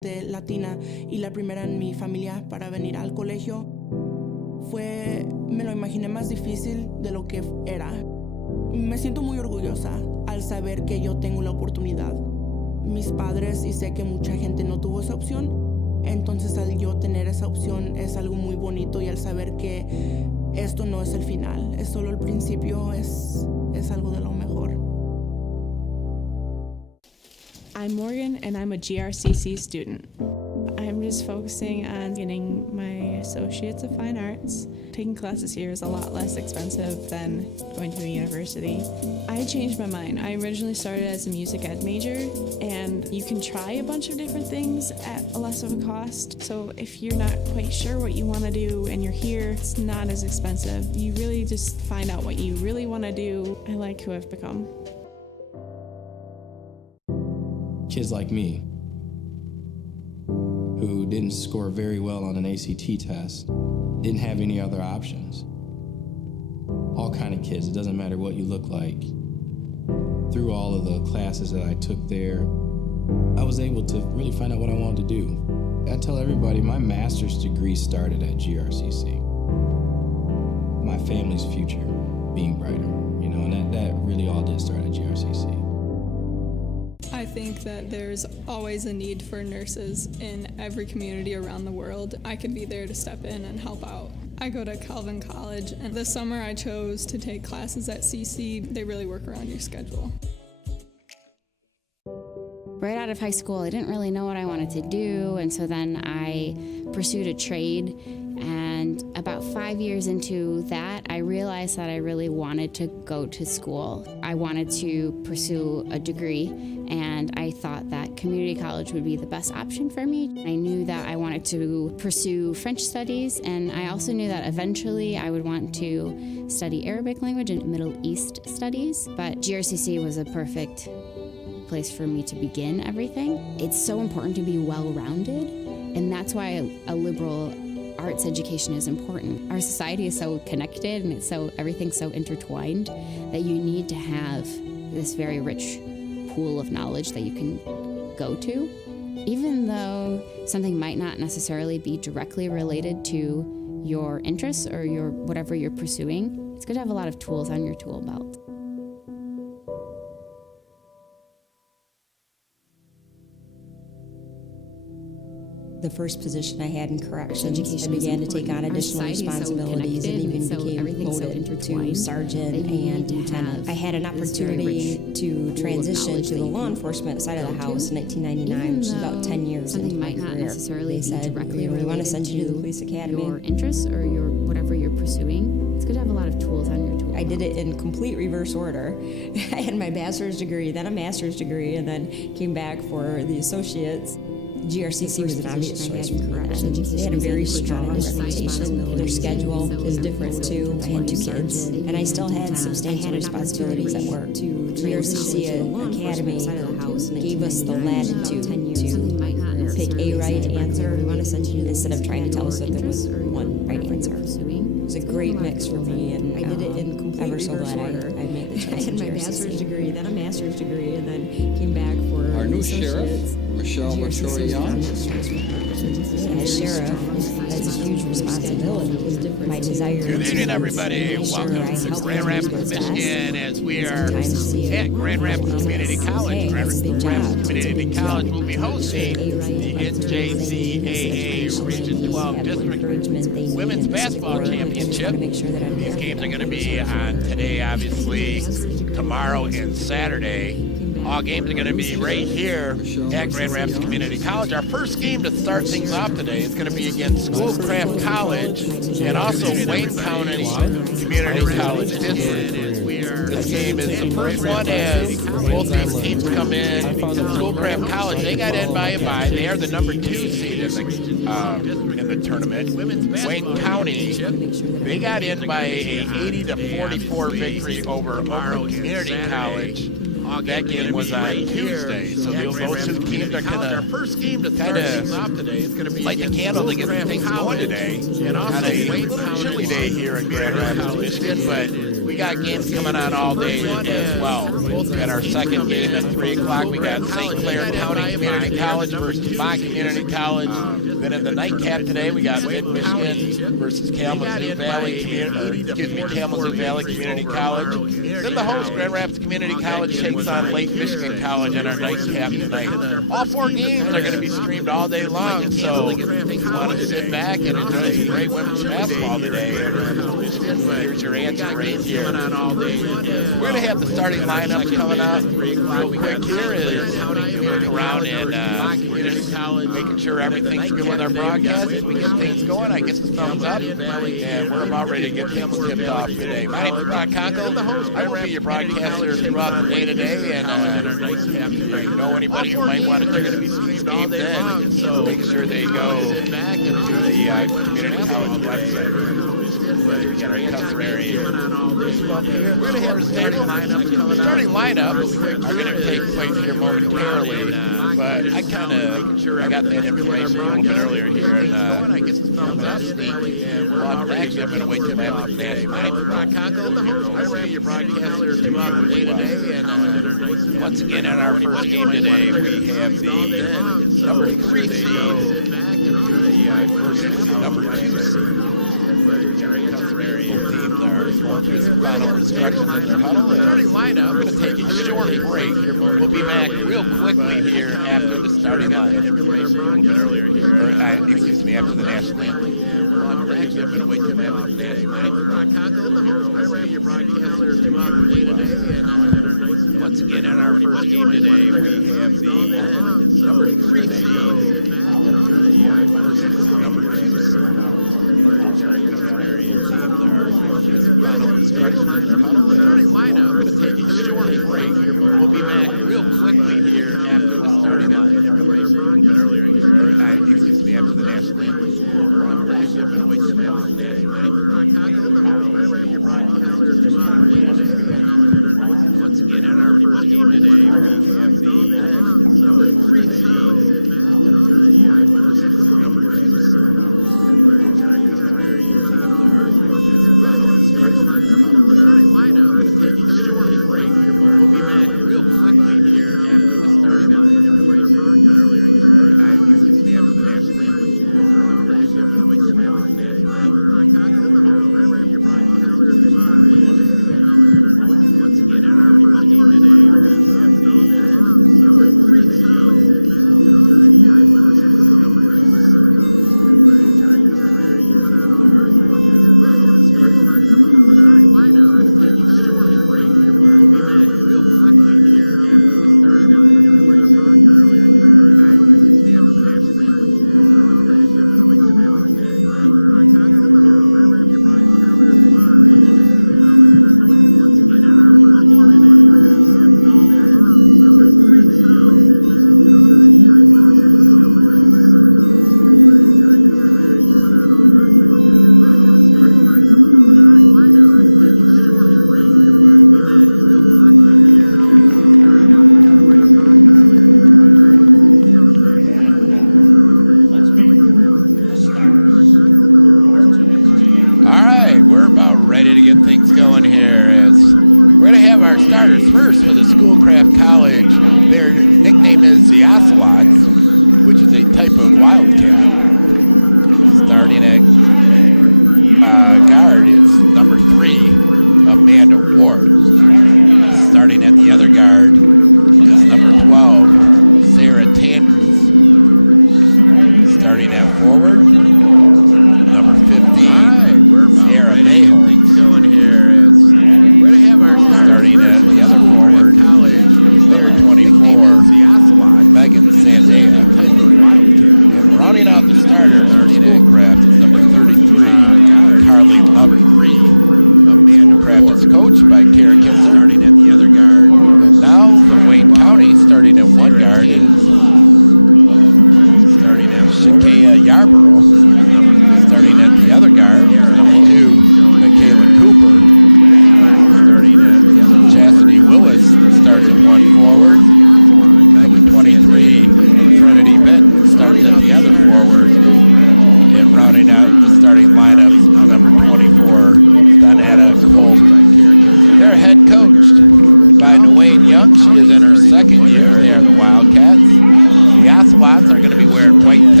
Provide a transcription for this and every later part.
latina y la primera en mi familia para venir al colegio. Me lo imaginé más difícil de lo que era. Me siento muy orgullosa al saber que yo tengo la oportunidad. Mis padres, y sé que mucha gente no tuvo esa opción, entonces al yo tener esa opción es algo muy bonito, y al saber que esto no es el final, es solo el principio, es algo de lo mejor. I'm Morgan, and I'm a GRCC student. I'm just focusing on getting my Associates of Fine Arts. Taking classes here is a lot less expensive than going to a university. I changed my mind. I originally started as a music ed major, and you can try a bunch of different things at a less of a cost. So if you're not quite sure what you want to do and you're here, it's not as expensive. You really just find out what you really want to do. I like who I've become. Kids like me, who didn't score very well on an ACT test, didn't have any other options. All kind of kids, it doesn't matter what you look like. Through all of the classes that I took there, I was able to really find out what I wanted to do. I tell everybody my master's degree started at GRCC. My family's future being brighter, and that really all did start at GRCC. I think that there's always a need for nurses in every community around the world. I could be there to step in and help out. I go to Calvin College, and this summer I chose to take classes at CC. They really work around your schedule. Right out of high school, I didn't really know what I wanted to do, and so then I pursued a trade. And about 5 years into that, I realized that I really wanted to go to school. I wanted to pursue a degree, and I thought that community college would be the best option for me. I knew that I wanted to pursue French studies, and I also knew that eventually I would want to study Arabic language and Middle East studies, but GRCC was a perfect place for me to begin everything. It's so important to be well-rounded, and that's why a liberal arts education is important. Our society is so connected, and everything's so intertwined that you need to have this very rich pool of knowledge that you can go to. Even though something might not necessarily be directly related to your interests or whatever you're pursuing, it's good to have a lot of tools on your tool belt. The first position I had in corrections, I began to take on additional responsibilities and even became promoted to sergeant and lieutenant. I had an opportunity to transition to the law enforcement side of the house in 1999, which is about 10 years into my career. They said, we want to send you to the police academy. Your interests or whatever you're pursuing, it's good to have a lot of tools on your tool. I did it in complete reverse order. I had my bachelor's degree, then a master's degree, and then came back for the associates. GRCC was an obvious choice for corrections. They had a very strong reputation. Their schedule was different too. I had 2 kids, and I still had substantial responsibilities at work. GRCC Academy gave us the latitude to pick a right answer instead of trying to tell us that there was one right answer. It was a great mix for me, and I did it in complete reverse order. I made the choice. I had my bachelor's degree, then a master's degree, and then came back for our new sheriff. Michelle Young. As sheriff, that's a huge responsibility. My desire. Good evening, everybody. Welcome to Grand Rapids, Michigan, as we are at Grand Rapids Community College. Grand Rapids Community College will be hosting the NJCAA Region 12 District Women's Basketball Championship. These games are going to be on today, obviously, tomorrow, and Saturday. All games are going to be right here at Grand Rapids Community College. Our first game to start things off today is going to be against Schoolcraft College and also Wayne County Community College District. This game is the first one as both these teams come in. Schoolcraft College, they got in by a bye. They are the number 2 seed in the tournament. Wayne County, they got in by a 80-44 victory over Morrow Community College. That game was on Tuesday, so those two teams are going to light the candle to get things going today. On a chilly day here in Grand Rapids, Michigan, but we got games coming on all day as well. We got our second game at 3 o'clock. We got St. Clair County Community College versus Bond Community College. Then in the nightcap today, we got Mid-Michigan versus Kalamazoo Valley Community College. Then the host, Grand Rapids Community College, takes on Lake Michigan College in our nightcap tonight. All 4 games are going to be streamed all day long, so if you want to sit back and enjoy some great women's basketball today, here's your answer right here. We're going to have the starting lineup coming up real quick here as we look around and making sure everything's good with our broadcast. As we get things going, I guess the thumbs up, and we're about ready to get things tipped off today. My name is Ron Conkle. I will be your broadcaster throughout the day today, and if you know anybody who might want to do this game, then make sure they go to the Community College website. Customary. We're going to have a starting lineup are going to take place here momentarily, but I got that information a little bit earlier here, and I guess the thumbs up, and actually I'm going to wait till after that. My name is Ron Conkle. I will be your broadcaster throughout the day today, and once again in our first game today, we have the number 3 seed versus number 2 seed. Final instructions in the huddle. Starting lineup. We're going to take a short break. We'll be back real quickly here after the starting line. Excuse me, after the national anthem. Actually, I'm going to wait till after that.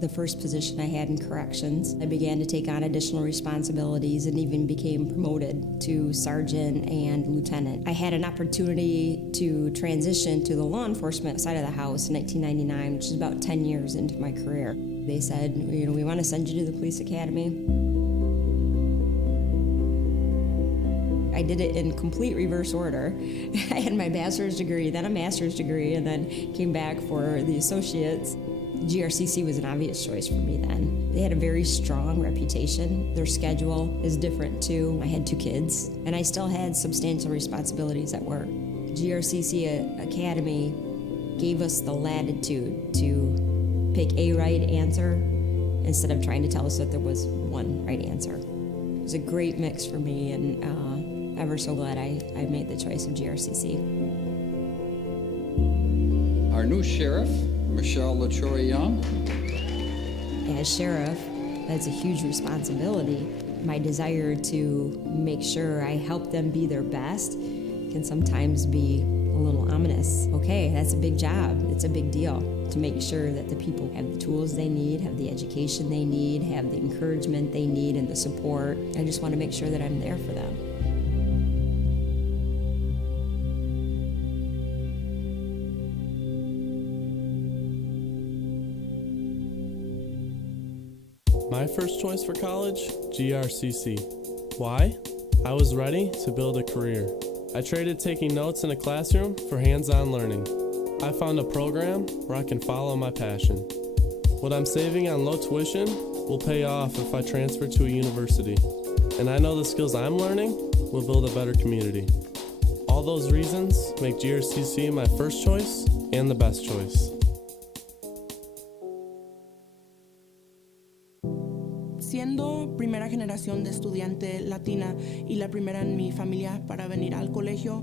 the first position I had in corrections. I began to take on additional responsibilities and even became promoted to sergeant and lieutenant. I had an opportunity to transition to the law enforcement side of the house in 1999, which is about 10 years into my career. They said, we want to send you to the police academy. I did it in complete reverse order. I had my bachelor's degree, then a master's degree, and then came back for the associates. GRCC was an obvious choice for me then. They had a very strong reputation. Their schedule is different too. I had 2 kids, and I still had substantial responsibilities at work. GRCC Academy gave us the latitude to pick a right answer instead of trying to tell us that there was one right answer. It was a great mix for me, and ever so glad I made the choice of GRCC. Our new sheriff, Michelle LaTroy Young. As sheriff, that's a huge responsibility. My desire to make sure I help them be their best can sometimes be a little ominous. Okay, that's a big job. It's a big deal to make sure that the people have the tools they need, have the education they need, have the encouragement they need, and the support. I just want to make sure that I'm there for them. My first choice for college, GRCC. Why? I was ready to build a career. I traded taking notes in a classroom for hands-on learning. I found a program where I can follow my passion. What I'm saving on low tuition will pay off if I transfer to a university. And I know the skills I'm learning will build a better community. All those reasons make GRCC my first choice and the best choice. Siendo primera generación de estudiante latina y la primera en mi familia para venir al colegio,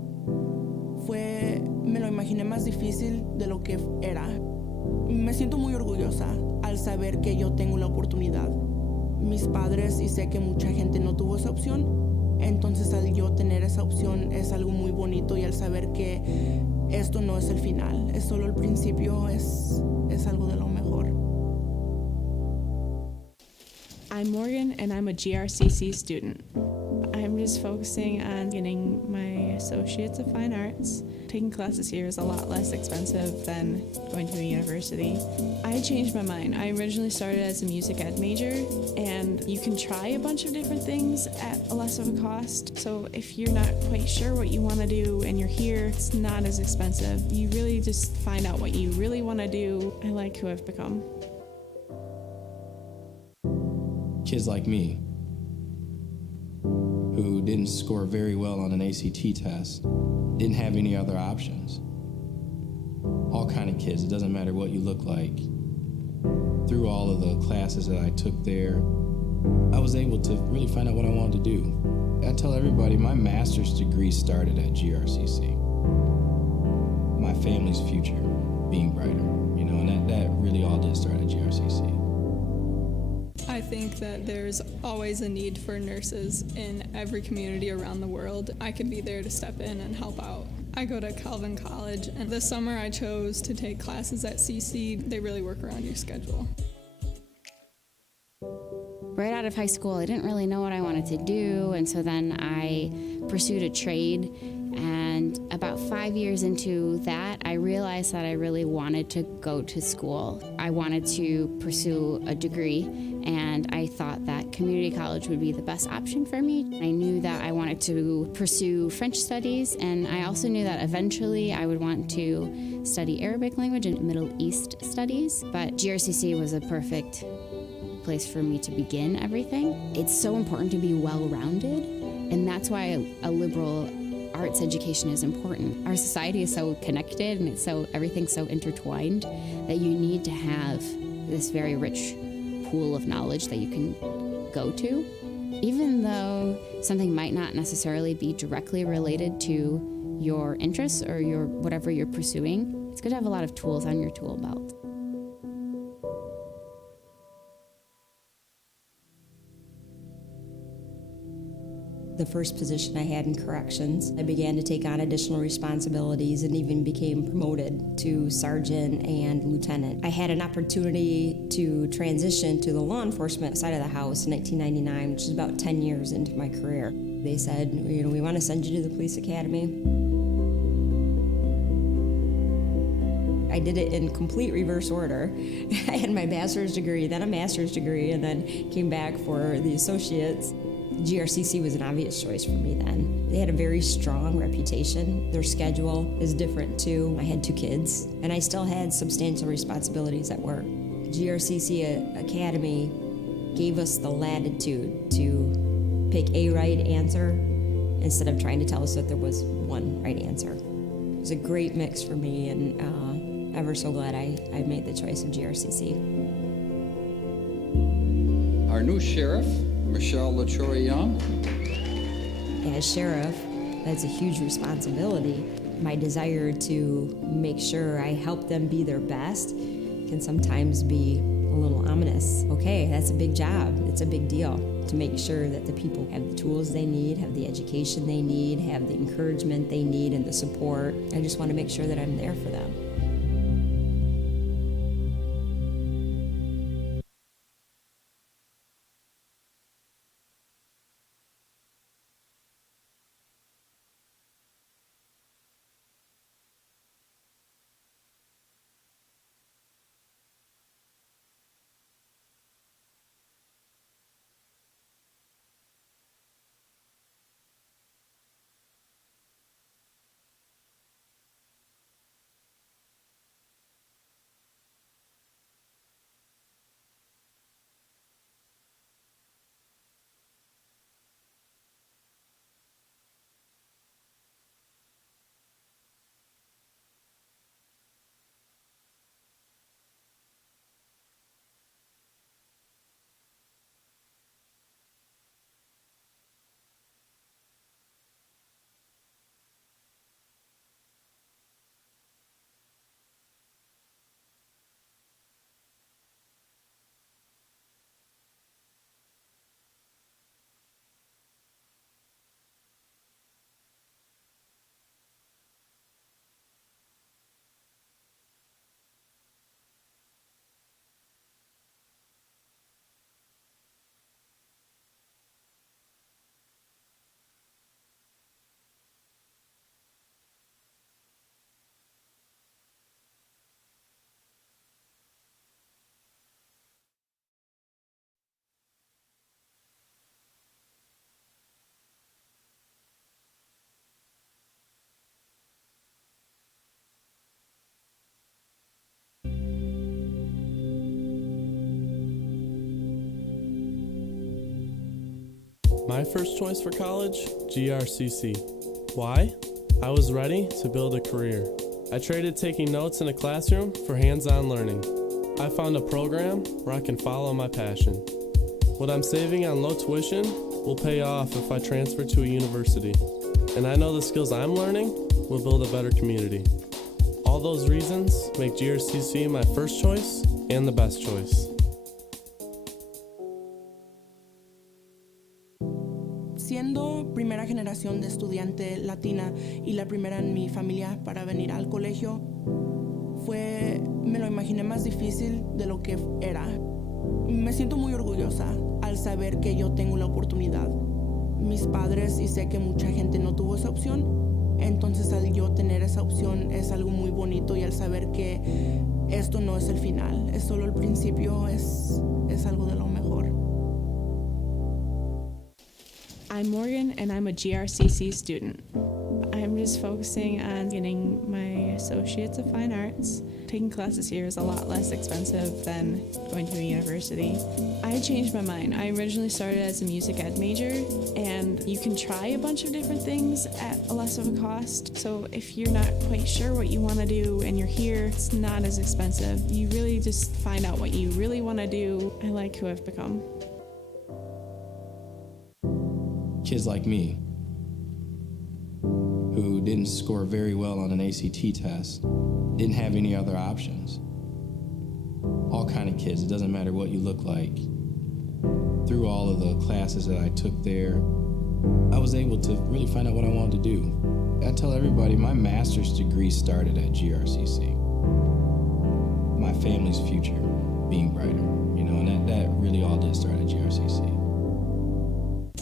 me lo imaginé más difícil de lo que era. Me siento muy orgullosa al saber que yo tengo la oportunidad. Mis padres, y sé que mucha gente no tuvo esa opción, entonces al yo tener esa opción es algo muy bonito, y al saber que esto no es el final, es solo el principio, es algo de lo mejor. I'm Morgan, and I'm a GRCC student. I'm just focusing on getting my Associates of Fine Arts. Taking classes here is a lot less expensive than going to a university. I changed my mind. I originally started as a music ed major, and you can try a bunch of different things at a less of a cost. So if you're not quite sure what you want to do and you're here, it's not as expensive. You really just find out what you really want to do. I like who I've become. Kids like me who didn't score very well on an ACT test, didn't have any other options. All kind of kids, it doesn't matter what you look like. Through all of the classes that I took there, I was able to really find out what I wanted to do. I tell everybody my master's degree started at GRCC. My family's future being brighter, and that really all did start at GRCC. I think that there's always a need for nurses in every community around the world. I can be there to step in and help out. I go to Calvin College, and this summer I chose to take classes at CC. They really work around your schedule. Right out of high school, I didn't really know what I wanted to do, and so then I pursued a trade. And about 5 years into that, I realized that I really wanted to go to school. I wanted to pursue a degree, and I thought that community college would be the best option for me. I knew that I wanted to pursue French studies, and I also knew that eventually I would want to study Arabic language and Middle East studies, but GRCC was a perfect place for me to begin everything. It's so important to be well-rounded, and that's why a liberal arts education is important. Our society is so connected, and everything's so intertwined that you need to have this very rich pool of knowledge that you can go to. Even though something might not necessarily be directly related to your interests or whatever you're pursuing, it's good to have a lot of tools on your tool belt. the first position I had in corrections. I began to take on additional responsibilities and even became promoted to sergeant and lieutenant. I had an opportunity to transition to the law enforcement side of the house in 1999, which is about 10 years into my career. They said, we want to send you to the police academy. I did it in complete reverse order. I had my bachelor's degree, then a master's degree, and then came back for the associates. GRCC was an obvious choice for me then. They had a very strong reputation. Their schedule is different too. I had 2 kids, and I still had substantial responsibilities at work. GRCC Academy gave us the latitude to pick a right answer instead of trying to tell us that there was one right answer. It was a great mix for me, and ever so glad I made the choice of GRCC. Our new sheriff, Michelle LaTroy Young. As sheriff, that's a huge responsibility. My desire to make sure I help them be their best can sometimes be a little ominous. Okay, that's a big job. It's a big deal to make sure that the people have the tools they need, have the education they need, have the encouragement they need, and the support. I just want to make sure that I'm there for them. My first choice for college, GRCC. Why? I was ready to build a career. I traded taking notes in a classroom for hands-on learning. I found a program where I can follow my passion. What I'm saving on low tuition will pay off if I transfer to a university. And I know the skills I'm learning will build a better community. All those reasons make GRCC my first choice and the best choice. Siendo primera generación de estudiante latina y la primera en mi familia para venir al colegio, me lo imaginé más difícil de lo que era. Me siento muy orgullosa al saber que yo tengo la oportunidad. Mis padres, y sé que mucha gente no tuvo esa opción, entonces al yo tener esa opción es algo muy bonito, y al saber que esto no es el final, es solo el principio, es algo de lo mejor. I'm Morgan, and I'm a GRCC student. I'm just focusing on getting my Associates of Fine Arts. Taking classes here is a lot less expensive than going to a university. I changed my mind. I originally started as a music ed major, and you can try a bunch of different things at a less of a cost. So if you're not quite sure what you want to do and you're here, it's not as expensive. You really just find out what you really want to do. I like who I've become. Kids like me, who didn't score very well on an ACT test, didn't have any other options. All kind of kids, it doesn't matter what you look like. Through all of the classes that I took there, I was able to really find out what I wanted to do. I tell everybody my master's degree started at GRCC. My family's future being brighter, and that really all did start at GRCC.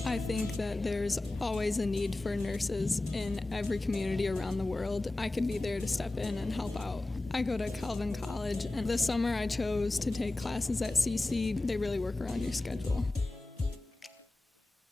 I think that there's always a need for nurses in every community around the world. I can be there to step in and help out. I go to Calvin College, and this summer I chose to take classes at CC. They really work around your schedule.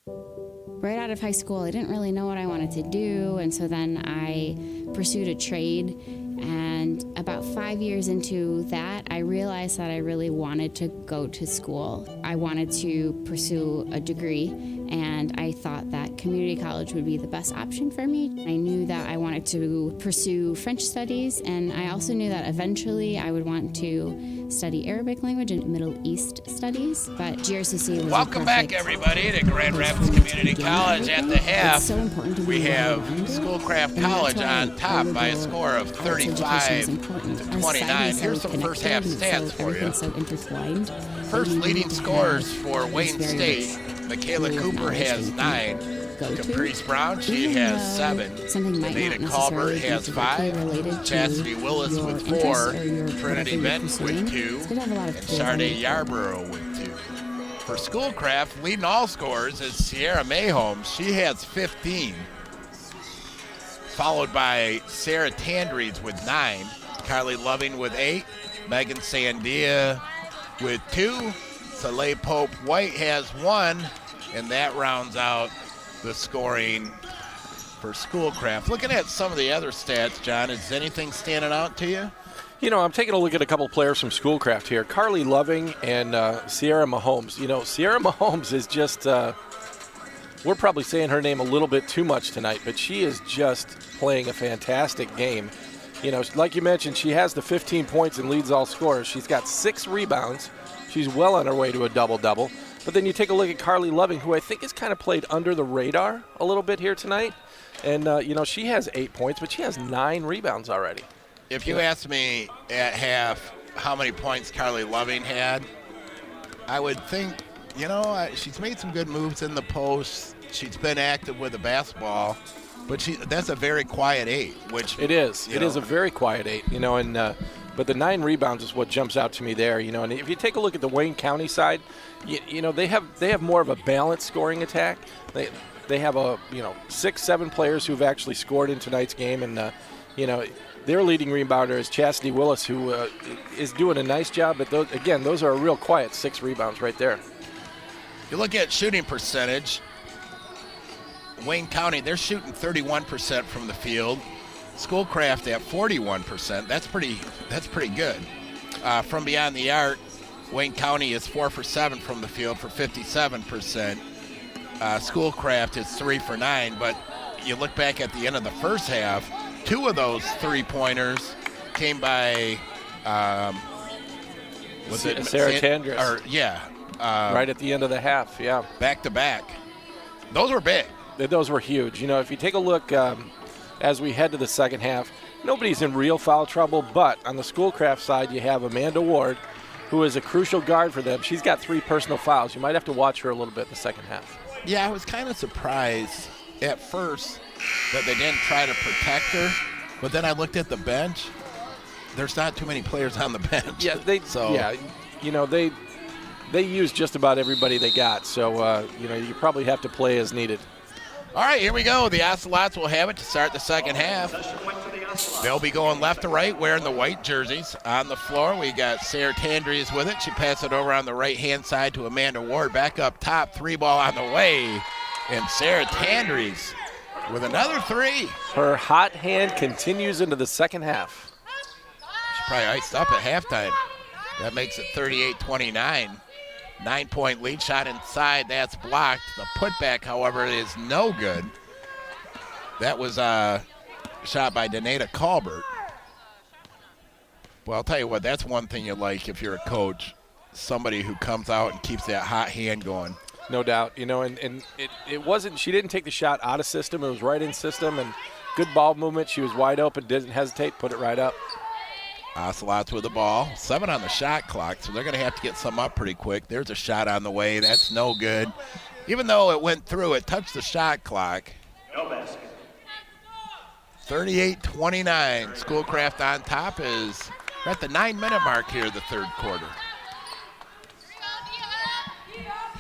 Right out of high school, I didn't really know what I wanted to do, and so then I pursued a trade. And about 5 years into that, I realized that I really wanted to go to school. I wanted to pursue a degree, and I thought that community college would be the best option for me. I knew that I wanted to pursue French studies, and I also knew that eventually I would want to study Arabic language and Middle East studies, but GRCC was Welcome back, everybody, to Grand Rapids Community College. At the half, we have Schoolcraft College on top by a score of 35 to 29. Here's some first half stats for you. First leading scorers for Wayne State. Michaela Cooper has 9. Caprice Brown, she has 7. Anita Colbert has 5. Chastity Willis with 4. Trinity Benton with 2. And Sade Yarborough with 2. For Schoolcraft, leading all scorers is Sierra Mayholm. She has 15. Followed by Sarah Tandreeds with 9. Carly Loving with 8. Megan Sandia with 2. Soleil Pope White has 1. And that rounds out the scoring for Schoolcraft. Looking at some of the other stats, John, is anything standing out to you? I'm taking a look at a couple players from Schoolcraft here. Carly Loving and Sierra Mahomes. Sierra Mahomes is just, we're probably saying her name a little bit too much tonight, but she is just playing a fantastic game. Like you mentioned, she has the 15 points and leads all scorers. She's got 6 rebounds. She's well on her way to a double-double. But then you take a look at Carly Loving, who I think has kind of played under the radar a little bit here tonight. And, she has 8 points, but she has 9 rebounds already. If you asked me at half how many points Carly Loving had, I would think, she's made some good moves in the post. She's been active with the basketball. But that's a very quiet 8, which it is. It is a very quiet 8, but the 9 rebounds is what jumps out to me there, And if you take a look at the Wayne County side, they have more of a balanced scoring attack. They have 6-7 players who've actually scored in tonight's game, and their leading rebounder is Chastity Willis, who is doing a nice job. But those are a real quiet 6 rebounds right there. You look at shooting percentage. Wayne County, they're shooting 31% from the field. Schoolcraft at 41%. That's pretty good. From beyond the arc, Wayne County is 4 for 7 from the field for 57%. Schoolcraft is 3 for 9. But you look back at the end of the first half, 2 of those 3-pointers came by Sarah Tandris? Right at the end of the half, yeah. Back to back. Those were big. Those were huge. If you take a look as we head to the second half, nobody's in real foul trouble, but on the Schoolcraft side, you have Amanda Ward, who is a crucial guard for them. She's got 3 personal fouls. You might have to watch her a little bit in the second half. Yeah, I was kind of surprised at first that they didn't try to protect her, but then I looked at the bench. There's not too many players on the bench. Yeah, they use just about everybody they got, so you probably have to play as needed. All right, here we go. The Ocelots will have it to start the second half. They'll be going left to right, wearing the white jerseys. On the floor, we got Sarah Tandrews with it. She passed it over on the right-hand side to Amanda Ward. Back up top, 3-ball on the way. And Sarah Tandrews with another 3. Her hot hand continues into the second half. She probably iced up at halftime. That makes it 38-29. 9-point lead, shot inside. That's blocked. The putback, however, is no good. That was a shot by Danita Colbert. Well, I'll tell you what, that's one thing you like if you're a coach, somebody who comes out and keeps that hot hand going. No doubt. And it wasn't, she didn't take the shot out of system. It was right in system, and good ball movement. She was wide open, didn't hesitate, put it right up. Ocelots with the ball. 7 on the shot clock, so they're going to have to get some up pretty quick. There's a shot on the way. That's no good. Even though it went through, it touched the shot clock. No basket. 38-29. Schoolcraft on top is we're at the 9-minute mark here, the third quarter.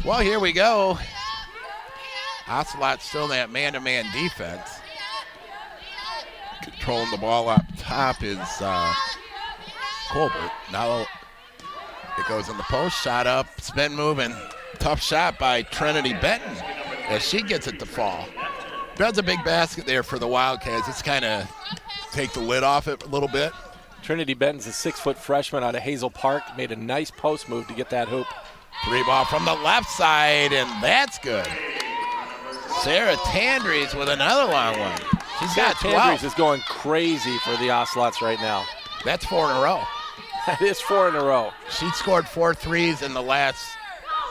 Well, here we go. Ocelots still in that man-to-man defense. Controlling the ball up top is Colbert. Now it goes in the post, shot up, spin move, and tough shot by Trinity Benton as she gets it to fall. That's a big basket there for the Wildcats. It's kind of take the lid off it a little bit. Trinity Benton's a 6-foot freshman out of Hazel Park. Made a nice post move to get that hoop. 3 ball from the left side, and that's good. Sarah Tandries with another long one. She's got 12. Tandries is going crazy for the Ocelots right now. That's 4 in a row. That is 4 in a row. She scored 4 threes in the last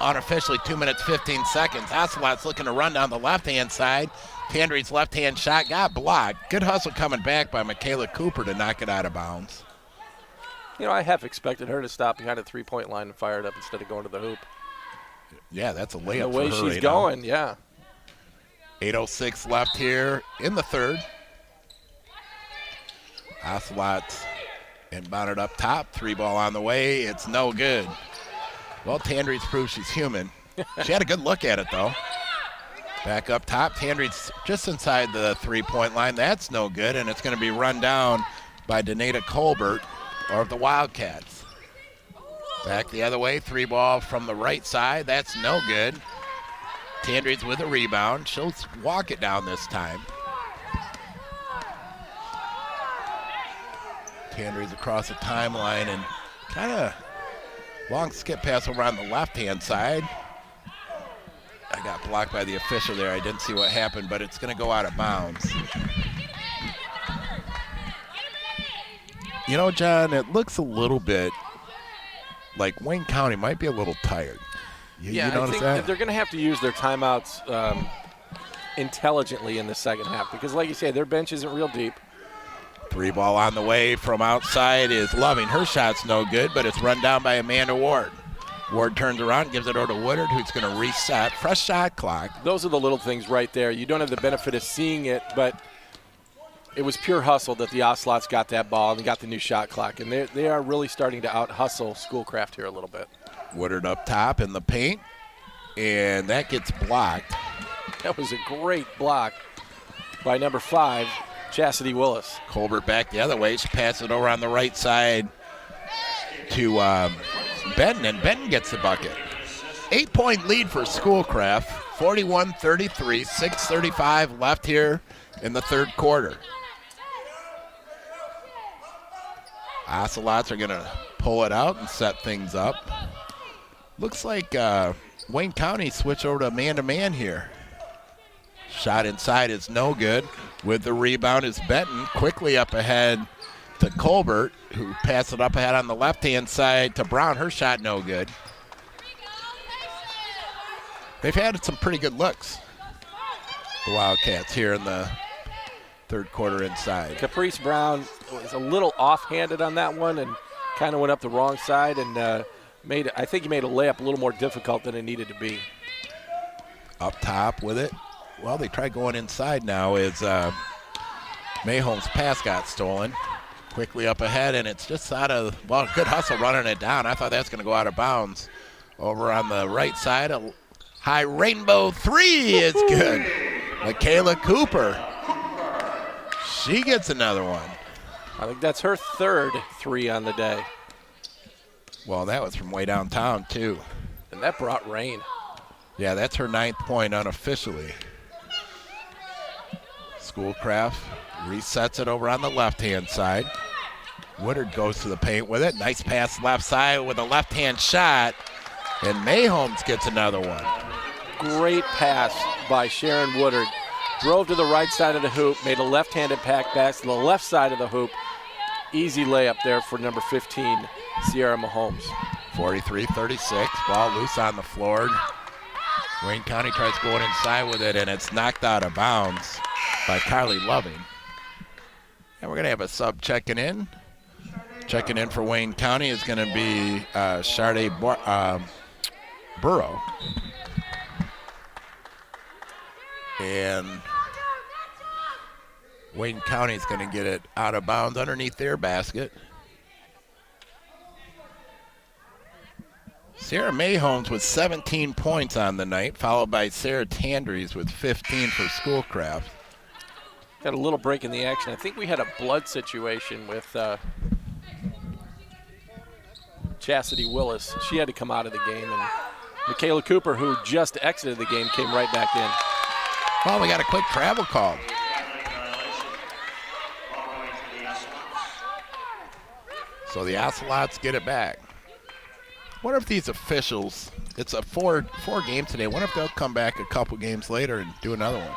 unofficially 2 minutes, 15 seconds. Ocelots looking to run down the left-hand side. Tandries' left-hand shot got blocked. Good hustle coming back by Michaela Cooper to knock it out of bounds. You know, I half expected her to stop behind a three-point line and fire it up instead of going to the hoop. Yeah, that's a layup the way for her she's right going, now. yeah. 8:06 left here in the third. Ocelots inbounded up top. 3 ball on the way. It's no good. Well, Tandries proves she's human. She had a good look at it, though. Back up top. Tandries just inside the 3-point line. That's no good, and it's going to be run down by Donata Colbert of the Wildcats. Back the other way. 3 ball from the right side. That's no good. Tandries with a rebound. She'll walk it down this time. Tandries across the timeline and kind of long skip pass over on the left-hand side. I got blocked by the official there. I didn't see what happened, but it's going to go out of bounds. You know, John, it looks a little bit like Wayne County might be a little tired. You notice I think that? they're going to have to use their timeouts intelligently in the second half because, like you say, their bench isn't real deep. 3 ball on the way from outside is Loving. Her shot's no good, but it's run down by Amanda Ward. Ward turns around, gives it over to Woodard, who's going to reset. Fresh shot clock. Those are the little things right there. You don't have the benefit of seeing it, but it was pure hustle that the Ocelots got that ball and got the new shot clock. And they are really starting to out-hustle Schoolcraft here a little bit. Woodard up top in the paint, and that gets blocked. That was a great block by number 5, Chastity Willis. Colbert back the other way. She passes it over on the right side to Benton, and Benton gets the bucket. 8-point lead for Schoolcraft, 41-33, 6:35 left here in the third quarter. Ocelots are going to pull it out and set things up. Looks like Wayne County switched over to man-to-man here. Shot inside is no good. With the rebound is Benton. Quickly up ahead to Colbert, who passed it up ahead on the left-hand side to Brown. Her shot no good. They've had some pretty good looks, the Wildcats, here in the third quarter inside. Caprice Brown was a little offhanded on that one and kind of went up the wrong side and I think he made a layup a little more difficult than it needed to be. Up top with it. Well, they tried going inside now as Mayholm's pass got stolen. Quickly up ahead, and it's just out of, well, good hustle running it down. I thought that's going to go out of bounds. Over on the right side, a high rainbow 3 is good. Michaela Cooper. She gets another one. I think that's her third 3 on the day. Well, that was from way downtown, too. And that brought rain. Yeah, that's her 9th point unofficially. Schoolcraft resets it over on the left-hand side. Woodard goes to the paint with it. Nice pass left side with a left-hand shot. And Mayholmes gets another one. Great pass by Sharon Woodard. Drove to the right side of the hoop, made a left-handed pack back to the left side of the hoop. Easy layup there for number 15, Sierra Mahomes. 43-36, ball loose on the floor. Wayne County tries going inside with it, and it's knocked out of bounds by Carly Loving. And we're going to have a sub checking in. Checking in for Wayne County is going to be Sade Burrow. And Wayne County is going to get it out of bounds underneath their basket. Sarah Mayholmes with 17 points on the night, followed by Sarah Tandries with 15 for Schoolcraft. Got a little break in the action. I think we had a blood situation with Chastity Willis. She had to come out of the game, and Michaela Cooper, who just exited the game, came right back in. Well, we got a quick travel call. So the Ocelots get it back. What if these officials, it's a four game today, what if they'll come back a couple games later and do another one?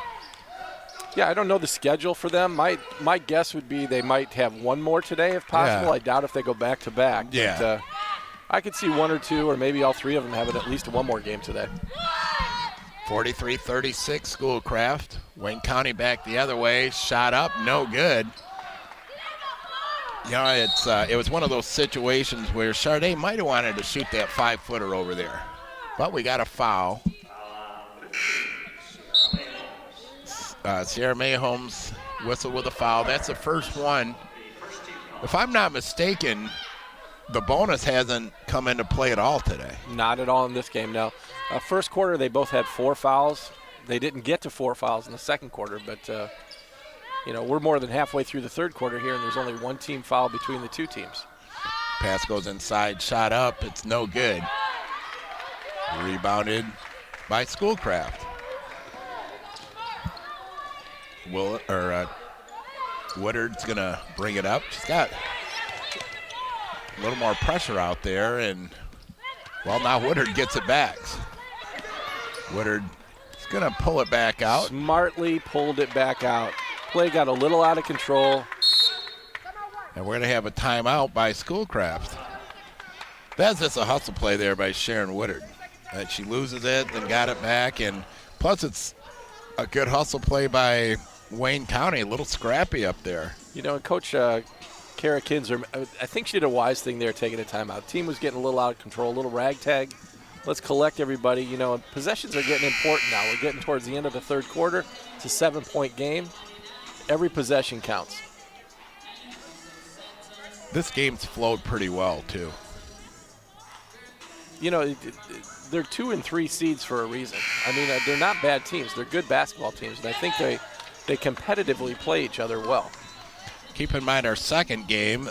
Yeah, I don't know the schedule for them. My guess would be they might have one more today if possible. Yeah. I doubt if they go back to back. Yeah. But, I could see one or two or maybe all three of them having at least one more game today. 43-36 Schoolcraft. Wayne County back the other way. Shot up, no good. You know, it was one of those situations where Sade might have wanted to shoot that 5-footer over there. But we got a foul. Sierra Mayholmes whistle with a foul. That's the first one. If I'm not mistaken, the bonus hasn't come into play at all today. Not at all in this game, no. First quarter, they both had 4 fouls. They didn't get to 4 fouls in the second quarter, but, we're more than halfway through the third quarter here, and there's only one team foul between the two teams. Pass goes inside, shot up. It's no good. Rebounded by Schoolcraft. Woodard's going to bring it up. She's got a little more pressure out there, and, well, now Woodard gets it back. Woodard is going to pull it back out. Smartly pulled it back out. Play got a little out of control. And we're going to have a timeout by Schoolcraft. That's just a hustle play there by Sharon Woodard. She loses it, then got it back, and plus it's a good hustle play by Wayne County, a little scrappy up there. Coach Kara Kinzer, I think she did a wise thing there taking a timeout. Team was getting a little out of control, a little ragtag. Let's collect everybody. Possessions are getting important now. We're getting towards the end of the third quarter. It's a 7-point game. Every possession counts. This game's flowed pretty well, too. They're 2 and 3 seeds for a reason. They're not bad teams. They're good basketball teams, and I think they competitively play each other well. Keep in mind our second game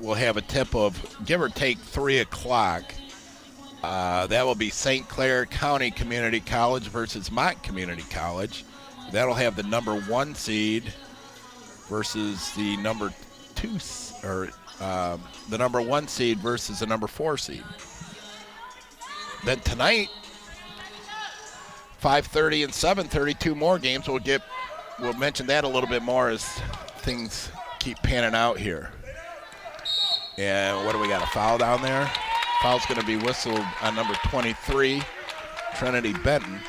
will have a tip of give or take 3 o'clock. That will be St. Clair County Community College versus Mott Community College. That'll have the number 1 seed versus the number 2, or the number 1 seed versus the number 4 seed. Then tonight, 5:30 and 7:30, 2 more games. We'll mention that a little bit more as things keep panning out here. And what do we got, a foul down there? Foul's going to be whistled on number 23, Trinity Benton.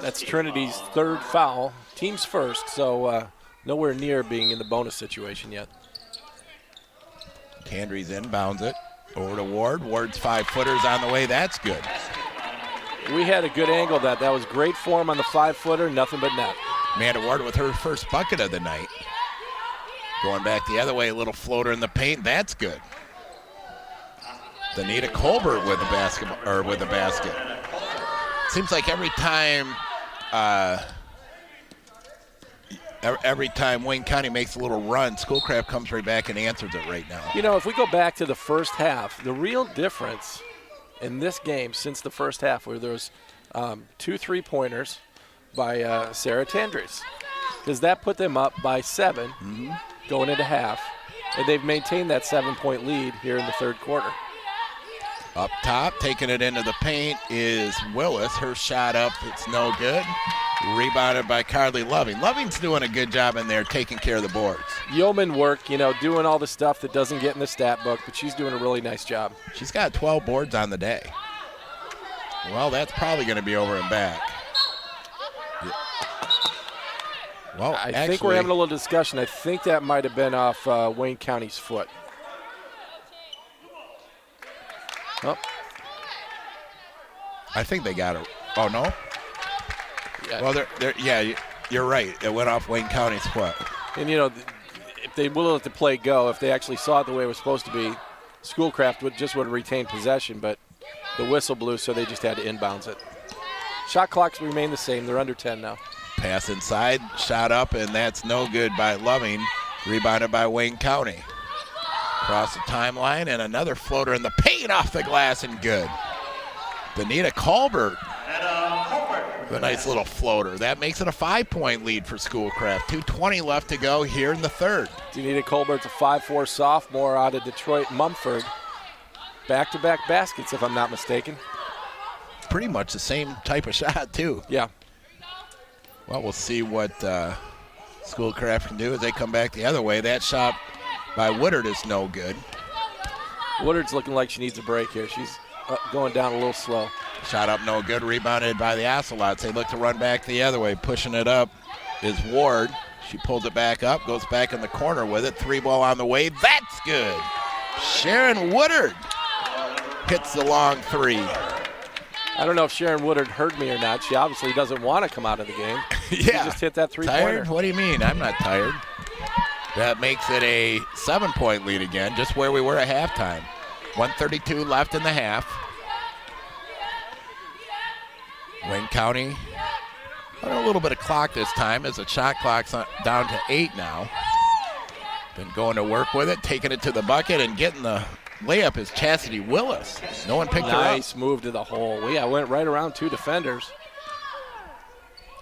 That's Trinity's 3rd foul, team's first, so nowhere near being in the bonus situation yet. Tandries inbounds it over to Ward. Ward's 5-footers on the way. That's good. We had a good angle. That was great form on the 5-footer, nothing but net. Amanda Ward with her first bucket of the night. Going back the other way, a little floater in the paint. That's good. Danita Colbert with the basket. Seems like every time Wayne County makes a little run, Schoolcraft comes right back and answers it right now. If we go back to the first half, the real difference in this game since the first half, where there was 2 3-pointers by Sarah Tandries, because that put them up by 7 going into half, and they've maintained that 7-point lead here in the third quarter. Up top, taking it into the paint is Willis. Her shot up, it's no good. Rebounded by Carly Loving. Loving's doing a good job in there taking care of the boards. Yeoman work, doing all the stuff that doesn't get in the stat book, but she's doing a really nice job. She's got 12 boards on the day. Well, that's probably going to be over and back. Well, I think we're having a little discussion. I think that might have been off Wayne County's foot. Oh. I think they got it. Oh, no? Yeah. Well, you're right. It went off Wayne County's foot. And, if they will let the play go, if they actually saw it the way it was supposed to be, Schoolcraft would have retained possession, but the whistle blew, so they just had to inbounds it. Shot clocks remain the same. They're under 10 now. Pass inside, shot up, and that's no good by Loving. Rebounded by Wayne County. Across the timeline, and another floater in the paint off the glass, and good. Danita Colbert. A nice little floater. That makes it a 5-point lead for Schoolcraft. 2:20 left to go here in the third. Danita Colbert's a 5'4" sophomore out of Detroit Mumford. Back-to-back baskets, if I'm not mistaken. Pretty much the same type of shot, too. Yeah. Well, we'll see what Schoolcraft can do as they come back the other way. That shot by Woodard is no good. Woodard's looking like she needs a break here. She's going down a little slow. Shot up no good, rebounded by the Ocelots. They look to run back the other way. Pushing it up is Ward. She pulls it back up, goes back in the corner with it. 3-ball on the way. That's good. Sharon Woodard hits the long 3. I don't know if Sharon Woodard heard me or not. She obviously doesn't want to come out of the game. Yeah. She just hit that 3-pointer. Tired? What do you mean? I'm not tired. That makes it a 7-point lead again, just where we were at halftime. 1:32 left in the half. Wayne County on a little bit of clock this time as the shot clock's down to 8 now. Been going to work with it, taking it to the bucket, and getting the layup is Chastity Willis. No one picked her up. Nice move to the hole. Yeah, went right around 2 defenders.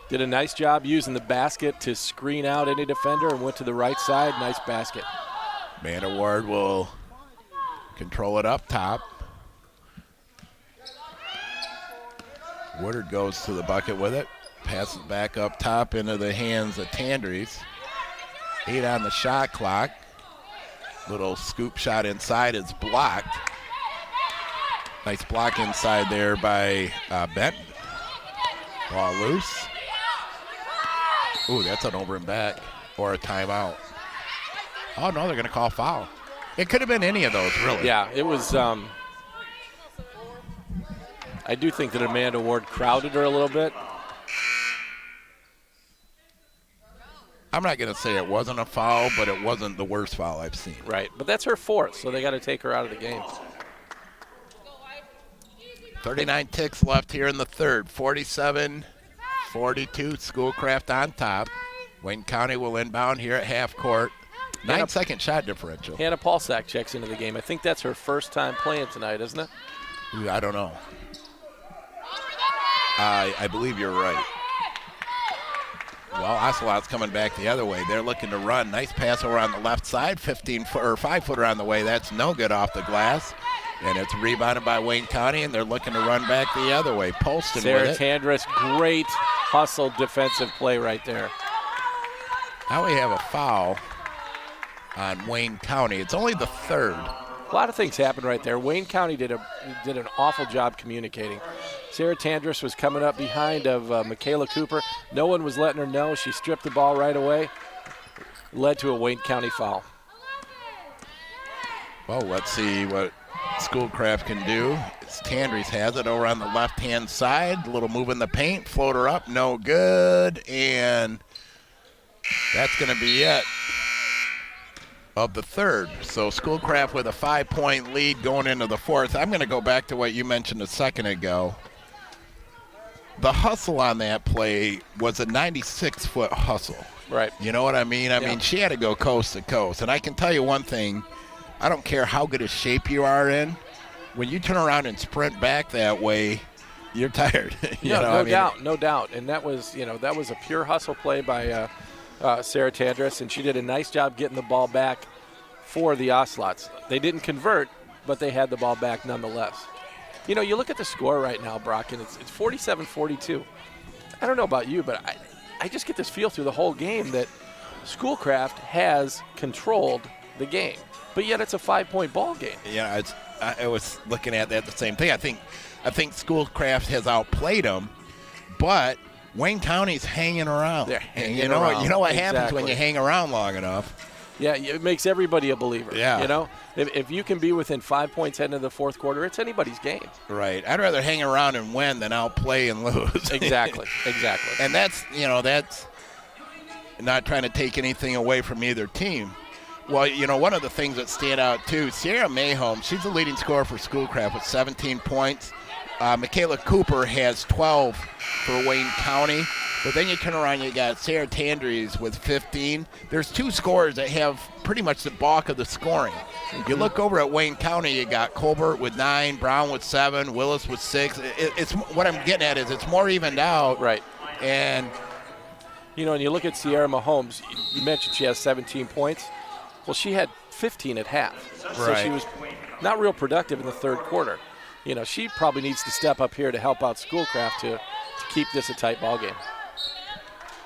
Did a nice job using the basket to screen out any defender and went to the right side. Nice basket. Amanda Ward will control it up top. Woodard goes to the bucket with it. Passes back up top into the hands of Tandries. 8 on the shot clock. Little scoop shot inside is blocked. Nice block inside there by Benton. Ball loose. Ooh, that's an over and back or a timeout. Oh, no, they're going to call foul. It could have been any of those, really. Yeah, it was. I do think that Amanda Ward crowded her a little bit. I'm not going to say it wasn't a foul, but it wasn't the worst foul I've seen. Right, but that's her 4th, so they got to take her out of the game. 39 ticks left here in the third. 47-42, Schoolcraft on top. Wayne County will inbound here at half court. 9-second shot differential. Hannah Paulsack checks into the game. I think that's her first time playing tonight, isn't it? I don't know. I believe you're right. Well, Ocelot's coming back the other way. They're looking to run. Nice pass over on the left side. 5-footer on the way. That's no good off the glass. And it's rebounded by Wayne County, and they're looking to run back the other way. Polston Sarah with it. Tandris, great hustle defensive play right there. Now we have a foul on Wayne County. It's only the third. A lot of things happened right there. Wayne County did an awful job communicating. Sarah Tandris was coming up behind of Michaela Cooper. No one was letting her know. She stripped the ball right away. Led to a Wayne County foul. Well, let's see what Schoolcraft can do. Tandris has it over on the left-hand side. A little move in the paint. Floater up, no good. And that's going to be it of the third. So Schoolcraft with a 5-point lead going into the fourth. I'm going to go back to what you mentioned a second ago. The hustle on that play was a 96-foot hustle. Right. You know what I mean? I mean, she had to go coast to coast. And I can tell you one thing. I don't care how good a shape you are in. When you turn around and sprint back that way, you're tired. No doubt. And that was a pure hustle play by Sarah Tandris, and she did a nice job getting the ball back for the Ocelots. They didn't convert, but they had the ball back nonetheless. You look at the score right now, Brock, and it's 47-42. I don't know about you, but I just get this feel through the whole game that Schoolcraft has controlled the game, but yet it's a 5-point ball game. Yeah, I was looking at that the same thing. I think Schoolcraft has outplayed them, but Wayne County's hanging around. They're hanging You know what happens when Exactly. you hang around long enough. Yeah, it makes everybody a believer. Yeah. You know, if you can be within 5 points heading into the fourth quarter, it's anybody's game. Right. I'd rather hang around and win than outplay and lose. Exactly. And that's not trying to take anything away from either team. Well, one of the things that stand out, too, Sierra Mayholm, she's the leading scorer for Schoolcraft with 17 points. Michaela Cooper has 12 for Wayne County. But then you turn around, you got Sarah Tandries with 15. There's two scorers that have pretty much the bulk of the scoring. You look over at Wayne County, you got Colbert with 9, Brown with 7, Willis with 6. It's what I'm getting at is it's more evened out. Right. And and you look at Sierra Mahomes, you mentioned she has 17 points. Well, she had 15 at half. So Right. she was not real productive in the third quarter. She probably needs to step up here to help out Schoolcraft to keep this a tight ball game.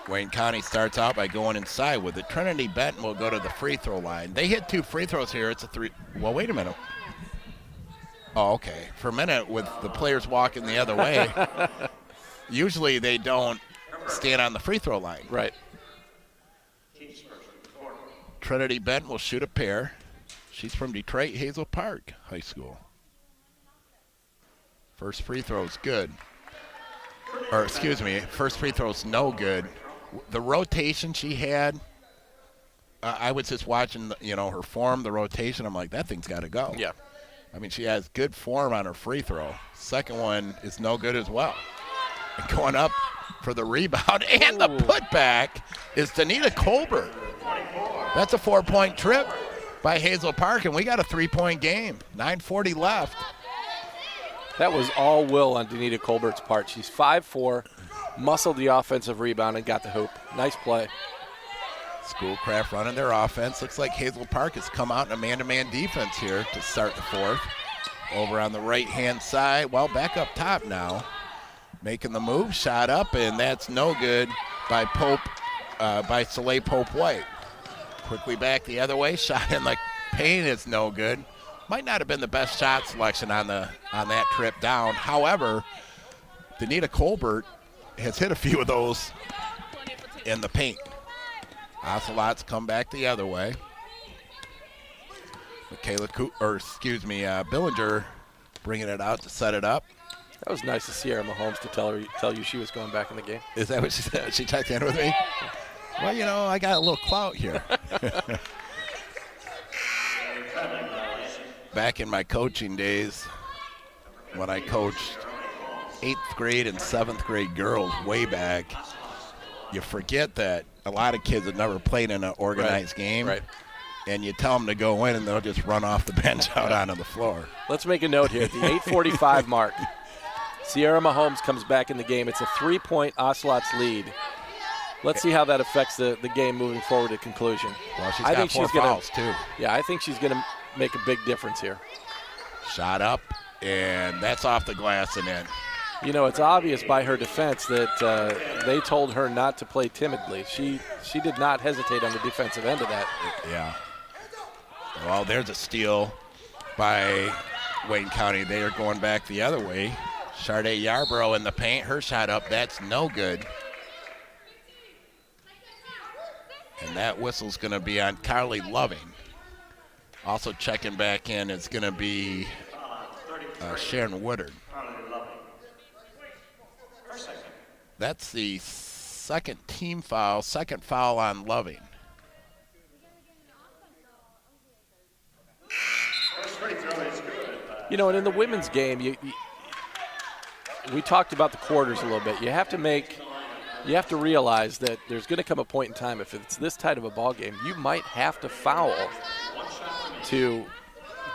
Wayne County starts out by going inside with it. Trinity Benton will go to the free throw line. They hit 2 free throws here. It's a 3. Well, wait a minute. Oh, okay. For a minute, with the players walking the other way, usually they don't stand on the free throw line. Right. Trinity Benton will shoot a pair. She's from Detroit Hazel Park High School. First free throw is good. First free throw is no good. The rotation she had, I was just watching, her form, the rotation. I'm like, that thing's got to go. Yeah. I mean, she has good form on her free throw. Second one is no good as well. And going up for the rebound and the putback is Danita Colbert. That's a 4-point trip by Hazel Park, and we got a 3-point game. 9:40 left. That was all will on Danita Colbert's part. She's 5'4", muscled the offensive rebound, and got the hoop. Nice play. Schoolcraft running their offense. Looks like Hazel Park has come out in a man-to-man defense here to start the fourth. Over on the right-hand side, back up top now. Making the move, shot up, and that's no good by Soleil Pope White. Quickly back the other way, shot in the paint is no good. Might not have been the best shot selection on that trip down. However, Danita Colbert has hit a few of those in the paint. Ocelots come back the other way. Billinger bringing it out to set it up. That was nice of Sierra Mahomes to tell you she was going back in the game. Is that what she said? She checked in with me? Well, I got a little clout here. Back in my coaching days, when I coached 8th grade and 7th grade girls way back, you forget that a lot of kids have never played in an organized game. Right. And you tell them to go in, and they'll just run off the bench out onto the floor. Let's make a note here. At the 8:45 mark, Sierra Mahomes comes back in the game. It's a 3-point Ocelots lead. Let's see how that affects the game moving forward to conclusion. Well, she's got 4 fouls, too. Yeah, I think she's going to make a big difference here. Shot up, and that's off the glass and in. It's obvious by her defense that they told her not to play timidly. She did not hesitate on the defensive end of that. Yeah. Well, there's a steal by Wayne County. They are going back the other way. Sharday Yarborough in the paint. Her shot up, that's no good. And that whistle's going to be on Carly Loving. Also checking back in is going to be Sharon Woodard. That's the second team foul, second foul on Loving. And in the women's game, we talked about the quarters a little bit. You have to realize that there's going to come a point in time, if it's this tight of a ball game, you might have to foul to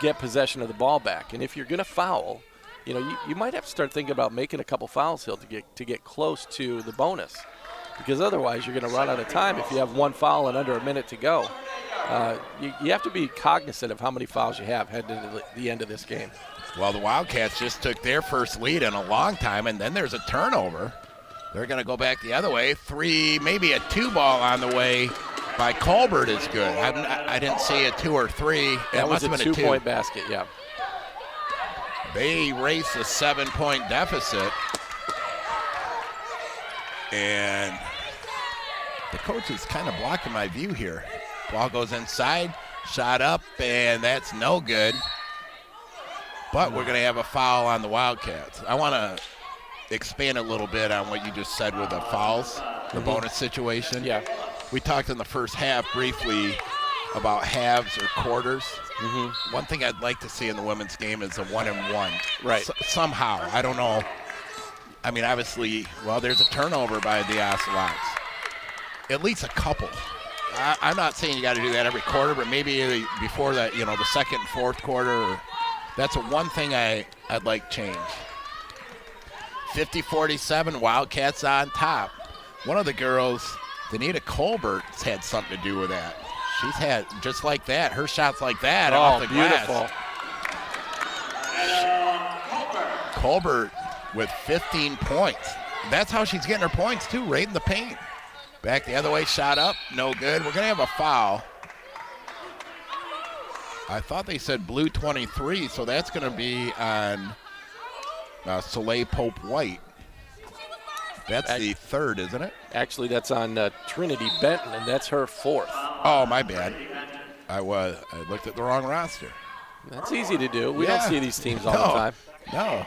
get possession of the ball back. And if you're going to foul, you might have to start thinking about making a couple fouls here to get close to the bonus, because otherwise you're going to run out of time if you have one foul and under a minute to go. You have to be cognizant of how many fouls you have heading into the end of this game. Well, the Wildcats just took their first lead in a long time, and then there's a turnover. They're going to go back the other way. 3, maybe a 2 ball on the way by Colbert is good. I didn't see a 2 or 3. That was must have a been a 2-point basket, yeah. They race a 7-point deficit. And the coach is kind of blocking my view here. Ball goes inside, shot up, and that's no good. But we're going to have a foul on the Wildcats. I want to expand a little bit on what you just said with the fouls, the bonus situation. Yeah. We talked in the first half briefly about halves or quarters. One thing I'd like to see in the women's game is a 1-and-1. Right. Somehow. I don't know. I mean, obviously, well, there's a turnover by the Ocelots. At least a couple. I'm not saying you got to do that every quarter, but maybe before that, the second and fourth quarter. That's one thing I'd like change. 50-47, Wildcats on top. One of the girls, Danita Colbert, has had something to do with that. She's had, just like that, her shots like that off the beautiful. glass. Colbert with 15 points. That's how she's getting her points, too, right in the paint. Back the other way, shot up, no good. We're going to have a foul. I thought they said blue 23, so that's going to be on Soleil Pope White. That's the third, isn't it? Actually, that's on Trinity Benton, and that's her fourth. Oh, my bad. I looked at the wrong roster. That's easy to do. We don't see these teams all the time. No.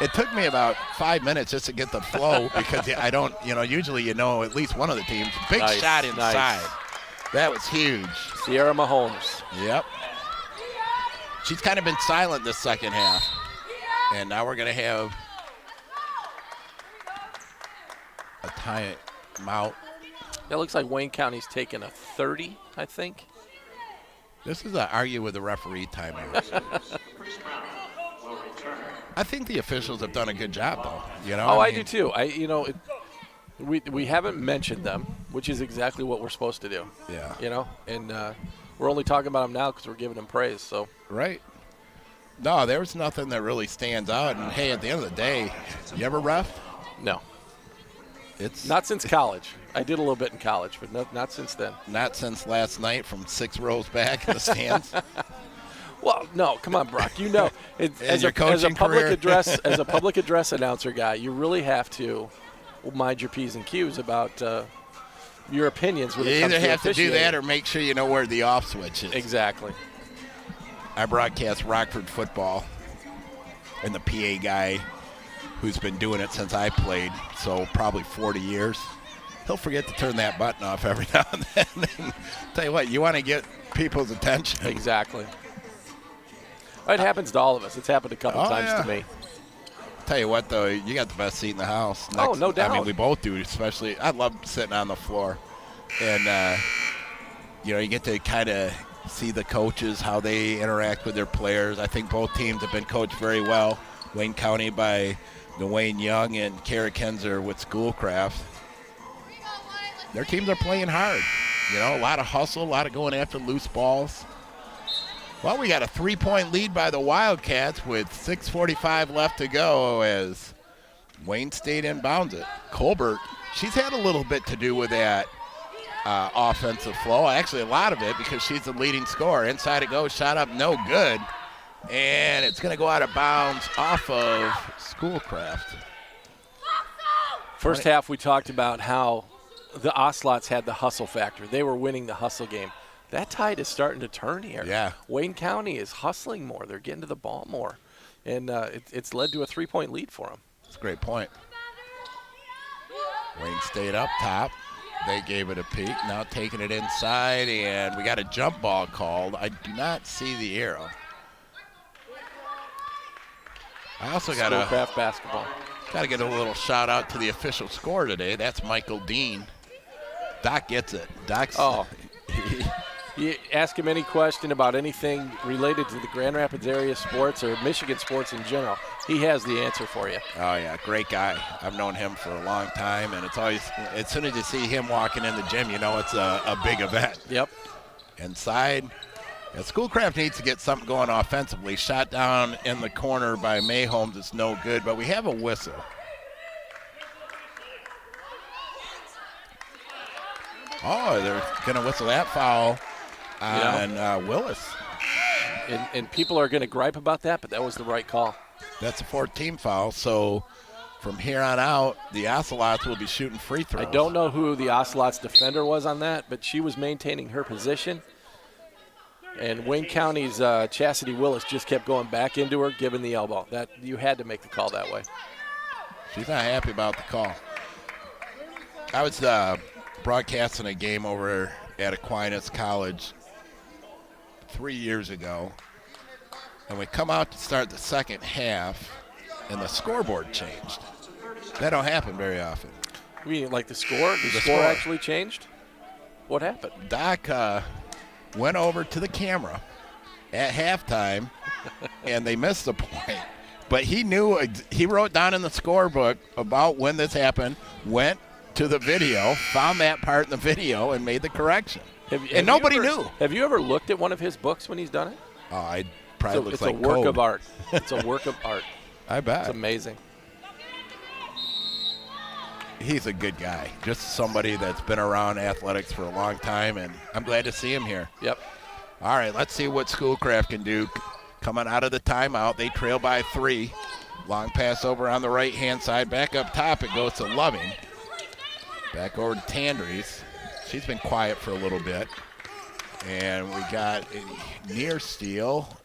It took me about 5 minutes just to get the flow because I don't, usually at least one of the teams. Big shot inside. Nice. That was huge. Sierra Mahomes. Yep. She's kind of been silent this second half. And now we're going to have a timeout. It looks like Wayne County's taking a 30, I think. This is an argue with the referee timeout. I think the officials have done a good job, though. I do too. We haven't mentioned them, which is exactly what we're supposed to do. Yeah. And we're only talking about them now because we're giving them praise. So. Right. No, there's nothing that really stands out. And hey, at the end of the day, you ever ref? No. It's not since college. I did a little bit in college, but not since then. Not since last night from 6 rows back in the stands. Well, no, come on, Brock. As a public address announcer guy, you really have to mind your P's and Q's about your opinions when it comes to You either have to do officiating. that or make sure you know where the off switch is. Exactly. I broadcast Rockford football, and the PA guy who's been doing it since I played, so probably 40 years, he'll forget to turn that button off every now and then. Tell you what, you want to get people's attention. Exactly. It happens to all of us. It's happened a couple times to me. Tell you what, though, you got the best seat in the house. No doubt. I mean, we both do, especially. I love sitting on the floor. And, you get to kind of see the coaches, how they interact with their players. I think both teams have been coached very well. Wayne County by Dwayne Young and Kara Kenzer with Schoolcraft. Their teams are playing hard. A lot of hustle, a lot of going after loose balls. Well, we got a 3-point lead by the Wildcats with 6:45 left to go as Wayne State inbounds it. Colbert, she's had a little bit to do with that offensive flow. Actually, a lot of it because she's the leading scorer. Inside it goes, shot up, no good. And it's going to go out of bounds off of Schoolcraft. First half, we talked about how the Ocelots had the hustle factor. They were winning the hustle game. That tide is starting to turn here. Yeah. Wayne County is hustling more. They're getting to the ball more. And it's led to a 3-point lead for them. That's a great point. Wayne State up top. They gave it a peek. Now taking it inside, and we got a jump ball called. I do not see the arrow. I also got Schoolcraft basketball. Got to get a little shout out to the official scorer today. That's Michael Dean. Doc gets it. Doc's. You ask him any question about anything related to the Grand Rapids area sports or Michigan sports in general, he has the answer for you. Oh, yeah, great guy. I've known him for a long time, and it's always, as soon as you see him walking in the gym, it's a big event. Yep. Inside. Yeah, Schoolcraft needs to get something going offensively. Shot down in the corner by Mayholmes. It's no good, but we have a whistle. Oh, they're going to whistle that foul on Willis. And people are going to gripe about that, but that was the right call. That's a 14 foul, so from here on out, the Ocelots will be shooting free throws. I don't know who the Ocelots defender was on that, but she was maintaining her position. And Wayne County's Chastity Willis just kept going back into her, giving the elbow. That you had to make the call that way. She's not happy about the call. I was broadcasting a game over at Aquinas College 3 years ago, and we come out to start the second half, and the scoreboard changed. That don't happen very often. You mean like the score? The score actually changed? What happened? Doc went over to the camera at halftime, and they missed the point. But he knew, he wrote down in the scorebook about when this happened, went to the video, found that part in the video, and made the correction. And nobody knew. Have you ever looked at one of his books when he's done it? Oh, I probably looks like it's a work code. of art. It's a work of art. I bet. It's amazing. He's a good guy. Just somebody that's been around athletics for a long time, and I'm glad to see him here. Yep. All right, let's see what Schoolcraft can do. Coming out of the timeout, they trail by 3. Long pass over on the right-hand side. Back up top, it goes to Loving. Back over to Tandries. She's been quiet for a little bit. And we got a near steal.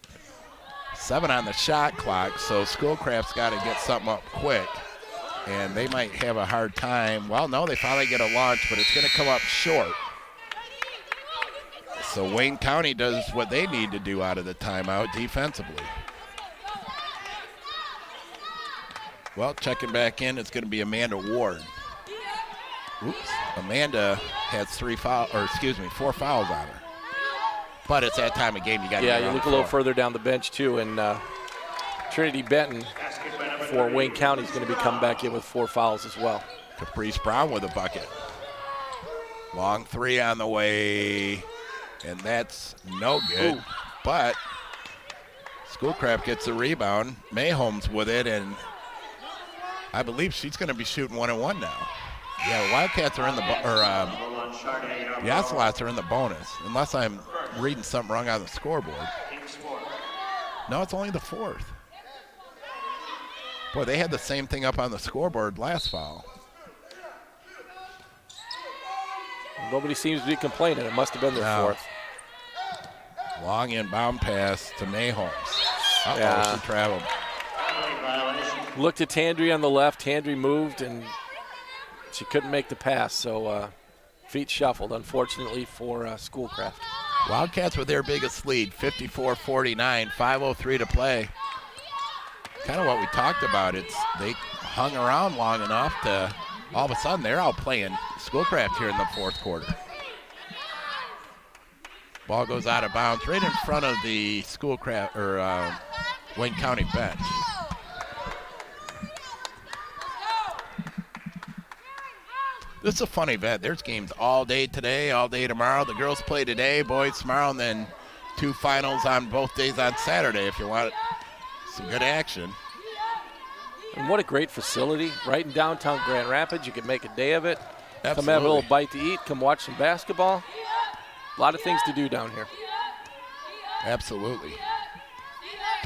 7 on the shot clock, so Schoolcraft's got to get something up quick. And they might have a hard time. Well, no, they finally get a launch, but it's going to come up short. So Wayne County does what they need to do out of the timeout defensively. Well, checking back in, it's going to be Amanda Ward. Oops. Amanda has 4 fouls on her. But it's that time of game you got to Yeah, you look a little further down the bench, too, and Trinity Benton for Wayne County is going to be coming back in with 4 fouls as well. Caprice Brown with a bucket. Long 3 on the way, and that's no good. Ooh. But Schoolcraft gets the rebound. Mayholm's with it, and I believe she's going to be shooting 1-and-1 now. Yeah, the Wildcats are in the the Ocelots are in the bonus, unless I'm reading something wrong on the scoreboard. No, it's only the 4th. Boy, they had the same thing up on the scoreboard last foul. Nobody seems to be complaining. It must have been their 4th. Long inbound pass to Mayholmes. Yeah. She traveled. Looked at Tandry on the left. Tandry moved, and she couldn't make the pass, so feet shuffled, unfortunately, for Schoolcraft. Wildcats with their biggest lead, 54-49, 5:03 to play. Kind of what we talked about. They hung around long enough to all of a sudden they're out playing Schoolcraft here in the 4th quarter. Ball goes out of bounds right in front of the Schoolcraft or Wayne County bench. This is a fun event. There's games all day today, all day tomorrow. The girls play today, boys tomorrow, and then 2 finals on both days on Saturday if you want some good action. And what a great facility. Right in downtown Grand Rapids. You can make a day of it. Absolutely. Come have a little bite to eat. Come watch some basketball. A lot of things to do down here. Absolutely.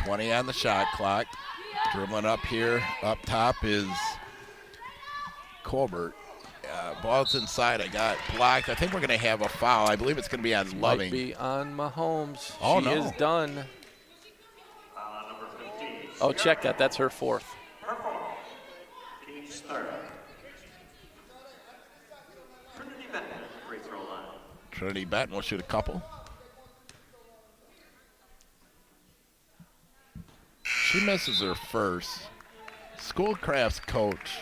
20 on the shot clock. Dribbling up here. Up top is Colbert. Ball's inside. I got blocked. I think we're going to have a foul. I believe it's going to be on Loving. Might be on Mahomes. Oh, she no. is done. Oh, check that. That's her 4th. Trinity Benton will shoot a couple. She misses her first. Schoolcraft's coach,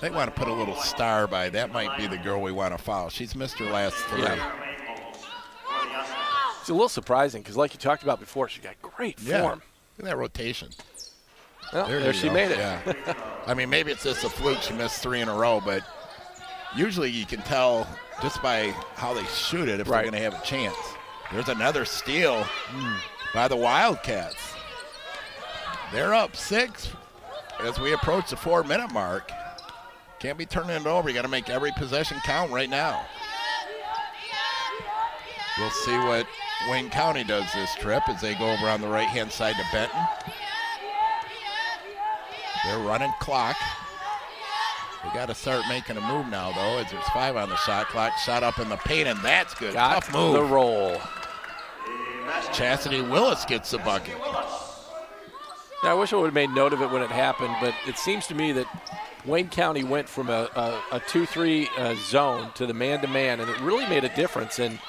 they want to put a little star by. That might be the girl we want to foul. She's missed her last 3. Yeah. It's a little surprising because, like you talked about before, she got great form. Look at that rotation. Well, there she made it. Yeah. I mean, maybe it's just a fluke. She missed 3 in a row, but usually you can tell just by how they shoot it if they're going to have a chance. There's another steal by the Wildcats. They're up 6 as we approach the 4-minute mark. Can't be turning it over. You got to make every possession count right now. We'll see what Wayne County does this trip as they go over on the right-hand side to Benton. They're running clock. They got to start making a move now, though, as there's 5 on the shot clock. Shot up in the paint, and that's good. Got Tough move. the roll. Chastity Willis gets the bucket. Now, I wish I would have made note of it when it happened, but it seems to me that Wayne County went from a 2-3 zone to the man-to-man, and it really made a difference in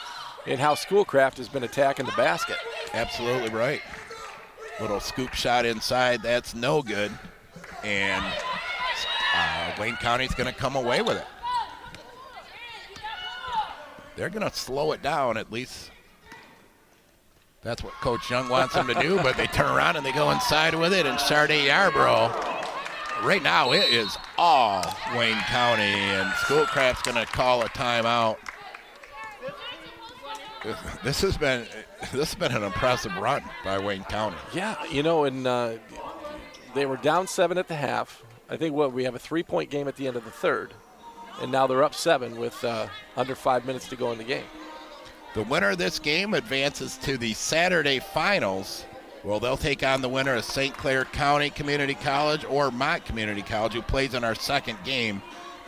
how Schoolcraft has been attacking the basket. Absolutely right. Little scoop shot inside. That's no good. And Wayne County's going to come away with it. They're going to slow it down, at least. That's what Coach Young wants them to do, but they turn around and they go inside with it, and Sade Yarborough, right now it is all Wayne County, and Schoolcraft's going to call a timeout. This has been an impressive run by Wayne County. Yeah, and they were down 7 at the half. I think we have a 3-point game at the end of the third, and now they're up 7 with under 5 minutes to go in the game. The winner of this game advances to the Saturday finals. Well, they'll take on the winner of St. Clair County Community College or Mott Community College, who plays in our second game.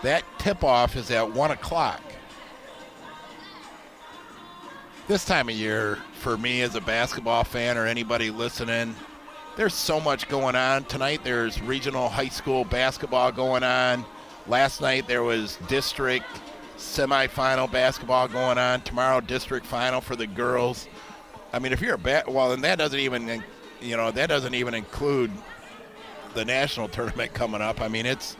That tip-off is at 1 o'clock. This time of year, for me as a basketball fan or anybody listening, there's so much going on. Tonight there's regional high school basketball going on. Last night there was district semifinal basketball going on. Tomorrow, district final for the girls. I mean, if you're and that doesn't even, include the national tournament coming up. I mean, it's.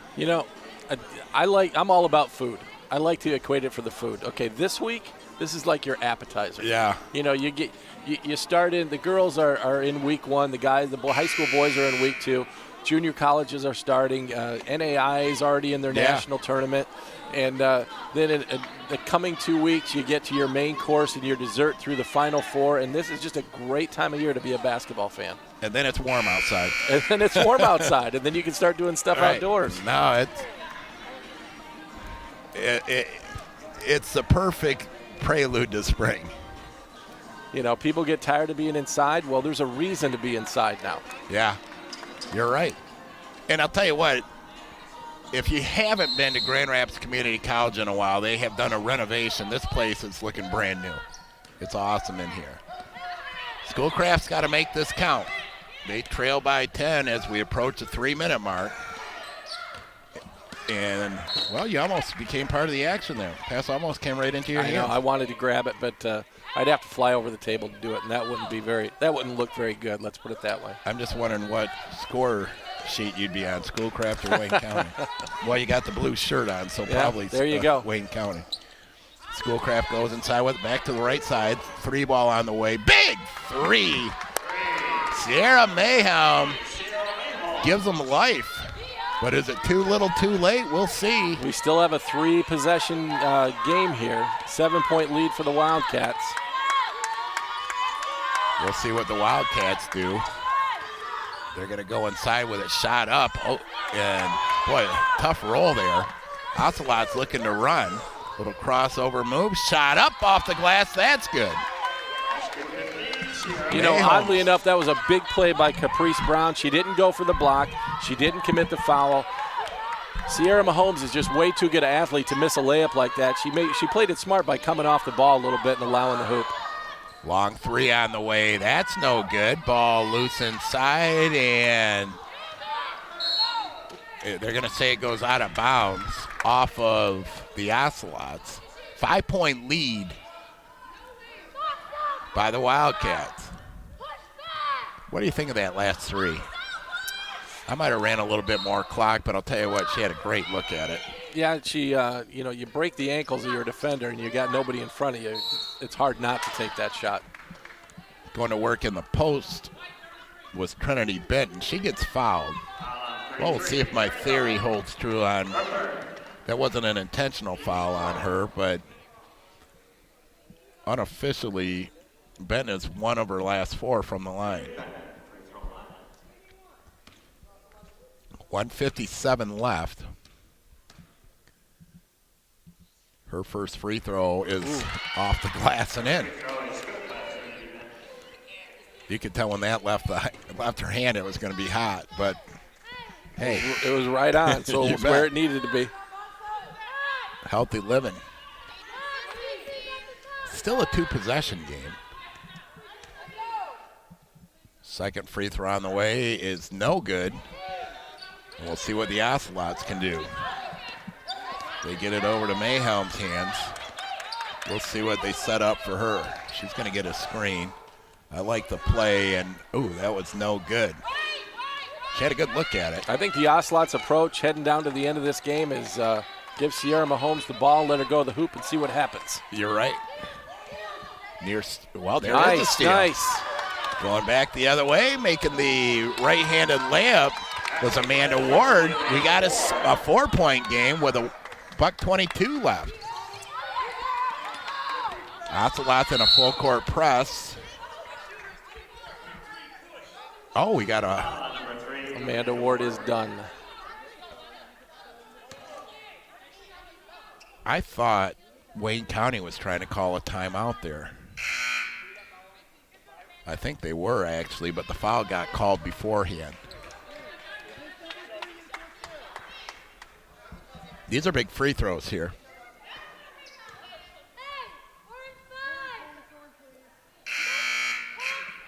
I'm all about food. I like to equate it for the food. Okay, this week, this is like your appetizer. Yeah. You start in. The girls are in week 1. The high school boys are in week 2. Junior colleges are starting. NAI is already in their national tournament. And then in the coming 2 weeks, you get to your main course and your dessert through the Final Four. And this is just a great time of year to be a basketball fan. And then it's warm outside. And then you can start doing stuff outdoors. No, it's the perfect prelude to spring. People get tired of being inside. Well, there's a reason to be inside now. Yeah, you're right. And I'll tell you what, if you haven't been to Grand Rapids Community College in a while, they have done a renovation. This place is looking brand new. It's awesome in here. Schoolcraft's got to make this count. They trail by 10 as we approach the 3-minute mark. And, well, you almost became part of the action there. Pass almost came right into your hands. I wanted to grab it, but I'd have to fly over the table to do it, and that wouldn't look very good. Let's put it that way. I'm just wondering what score sheet you'd be on, Schoolcraft or Wayne County. Well, you got the blue shirt on, so probably there you go. Wayne County. Schoolcraft goes inside with it, back to the right side. 3 ball on the way. Big 3. Sierra Mayhem gives them life. But is it too little too late? We'll see. We still have a 3-possession game here. 7-point lead for the Wildcats. We'll see what the Wildcats do. They're going to go inside with it, shot up. Oh, and, boy, tough roll there. Ocelot's looking to run. Little crossover move. Shot up off the glass. That's good. Oddly enough, that was a big play by Caprice Brown. She didn't go for the block. She didn't commit the foul. Sierra Mahomes is just way too good an athlete to miss a layup like that. She played it smart by coming off the ball a little bit and allowing the hoop. Long 3 on the way. That's no good. Ball loose inside, and they're going to say it goes out of bounds off of the Ocelots. 5-point lead by the Wildcats. What do you think of that last 3? I might have ran a little bit more clock, but I'll tell you what, she had a great look at it. Yeah, she, you break the ankles of your defender and you got nobody in front of you. It's hard not to take that shot. Going to work in the post was Trinity Benton. She gets fouled. Well, we'll see if my theory holds true on that wasn't an intentional foul on her, but unofficially, Benton is 1 of her last 4 from the line. 1:57 left. Her first free throw is off the glass and in. You could tell when that left her hand it was going to be hot, but Hey. It was right on, so it was where it needed to be. Healthy living. Still a 2-possession game. Second free throw on the way is no good. We'll see what the Ocelots can do. They get it over to Mayhelm's hands. We'll see what they set up for her. She's going to get a screen. I like the play, and, ooh, that was no good. She had a good look at it. I think the Ocelots' approach heading down to the end of this game is give Sierra Mahomes the ball, let her go to the hoop, and see what happens. You're right. Well, there nice, is a steal. Nice. Going back the other way, making the right-handed layup was Amanda Ward. We got a 4-point game with a $1:22 left. Ocelots in a full-court press. Oh, we got Amanda Ward is done. I thought Wayne County was trying to call a timeout there. I think they were, actually, but the foul got called beforehand. These are big free throws here.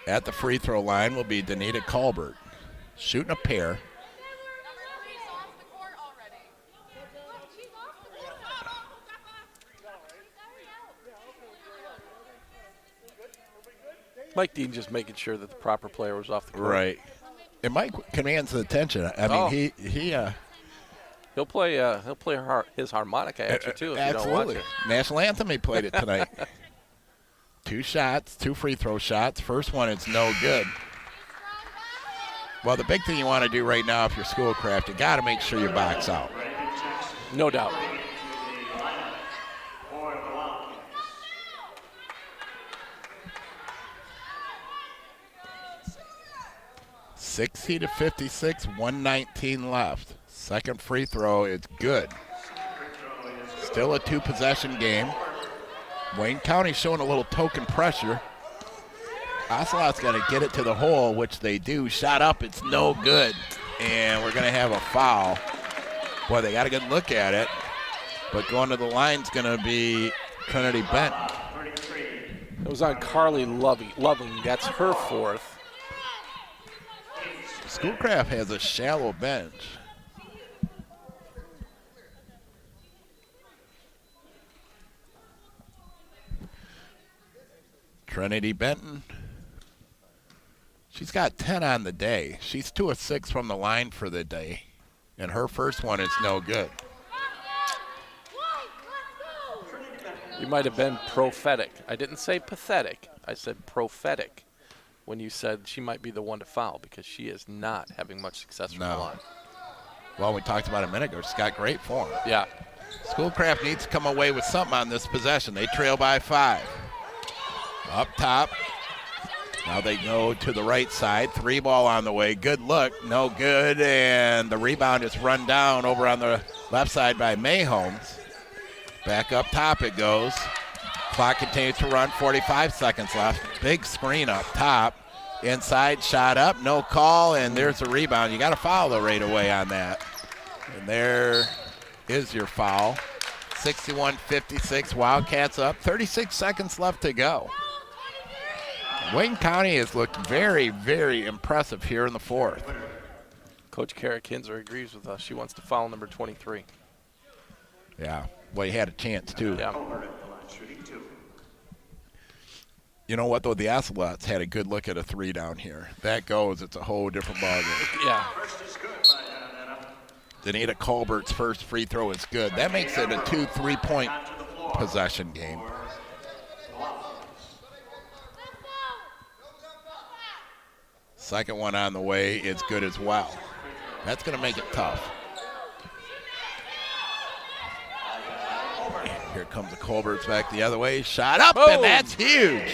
At the free throw line will be Danita Colbert, shooting a pair. Mike Dean just making sure that the proper player was off the court. Right. And Mike commands the attention. I mean, he'll play his harmonica at you too. If absolutely. You don't watch it. National anthem. He played it tonight. 2 shots, 2 free throw shots. First one is no good. Well, the big thing you want to do right now if you're Schoolcraft, you got to make sure you box out. No doubt. (60-56), 1:19 left. Second free throw is good. Still a 2-possession game. Wayne County showing a little token pressure. Ocelot's got to get it to the hole, which they do. Shot up, it's no good. And we're going to have a foul. Boy, they got a good look at it. But going to the line's going to be Trinity Benton. It was on Carly Loving. That's her 4th. Schoolcraft has a shallow bench. Trinity Benton. She's got 10 on the day. She's 2 of 6 from the line for the day. And her first one is no good. You might have been prophetic. I didn't say pathetic. I said prophetic when you said she might be the one to foul because she is not having much success from the line. Well, we talked about it a minute ago. She's got great form. Yeah. Schoolcraft needs to come away with something on this possession. They trail by 5. Up top. Now they go to the right side. 3 ball on the way. Good look. No good. And the rebound is run down over on the left side by Mayholmes. Back up top it goes. Clock continues to run. 45 seconds left. Big screen up top. Inside shot up. No call. And there's a rebound. You got to foul though right away on that. And there is your foul. 61-56. Wildcats up. 36 seconds left to go. Wayne County has looked very, very impressive here in the 4th. Coach Kara Kinzer agrees with us. She wants to foul number 23. Yeah, well, he had a chance, too. Yeah. You know what, though? The Ocelots had a good look at a 3 down here. That goes, it's a whole different ballgame. Yeah. Danita Colbert's first free throw is good. That makes it a 2 3-point possession game. Second one on the way is good as well. That's going to make it tough. Here comes the Colberts back the other way. Shot up, and that's huge.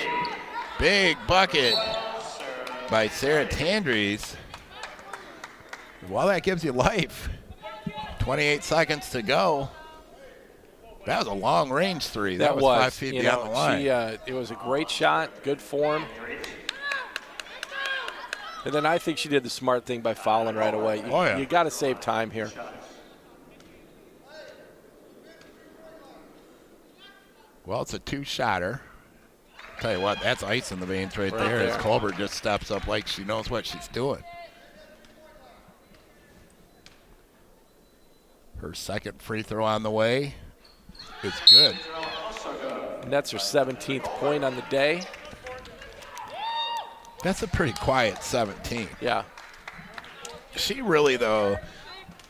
Big bucket by Sarah Tandries. Well, that gives you life. 28 seconds to go. That was a long-range 3. That was 5 feet beyond the line. It was a great shot, good form. And then I think she did the smart thing by fouling right away. You got to save time here. Well, it's a two-shotter. Tell you what, that's ice in the veins right there as Colbert just steps up like she knows what she's doing. Her second free throw on the way. It's good. And that's her 17th point on the day. That's a pretty quiet 17. Yeah. She really, though,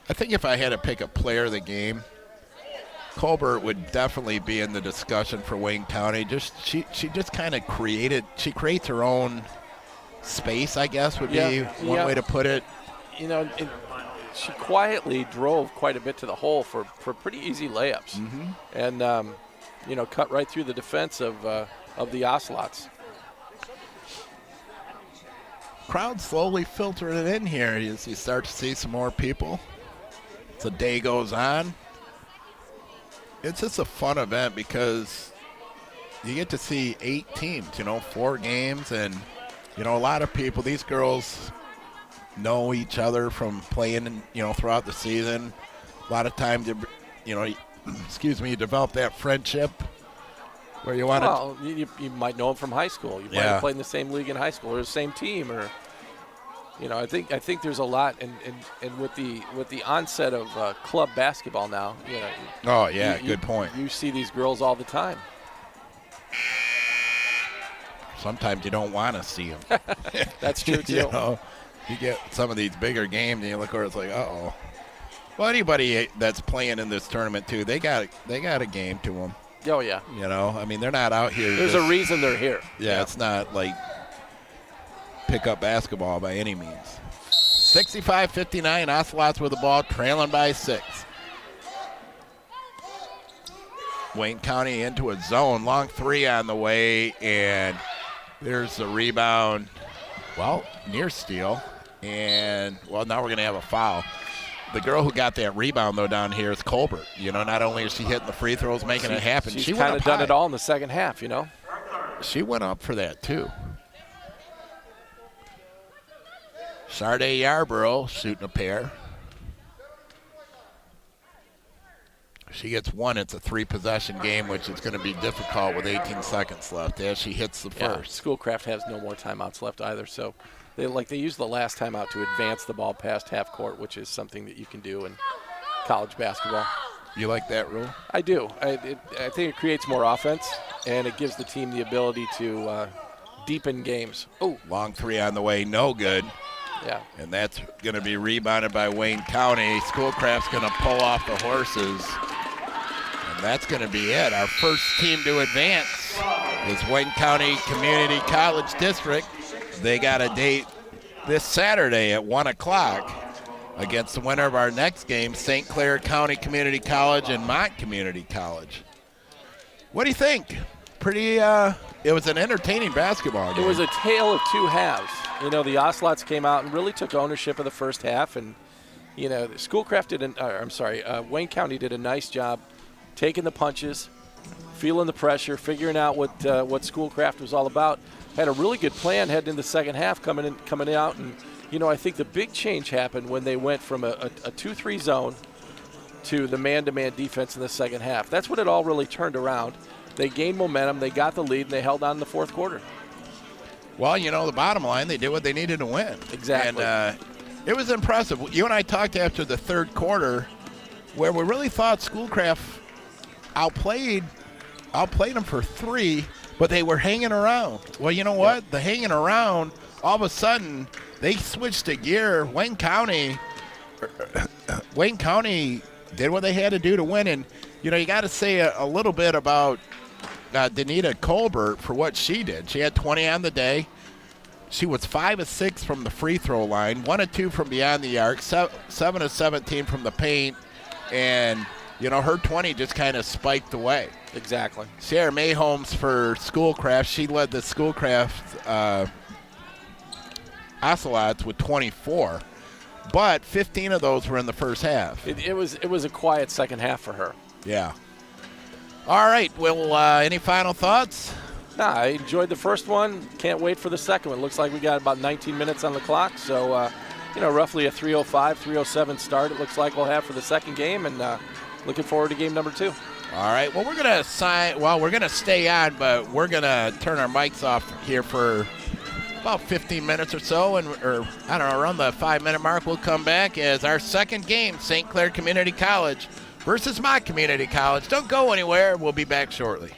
I think if I had to pick a player of the game, Colbert would definitely be in the discussion for Wayne County. She just kind of creates her own space, I guess would be one way to put it. You know, she quietly drove quite a bit to the hole for pretty easy layups. Mm-hmm. And, you know, cut right through the defense of the Ocelots. Crowd slowly filtering it in here as you start to see some more people. As the day goes on. It's just a fun event because you get to see 8 teams, 4 games, and, a lot of people, these girls know each other from playing, throughout the season. A lot of times, you develop that friendship where you want to. Well, you might know them from high school. You might have played in the same league in high school or the same team, or I think there's a lot, and with the onset of club basketball now, Oh yeah, good point. You see these girls all the time. Sometimes you don't want to see them. That's true too. You get some of these bigger games, and you look where it's like, uh-oh. Well, anybody that's playing in this tournament too, they got a game to them. Oh yeah. I mean, they're not out here. There's a reason they're here. Yeah, it's not like pick-up basketball by any means. 65-59, Ocelots with the ball, trailing by 6. Wayne County into a zone, long 3 on the way, and there's the rebound. Well, near steal, and now we're going to have a foul. The girl who got that rebound, though, down here is Colbert. Not only is she hitting the free throws, making it happen. She's kind of done it all in the second half, She went up for that, too. Sade Yarborough shooting a pair. She gets one. It's a 3-possession game, which is going to be difficult with 18 seconds left as she hits the first. Schoolcraft has no more timeouts left either, so they use the last timeout to advance the ball past half court, which is something that you can do in college basketball. You like that rule? I do. I think it creates more offense, and it gives the team the ability to deepen games. Oh, long 3 on the way, no good. Yeah. And that's going to be rebounded by Wayne County. Schoolcraft's going to pull off the horses. And that's going to be it. Our first team to advance is Wayne County Community College District. They got a date this Saturday at 1 o'clock against the winner of our next game, St. Clair County Community College and Mott Community College. What do you think? It was an entertaining basketball game. It was a tale of two halves. The Ocelots came out and really took ownership of the first half, and Schoolcraft Wayne County did a nice job taking the punches, feeling the pressure, figuring out what Schoolcraft was all about. Had a really good plan heading into the second half coming out, and I think the big change happened when they went from a 2-3 zone to the man-to-man defense in the second half. That's when it all really turned around. They gained momentum, they got the lead, and they held on in the fourth quarter. Well, the bottom line, they did what they needed to win. Exactly. And it was impressive. You and I talked after the third quarter where we really thought Schoolcraft outplayed them for 3, but they were hanging around. Well, you know what? The hanging around, all of a sudden, they switched to gear. Wayne County did what they had to do to win. And, you got to say a little bit about Danita Colbert for what she did. She had 20 on the day. She was 5 of 6 from the free throw line, 1 of 2 from beyond the arc, 7 of 17 from the paint, and her 20 just kind of spiked away. Exactly. Sarah Mayholmes for Schoolcraft. She led the Schoolcraft Ocelots with 24, but 15 of those were in the first half. It was a quiet second half for her. Yeah. All right. Well, any final thoughts? Nah, I enjoyed the first one. Can't wait for the second one. Looks like we got about 19 minutes on the clock, so roughly a 3:05, 3:07 start. It looks like we'll have for the second game, and looking forward to game number 2. All right. Well, we're gonna stay on, but we're gonna turn our mics off here for about 15 minutes or so, or I don't know, around the 5-minute mark. We'll come back as our second game, St. Clair Community College versus Mott Community College. Don't go anywhere. We'll be back shortly.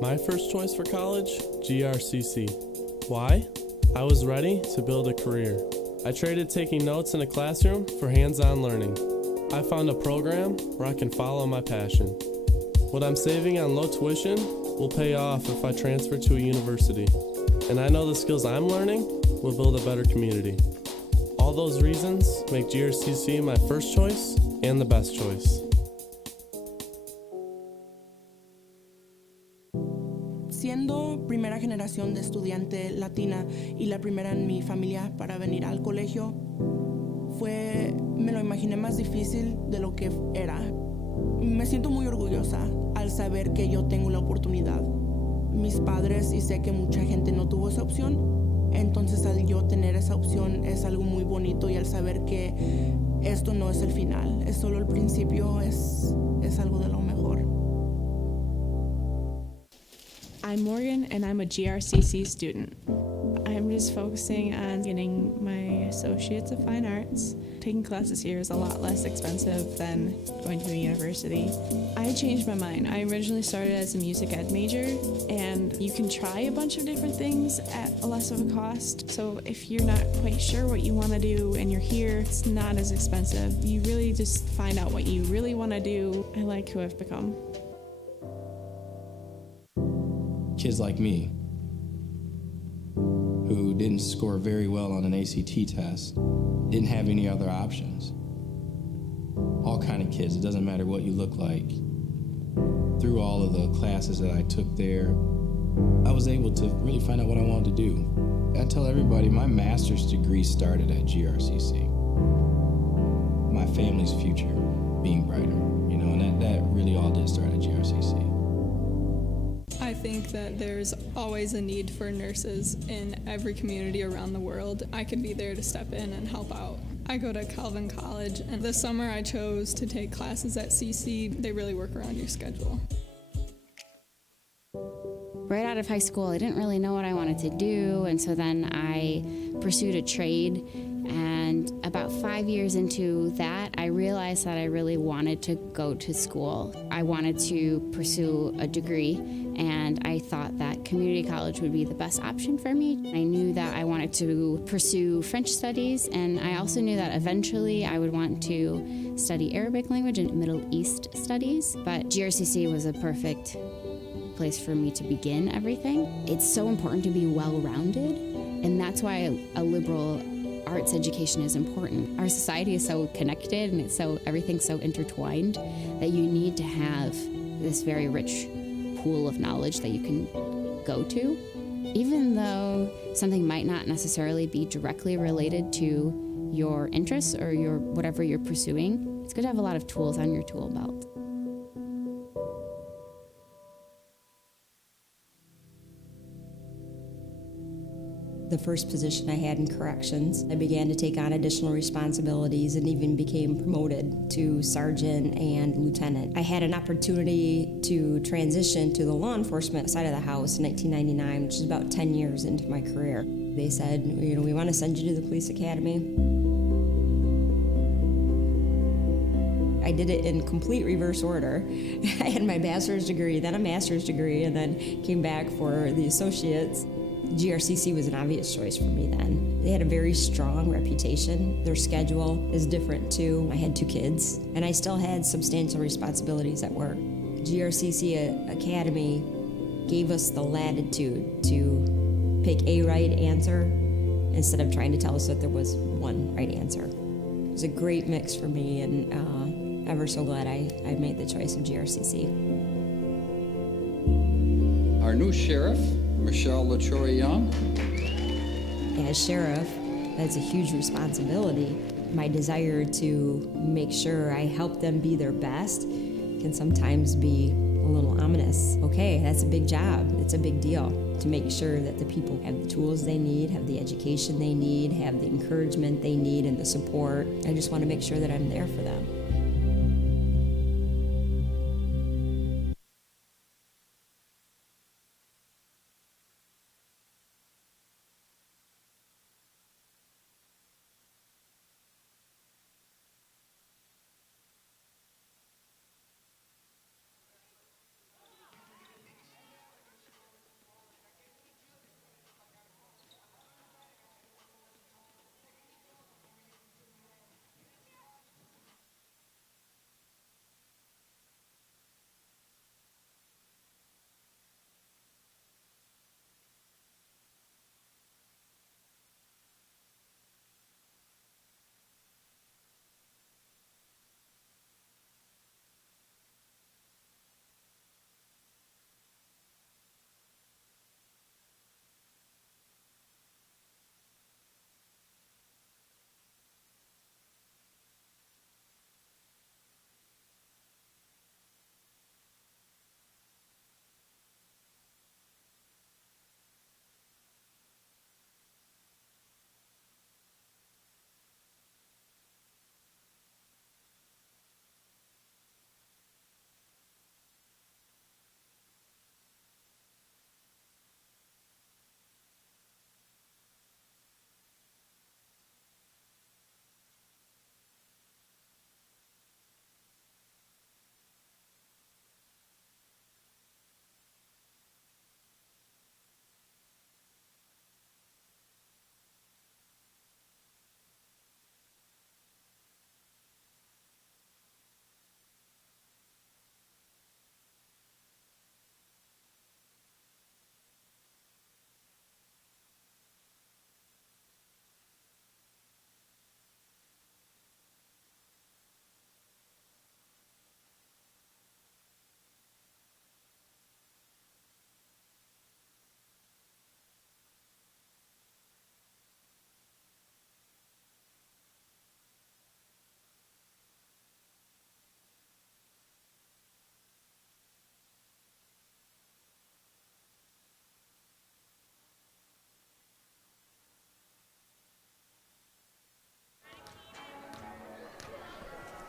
My first choice for college, GRCC. Why? I was ready to build a career. I traded taking notes in a classroom for hands-on learning. I found a program where I can follow my passion. What I'm saving on low tuition will pay off if I transfer to a university. And I know the skills I'm learning will build a better community. All those reasons make GRCC my first choice and the best choice. Siendo primera generación de estudiante latina y la primera en mi familia para venir al colegio, me lo imaginé más difícil de lo que era. Me siento muy orgullosa al saber que yo tengo la oportunidad. Mis padres, y sé que mucha gente no tuvo esa opción, entonces al yo tener esa opción es algo muy bonito, y al saber que esto no es el final, es solo el principio, es algo de lo mejor. I'm Morgan, and I'm a GRCC student. I'm just focusing on getting my Associates of Fine Arts. Taking classes here is a lot less expensive than going to a university. I changed my mind. I originally started as a music ed major, and you can try a bunch of different things at a less of a cost. So if you're not quite sure what you want to do and you're here, it's not as expensive. You really just find out what you really want to do. I like who I've become. Kids like me, who didn't score very well on an ACT test, didn't have any other options. All kind of kids, it doesn't matter what you look like. Through all of the classes that I took there, I was able to really find out what I wanted to do. I tell everybody my master's degree started at GRCC. My family's future being brighter, and that really all did start at GRCC. I think that there's always a need for nurses in every community around the world. I can be there to step in and help out. I go to Calvin College, and this summer I chose to take classes at CC. They really work around your schedule. Right out of high school, I didn't really know what I wanted to do, and so then I pursued a trade. And about 5 years into that, I realized that I really wanted to go to school. I wanted to pursue a degree, and I thought that community college would be the best option for me. I knew that I wanted to pursue French studies, and I also knew that eventually I would want to study Arabic language and Middle East studies, but GRCC was a perfect place for me to begin everything. It's so important to be well-rounded, and that's why a liberal arts education is important. Our society is so connected, and everything's so intertwined that you need to have this very rich pool of knowledge that you can go to. Even though something might not necessarily be directly related to your interests or whatever you're pursuing, it's good to have a lot of tools on your tool belt. The first position I had in corrections, I began to take on additional responsibilities and even became promoted to sergeant and lieutenant. I had an opportunity to transition to the law enforcement side of the house in 1999, which is about 10 years into my career. They said, we want to send you to the police academy. I did it in complete reverse order. I had my bachelor's degree, then a master's degree, and then came back for the associates. GRCC was an obvious choice for me then. They had a very strong reputation. Their schedule is different too. I had 2 kids, and I still had substantial responsibilities at work. GRCC Academy gave us the latitude to pick a right answer instead of trying to tell us that there was one right answer. It was a great mix for me, and ever so glad I made the choice of GRCC. Our new sheriff, Michelle LaTroy Young. As sheriff, that's a huge responsibility. My desire to make sure I help them be their best can sometimes be a little ominous. Okay, that's a big job. It's a big deal to make sure that the people have the tools they need, have the education they need, have the encouragement they need, and the support. I just want to make sure that I'm there for them.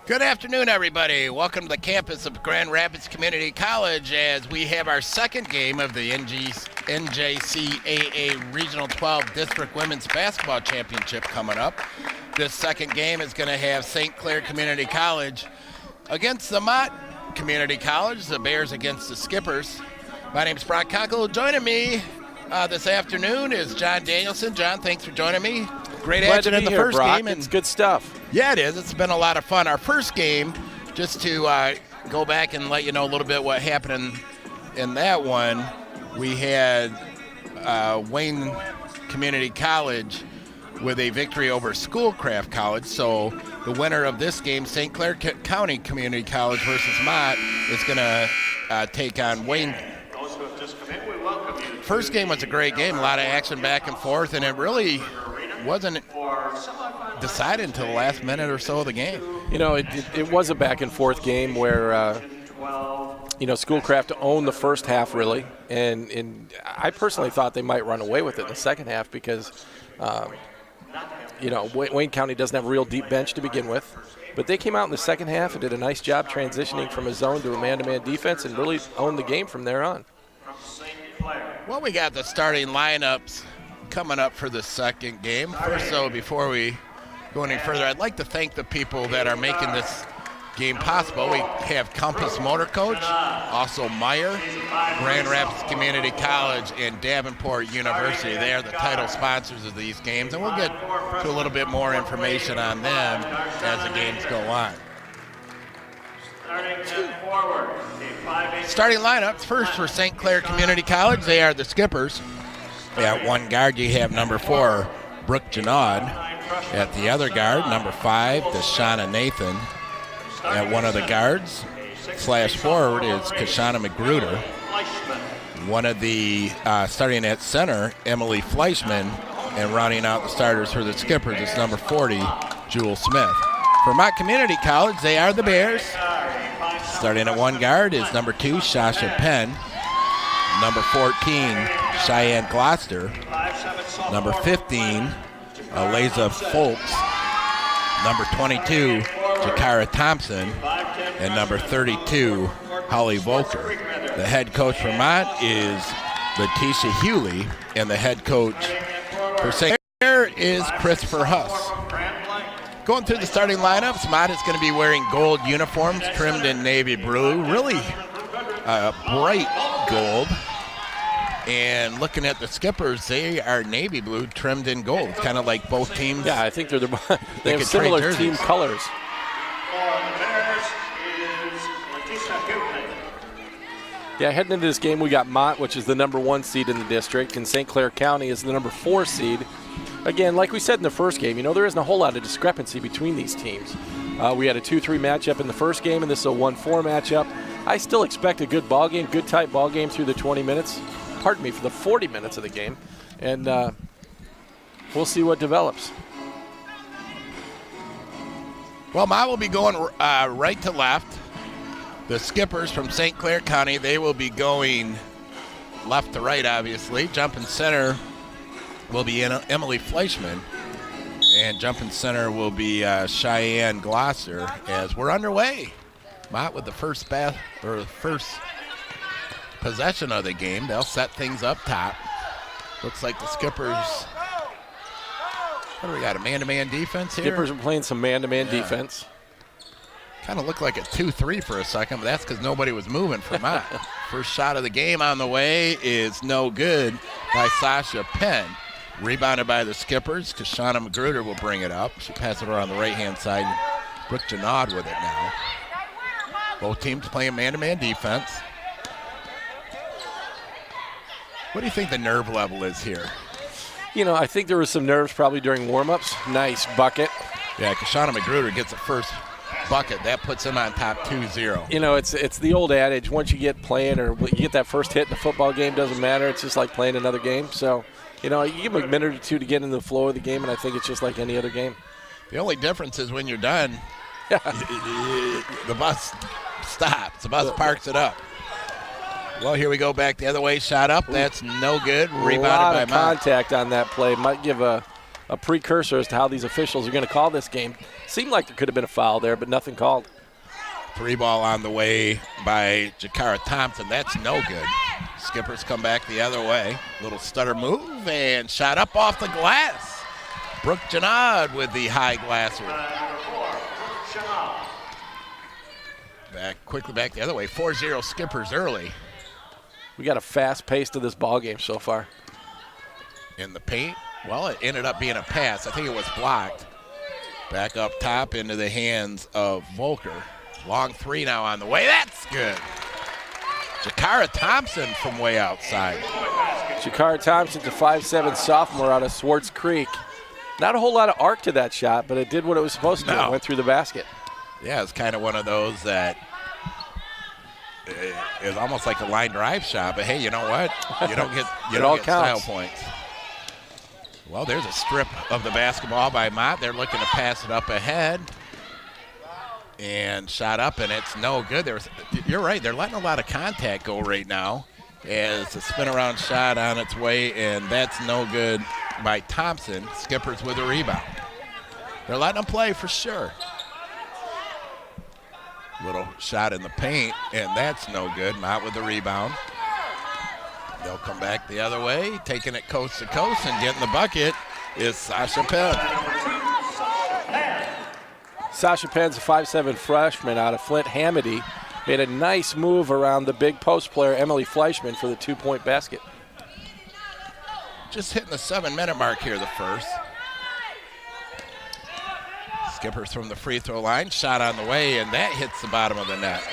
Good afternoon, everybody. Welcome to the campus of Grand Rapids Community College as we have our second game of the NJCAA Regional 12 District Women's Basketball Championship coming up. This second game is going to have St. Clair Community College against the Mott Community College, the Bears against the Skippers. My name is Brock Cockle. Joining me this afternoon is John Danielson. John, thanks for joining me. Great action in the first game. It's good stuff. Yeah, it is. It's been a lot of fun. Our first game, just to go back and let you know a little bit what happened in that one, we had Wayne Community College with a victory over Schoolcraft College. So the winner of this game, St. Clair County Community College versus Mott, is going to take on Wayne. First game was a great game, a lot of action back and forth, and it really wasn't decided until the last minute or so of the game. You know, it was a back and forth game where, Schoolcraft owned the first half really, and I personally thought they might run away with it in the second half because, Wayne County doesn't have a real deep bench to begin with. But they came out in the second half and did a nice job transitioning from a zone to a man-to-man defense and really owned the game from there on. Well, we got the starting lineups coming up for the second game. First, though, before we go any further, I'd like to thank the people that are making this game possible. We have Compass Motor Coach, also Meyer, Grand Rapids Community College, and Davenport University. They are the title sponsors of these games, and we'll get to a little bit more information on them as the games go on. Starting lineups, first for St. Clair Community College, they are the Skippers. At one guard, you have number 4, Brooke Janaud. At the other guard, number 5, Deshauna Nathan. At one of the guards, slash forward, is Kashana Magruder. One of the, starting at center, Emily Fleischman. And rounding out the starters for the Skippers is number 40, Jewel Smith. For Mott Community College, they are the Bears. Starting at one guard is number 2, Shasha Penn. Number 14, Cheyenne Gloucester. Number 15, Aliza Folks. Number 22, Jakara Thompson. And number 32, Holly Volker. The head coach for Mott is Letitia Hewley, and the head coach for St. Clair is Christopher Huss. Going through the starting lineups, Mott is going to be wearing gold uniforms trimmed in navy blue, really bright gold. And looking at the Skippers, they are navy blue trimmed in gold. It's kind of like both teams. Yeah, I think they have similar team colors. Yeah, heading into this game, we got Mott, which is the number 1 seed in the district, and St. Clair County is the number 4 seed. Again, like we said in the first game, there isn't a whole lot of discrepancy between these teams. We had a 2-3 matchup in the first game, and this is a 1-4 matchup. I still expect a good ball game, good tight ball game through the 20 minutes. Pardon me, for the 40 minutes of the game. And we'll see what develops. Well, Mott will be going right to left. The Skippers from St. Clair County, they will be going left to right, obviously. Jumping center will be Emily Fleischman. And jumping center will be Cheyenne Gloucester as we're underway. Mott with the first possession of the game. They'll set things up top. Looks like the Skippers, what do we got, a man-to-man defense here? Skippers are playing some man-to-man defense. Kind of looked like a 2-3 for a second, but that's because nobody was moving for Mott. First shot of the game on the way is no good by Sasha Penn. Rebounded by the Skippers. Kashana Magruder will bring it up. She passes it around the right-hand side. Brooke Janaud with it now. Both teams playing man-to-man defense. What do you think the nerve level is here? I think there was some nerves probably during warm-ups. Nice bucket. Yeah, Kashana Magruder gets the first bucket. That puts him on top 2-0. It's the old adage, once you get playing or you get that first hit in the football game, doesn't matter. It's just like playing another game. So, you give them a minute or two to get in the flow of the game, and I think it's just like any other game. The only difference is when you're done, the bus stops. The bus parks it up. Well, here we go back the other way. Shot up. That's no good. Rebounded by Mott. Contact on that play. Might give a a precursor as to how these officials are going to call this game. Seemed like there could have been a foul there, but nothing called. 3 ball on the way by Jakara Thompson. That's no good. Skippers come back the other way. Little stutter move and shot up off the glass. Brooke Janad with the high glasser. Quickly back the other way. 4-0 Skippers early. We got a fast pace to this ball game so far. In the paint. Well, it ended up being a pass. I think it was blocked. Back up top into the hands of Volker. Long 3 now on the way. That's good. Jakara Thompson from way outside. Jakara Thompson's a 5'7" sophomore out of Swartz Creek. Not a whole lot of arc to that shot, but it did what it was supposed to do. It went through the basket. Yeah, it's kind of one of those that is almost like a line drive shot, but hey, you know what? You don't get style points. Well, there's a strip of the basketball by Mott. They're looking to pass it up ahead. And shot up, and it's no good. You're right. They're letting a lot of contact go right now as a spin-around shot on its way, and that's no good by Thompson. Skippers with a rebound. They're letting them play for sure. Little shot in the paint, and that's no good. Mott with the rebound. They'll come back the other way, taking it coast to coast, and getting the bucket is Sasha Penn. Sasha Penn's a 5'7" freshman out of Flint. Hamady made a nice move around the big post player, Emily Fleischman, for the 2-point basket. Just hitting the 7-minute mark here, the first. Skippers from the free throw line, shot on the way, and that hits the bottom of the net.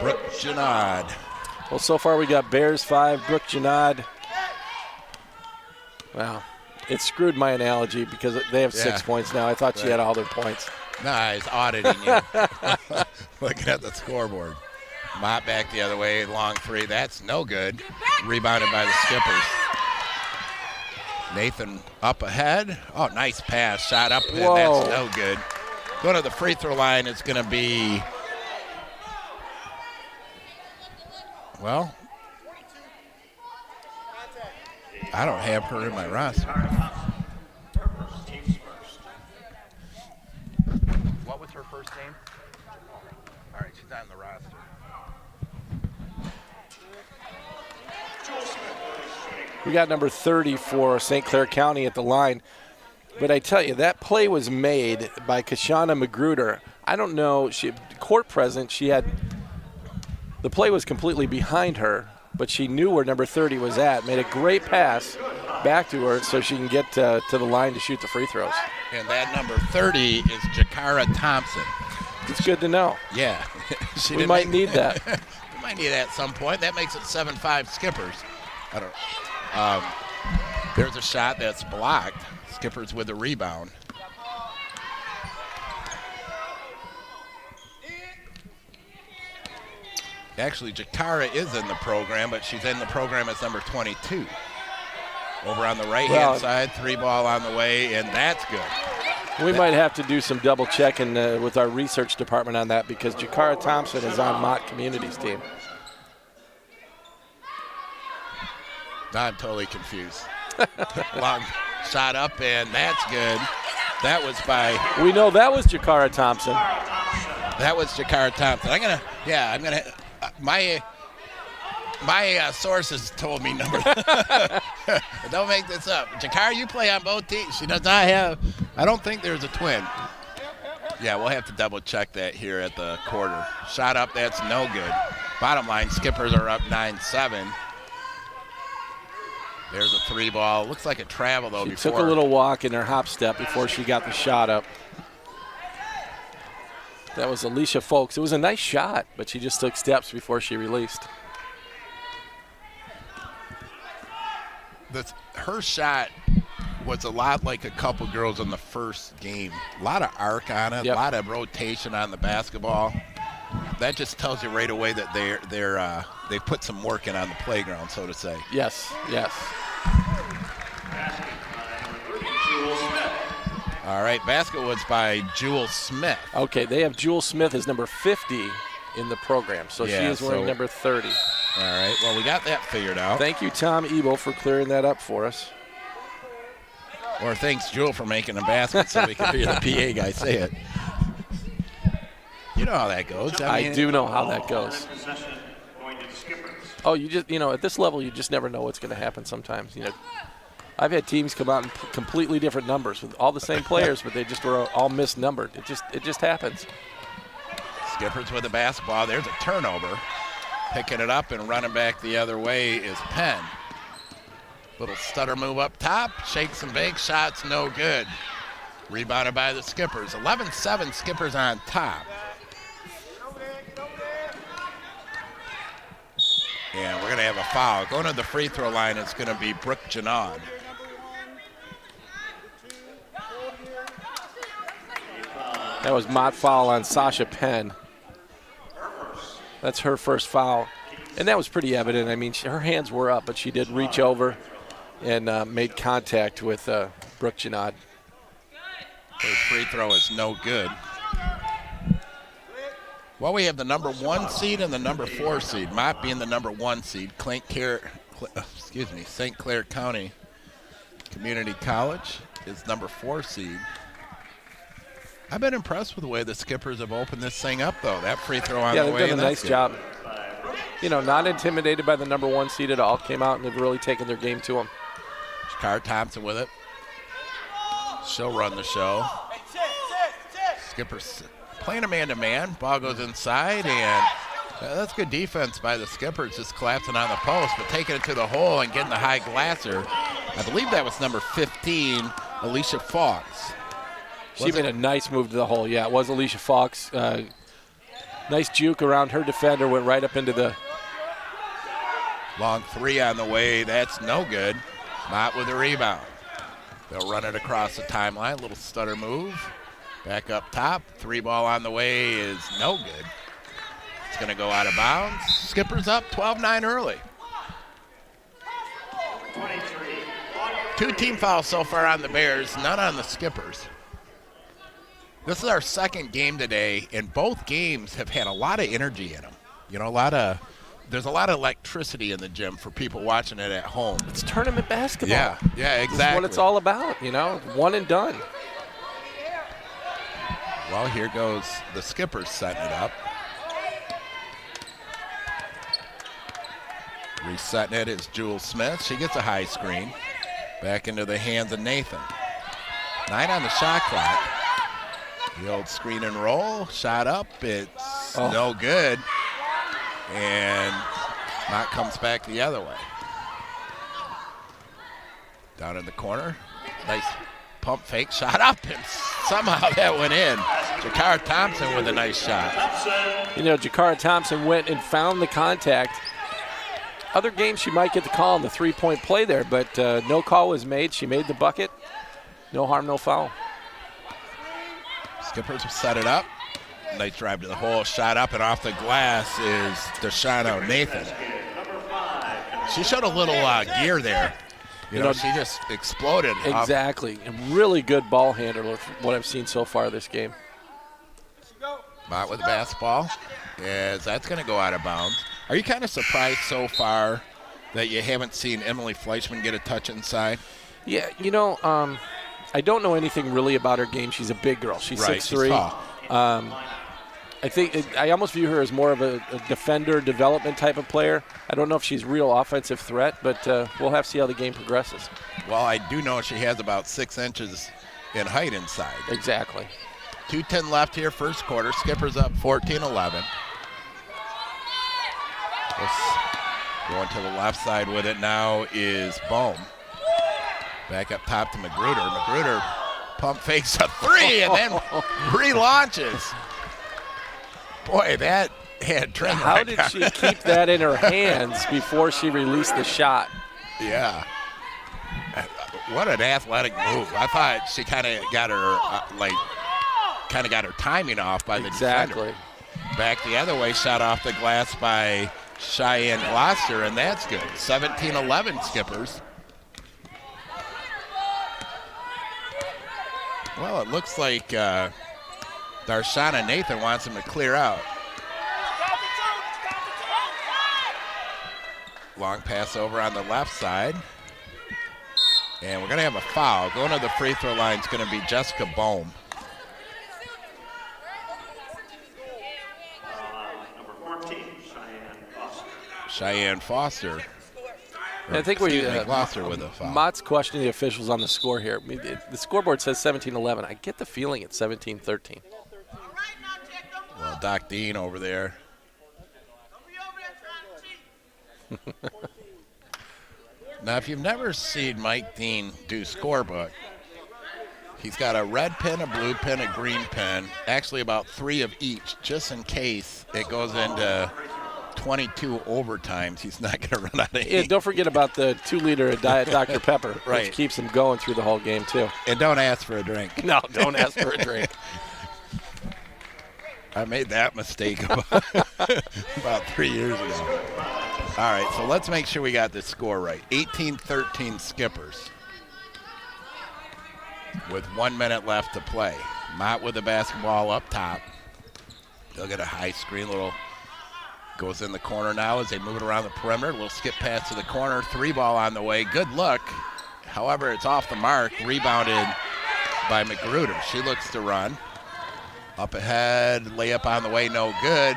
Brooke Janad. Well, so far we got Bears 5, Brooke Janad. Wow. It screwed my analogy because they have 6 points now. I thought she had all their points. Nah, he's auditing you. Looking at the scoreboard. Mott back the other way, long 3. That's no good. Rebounded by the Skippers. Nathan up ahead. Oh, nice pass. Shot up, and that's no good. Going to the free throw line, it's going to be, well, I don't have her in my roster. What was her first name? All right, she's not in the roster. We got number 30 for St. Clair County at the line. But I tell you, that play was made by Kashana Magruder. I don't know, court present, the play was completely behind her, but she knew where number 30 was at, made a great pass back to her so she can get to the line to shoot the free throws. And that number 30 is Jakara Thompson. It's good to know. Yeah. We might need that. We might need that at some point. That makes it 7-5 Skippers. I don't know. There's a shot that's blocked. Skippers with a rebound. Actually, Jakara is in the program, but she's in the program as number 22. Over on the right-hand side, 3 ball on the way, and that's good. We might have to do some double checking with our research department on that because Jakara Thompson is on Mott Community's team. I'm totally confused. Long shot up, and that's good. That was by... We know that was Jakara Thompson. That was Jakara Thompson. My sources told me number. Don't make this up. Jakara, you play on both teams. She does not have. I don't think there's a twin. Yeah, we'll have to double check that here at the quarter. Shot up, that's no good. Bottom line, Skippers are up 9-7. There's a 3 ball. Looks like a travel though. She took a little walk in her hop step before she got the shot up. That was Alicia Folks. It was a nice shot, but she just took steps before she released. Her shot was a lot like a couple girls in the first game. A lot of arc on it, a lot of rotation on the basketball. That just tells you right away that they put some work in on the playground, so to say. Yes, yes. All right, basket was by Jewel Smith. Okay, they have Jewel Smith as number 50 in the program, so she is wearing number 30. All right, well, we got that figured out. Thank you, Tom Ebel, for clearing that up for us. Or thanks, Jewel, for making a basket so we can hear the PA guy say it. You know how that goes. I do know how that goes. Oh, you just, at this level, you just never know what's going to happen sometimes. I've had teams come out in completely different numbers with all the same players, but they just were all misnumbered. It just happens. Skippers with the basketball. There's a turnover. Picking it up and running back the other way is Penn. Little stutter move up top. Shakes and bakes. Shots no good. Rebounded by the Skippers. 11-7 Skippers on top. And we're going to have a foul. Going to the free throw line is going to be Brooke Janod. That was Mott foul on Sasha Penn. That's her first foul. And that was pretty evident. I mean, her hands were up, but she did reach over and made contact with Brooke Janod. First free throw is no good. Well, we have the number 1 seed and the number 4 seed. Mott being the number 1 seed. St. Clair County Community College is number 4 seed. I've been impressed with the way the Skippers have opened this thing up, though. That free throw on the way. Yeah, they've done a nice job. Not intimidated by the number 1 seed at all. Came out and they've really taken their game to them. Jakar Thompson with it. She'll run the show. Skippers playing a man-to-man. Ball goes inside, and that's good defense by the Skippers, just collapsing on the post, but taking it to the hole and getting the high glasser. I believe that was number 15, Alicia Fox. She made a nice move to the hole. Yeah, it was Alicia Fox. Nice juke around her defender, went right up into the... Long three on the way. That's no good. Mott with a rebound. They'll run it across the timeline. Little stutter move. Back up top. 3 ball on the way is no good. It's going to go out of bounds. Skippers up 12-9 early. 2 team fouls so far on the Bears, none on the Skippers. This is our second game today, and both games have had a lot of energy in them. There's a lot of electricity in the gym for people watching it at home. It's tournament basketball. Yeah, exactly. That's what it's all about, one and done. Well, here goes the Skippers setting it up. Resetting it is Jewel Smith. She gets a high screen. Back into the hands of Nathan. 9 on the shot clock. The old screen and roll. Shot up. It's no good. And Mott comes back the other way. Down in the corner. Nice pump fake. Shot up. And somehow that went in. Jakar Thompson with a nice shot. Jakar Thompson went and found the contact. Other games she might get the call on the 3-point play there, but no call was made. She made the bucket. No harm, no foul. Skippers have set it up. Nice drive to the hole. Shot up and off the glass is Deshauna Nathan. She showed a little gear there. She just exploded. Exactly. A really good ball handler from what I've seen so far this game. Mott with the basketball. As that's going to go out of bounds. Are you kind of surprised so far that you haven't seen Emily Fleischman get a touch inside? Yeah, I don't know anything really about her game. She's a big girl. She's 6'3". She's tall. I think I almost view her as more of a defender, development type of player. I don't know if she's real offensive threat, but we'll have to see how the game progresses. Well, I do know she has about 6 inches in height inside. Exactly. 2:10 left here, first quarter. Skippers up 14-11. Going to the left side with it now is Bohm. Back up top to Magruder. Magruder pump fakes a 3 and then relaunches. Boy, that had trend. How did she keep that in her hands before she released the shot? Yeah. What an athletic move. I thought she kind of got her timing off by the defender. Back the other way, shot off the glass by Cheyenne Gloucester, and that's good. 17-11 Skippers. Well, it looks like Darshana Nathan wants him to clear out. Long pass over on the left side. And we're going to have a foul. Going to the free throw line is going to be Jessica Bohm. Number 14, Cheyenne Foster. I think we Gloucester with a foul. Mott's questioning the officials on the score here. I mean, the scoreboard says 17-11. I get the feeling it's 17-13. Well, Doc Dean over there. Now, if you've never seen Mike Dean do scorebook, he's got a red pen, a blue pen, a green pen, actually about 3 of each, just in case it goes into 22 overtimes. He's not going to run out of ink. Yeah, don't forget about the 2-liter of Diet Dr. Pepper, Right. which keeps him going through the whole game, too. And don't ask for a drink. No, don't ask for a drink. I made that mistake about 3 years ago. All right, so let's make sure we got this score right. 18-13 Skippers with 1 minute left to play. Mott with the basketball up top. They'll get a high screen, little goes in the corner now as they move it around the perimeter. Little skip pass to the corner, 3-ball on the way. Good look. However, it's off the mark, rebounded by Magruder. She looks to run. Up ahead, layup on the way, no good.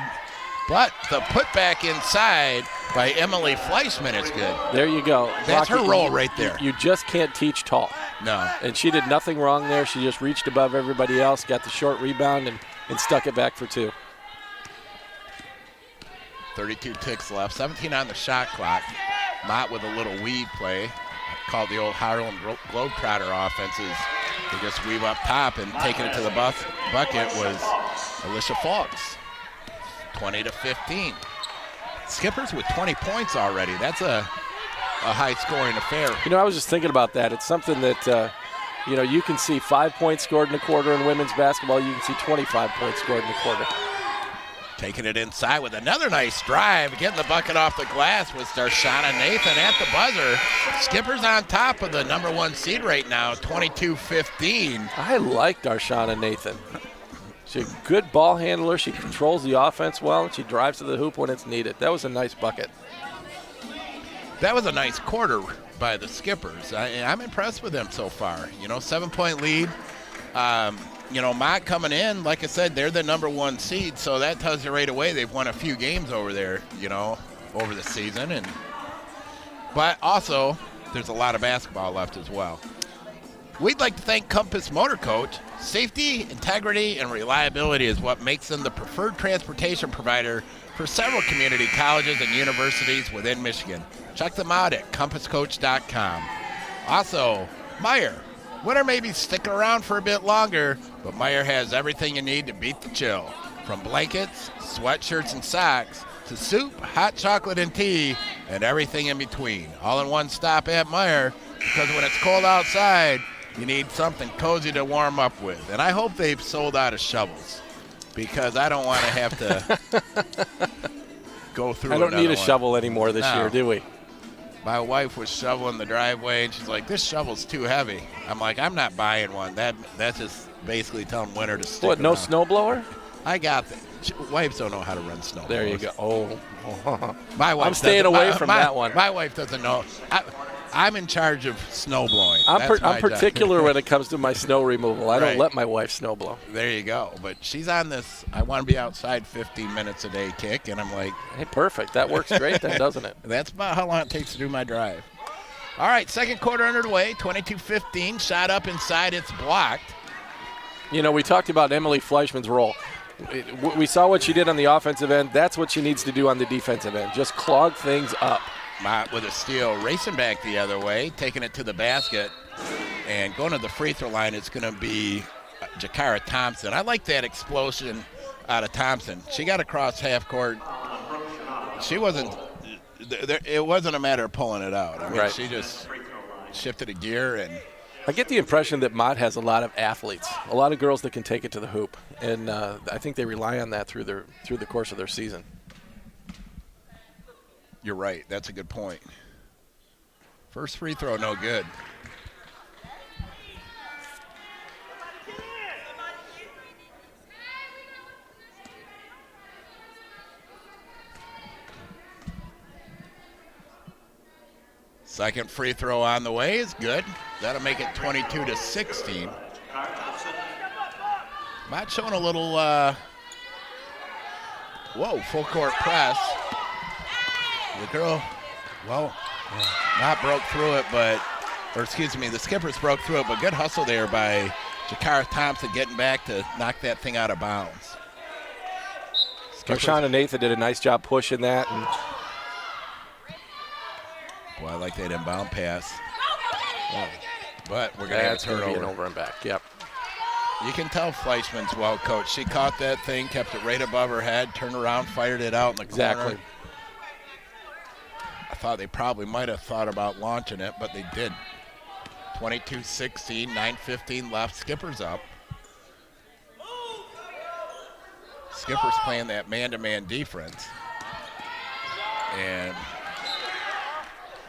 But the putback inside by Emily Fleischman is good. There you go. That's Rocky, her role right there. You just can't teach tall. No. And she did nothing wrong there. She just reached above everybody else, got the short rebound, and stuck it back for 2. 32 ticks left, 17 on the shot clock. Mott with a little weave play. Called the old Harlem Globetrotter offenses. They just weave up top, and taking it to the bucket was Alicia Falks. 20-15. Skippers with 20 points already. That's a high-scoring affair. You know, I was just thinking about that. It's something that, you can see 5 points scored in a quarter in women's basketball. You can see 25 points scored in a quarter. Taking it inside with another nice drive. Getting the bucket off the glass was Darshana Nathan at the buzzer. Skippers on top of the number 1 seed right now, 22-15. I like Darshana Nathan. She's a good ball handler. She controls the offense well, and she drives to the hoop when it's needed. That was a nice bucket. That was a nice quarter by the Skippers. I'm impressed with them so far. 7-point lead. Mott coming in, like I said, they're the number 1 seed, so that tells you right away they've won a few games over there, over the season. But also, there's a lot of basketball left as well. We'd like to thank Compass Motor Coach. Safety, integrity, and reliability is what makes them the preferred transportation provider for several community colleges and universities within Michigan. Check them out at compasscoach.com. Also, Meijer. Winter may be sticking around for a bit longer, but Meijer has everything you need to beat the chill. From blankets, sweatshirts, and socks, to soup, hot chocolate, and tea, and everything in between. All in one stop at Meijer, because when it's cold outside, you need something cozy to warm up with. And I hope they've sold out of shovels, because I don't want to have to go through I don't need a one. shovel anymore this year, do we? My wife was shoveling the driveway, and she's like, this shovel's too heavy. I'm like, I'm not buying one. That's just basically telling winter to stick What, no around. snowblower? I got that. Wives don't know how to run snowblowers. There you go. Oh. My wife I'm staying away from that one. My wife doesn't know. I'm in charge of snow blowing. I'm particular when it comes to my snow removal. I Right. don't let my wife snow blow. There you go. But she's on this, I want to be outside 15 minutes a day kick, and I'm like. Hey, perfect. That works great then, doesn't it? That's about how long it takes to do my drive. All right, second quarter underway, 22-15. Shot up inside, it's blocked. We talked about Emily Fleischman's role. We saw what she did on the offensive end. That's what she needs to do on the defensive end. Just clog things up. Mott with a steal, racing back the other way, taking it to the basket, and going to the free throw line. It's going to be Jakara Thompson. I like that explosion out of Thompson. She got across half court. She wasn't. It wasn't a matter of pulling it out. I mean, Right. She just shifted a gear and. I get the impression that Mott has a lot of athletes, a lot of girls that can take it to the hoop, and I think they rely on that through the course of their season. You're right. That's a good point. First free throw, no good. Second free throw on the way is good. That'll make it 22-16. Mott showing a little, full court press. The girl, Mott broke through it, the Skippers broke through it, but good hustle there by Jakara Thompson getting back to knock that thing out of bounds. Darshana Nathan did a nice job pushing that. And boy, I like that inbound pass. But we're going to have a turnover. An over and back, yep. You can tell Fleischman's well coached. She caught that thing, kept it right above her head, turned around, fired it out in the corner. I thought they probably might have thought about launching it, but they didn't. 22-16, 9:15 left. Skippers up. Skippers playing that man-to-man defense. And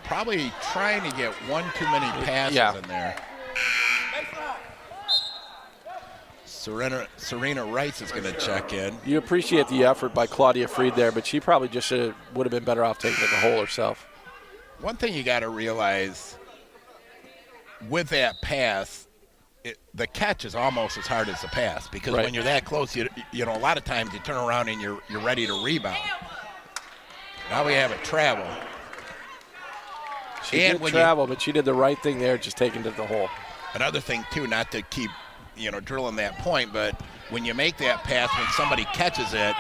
probably trying to get one too many passes in there. Serena Rice is going to check in. You appreciate the effort by Claudia Freed there, but she probably just would have been better off taking it in the hole herself. One thing you got to realize with that pass, the catch is almost as hard as the pass, because when you're that close, you know, a lot of times you turn around and you're ready to rebound. Now we have it travel. She did travel, but she did the right thing there, just taking it to the hole. Another thing, too, not to keep, drilling that point, but when you make that pass, when somebody catches it,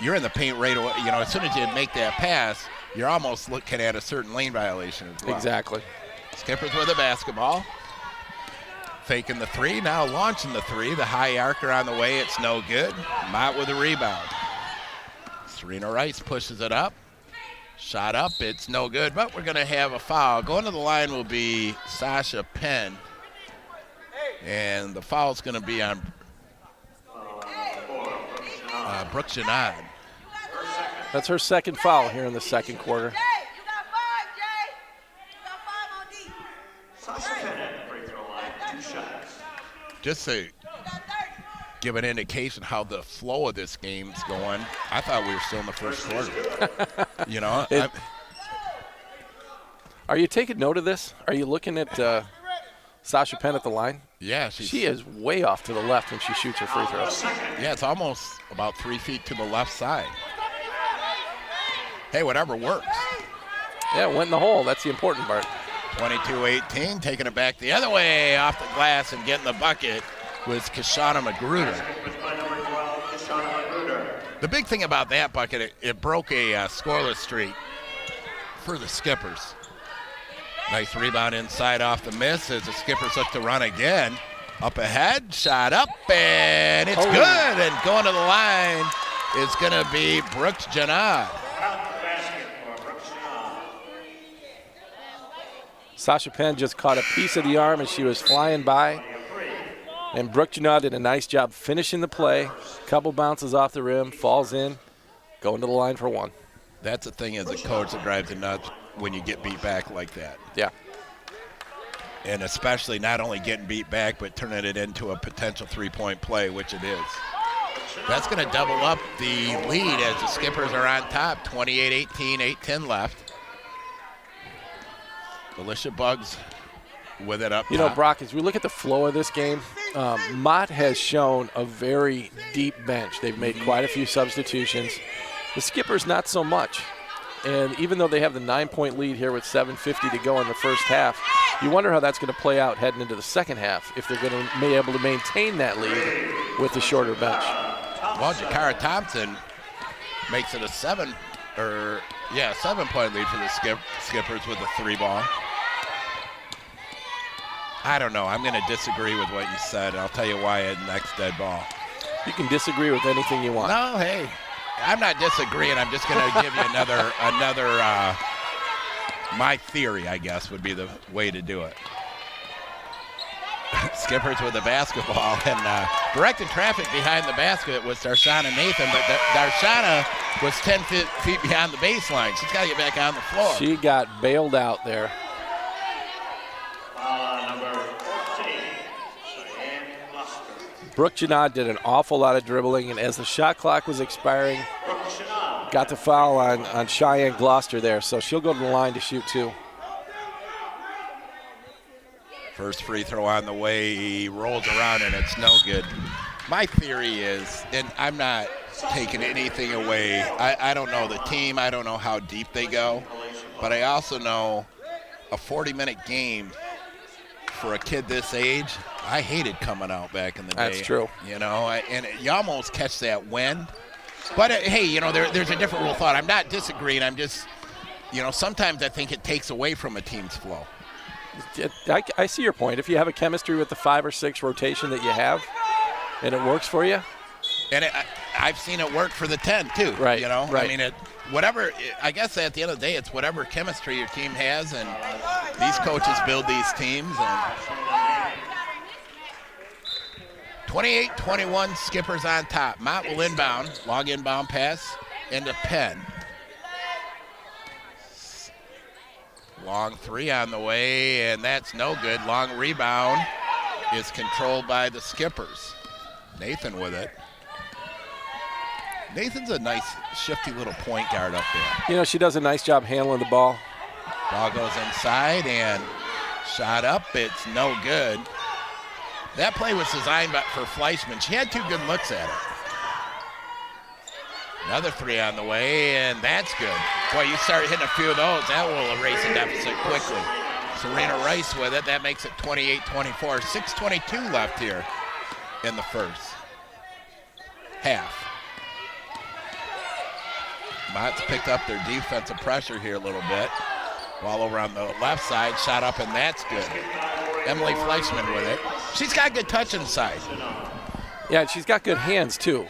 you're in the paint right away. As soon as you make that pass, you're almost looking at a certain lane violation as well. Exactly. Skippers with a basketball. Faking the three, now launching the three. The high arcer on the way, it's no good. Mott with a rebound. Serena Rice pushes it up. Shot up, it's no good, but we're going to have a foul. Going to the line will be Sasha Penn. And the foul's going to be on Brooke Janad. That's her second foul here in the second quarter. Just to give an indication how the flow of this game's going, I thought we were still in the first quarter. Are you taking note of this? Are you looking at Sasha Penn at the line? Yeah. She is way off to the left when she shoots her free throws. Yeah, it's almost about 3 feet to the left side. Hey, whatever works. Yeah, it went in the hole. That's the important part. 22-18, taking it back the other way off the glass and getting the bucket was Kashana Magruder. The big thing about that bucket, it broke a scoreless streak for the Skippers. Nice rebound inside off the miss as the Skippers look to run again. Up ahead, shot up, and it's good. And going to the line is going to be Brooks Janad. Sasha Penn just caught a piece of the arm as she was flying by. And Brooke Janad did a nice job finishing the play. Couple bounces off the rim, falls in, going to the line for one. That's the thing as a coach that drives you nuts when you get beat back like that. Yeah. And especially not only getting beat back, but turning it into a potential three-point play, which it is. That's going to double up the lead as the Skippers are on top, 28-18, 8:10 left. Alicia Buggs with it up top. You know, Brock, as we look at the flow of this game, Mott has shown a very deep bench. They've made quite a few substitutions. The Skippers, not so much. And even though they have the 9-point lead here with 7:50 to go in the first half, you wonder how that's going to play out heading into the second half if they're going to be able to maintain that lead with the shorter bench. Well, Jakara Thompson makes it a 7-point lead for the Skippers with the three ball. I don't know. I'm going to disagree with what you said. I'll tell you why at next dead ball. You can disagree with anything you want. No, hey, I'm not disagreeing. I'm just going to give you another. My theory, I guess, would be the way to do it. Skippers with the basketball and directing traffic behind the basket was Darshana Nathan, but Darshana was 10 feet behind the baseline. She's got to get back on the floor. She got bailed out there. Brooke Janad did an awful lot of dribbling, and as the shot clock was expiring, got the foul on Cheyenne Gloucester there, so she'll go to the line to shoot two. First free throw on the way, he rolls around and it's no good. My theory is, and I'm not taking anything away, I don't know the team, I don't know how deep they go, but I also know a 40-minute game for a kid this age, I hated coming out back in the day. That's true. You know, and you almost catch that win. But, hey, you know, there's a different rule of thought. I'm not disagreeing. I'm just, you know, sometimes I think it takes away from a team's flow. I see your point. If you have a chemistry with the 5 or 6 rotation that you have and it works for you. And I've seen it work for the 10, too. Right. You know, right. I mean, whatever, I guess at the end of the day, it's whatever chemistry your team has, and these coaches build these teams. And 28-21, Skippers on top. Mott will inbound, long inbound pass into Penn. Long three on the way, and that's no good. Long rebound is controlled by the Skippers. Nathan with it. Nathan's a nice, shifty little point guard up there. You know, she does a nice job handling the ball. Ball goes inside and shot up. It's no good. That play was designed for Fleischman. She had 2 good looks at it. Another 3 on the way, and that's good. Boy, you start hitting a few of those, that will erase a deficit quickly. Serena Rice with it. That makes it 28-24. 6:22 left here in the first half. Mott's picked up their defensive pressure here a little bit. Ball over on the left side, shot up, and that's good. Emily Fleischman with it. She's got good touch inside. Yeah, she's got good hands, too.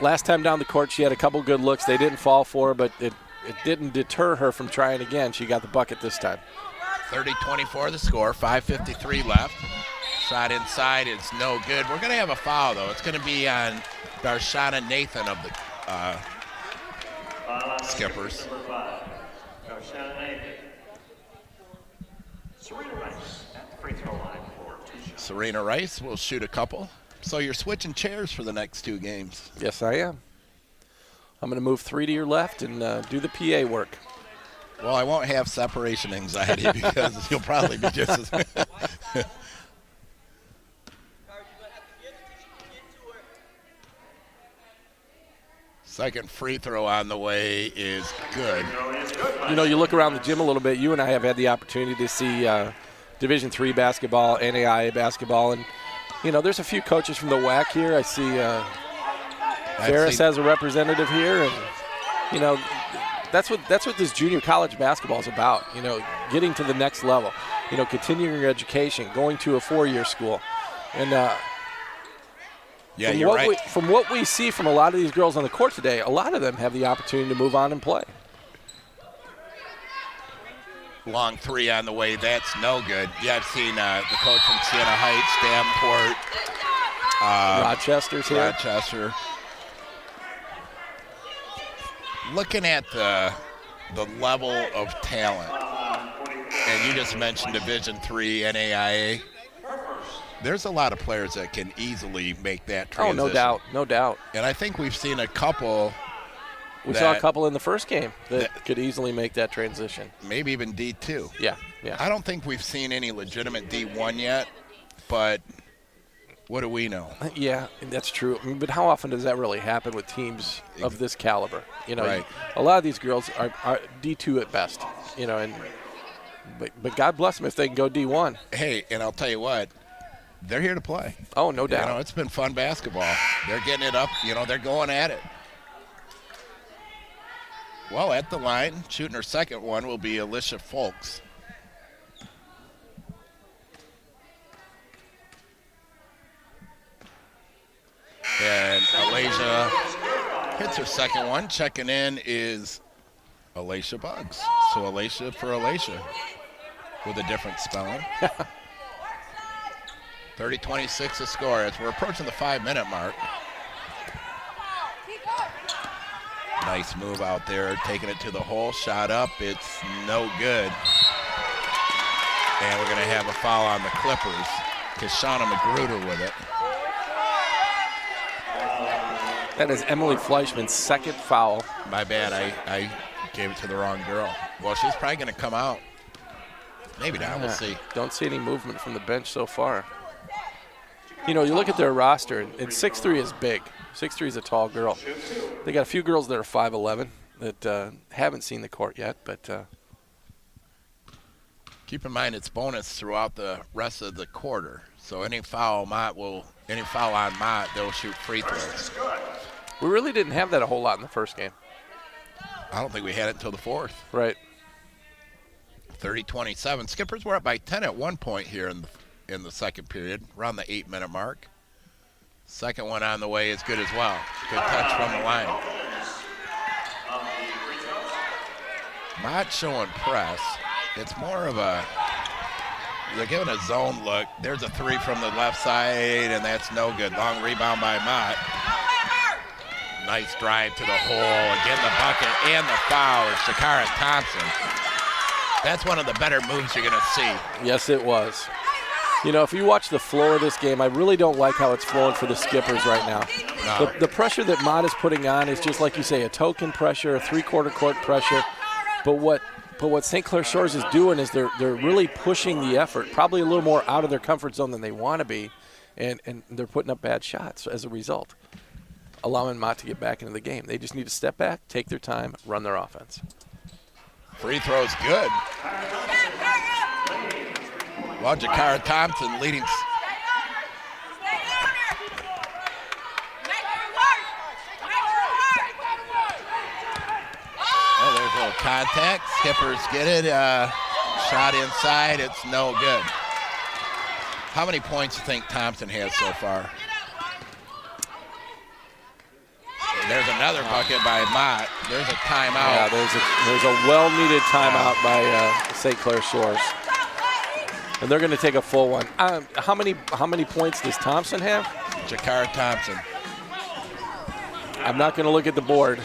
Last time down the court, she had a couple good looks. They didn't fall for her, but it didn't deter her from trying again. She got the bucket this time. 30-24 the score, 5:53 left. Shot inside, it's no good. We're going to have a foul, though. It's going to be on Darshana Nathan of the Skippers. Serena Rice will shoot a couple. So you're switching chairs for the next 2 games. Yes, I am. I'm going to move 3 to your left and do the PA work. Well, I won't have separation anxiety because you'll probably be just as... Second free throw on the way is good. You know, you look around the gym a little bit. You and I have had the opportunity to see Division III basketball, NAIA basketball, and you know, there's a few coaches from the WAC here. I see Ferris has a representative here, and you know, that's what this junior college basketball is about. You know, getting to the next level. You know, continuing your education, going to a 4-year school, and yeah, you're right. From what we see from a lot of these girls on the court today, a lot of them have the opportunity to move on and play. Long 3 on the way. That's no good. Yeah, I've seen the coach from Siena Heights, Davenport. Rochester's here. Rochester. Looking at the level of talent, and you just mentioned Division III, NAIA. There's a lot of players that can easily make that transition. Oh, no doubt. And I think we've seen a couple. We saw a couple in the first game that could easily make that transition. Maybe even D2. Yeah. I don't think we've seen any legitimate D1 yet, but what do we know? Yeah, that's true. I mean, but how often does that really happen with teams of this caliber? You know, right. A lot of these girls are D2 at best, you know, but God bless them if they can go D1. Hey, and I'll tell you what, they're here to play. Oh, no doubt. You know, it's been fun basketball. They're getting it up. You know, they're going at it. Well, at the line, shooting her second one will be Alicia Folks. And Alasia hits her second one. Checking in is Alasia Buggs. So Alasia for Alasia with a different spelling. 30-26 the score as we're approaching the 5-minute mark. Nice move out there, taking it to the hole, shot up, it's no good. And we're gonna have a foul on the Clippers. Kishana Magruder with it. That is Emily Fleischman's second foul. My bad, I gave it to the wrong girl. Well, she's probably gonna come out. Maybe not. We'll see. Don't see any movement from the bench so far. You know, you look at their roster, and 6'3" is big. 6'3" is a tall girl. They got a few girls that are 5'11" that haven't seen the court yet, but keep in mind it's bonus throughout the rest of the quarter. So any foul on Mott, they'll shoot free throws. We really didn't have that a whole lot in the first game. I don't think we had it until the fourth. Right. 30-27. Skippers were up by 10 at one point here in the second period, around the 8-minute mark. Second one on the way is good as well. Good touch from the line. Not showing press. It's more of they're giving a zone look. There's a three from the left side, and that's no good. Long rebound by Mott. Nice drive to the hole. Again, the bucket and the foul is Shakara Thompson. That's one of the better moves you're going to see. Yes, it was. You know, if you watch the flow of this game, I really don't like how it's flowing for the Skippers right now. No. The pressure that Mott is putting on is just like you say, a token pressure, a three-quarter court pressure. But what St. Clair Shores is doing is they're really pushing the effort, probably a little more out of their comfort zone than they want to be, and they're putting up bad shots as a result, allowing Mott to get back into the game. They just need to step back, take their time, run their offense. Free throw's good. Well, Jakara Thompson leading. Oh, there's a little contact. Skippers get it. Shot inside. It's no good. How many points do you think Thompson has so far? There's another bucket by Mott. There's a timeout. Yeah, there's a well-needed timeout by St. Clair Shores, and they're going to take a full one. How many points does Thompson have? Jakara Thompson. I'm not going to look at the board.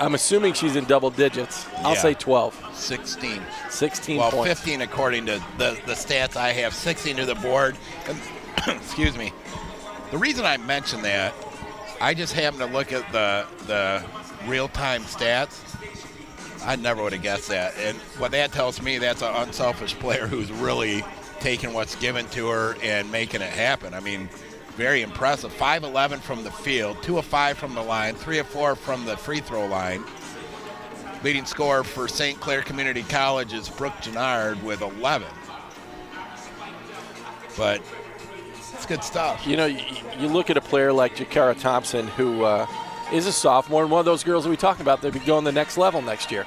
I'm assuming she's in double digits. I'll say 12. 16. 16 well, points. 15 according to the stats I have. 16 to the board. And excuse me. The reason I mentioned that, I just happened to look at the real-time stats. I never would have guessed that. And what that tells me, that's an unselfish player who's really taking what's given to her and making it happen. I mean, very impressive. 5-11 from the field, 2 of 5 from the line, 3 of 4 from the free throw line. Leading scorer for St. Clair Community College is Brooke Gennard with 11. But it's good stuff. You know, you look at a player like Jakara Thompson, who is a sophomore, and one of those girls that we talked about that would be going the next level next year.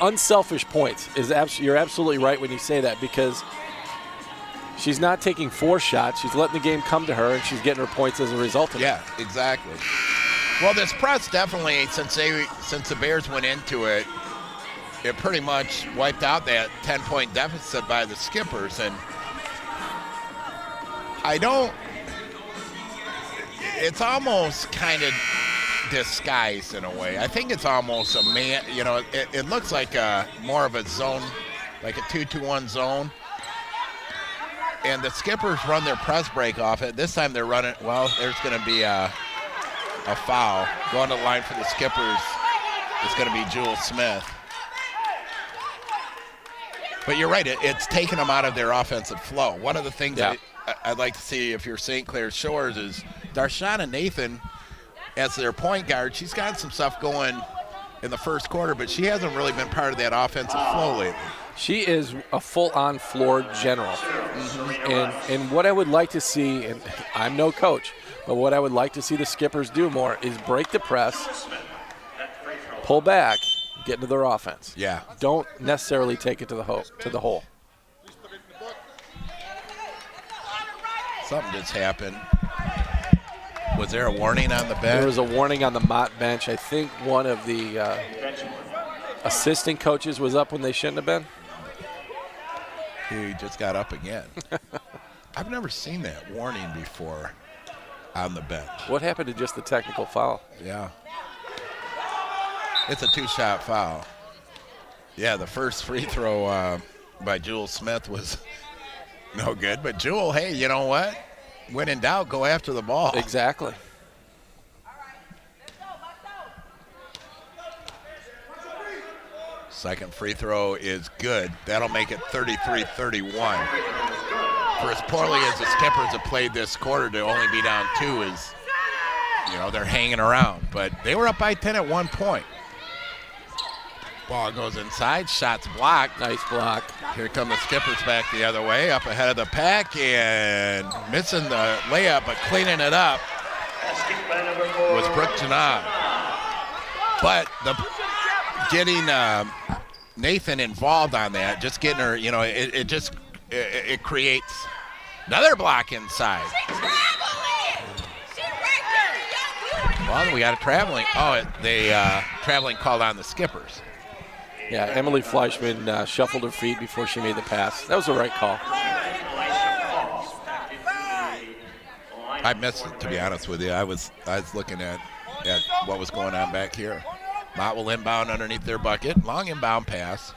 Unselfish points you're absolutely right when you say that, because she's not taking 4 shots. She's letting the game come to her, and she's getting her points as a result of it. Yeah, exactly. Well, this press definitely, since the Bears went into it, it pretty much wiped out that 10-point deficit by the Skippers. And it's almost kind of disguised in a way. I think it's almost a man, it looks like more of a zone, like a 2-2-1 zone. And the Skippers run their press break off it. This time they're running, there's going to be a foul. Going to the line for the Skippers is going to be Jewel Smith. But you're right, it's taken them out of their offensive flow. One of the things that I'd like to see if you're St. Clair Shores is Darshana Nathan as their point guard. She's got some stuff going in the first quarter, but she hasn't really been part of that offensive flow lately. She is a full-on floor general. Mm-hmm. And what I would like to see, and I'm no coach, but what I would like to see the Skippers do more is break the press, pull back, get into their offense. Yeah. Don't necessarily take it to the hole. Something just happened. Was there a warning on the bench? There was a warning on the Mott bench. I think one of the assistant coaches was up when they shouldn't have been. He just got up again. I've never seen that warning before on the bench. What happened to just the technical foul? Yeah. It's a 2-shot foul. Yeah, the first free throw by Jewel Smith was no good. But Jewel, hey, you know what? When in doubt, go after the ball. Exactly. Second free throw is good. That'll make it 33-31. For as poorly as the Skippers have played this quarter, to only be down 2 is, they're hanging around. But they were up by 10 at one point. Ball goes inside, shots blocked. Nice block. Here come the Skippers back the other way, up ahead of the pack, and missing the layup, but cleaning it up was Brooke Janab. But getting Nathan involved on that, just getting her, it creates another block inside. Well, we got a traveling. Traveling called on the Skippers. Yeah, Emily Fleischman shuffled her feet before she made the pass. That was the right call. I missed it, to be honest with you. I was looking at what was going on back here. Mott will inbound underneath their bucket. Long inbound pass.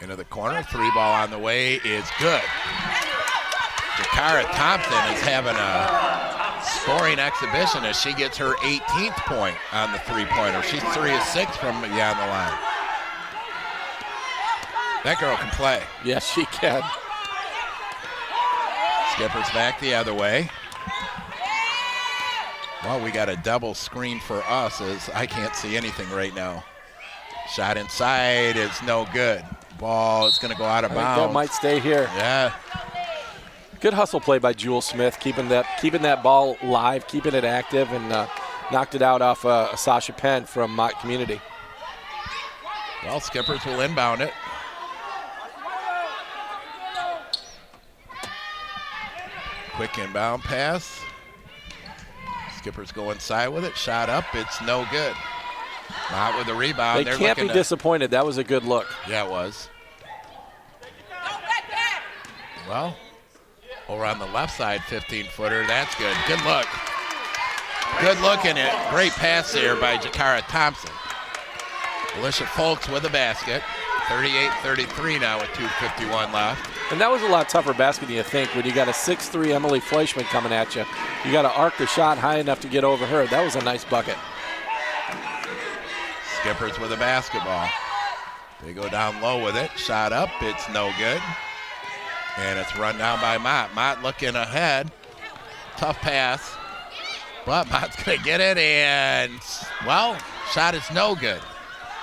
Into the corner. 3 ball on the way is good. Jakara Thompson is having a scoring exhibition as she gets her 18th point on the three-pointer. She's 3 of 6 from beyond the line. That girl can play. Yes, she can. Skippers back the other way. Well, we got a double screen for us as I can't see anything right now. Shot inside is no good. Ball is going to go out of bounds. That might stay here. Yeah. Good hustle play by Jewel Smith, keeping that ball live, keeping it active, and knocked it out off Sasha Penn from Mott Community. Well, Skippers will inbound it. Quick inbound pass. Skippers go inside with it. Shot up. It's no good. Mott with the rebound. They can't be disappointed. That was a good look. Yeah, it was. Well, over on the left side, 15-footer. That's good. Good look. Good look in it. Great pass there by Jakara Thompson. Alicia Folks with the basket. 38-33 now with 2:51 left. And that was a lot tougher basket than you think when you got a 6'3" Emily Fleischman coming at you. You got to arc the shot high enough to get over her. That was a nice bucket. Skippers with a basketball. They go down low with it. Shot up. It's no good. And it's run down by Mott. Mott looking ahead. Tough pass. But Mott's going to get it, and, well, shot is no good.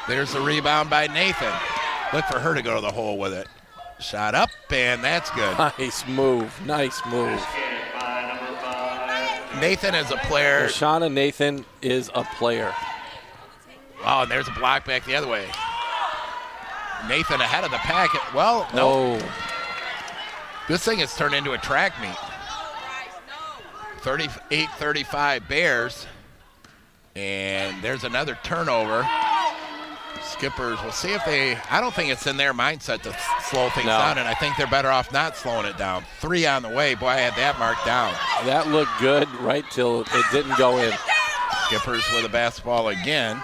There's the rebound by Nathan. Look for her to go to the hole with it. Shot up, and that's good. Nice move. Nice move. Nathan is a player. Shauna Nathan is a player. Oh, and there's a block back the other way. Nathan ahead of the pack. Well, no. Oh. This thing has turned into a track meet. 38-35 Bears. And there's another turnover. Skippers, we'll see if I don't think it's in their mindset to slow things down, and I think they're better off not slowing it down. 3 on the way. Boy, I had that marked down. That looked good right till it didn't go in. Skippers with the basketball again.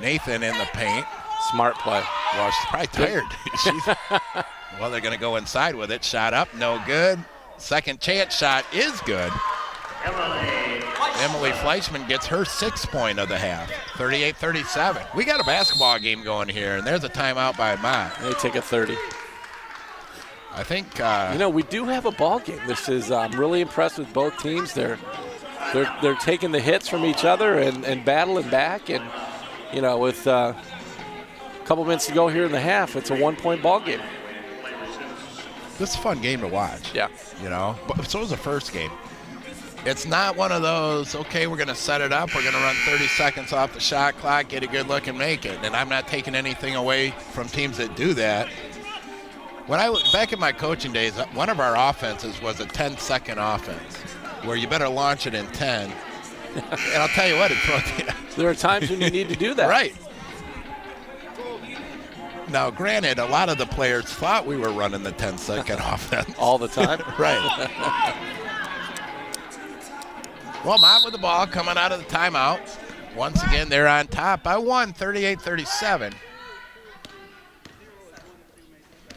Nathan in the paint. Smart play. Well, she's probably tired. Well, they're going to go inside with it. Shot up, no good. Second chance shot is good. Emily Fleischman gets her 6th point of the half. 38-37. We got a basketball game going here, and there's a timeout by Mott. They take a 30. I think we do have a ball game. This is I'm really impressed with both teams. They're taking the hits from each other and battling back, and with a couple minutes to go here in the half, it's a 1-point ball game. This is a fun game to watch. Yeah. But so was the first game. It's not one of those, okay, we're going to set it up, we're going to run 30 seconds off the shot clock, get a good look, and make it. And I'm not taking anything away from teams that do that. Back in my coaching days, one of our offenses was a 10-second offense, where you better launch it in 10. And I'll tell you what, there are times when you need to do that. Right. Now, granted, a lot of the players thought we were running the 10-second offense. All the time? Right. Well, Mott with the ball coming out of the timeout. Once again, they're on top by 1, 38-37.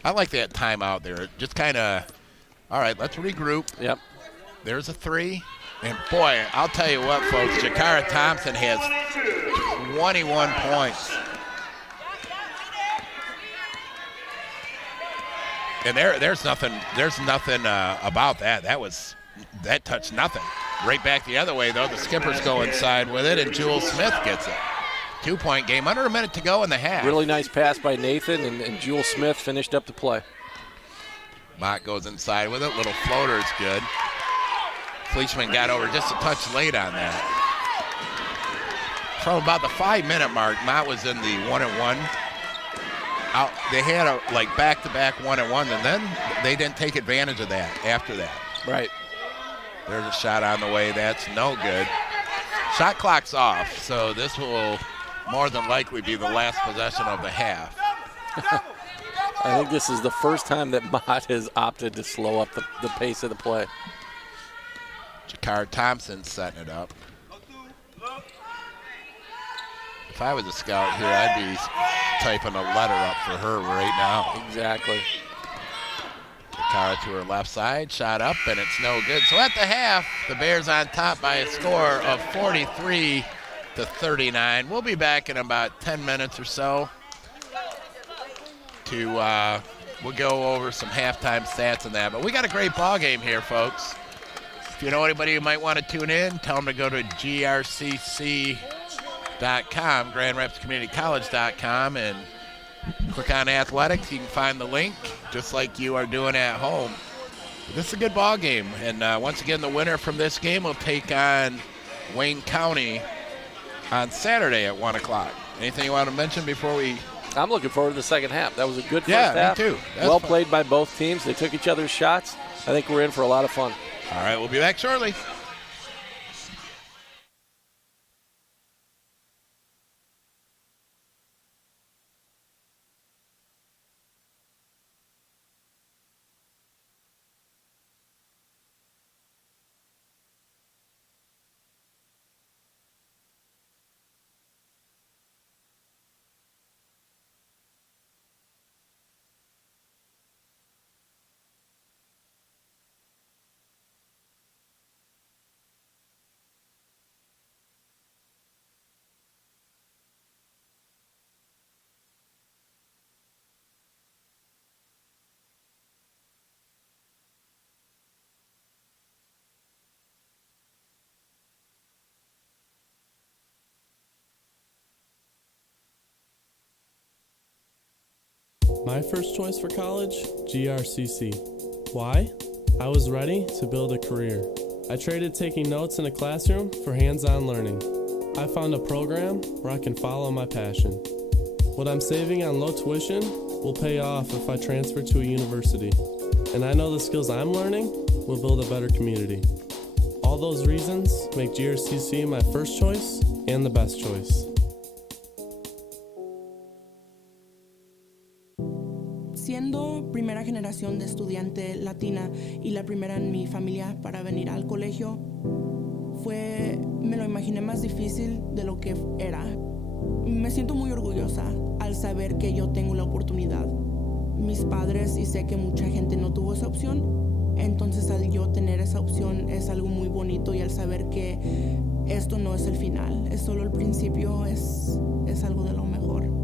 I like that timeout there. Just kind of, all right, let's regroup. Yep. There's a 3. And, boy, I'll tell you what, folks, Jakara Thompson has 21 points. And there's nothing about that. That touched nothing. Right back the other way, though. The skipper's go inside with it, and Jules Smith gets it. 2-point game, under a minute to go in the half. Really nice pass by Nathan, and Jules Smith finished up the play. Mott goes inside with it. Little floater is good. Fleischman got over just a touch late on that. From about the 5-minute mark, Mott was in the 1-1. They had a back-to-back 1-1, and then they didn't take advantage of that after that. Right. There's a shot on the way. That's no good. Shot clock's off, so this will more than likely be the last possession of the half. I think this is the first time that Mott has opted to slow up the pace of the play. Jakar Thompson setting it up. If I was a scout here, I'd be typing a letter up for her right now. Exactly. Jakar to her left side, shot up, and it's no good. So at the half, the Bears on top by a score of 43-39. We'll be back in about 10 minutes or so we'll go over some halftime stats and that. But we got a great ball game here, folks. If you know anybody who might want to tune in, tell them to go to grcc.com, GrandRapsCommunityCollege.com, and click on athletics. You can find the link just like you are doing at home. This is a good ball game, and once again, the winner from this game will take on Wayne County on Saturday at 1 o'clock. Anything you want to mention before we? I'm looking forward to the second half. That was a good first half. Me too. Well played by both teams. They took each other's shots. I think we're in for a lot of fun. All right, we'll be back shortly. My first choice for college, GRCC. Why? I was ready to build a career. I traded taking notes in a classroom for hands-on learning. I found a program where I can follow my passion. What I'm saving on low tuition will pay off if I transfer to a university. And I know the skills I'm learning will build a better community. All those reasons make GRCC my first choice and the best choice. Siendo primera generación de estudiante latina y la primera en mi familia para venir al colegio, me lo imaginé más difícil de lo que era. Me siento muy orgullosa al saber que yo tengo la oportunidad. Mis padres, y sé que mucha gente no tuvo esa opción, entonces al yo tener esa opción es algo muy bonito, y al saber que esto no es el final, es solo el principio, es algo de lo mejor.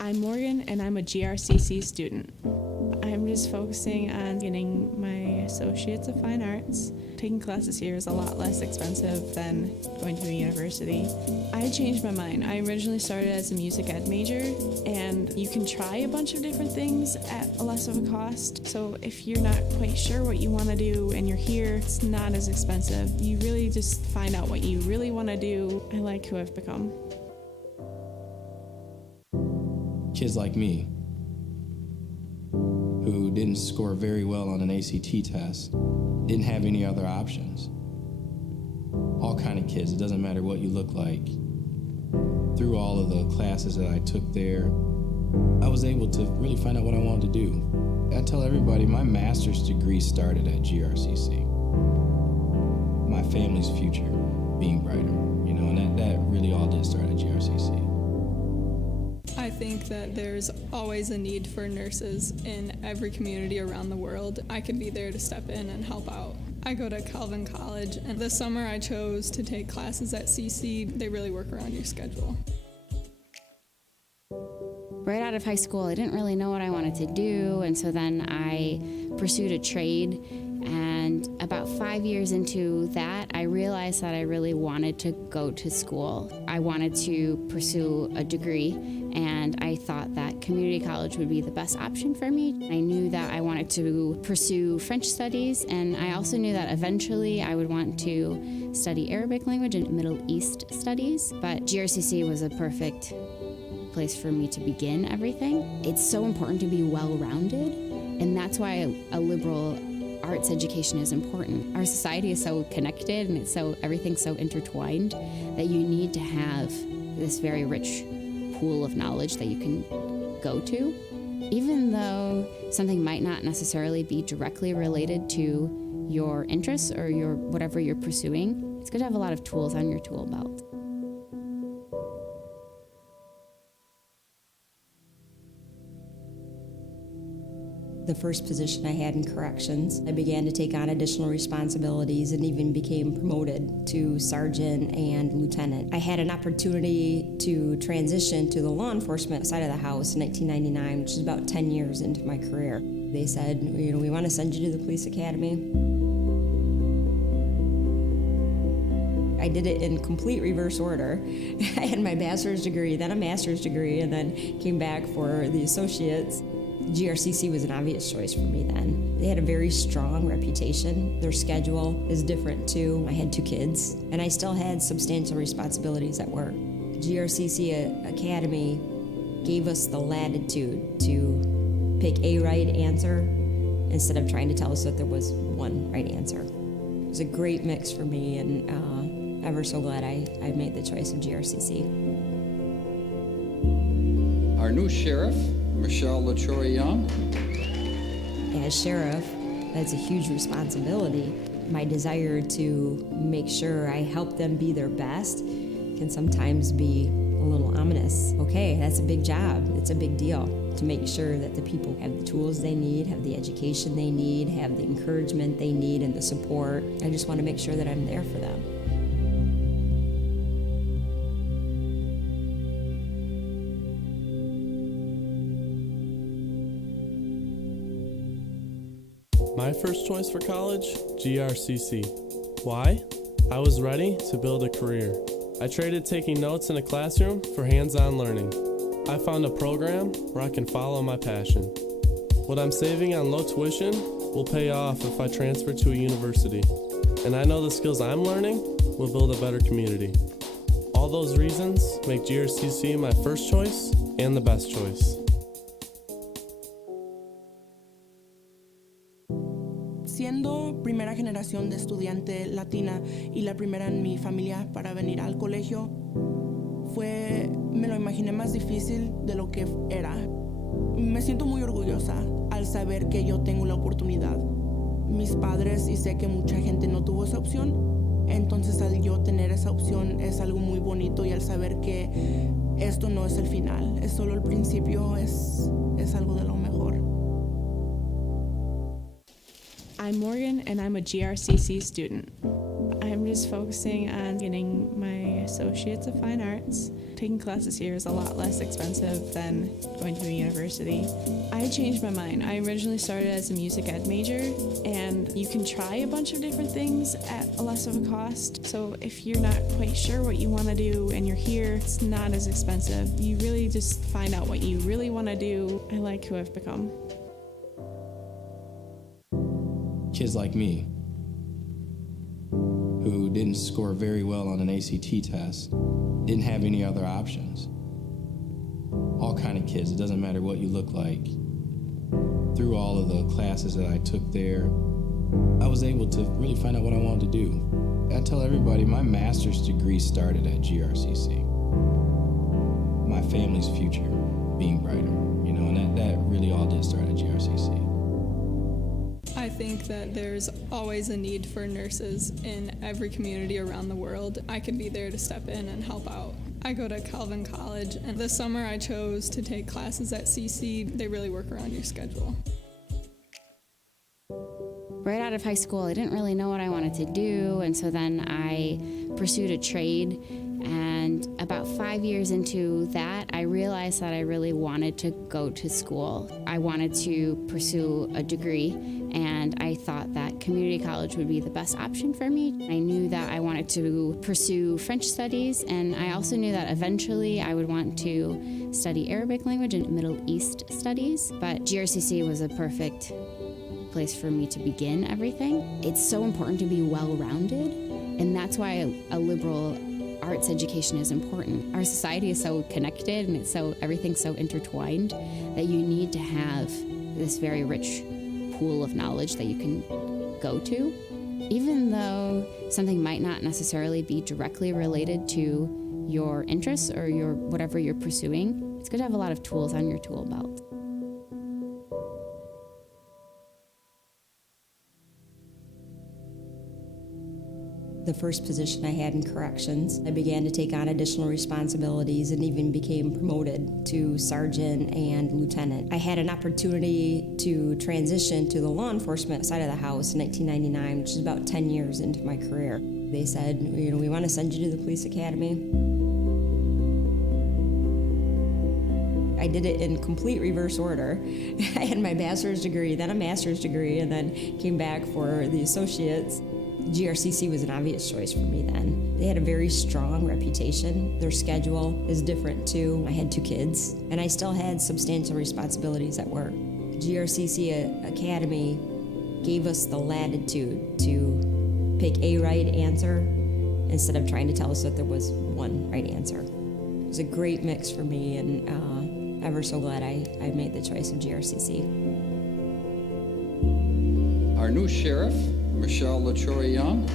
I'm Morgan, and I'm a GRCC student. I'm just focusing on getting my Associates of Fine Arts. Taking classes here is a lot less expensive than going to a university. I changed my mind. I originally started as a music ed major, and you can try a bunch of different things at a less of a cost. So if you're not quite sure what you want to do and you're here, it's not as expensive. You really just find out what you really want to do. I like who I've become. Kids like me who didn't score very well on an ACT test, didn't have any other options. All kind of kids, it doesn't matter what you look like. Through all of the classes that I took there, I was able to really find out what I wanted to do. I tell everybody my master's degree started at GRCC. My family's future being brighter, and that really all did start at GRCC. I think that there's always a need for nurses in every community around the world. I could be there to step in and help out. I go to Calvin College, and this summer I chose to take classes at CC. They really work around your schedule. Right out of high school, I didn't really know what I wanted to do, and so then I pursued a trade. And about 5 years into that, I realized that I really wanted to go to school. I wanted to pursue a degree, and I thought that community college would be the best option for me. I knew that I wanted to pursue French studies, and I also knew that eventually I would want to study Arabic language and Middle East studies, but GRCC was a perfect place for me to begin everything. It's so important to be well-rounded, and that's why a liberal arts education is important. Our society is so connected and everything's so intertwined that you need to have this very rich pool of knowledge that you can go to. Even though something might not necessarily be directly related to your interests or whatever you're pursuing, it's good to have a lot of tools on your tool belt. The first position I had in corrections, I began to take on additional responsibilities and even became promoted to sergeant and lieutenant. I had an opportunity to transition to the law enforcement side of the house in 1999, which is about 10 years into my career. They said, we want to send you to the police academy. I did it in complete reverse order. I had my bachelor's degree, then a master's degree, and then came back for the associates. GRCC was an obvious choice for me then. They had a very strong reputation. Their schedule is different too. I had 2 kids, and I still had substantial responsibilities at work. GRCC Academy gave us the latitude to pick a right answer instead of trying to tell us that there was one right answer. It was a great mix for me, and ever so glad I made the choice of GRCC. Our new sheriff, Michelle LaTroy Young. As sheriff, that's a huge responsibility. My desire to make sure I help them be their best can sometimes be a little ominous. Okay, that's a big job. It's a big deal to make sure that the people have the tools they need, have the education they need, have the encouragement they need, and the support. I just want to make sure that I'm there for them. My first choice for college, GRCC. Why? I was ready to build a career. I traded taking notes in a classroom for hands-on learning. I found a program where I can follow my passion. What I'm saving on low tuition will pay off if I transfer to a university. And I know the skills I'm learning will build a better community. All those reasons make GRCC my first choice and the best choice. Siendo primera generación de estudiante latina y la primera en mi familia para venir al colegio, me lo imaginé más difícil de lo que era. Me siento muy orgullosa al saber que yo tengo la oportunidad. Mis padres, y sé que mucha gente no tuvo esa opción, entonces al yo tener esa opción es algo muy bonito, y al saber que esto no es el final, es solo el principio, es algo de lo mejor. I'm Morgan, and I'm a GRCC student. I'm just focusing on getting my Associates of Fine Arts. Taking classes here is a lot less expensive than going to a university. I changed my mind. I originally started as a music ed major, and you can try a bunch of different things at a less of a cost. So if you're not quite sure what you want to do and you're here, it's not as expensive. You really just find out what you really want to do. I like who I've become. Kids like me who didn't score very well on an ACT test, didn't have any other options. All kind of kids, it doesn't matter what you look like. Through all of the classes that I took there, I was able to really find out what I wanted to do. I tell everybody my master's degree started at GRCC. My family's future being brighter, and that really all did start at GRCC. I think that there's always a need for nurses in every community around the world. I could be there to step in and help out. I go to Calvin College, and this summer I chose to take classes at CC. They really work around your schedule. Right out of high school, I didn't really know what I wanted to do, and so then I pursued a trade. And about 5 years into that, I realized that I really wanted to go to school. I wanted to pursue a degree, and I thought that community college would be the best option for me. I knew that I wanted to pursue French studies, and I also knew that eventually I would want to study Arabic language and Middle East studies, but GRCC was a perfect place for me to begin everything. It's so important to be well-rounded, and that's why a liberal arts education is important. Our society is so connected and everything's so intertwined that you need to have this very rich pool of knowledge that you can go to. Even though something might not necessarily be directly related to your interests or whatever you're pursuing, it's good to have a lot of tools on your tool belt. The first position I had in corrections, I began to take on additional responsibilities and even became promoted to sergeant and lieutenant. I had an opportunity to transition to the law enforcement side of the house in 1999, which is about 10 years into my career. They said, we want to send you to the police academy. I did it in complete reverse order. I had my bachelor's degree, then a master's degree, and then came back for the associates. GRCC was an obvious choice for me then. They had a very strong reputation. Their schedule is different too. I had 2 kids, and I still had substantial responsibilities at work. GRCC Academy gave us the latitude to pick a right answer instead of trying to tell us that there was one right answer. It was a great mix for me, and ever so glad I made the choice of GRCC. Our new sheriff, Michelle LaTroy Young.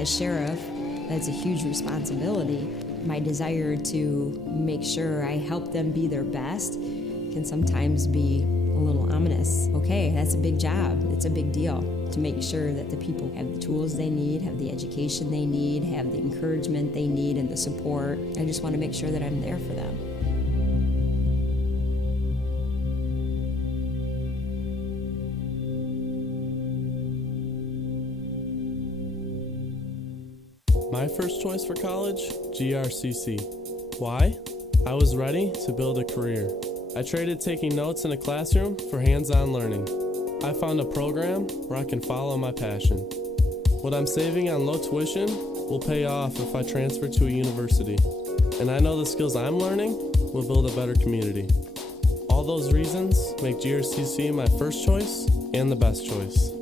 As sheriff, that's a huge responsibility. My desire to make sure I help them be their best can sometimes be a little ominous. Okay, that's a big job. It's a big deal to make sure that the people have the tools they need, have the education they need, have the encouragement they need, and the support. I just want to make sure that I'm there for them. My first choice for college, GRCC. Why? I was ready to build a career. I traded taking notes in a classroom for hands-on learning. I found a program where I can follow my passion. What I'm saving on low tuition will pay off if I transfer to a university. And I know the skills I'm learning will build a better community. All those reasons make GRCC my first choice and the best choice.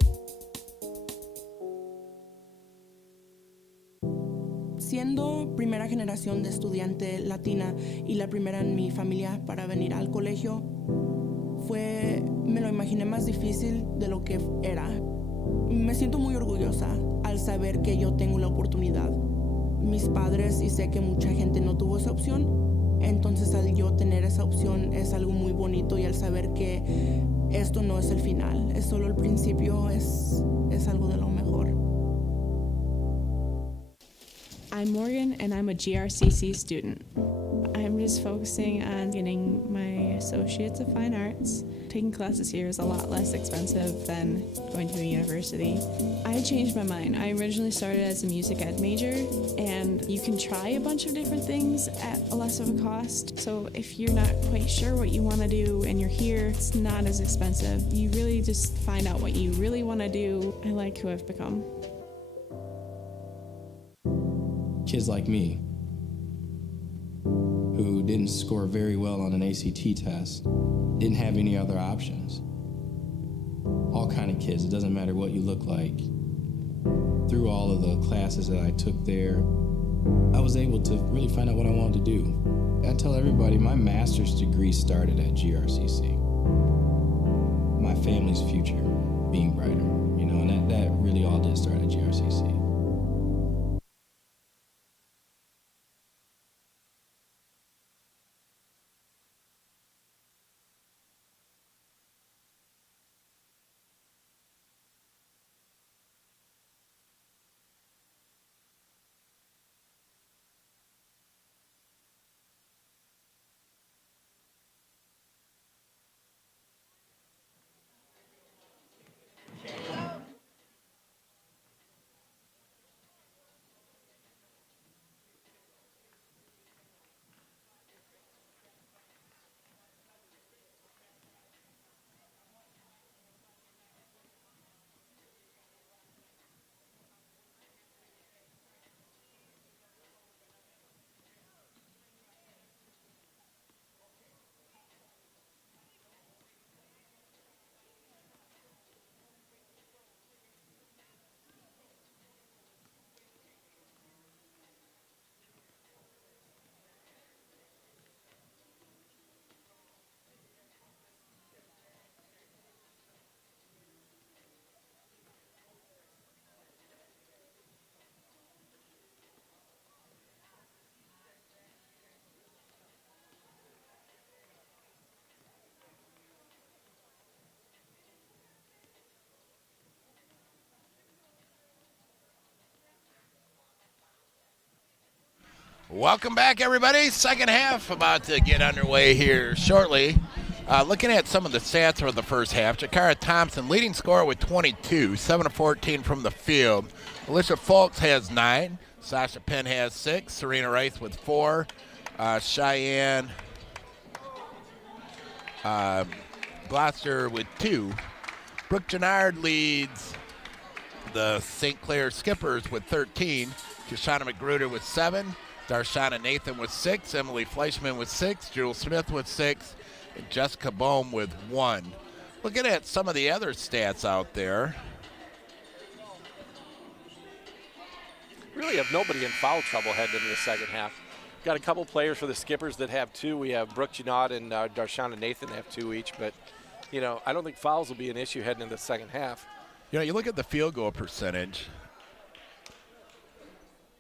Siendo primera generación de estudiante latina y la primera en mi familia para venir al colegio, me lo imaginé más difícil de lo que era. Me siento muy orgullosa al saber que yo tengo la oportunidad. Mis padres, y sé que mucha gente no tuvo esa opción, entonces al yo tener esa opción es algo muy bonito, y al saber que esto no es el final, es solo el principio, es algo de lo mejor. I'm Morgan, and I'm a GRCC student. I'm just focusing on getting my Associates of Fine Arts. Taking classes here is a lot less expensive than going to a university. I changed my mind. I originally started as a music ed major, and you can try a bunch of different things at a less of a cost. So if you're not quite sure what you want to do and you're here, it's not as expensive. You really just find out what you really want to do. I like who I've become. Kids like me who didn't score very well on an ACT test, didn't have any other options. All kind of kids, it doesn't matter what you look like. Through all of the classes that I took there, I was able to really find out what I wanted to do. I tell everybody my master's degree started at GRCC. My family's future being brighter, and that really all did start at GRCC. Welcome back, everybody. Second half about to get underway here shortly. Looking at some of the stats for the first half, Jakara Thompson leading scorer with 22, 7 of 14 from the field. Alicia Fultz has 9. Sasha Penn has 6. Serena Rice with 4. Cheyenne Gloucester with 2. Brooke Gennard leads the St. Clair Skippers with 13. Shoshana Magruder with 7. Darshana Nathan with 6. Emily Fleischman with 6. Jewel Smith with 6. And Jessica Bohm with 1. Looking at some of the other stats out there. Really have nobody in foul trouble heading into the second half. Got a couple players for the Skippers that have 2. We have Brooke Gennard and Darshana Nathan have 2 each, but I don't think fouls will be an issue heading into the second half. You look at the field goal percentage,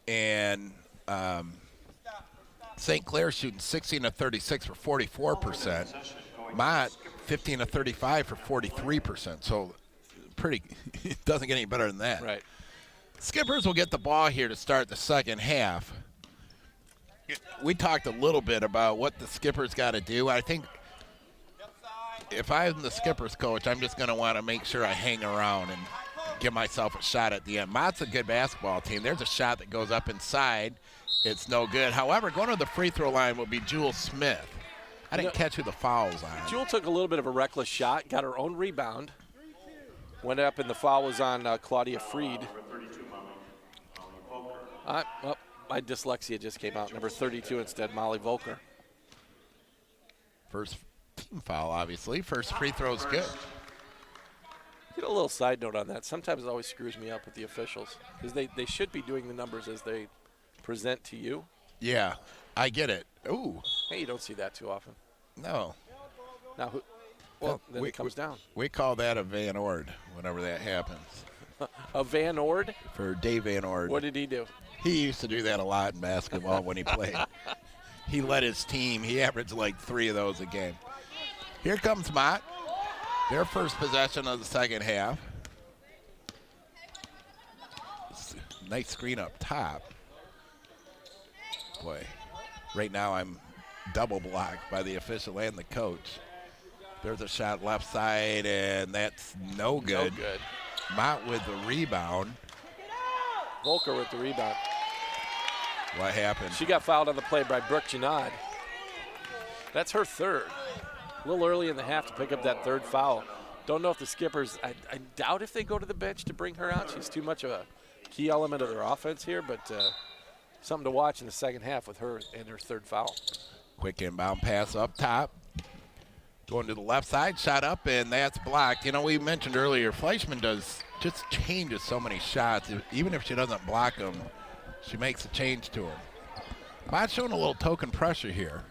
and St. Clair shooting 16 of 36 for 44%. Mott 15 of 35 for 43%. So pretty, it doesn't get any better than that. Right. Skippers will get the ball here to start the second half. We talked a little bit about what the Skippers got to do. I think if I'm the Skippers coach, I'm just going to want to make sure I hang around and give myself a shot at the end. Mott's a good basketball team. There's a shot that goes up inside. It's no good. However, going to the free throw line will be Jewel Smith. I didn't catch who the foul's on. Jewel took a little bit of a reckless shot, got her own rebound, went up, and the foul was on Claudia Freed. My dyslexia just came out. Number 32 instead, Molly Volker. First team foul, obviously. First free throw's good. Get a little side note on that. Sometimes it always screws me up with the officials because they should be doing the numbers as they present to you. Yeah, I get it. Ooh. Hey, you don't see that too often. No. Now, then it comes down. We call that a Van Ord whenever that happens. A Van Ord? For Dave Van Ord. What did he do? He used to do that a lot in basketball when he played. He led his team. He averaged like 3 of those a game. Here comes Mott. Their first possession of the second half. Nice screen up top. Boy, right now I'm double blocked by the official and the coach. There's a shot left side, and that's no good. No good. Mott with the rebound. Volker with the rebound. What happened? She got fouled on the play by Brooke Gennard. That's her third. A little early in the half to pick up that third foul. Don't know if the Skippers, I doubt if they go to the bench to bring her out. She's too much of a key element of their offense here, but something to watch in the second half with her and her third foul. Quick inbound pass up top. Going to the left side, shot up, and that's blocked. We mentioned earlier, Fleischman just changes so many shots. Even if she doesn't block them, she makes a change to them. Mott's showing a little token pressure here.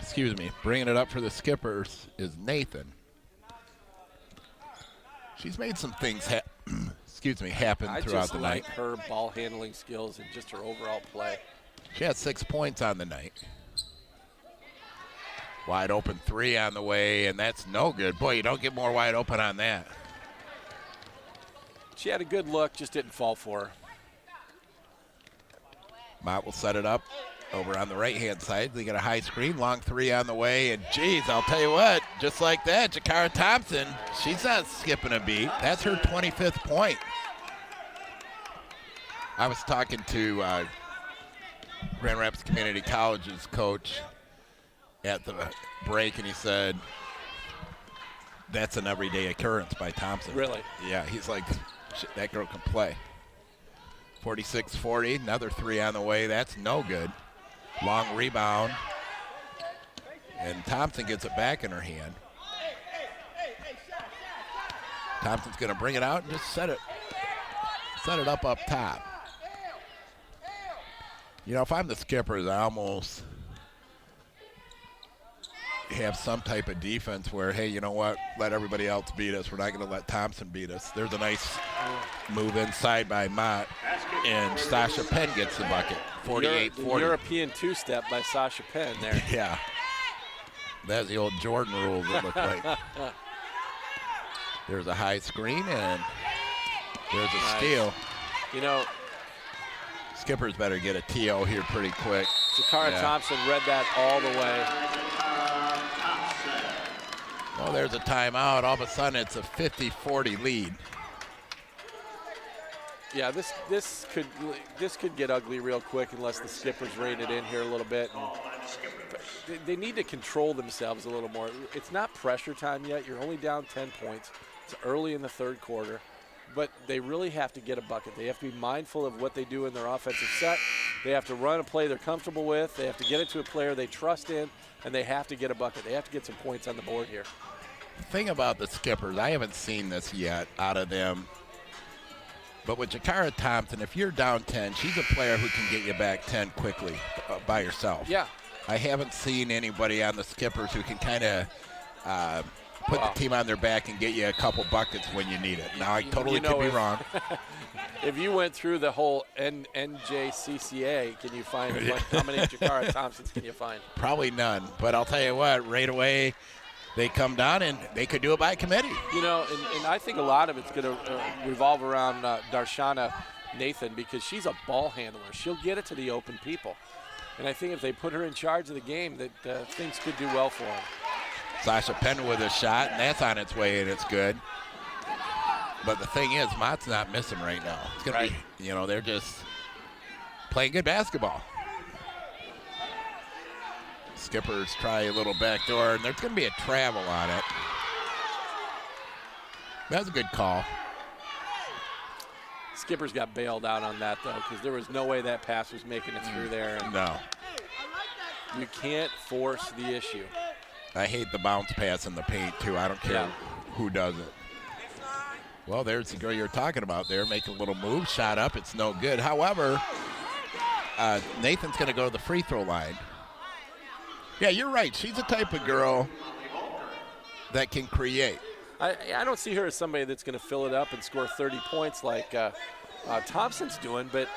Excuse me. Bringing it up for the Skippers is Nathan. She's made some things happen throughout the night. I just like her ball handling skills and just her overall play. She had 6 points on the night. Wide open 3 on the way, and that's no good. Boy, you don't get more wide open on that. She had a good look, just didn't fall for her. Mott will set it up over on the right-hand side. They get a high screen, long 3 on the way, and geez, I'll tell you what, just like that, Jakara Thompson, she's not skipping a beat. That's her 25th point. I was talking to Grand Rapids Community College's coach at the break, and he said, that's an everyday occurrence by Thompson. Really? Yeah, he's like, that girl can play. 46-40, another 3 on the way. That's no good. Long rebound. And Thompson gets it back in her hand. Thompson's going to bring it out and just set it up top. If I'm the Skippers, I almost have some type of defense where, hey, you know what, let everybody else beat us. We're not going to let Thompson beat us. There's a nice move inside by Mott, and Sasha Penn gets the bucket, 48-40. European two-step by Sasha Penn there. Yeah. That's the old Jordan rules, it looked like. There's a high screen, and there's a steal. Skippers better get a TO here pretty quick. Jakara Thompson read that all the way. Well, there's a timeout. All of a sudden, it's a 50-40 lead. Yeah, this could get ugly real quick unless the Skippers rein it in here a little bit. And they need to control themselves a little more. It's not pressure time yet. You're only down 10 points. It's early in the third quarter. But they really have to get a bucket. They have to be mindful of what they do in their offensive set. They have to run a play they're comfortable with. They have to get it to a player they trust in, and they have to get a bucket. They have to get some points on the board here. The thing about the Skippers, I haven't seen this yet out of them. But with Jakara Thompson, if you're down 10, she's a player who can get you back 10 quickly by herself. Yeah. I haven't seen anybody on the Skippers who can kind of put the team on their back and get you a couple buckets when you need it. Now, I totally could be wrong. If you went through the whole NJCAA, can you find how many Jakara Thompsons can you find? Probably none. But I'll tell you what, right away, they come down and they could do it by committee. You know, and I think a lot of it's going to revolve around Darshana Nathan because she's a ball handler. She'll get it to the open people. And I think if they put her in charge of the game, that things could do well for them. Sasha Penn with a shot, and that's on its way, and it's good. But the thing is, Mott's not missing right now. It's going to be, they're just playing good basketball. Skippers try a little backdoor, and there's going to be a travel on it. That was a good call. Skippers got bailed out on that, though, because there was no way that pass was making it through there. And no. You can't force the issue. I hate the bounce pass in the paint, too. I don't care who does it. Well, there's the girl you're talking about there, making a little move. Shot up. It's no good. However, Nathan's going to go to the free throw line. Yeah, you're right. She's the type of girl that can create. I don't see her as somebody that's going to fill it up and score 30 points like Thompson's doing, but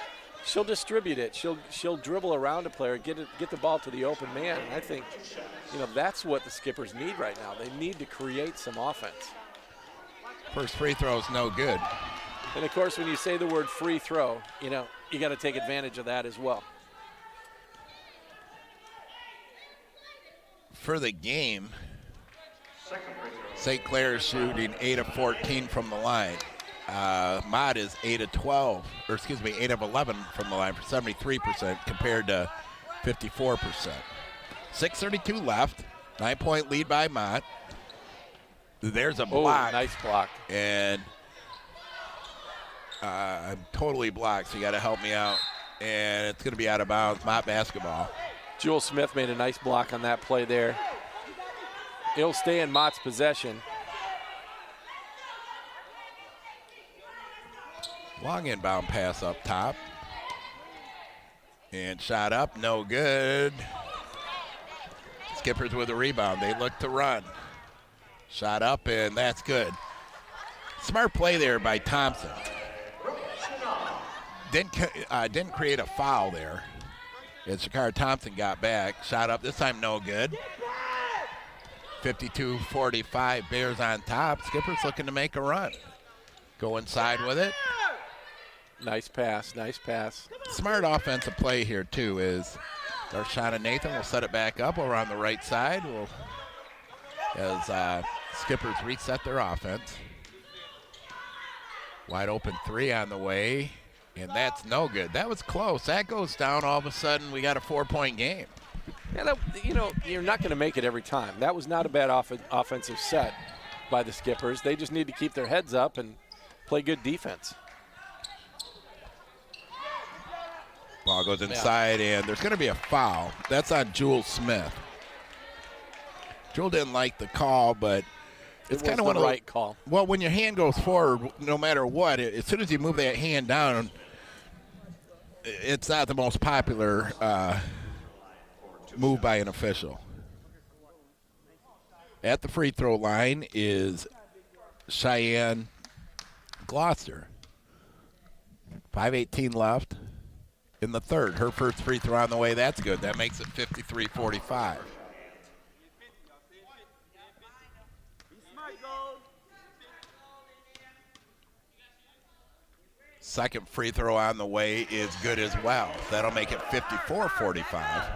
she'll distribute it. She'll dribble around a player, get the ball to the open man. And I think, that's what the Skippers need right now. They need to create some offense. First free throw is no good. And, of course, when you say the word free throw, you got to take advantage of that as well. For the game, St. Clair is shooting 8 of 14 from the line. Mott is 8 of 11 from the line for 73% compared to 54%. 6:32 left. 9-point lead by Mott. There's a block. Nice block. And I'm totally blocked, so you got to help me out. And it's going to be out of bounds. Mott basketball. Jewel Smith made a nice block on that play there. It'll stay in Mott's possession. Long inbound pass up top. And shot up, no good. Skippers with a rebound. They look to run. Shot up, and that's good. Smart play there by Thompson. Didn't create a foul there. As Jakara Thompson got back. Shot up, this time no good. 52-45, Bears on top. Skippers looking to make a run. Go inside with it. Nice pass. Smart offensive play here, too, is Darshana Nathan will set it back up over on the right side. As Skippers reset their offense. Wide open three on the way, and that's no good. That was close. That goes down. All of a sudden, we got a 4-point game. Yeah, you're not going to make it every time. That was not a bad offensive set by the Skippers. They just need to keep their heads up and play good defense. Ball goes inside, and there's going to be a foul. That's on Jewel Smith. Jewel didn't like the call, but it's kind of one of the right call. Well, when your hand goes forward, no matter what, as soon as you move that hand down, it's not the most popular move by an official. At the free throw line is Cheyenne Gloucester. 5:18 left in the third. Her first free throw on the way. That's good. That makes it 53-45. second free throw on the way is good as well. That'll make it 54-45.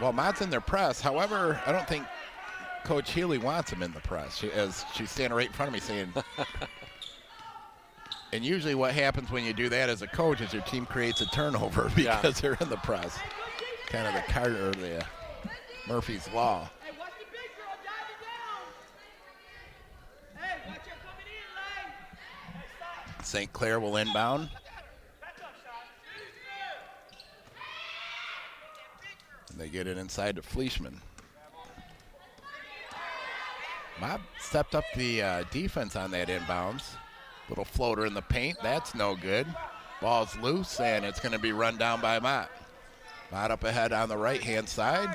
Well, Mott's in their press. However, I don't think Coach Healy wants him in the press, as she's standing right in front of me saying. And usually what happens when you do that as a coach is your team creates a turnover because they're in the press. Kind of the Carter, the Murphy's Law. St. Clair will inbound. And they get it inside to Fleischman. Mob stepped up the defense on that inbounds. Little floater in the paint. That's no good. Ball's loose, and it's going to be run down by Mott. Mott up ahead on the right-hand side.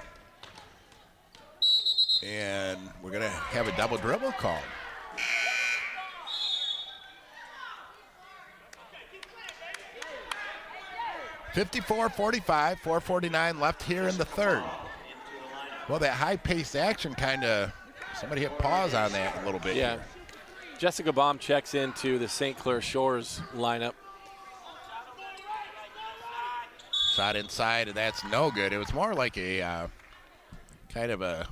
And we're going to have a double dribble call. (54-45), 4:49 left here in the third. Well, that high-paced action kind of, somebody hit pause on that a little bit here. Jessica Baum checks into the St. Clair Shores lineup. Shot inside, and that's no good. It was more like a kind of a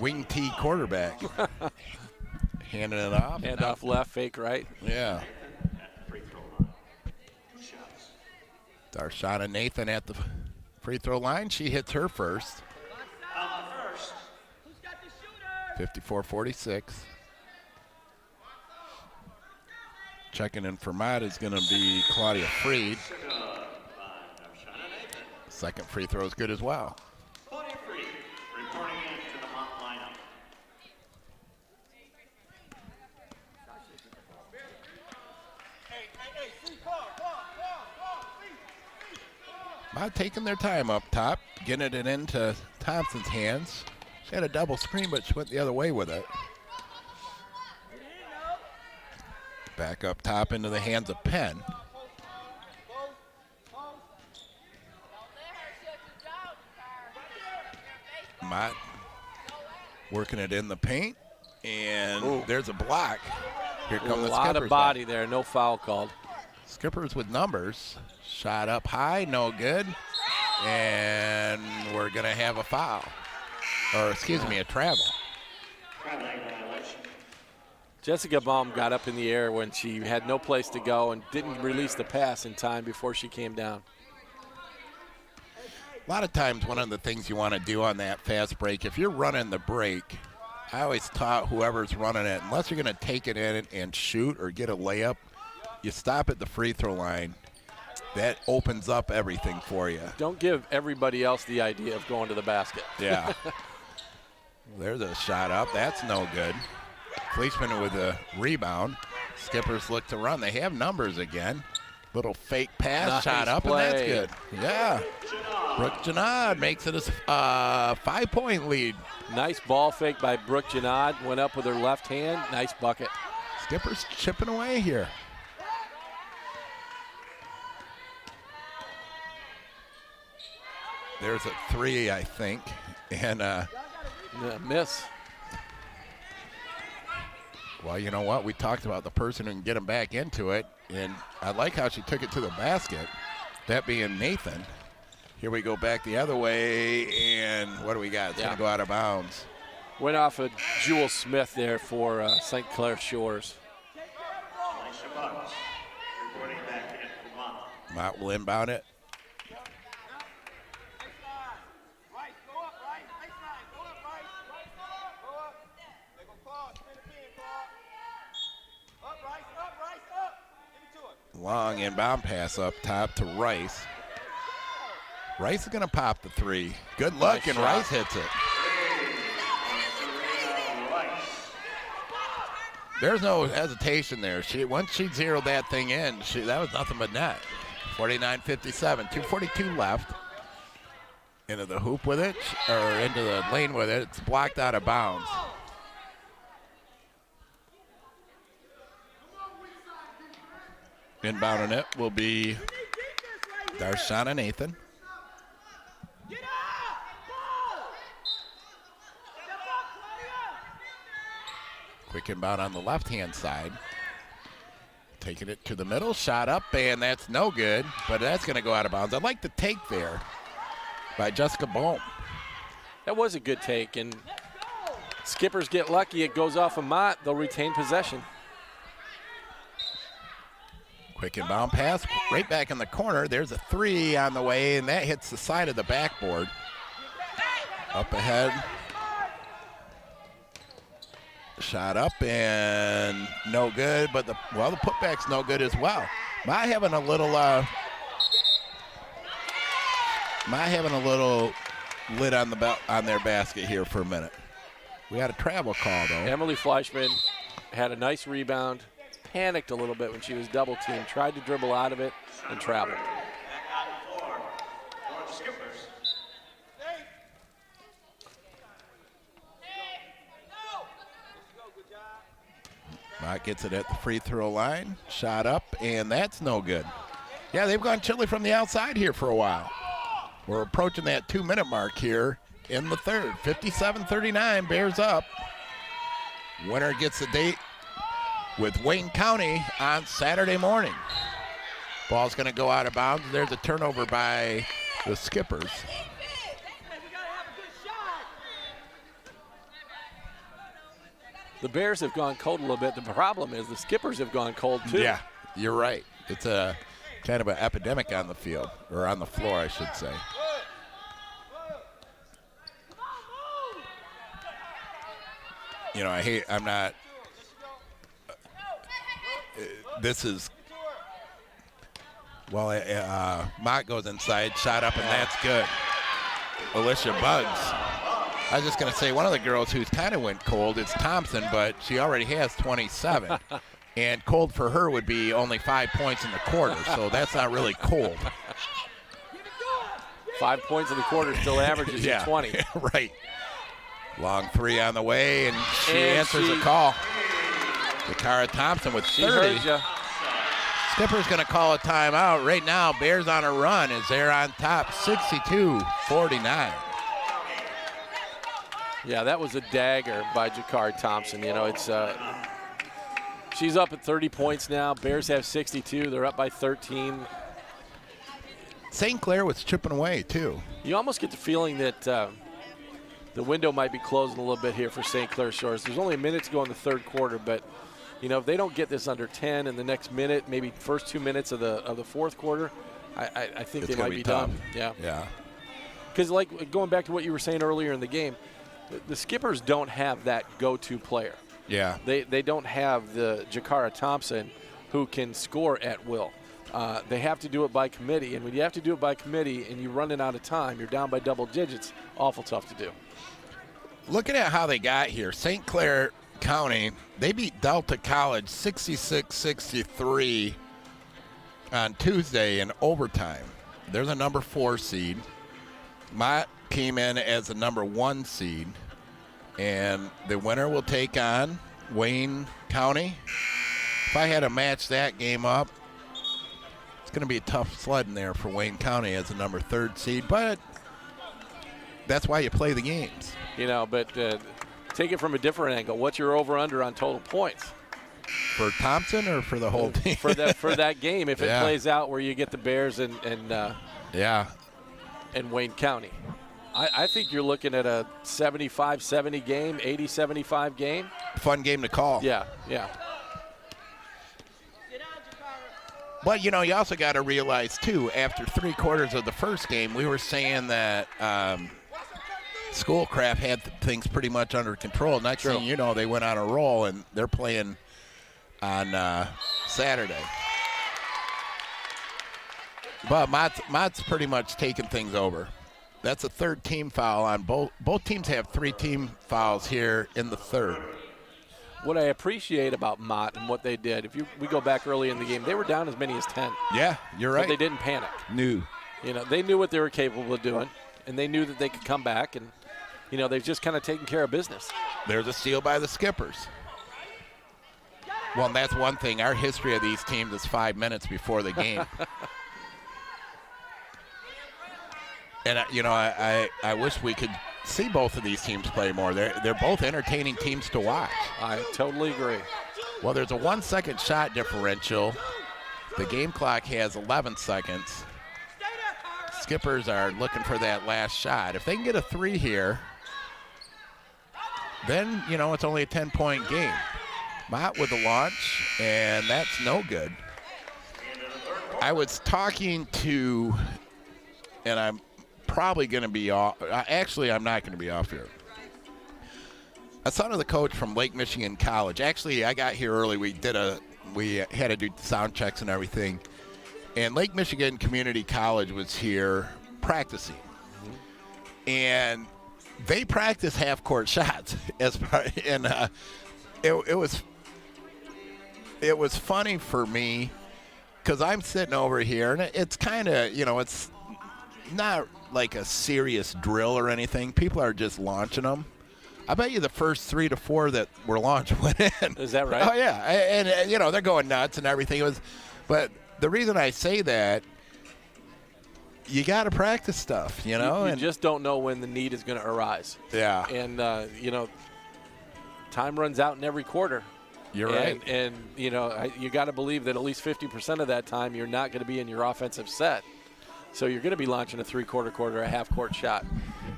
wing tee quarterback. Handing it off. Hand off left, fake right. Yeah. Darshana Nathan at the free throw line. She hits her first. 54-46. Checking in for Mott is going to be Claudia Freed. Second free throw is good as well. Claudia Freed reporting into the Mott lineup. Mott taking their time up top, getting it into Thompson's hands. She had a double screen, but she went the other way with it. Back up top into the hands of Penn. Mott working it in the paint, and there's a block. Here come the Skippers. A lot of body there, no foul called. Skippers with numbers. Shot up high, no good. And we're going to have a foul. Or, excuse me, a travel. Jessica Baum got up in the air when she had no place to go and didn't release the pass in time before she came down. A lot of times one of the things you want to do on that fast break, if you're running the break, I always taught whoever's running it, unless you're going to take it in and shoot or get a layup, you stop at the free throw line. That opens up everything for you. Don't give everybody else the idea of going to the basket. Yeah. There's a shot up. That's no good. Fleischman with a rebound. Skippers look to run. They have numbers again. Little fake pass, nice shot up, play. And that's good. Yeah. Brooke Janad makes it a 5-point lead. Nice ball fake by Brooke Janad. Went up with her left hand. Nice bucket. Skippers chipping away here. There's a three, I think. And miss. Well, you know what? We talked about the person who can get them back into it, and I like how she took it to the basket, that being Nathan. Here we go back the other way, and what do we got? It's going to go out of bounds. Went off of Jewel Smith there for St. Clair Shores. Mott will inbound it. Long inbound pass up top to Rice. Rice is going to pop the three. Good luck, nice and shot. Rice hits it. There's no hesitation there. Once she zeroed that thing in, that was nothing but net. 49-57, 2:42 left. Into the hoop with it, or into the lane with it. It's blocked out of bounds. Inbounding it will be Darshana Nathan. Quick inbound on the left-hand side. Taking it to the middle, shot up, and that's no good, but that's going to go out of bounds. I like the take there by Jessica Bohm. That was a good take, and Skippers get lucky. It goes off of Mott. They'll retain possession. Quick inbound pass, right back in the corner. There's a three on the way, and that hits the side of the backboard. Up ahead. Shot up and no good, but the putback's no good as well. Mott having a little lid on their basket here for a minute. We got a travel call though. Emily Fleischman had a nice rebound, panicked a little bit when she was double teamed, tried to dribble out of it and traveled. Back on the floor for the Skippers. Mott gets it at the free throw line, shot up, and that's no good. Yeah, they've gone chilly from the outside here for a while. We're approaching that 2-minute mark here in the third. 57-39, Bears up. Winner gets the date with Wayne County on Saturday morning. Ball's going to go out of bounds. There's a turnover by the Skippers. The Bears have gone cold a little bit. The problem is the Skippers have gone cold too. Yeah, you're right. It's a kind of an epidemic on the field, or on the floor, I should say. You know, Mott goes inside, shot up, and that's good. Alicia Buggs. I was just going to say, one of the girls who's kind of went cold is Thompson, but she already has 27. And cold for her would be only 5 points in the quarter, so that's not really cold. 5 points in the quarter still averages you 20. Right. Long three on the way, and she answers the call. Jakara Thompson with 30. Skipper's going to call a timeout. Right now, Bears on a run as they're on top, 62-49. Yeah, that was a dagger by Jakara Thompson. You know, it's she's up at 30 points now. Bears have 62. They're up by 13. St. Clair was chipping away, too. You almost get the feeling that the window might be closing a little bit here for St. Clair Shores. There's only a minute to go in the third quarter, but you know, if they don't get this under 10 in the next minute, maybe first 2 minutes of the fourth quarter, I think they might be done. Yeah. Because like going back to what you were saying earlier in the game, the Skippers don't have that go-to player. Yeah. They don't have the Jakara Thompson who can score at will. They have to do it by committee, and when you have to do it by committee and you're running out of time, you're down by double digits, awful tough to do. Looking at how they got here, St. Clair County, they beat Delta College 66-63 on Tuesday in overtime. They're the number 4 seed. Mott came in as the number 1 seed, and the winner will take on Wayne County. If I had to match that game up, it's going to be a tough sledding there for Wayne County as the number 3rd seed, but that's why you play the games. You know, but take it from a different angle. What's your over-under on total points? For Thompson or for the whole team? for that game, if it plays out where you get the Bears and Wayne County. I think you're looking at a 75-70 game, 80-75 game. Fun game to call. Yeah. But, you know, you also got to realize, too, after 3 quarters of the first game, we were saying that Schoolcraft had things pretty much under control. Next thing you know, they went on a roll, and they're playing on Saturday. But Mott's pretty much taken things over. That's a 3rd team foul on both. Both teams have 3 team fouls here in the 3rd. What I appreciate about Mott and what they did, we go back early in the game, they were down as many as 10. Yeah, you're right. But they didn't panic. You know, they knew what they were capable of doing, and they knew that they could come back, and, you know, they've just kind of taken care of business. There's a steal by the Skippers. Well, and that's one thing. Our history of these teams is 5 minutes before the game. And, you know, I wish we could see both of these teams play more. They're both entertaining teams to watch. I totally agree. Well, there's a 1 second shot differential. The game clock has 11 seconds. Skippers are looking for that last shot. If they can get a 3 here, then, you know, it's only a 10-point game. Mott with the launch, and that's no good. I was talking to, and I'm probably going to be off. Actually, I'm not going to be off here. A son of the coach from Lake Michigan College. Actually, I got here early. We had to do sound checks and everything. And Lake Michigan Community College was here practicing. And they practice half-court shots and it was funny for me because I'm sitting over here, and it's kind of, you know, it's not like a serious drill or anything. People are just launching them. I bet you the first 3 to 4 that were launched went in. Is that right? Oh, yeah. And you know, they're going nuts and everything. But the reason I say that, you got to practice stuff, you know? You just don't know when the need is going to arise. Yeah. And, you know, time runs out in every quarter. You're right. And you know, you got to believe that at least 50% of that time you're not going to be in your offensive set. So you're going to be launching a three-quarter, a half-court shot.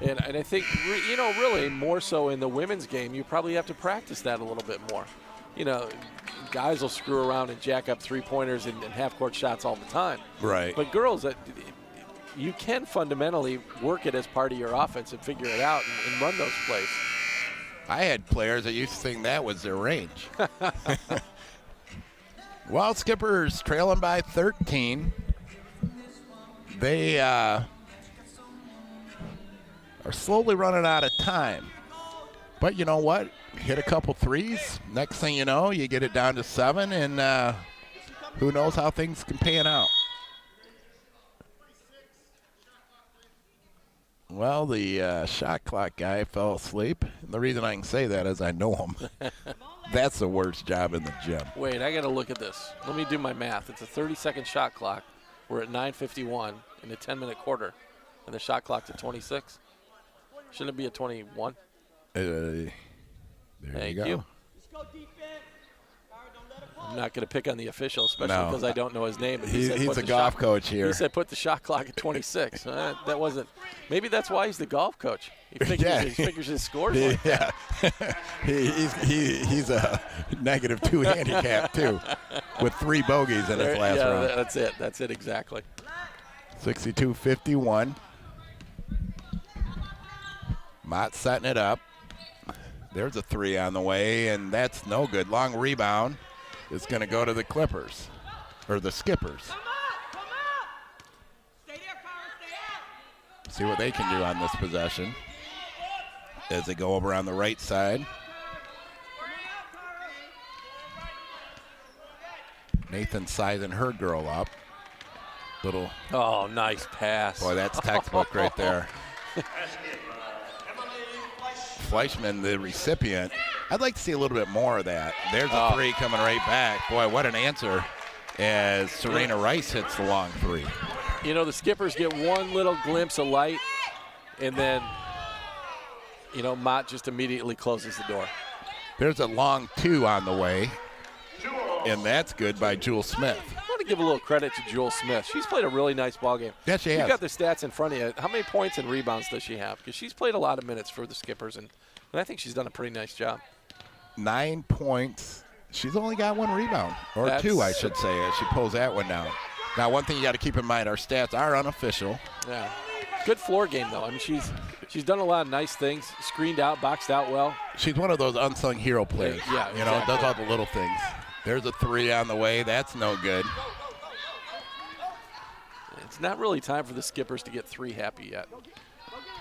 And I think, you know, really more so in the women's game, you probably have to practice that a little bit more. You know, guys will screw around and jack up three-pointers and half-court shots all the time. Right. But girls, you can fundamentally work it as part of your offense and figure it out and run those plays. I had players that used to think that was their range. Well, Skippers trailing by 13. They are slowly running out of time. But you know what? Hit a couple threes. Next thing you know, you get it down to 7, and who knows how things can pan out. Well, the shot clock guy fell asleep. And the reason I can say that is I know him. That's the worst job in the gym. Wait, I got to look at this. Let me do my math. It's a 30-second shot clock. We're at 9:51 in a 10-minute quarter, and the shot clock's at 26. Shouldn't it be at 21? There Thank you go. I'm not going to pick on the official, especially because I don't know his name. But he's a golf coach here. He said put the shot clock at 26. That wasn't. Maybe that's why he's the golf coach. He figures his scores. Like yeah, he's a -2 handicap too, with 3 bogeys in his last round. That's it. That's it exactly. 62-51. Mott setting it up. There's a 3 on the way, and that's no good. Long rebound. It's going to go to the Clippers, or the Skippers. See what they can do on this possession as they go over on the right side. Nathan sizing her girl up. Little. Oh, nice pass. Boy, that's textbook right there. Fleischman, the recipient. I'd like to see a little bit more of that. There's a 3 coming right back. Boy, what an answer as Serena Rice hits the long 3. You know, the Skippers get one little glimpse of light, and then, you know, Mott just immediately closes the door. There's a long 2 on the way, and that's good by Jewel Smith. I want to give a little credit to Jewel Smith. She's played a really nice ball game. Yes, she has. You've got the stats in front of you. How many points and rebounds does she have? Because she's played a lot of minutes for the Skippers, and I think she's done a pretty nice job. 9 points. She's only got 1 rebound, or 2, I should say, as she pulls that one down. Now, one thing you got to keep in mind, our stats are unofficial. Yeah. Good floor game, though. I mean, she's done a lot of nice things, screened out, boxed out well. She's one of those unsung hero players. Yeah, you know, does all the little things. There's a 3 on the way. That's no good. It's not really time for the Skippers to get 3 happy yet.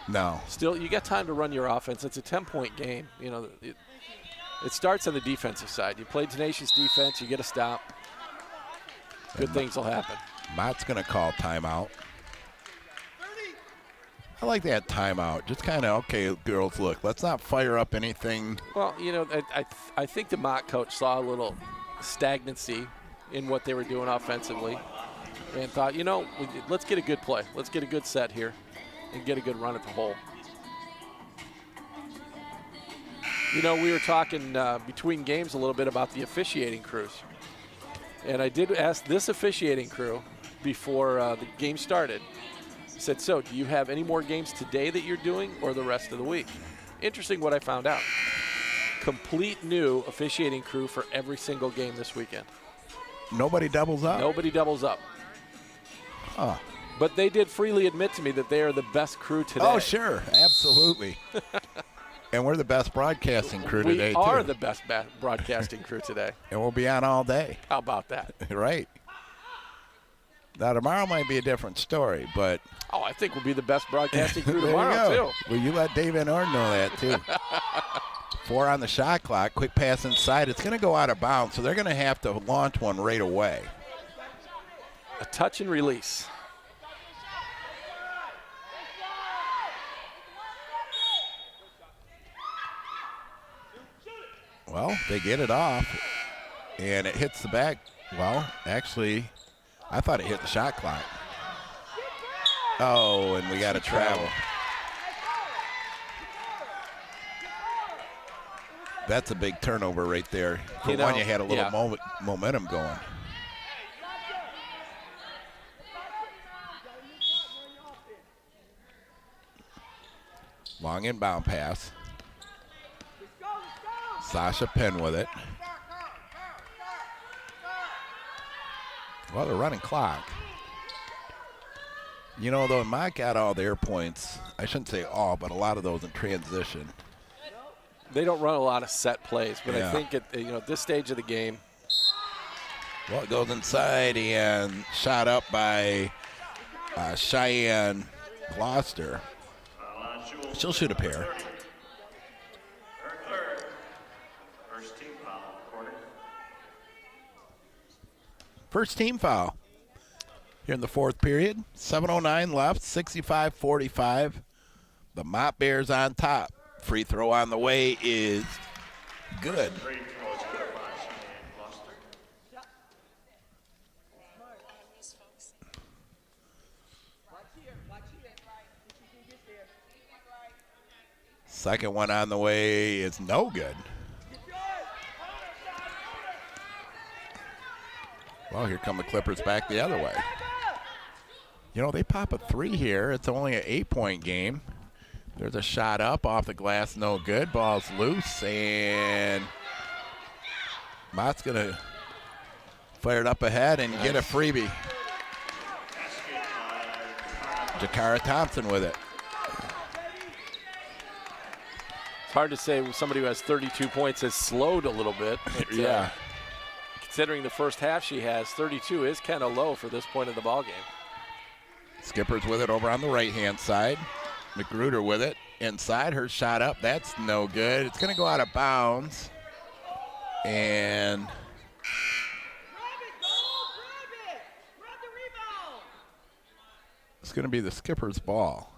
No. Still, you got time to run your offense. It's a 10-point game. You know, it starts on the defensive side. You play tenacious defense, you get a stop. Good things will happen. Mott's going to call timeout. I like that timeout. Just kind of, okay, girls, look, let's not fire up anything. Well, you know, I think the Mott coach saw a little stagnancy in what they were doing offensively and thought, you know, let's get a good play. Let's get a good set here and get a good run at the hole. You know, we were talking between games a little bit about the officiating crews. And I did ask this officiating crew before the game started. I said, so do you have any more games today that you're doing or the rest of the week? Interesting what I found out. Complete new officiating crew for every single game this weekend. Nobody doubles up? Nobody doubles up. Huh. But they did freely admit to me that they are the best crew today. Oh, sure. Absolutely. And we're the best broadcasting crew today, too. We are the best broadcasting crew today. And we'll be on all day. How about that? Right. Now, tomorrow might be a different story, but... Oh, I think we'll be the best broadcasting crew tomorrow, too. Well, you let Dave Van Orden know that, too. 4 on the shot clock. Quick pass inside. It's going to go out of bounds, so they're going to have to launch one right away. A touch and release. Well, they get it off, and it hits the back. Well, actually, I thought it hit the shot clock. Oh, and we got to travel. That's a big turnover right there. For one, you had a little momentum going. Long inbound pass. Sasha Penn with it. Well, they're running clock. You know, though, Mike got all their points. I shouldn't say all, but a lot of those in transition. They don't run a lot of set plays, but I think at this stage of the game. Well, it goes inside and shot up by Cheyenne Gloucester. She'll shoot a pair. First team foul here in the fourth period. 7:09 left, 65-45. The Mott Bears on top. Free throw on the way is good. Second one on the way is no good. Well, here come the Clippers back the other way. You know, they pop a 3 here. It's only an 8-point game. There's a shot up off the glass, no good. Ball's loose, and Mott's going to fire it up ahead and get a freebie. Jakara Thompson with it. It's hard to say somebody who has 32 points has slowed a little bit. But, considering the first half she has, 32 is kind of low for this point of the ball game. Skipper's with it over on the right-hand side. Magruder with it inside. Her shot up. That's no good. It's going to go out of bounds. And it's going to be the Skipper's ball.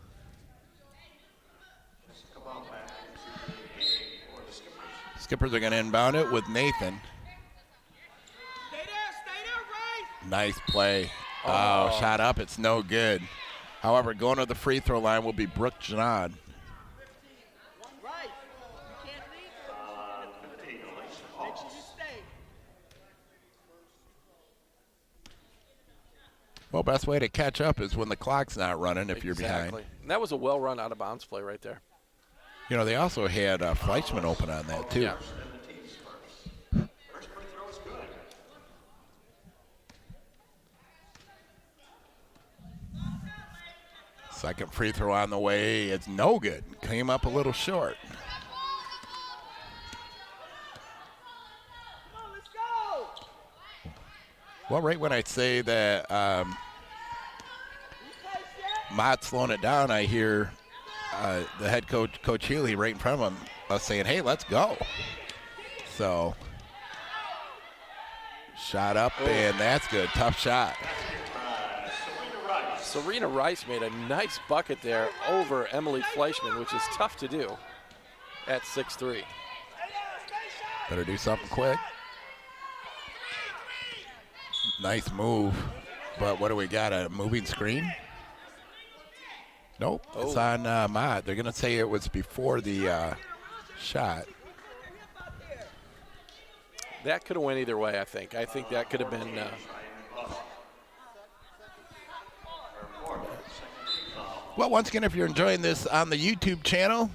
Skippers are going to inbound it with Nathan. Nice play. Oh, shot up. It's no good. However, going to the free throw line will be Brooke Janad. Well, best way to catch up is when the clock's not running if you're behind. And that was a well-run out-of-bounds play right there. You know, they also had Fleischman open on that, too. Yeah. Second free throw on the way. It's no good. Came up a little short. Well, right when I say that Mott's slowing it down, I hear the head coach, Coach Healy, right in front of him, saying, hey, let's go. So, shot up, and that's good. Tough shot. Serena Rice made a nice bucket there over Emily Fleischman, which is tough to do at 6'3". Better do something quick. Nice move. But what do we got, a moving screen? Nope, it's on Mott. They're going to say it was before the shot. That could have went either way, I think. I think that could have been Well, once again, if you're enjoying this on the YouTube channel,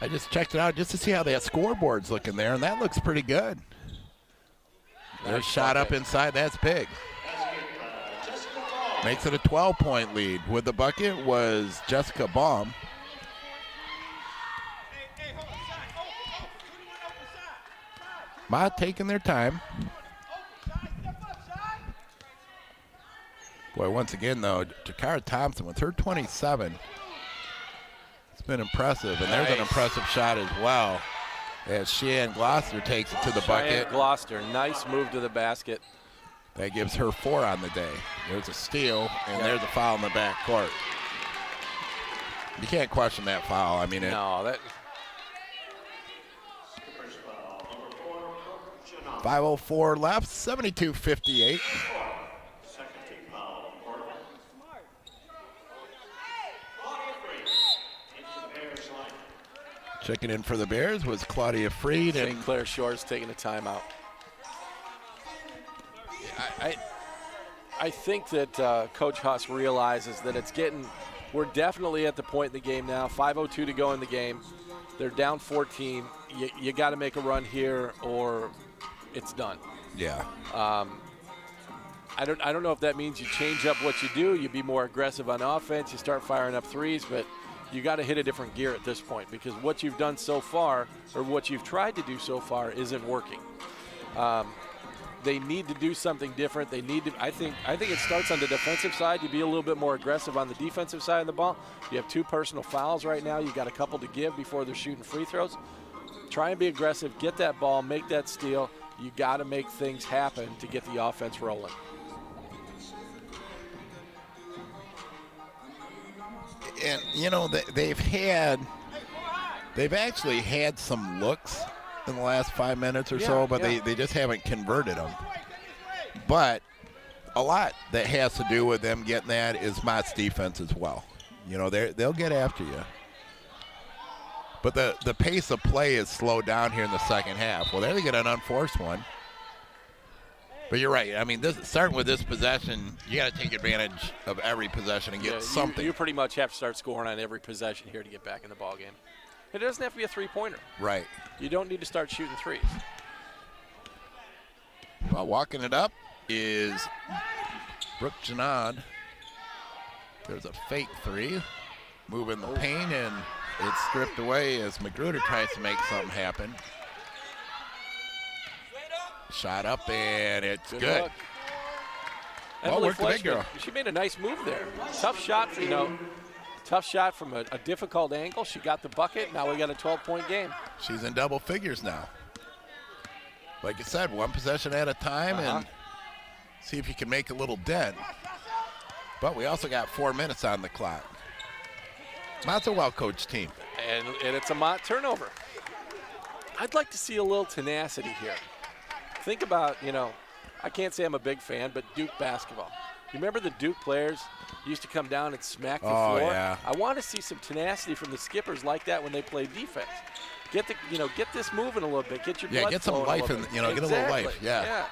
I just checked it out just to see how that scoreboard's looking there, and that looks pretty good. There's a shot up inside. That's big. Makes it a 12-point lead. With the bucket was Jessica Baum. Mott taking their time. Boy, once again, though, Jakara Thompson with her 27. It's been impressive, and there's an impressive shot as well as Cheyenne Gloucester takes it to the bucket. Cheyenne Gloucester, nice move to the basket. That gives her 4 on the day. There's a steal, and there's a foul in the back court. You can't question that foul. I mean, no, that. 5:04 left, 72-58. Checking in for the Bears was Claudia Freed. St. Clair Shores taking a timeout. I think that Coach Huss realizes that we're definitely at the point in the game now, 5:02 to go in the game. They're down 14. You got to make a run here or it's done. Yeah. I don't know if that means you change up what you do. You be more aggressive on offense. You start firing up threes, but you got to hit a different gear at this point because what you've done so far or what you've tried to do so far isn't working. They need to do something different. They need to. I think it starts on the defensive side. You be a little bit more aggressive on the defensive side of the ball. You have 2 personal fouls right now. You got a couple to give before they're shooting free throws. Try and be aggressive. Get that ball. Make that steal. You got to make things happen to get the offense rolling. And you know they've actually had some looks in the last 5 minutes or so, but they just haven't converted them. But a lot that has to do with them getting that is Mott's defense as well. You know, they'll get after you. But the pace of play is slowed down here in the second half. Well, there they get an unforced one. But you're right. I mean, starting with this possession, you got to take advantage of every possession and get something. You pretty much have to start scoring on every possession here to get back in the ballgame. It doesn't have to be a three-pointer. Right. You don't need to start shooting threes. Well, walking it up is Brooke Janad. There's a fake 3. Moving the paint, and it's stripped away as Magruder tries to make something happen. Shot up, and it's good. Well, worked the big girl. She made a nice move there. Tough shot, tough shot from a difficult angle. She got the bucket. Now we got a 12-point game. She's in double figures now. Like you said, one possession at a time and see if you can make a little dent. But we also got 4 minutes on the clock. Mott's a well-coached team. And it's a Mott turnover. I'd like to see a little tenacity here. Think about, I can't say I'm a big fan, but Duke basketball. You remember the Duke players used to come down and smack the floor? Yeah. I want to see some tenacity from the skippers like that when they play defense. Get this moving a little bit. Get your blood get some life in, get a little life. Yeah.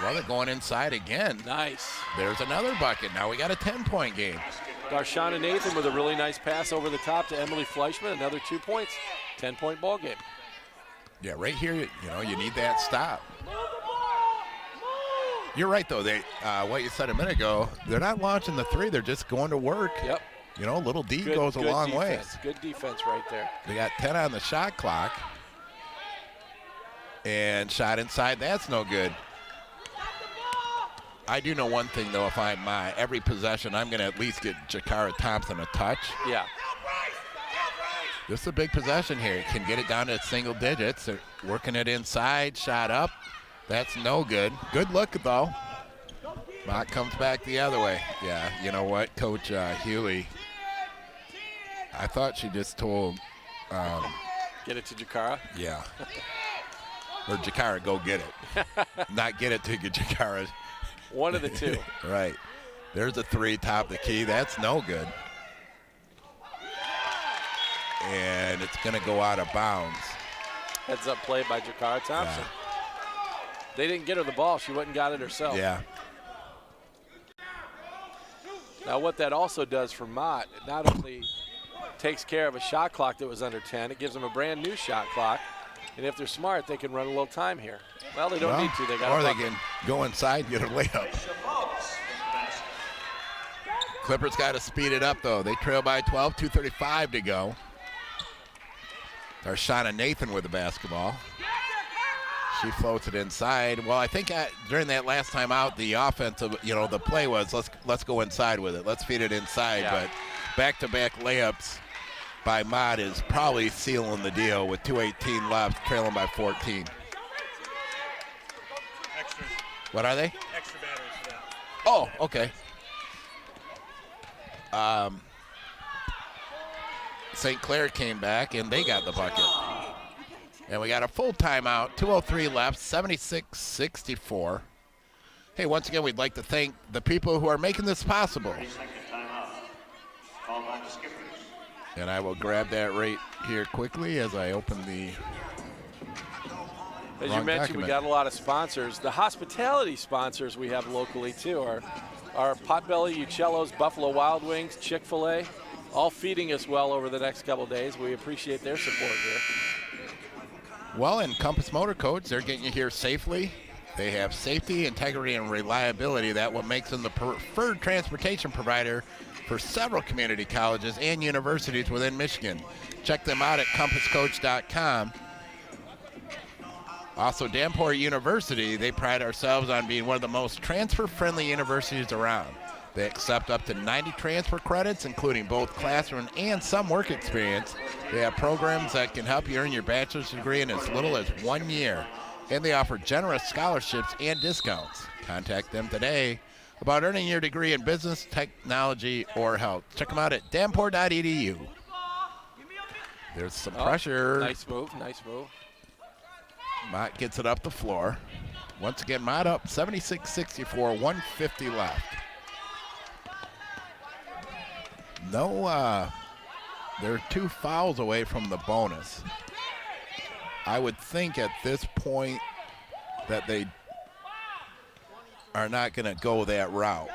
Well, they're going inside again. Nice. There's another bucket. Now we got a 10-point game. Darshana Nathan with a really nice pass over the top to Emily Fleischman. Another 2 points. 10-point ball game. Yeah, right here, you need that stop. You're right, though. What you said a minute ago, they're not launching the 3. They're just going to work. Yep. A little D goes a long way. Good defense right there. They got 10 on the shot clock. And shot inside, that's no good. I do know one thing, though, if I'm every possession, I'm going to at least get Jakara Thompson a touch. Yeah. This is a big possession here. Can get it down to single digits. They're working it inside, shot up. That's no good. Good look, though. Mott comes back the other way. Yeah, you know what, Coach Hewley, I thought she just told get it to Jakara? Yeah. Or Jakara, go get it. Not get it to Jakara. One of the two. Right. There's a 3 top of the key. That's no good. And it's going to go out of bounds. Heads up play by Jakara Thompson. They didn't get her the ball. She went and got it herself. Yeah. Now what that also does for Mott, it not only takes care of a shot clock that was under 10, it gives them a brand new shot clock. And if they're smart, they can run a little time here. Well, they don't need to. They got or they can go inside and get a layup. Clippers got to speed it up, though. They trail by 12, 2:35 to go. Darshana Nathan with the basketball. She floats it inside. Well, I think during that last time out, the offensive, the play was let's go inside with it. Let's feed it inside. Yeah. But back-to-back layups by Mott is probably sealing the deal with 2:18 left, trailing by 14. Extras. What are they? Extra batteries for that. Oh, okay. St. Clair came back, and they got the bucket. And we got a full timeout, 2:03 left, 76-64. Hey, once again, we'd like to thank the people who are making this possible. 30-second timeout. Called by the Skippers. And I will grab that right here quickly as I open the As wrong you mentioned, document. we got a lot of sponsors. The hospitality sponsors we have locally, too, are Potbelly, Uccello's, Buffalo Wild Wings, Chick-fil-A, all feeding us well over the next couple of days. We appreciate their support here. Well, in Compass Motor Coach, they're getting you here safely. They have safety, integrity, and reliability. That's what makes them the preferred transportation provider for several community colleges and universities within Michigan. Check them out at compasscoach.com. Also, Danport University, they pride ourselves on being one of the most transfer-friendly universities around. They accept up to 90 transfer credits, including both classroom and some work experience. They have programs that can help you earn your bachelor's degree in as little as 1 year. And they offer generous scholarships and discounts. Contact them today about earning your degree in business, technology, or health. Check them out at danport.edu. There's some pressure. Nice move, nice move. Mott gets it up the floor. Once again, Mott up 76-64, 150 left. No, they're 2 fouls away from the bonus. I would think at this point that they are not going to go that route.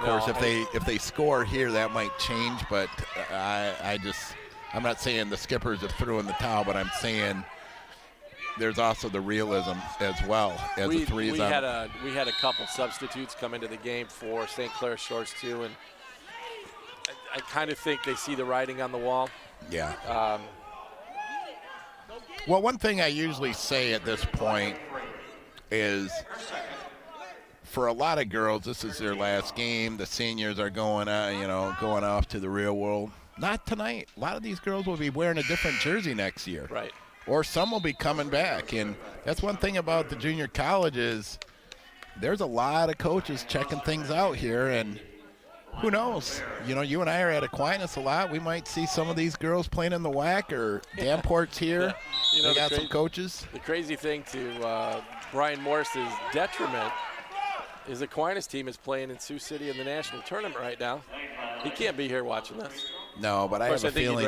Of course, if they score here, that might change. But I'm not saying the Skippers have threw in the towel, but I'm saying there's also the realism as well as the threes. We had a couple substitutes come into the game for St. Clair Shores too, and I kind of think they see the writing on the wall. Yeah. Well, one thing I usually say at this point is for a lot of girls, this is their last game. The seniors are going off to the real world. Not tonight. A lot of these girls will be wearing a different jersey next year. Right. Or some will be coming back. And that's one thing about the junior colleges. There's a lot of coaches checking things out here, and who knows? You and I are at Aquinas a lot. We might see some of these girls playing in the WAC, or Danport's here. Yeah. They got some coaches. The crazy thing to Brian Morris's detriment is the Aquinas team is playing in Sioux City in the national tournament right now. He can't be here watching this. No, but I have a feeling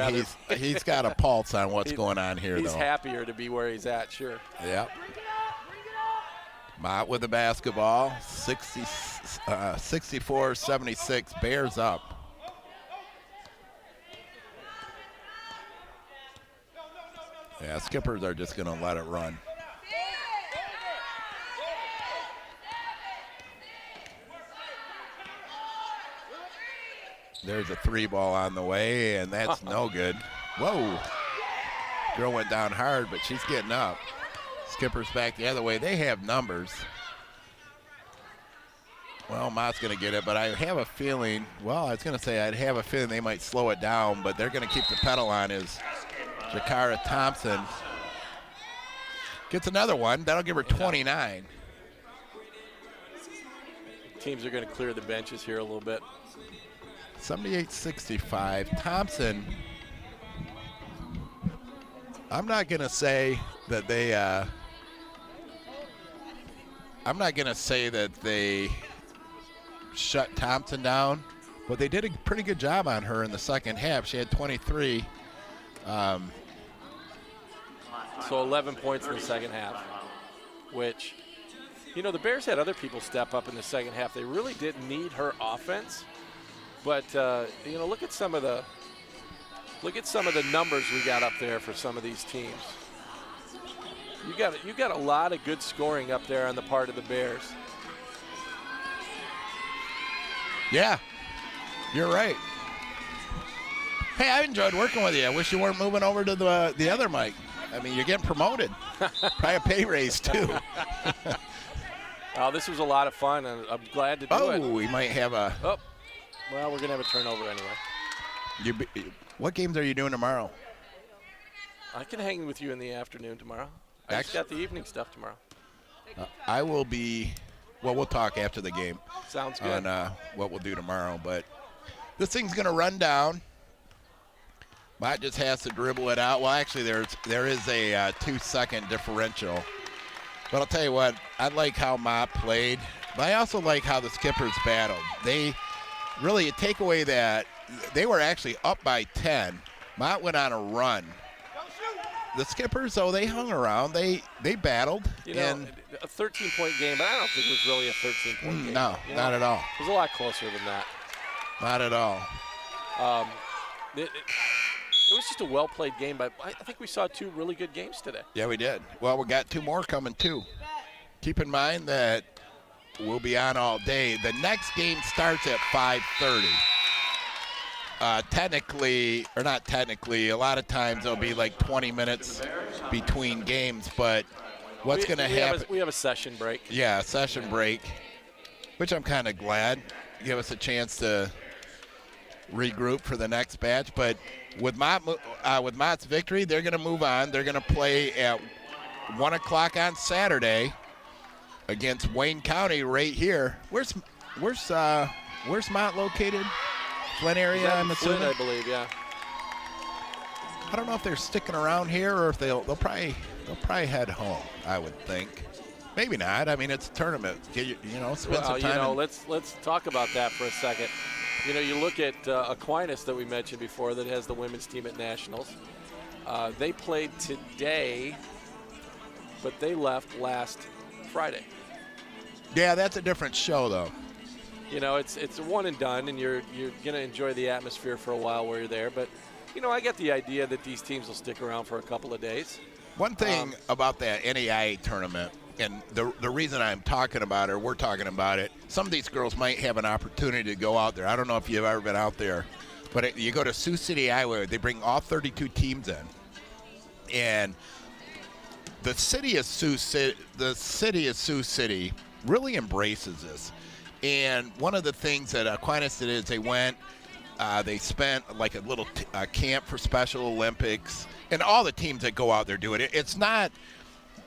he's got a pulse on what's going on here, He's though. happier to be where he's at, sure. Yep. Mott with the basketball, 64-76, Bears up. Yeah, Skippers are just going to let it run. There's a 3-ball on the way, and that's no good. Whoa. Girl went down hard, but she's getting up. Skippers back the other way. They have numbers. Well, Mott's going to get it, but I have a feeling, I'd have a feeling they might slow it down, but they're going to keep the pedal on as Jakara Thompson gets another one. That'll give her 29. Teams are going to clear the benches here a little bit. 78-65. Thompson, I'm not going to say that they shut Thompson down, but they did a pretty good job on her in the second half. She had 23. So 11 points in the second half, which You know, the Bears had other people step up in the second half. They really didn't need her offense. But, you know, look at some of the numbers we got up there for some of these teams. You got a lot of good scoring up there on the part of the Bears. Yeah, you're right. Hey, I enjoyed working with you. I wish you weren't moving over to the other mic. I mean, you're getting promoted. Probably a pay raise, too. Oh, this was a lot of fun, and I'm glad to do it. Oh, we might have a... Oh, well, we're going to have a turnover anyway. What games are you doing tomorrow? I can hang with you in the afternoon tomorrow. I just got the evening stuff tomorrow. I will be... Well, we'll talk after the game. Sounds good. On what we'll do tomorrow. But this thing's going to run down. Mott just has to dribble it out. Well, actually, there is a 2-second differential. But I'll tell you what, I like how Mott played. But I also like how the Skippers battled. They really, take away that, they were actually up by 10. Mott went on a run. The Skippers, though, they hung around. They battled. You know, a 13-point game, but I don't think it was really a 13-point game. No, not at all. It was a lot closer than that. Not at all. It was just a well-played game, but I think we saw 2 really good games today. Yeah, we did. Well, we got 2 more coming, too. Keep in mind that we'll be on all day. The next game starts at 5:30. Technically, or not technically, a lot of times there'll be like 20 minutes between games, but what's going to happen? We have a session break. Yeah, a session break, which I'm kind of glad. Give us a chance to regroup for the next batch. But with Mott's victory, they're going to move on. They're going to play at 1 o'clock on Saturday against Wayne County right here. Where's Mott located? Flint area, I'm assuming. Flint, I believe, yeah. I don't know if they're sticking around here or if they'll probably head home. I would think. Maybe not. I mean, it's a tournament. Spend some time. You know, let's talk about that for a second. You know, you look at Aquinas that we mentioned before that has the women's team at Nationals. They played today, but they left last Friday. Yeah, that's a different show, though. You know, it's a one and done, and you're going to enjoy the atmosphere for a while while you're there. But, you know, I get the idea that these teams will stick around for a couple of days. One thing about that NAIA tournament, and the reason I'm talking about it, or we're talking about it, some of these girls might have an opportunity to go out there. I don't know if you've ever been out there, but you go to Sioux City, Iowa, they bring all 32 teams in. And the city of Sioux City really embraces this. And one of the things that Aquinas did is they spent like a little camp for Special Olympics, and all the teams that go out there do it. It's not,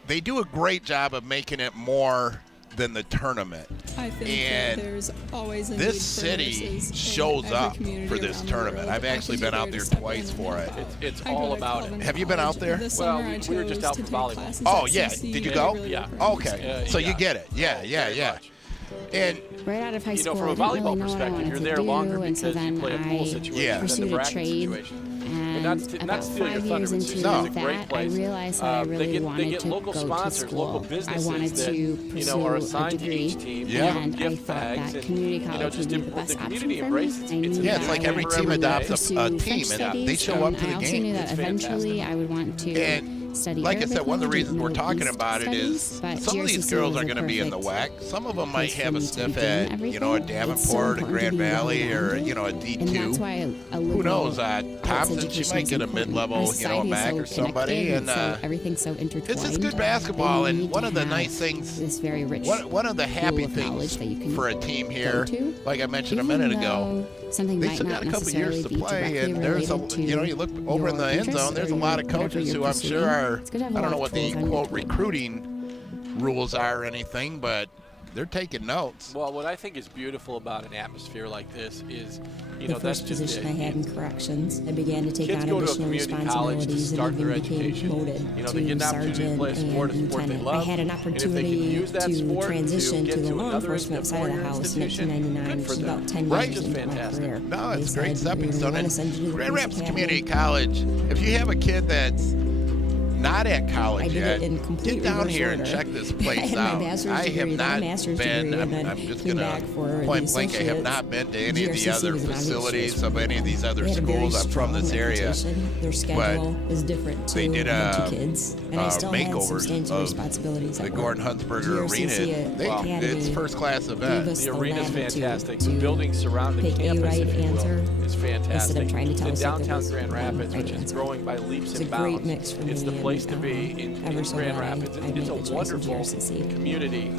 they do a great job of making it more than the tournament. I think that there's always a need for this city nurses shows in every up community for this around the tournament. world. I've actually been out there twice for it. It's I go all to about Calvin it. Have you been out College. there? This summer I we were just chose out to for take volleyball. classes Oh, at yeah. CC. Did you I go? really Yeah. recommend Okay. it. So you get it. Yeah. Very much. And Right out of high school, from a I didn't really volleyball know what I perspective, wanted you're to there do, longer and because so then you play a pool I situation than pursued the a bracket trade. situation. And not about stealing your 5 years thunder, into it's that, a great I place. realized that I They really get wanted to local go to sponsors, local school. I businesses wanted that, to pursue are a assigned to degree, each team. and I Gift thought bags that and, community college just would be the best the option community for me. embraces. I knew It's that it's like I every wanted team to adopts pursue a team, French and studies, they show up to and the I also game. knew that It's eventually I would want to And study like I Arabic said, one of the language reasons and we're Middle talking East about it studies, is but some of these GRCC girls was are the going to be in the perfect WAC. Some of them might place for have a me to sniff begin at, a everything. It's so Davenport, a important to Grand be Valley, or, well-rounded. a And that's D2. why a Who liberal knows? arts Thompson, she education might is get a important. mid-level, Our a society is MAC so or somebody. connected, And so everything's so intertwined. it's just good that basketball. you And need one to of the have nice things, this very rich one of the happy pool of knowledge things that you can for a team here, go to, like I mentioned a even minute ago, though something they might still not got a couple necessarily years to be play, directly and there's related to you look over in the your end zone, interests there's a or lot of whatever coaches you're who I'm pursuing. sure are, It's good to have a I don't lot know of what the tools on your quote tool. recruiting rules are or anything, but they're taking notes. Well, what I think is beautiful about an atmosphere like this is, The first that's just position it. I had in corrections, I began to take Kids on go to a additional community college to responsibilities and start their even became education. promoted They to get an opportunity to sergeant play a sport and they lieutenant. love. I had an And if they can opportunity use that to sport transition get to the to law another enforcement side of the four-year house in institution, 1999, good for which is them. about 10 Right. years Just into my fantastic. career. No, They it's a great said, stepping "We stone. want to send you to the Grand police Rapids academy." Community College, if you have a kid that's, not at college I did yet, it in complete get down reverse here and order. check this I place had out. my bachelor's degree, have then a not master's been, degree, and then I'm just came going back for to the point blank, I have associates. not been to any of the GRCC other was an obvious facilities choice of for any of these other They had a very schools. I'm from this strong area. reputation. Their schedule is different too. They did I had 2 kids, and I still had makeovers substantial of responsibilities the at Gordon work. Huntsberger GRCC Arena. Academy It's first class gave event. us The the arena's latitude fantastic. to The building surrounding pick a campus, right if you will, answer is fantastic. instead of trying to tell It's us in that there downtown was Grand one Rapids, right which is answer. growing by leaps It's and a great bounds. mix for me. It's the place to and, be in ever so Grand glad Rapids. I made It's the a choice of wonderful GRCC. community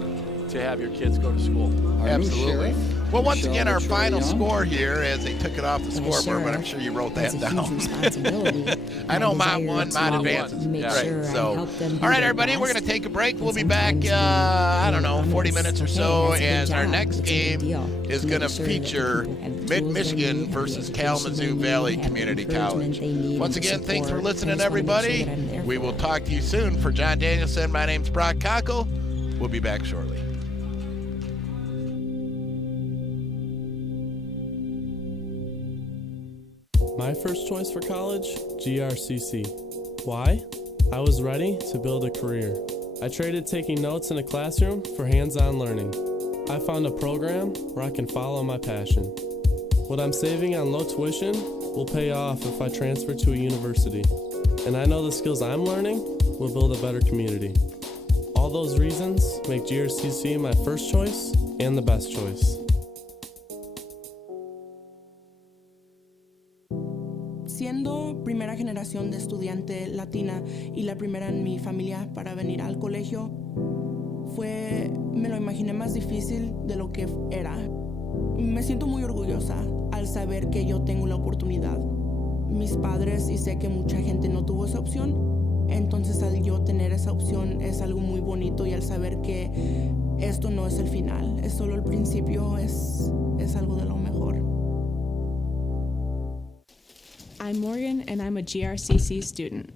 to have your kids go to school. Absolutely. Well, once Michelle again, our Latroy final Young. score here, as they took it off the And scoreboard, but I'm sheriff sure you wrote has that a huge down. responsibility. I know My Mom desire won, to Mom advances. Make Right. sure I So, help them do all right, their everybody, we're best. going to take a break. We'll be And back, sometimes I don't know, 40 it's minutes or okay, so, that's a good and our job. next It's a game big deal is to going to make sure that feature people have the tools they Mid-Michigan need, have the versus education Kalamazoo they need, Valley have the Community encouragement College. they need, Once and again, thanks for support. listening, I just wanna make sure everybody. that I'm there We for will them. talk to you soon. For John Danielson, my name's Brock Cockle. We'll be back shortly. My first choice for college, GRCC. Why? I was ready to build a career. I traded taking notes in a classroom for hands-on learning. I found a program where I can follow my passion. What I'm saving on low tuition will pay off if I transfer to a university. And I know the skills I'm learning will build a better community. All those reasons make GRCC my first choice and the best choice. Siendo primera generación de estudiante latina y la primera en mi familia para venir al colegio, me lo imaginé más difícil de lo que era. Me siento muy orgullosa al saber que yo tengo la oportunidad. Mis padres, y sé que mucha gente no tuvo esa opción, entonces al yo tener esa opción es algo muy bonito, y al saber que esto no es el final, es solo el principio, es algo de lo mejor. I'm Morgan, and I'm a GRCC student.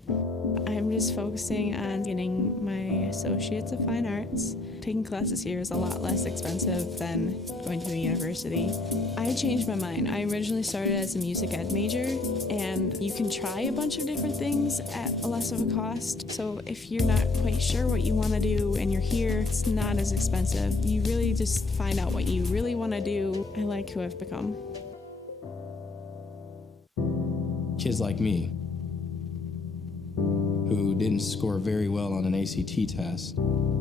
I'm just focusing on getting my Associates of Fine Arts. Taking classes here is a lot less expensive than going to a university. I changed my mind. I originally started as a music ed major, and you can try a bunch of different things at a less of a cost. So if you're not quite sure what you want to do and you're here, it's not as expensive. You really just find out what you really want to do. I like who I've become. Kids like me who didn't score very well on an ACT test,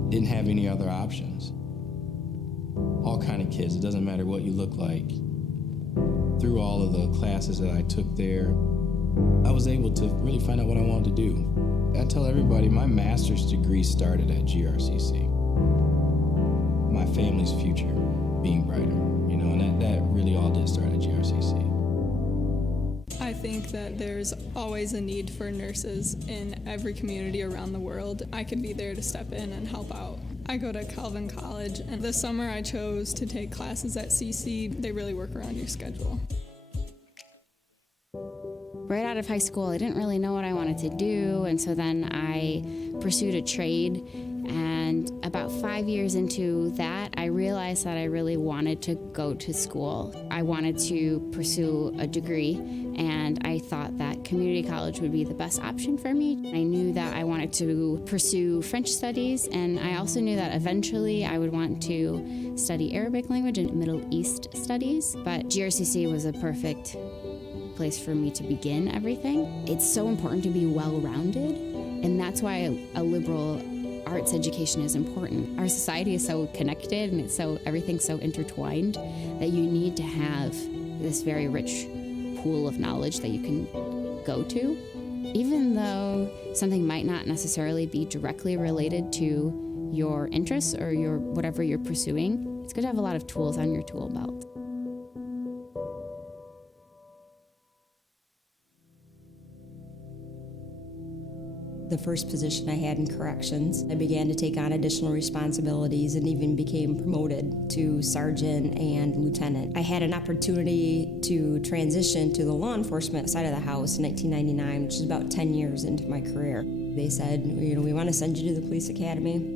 didn't have any other options. All kind of kids, it doesn't matter what you look like. Through all of the classes that I took there, I was able to really find out what I wanted to do. I tell everybody my master's degree started at GRCC. My family's future being brighter, and that really all did start at GRCC. I think that there's always a need for nurses in every community around the world. I can be there to step in and help out. I go to Calvin College, and this summer I chose to take classes at CC. They really work around your schedule. Right out of high school, I didn't really know what I wanted to do, and so then I pursued a trade. And about 5 years into that, I realized that I really wanted to go to school. I wanted to pursue a degree, and I thought that community college would be the best option for me. I knew that I wanted to pursue French studies, and I also knew that eventually I would want to study Arabic language and Middle East studies, but GRCC was a perfect place for me to begin everything. It's so important to be well-rounded, and that's why a liberal arts education is important. Our society is so connected, and everything's so intertwined that you need to have this very rich pool of knowledge that you can go to. Even though something might not necessarily be directly related to your interests or whatever you're pursuing, it's good to have a lot of tools on your tool belt. The first position I had in corrections, I began to take on additional responsibilities and even became promoted to sergeant and lieutenant. I had an opportunity to transition to the law enforcement side of the house in 1999, which is about 10 years into my career. They said, we want to send you to the police academy.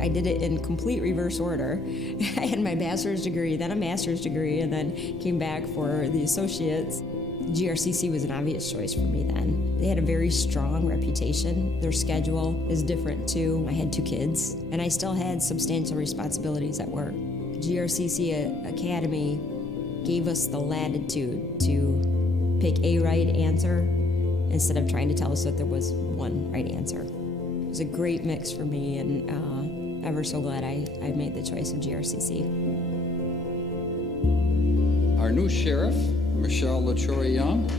I did it in complete reverse order. I had my bachelor's degree, then a master's degree, and then came back for the associates. GRCC was an obvious choice for me then. They had a very strong reputation. Their schedule is different too. I had 2 kids, and I still had substantial responsibilities at work. GRCC Academy gave us the latitude to pick a right answer instead of trying to tell us that there was one right answer. It was a great mix for me, and ever so glad I made the choice of GRCC. Our new sheriff, Michelle LaTroy Young.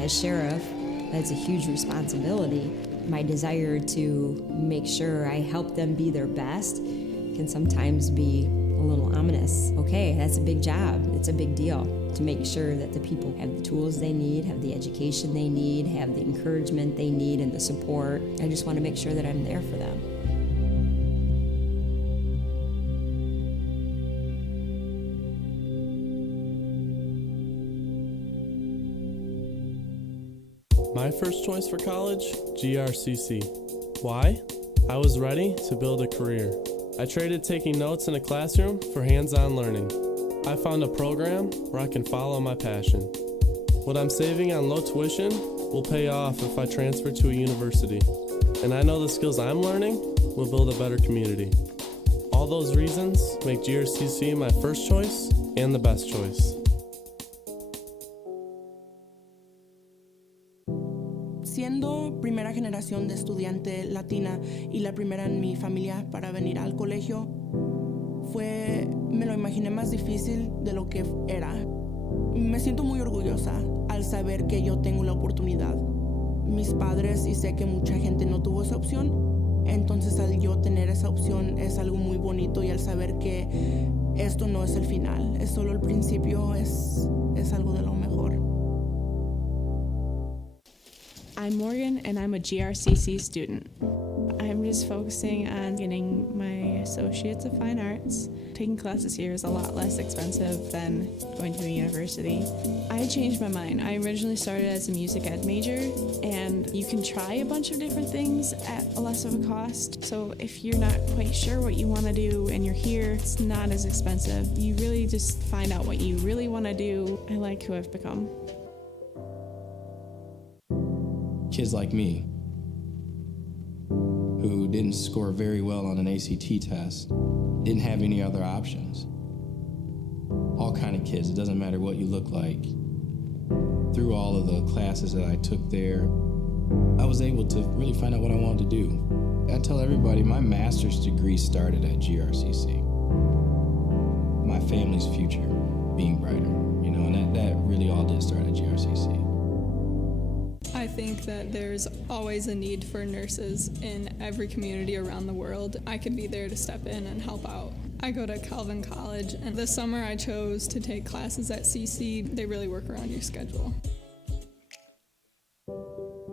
As sheriff, that's a huge responsibility. My desire to make sure I help them be their best can sometimes be a little ominous. Okay, that's a big job. It's a big deal to make sure that the people have the tools they need, have the education they need, have the encouragement they need, and the support. I just want to make sure that I'm there for them. My first choice for college, GRCC. Why? I was ready to build a career. I traded taking notes in a classroom for hands-on learning. I found a program where I can follow my passion. What I'm saving on low tuition will pay off if I transfer to a university. And I know the skills I'm learning will build a better community. All those reasons make GRCC my first choice and the best choice. Siendo primera generación de estudiante latina y la primera en mi familia para venir al colegio, me lo imaginé más difícil de lo que era. Me siento muy orgullosa al saber que yo tengo la oportunidad. Mis padres, y sé que mucha gente no tuvo esa opción, entonces al yo tener esa opción es algo muy bonito, y al saber que esto no es el final, es solo el principio, es algo de lo mejor. I'm Morgan, and I'm a GRCC student. I'm just focusing on getting my Associates of Fine Arts. Taking classes here is a lot less expensive than going to a university. I changed my mind. I originally started as a music ed major, and you can try a bunch of different things at a less of a cost. So if you're not quite sure what you want to do and you're here, it's not as expensive. You really just find out what you really want to do. I like who I've become. Kids like me who didn't score very well on an ACT test, didn't have any other options. All kind of kids, it doesn't matter what you look like. Through all of the classes that I took there, I was able to really find out what I wanted to do. I tell everybody my master's degree started at GRCC. My family's future being brighter, and that really all did start at GRCC. I think that there's always a need for nurses in every community around the world. I could be there to step in and help out. I go to Calvin College, and this summer I chose to take classes at CC. They really work around your schedule.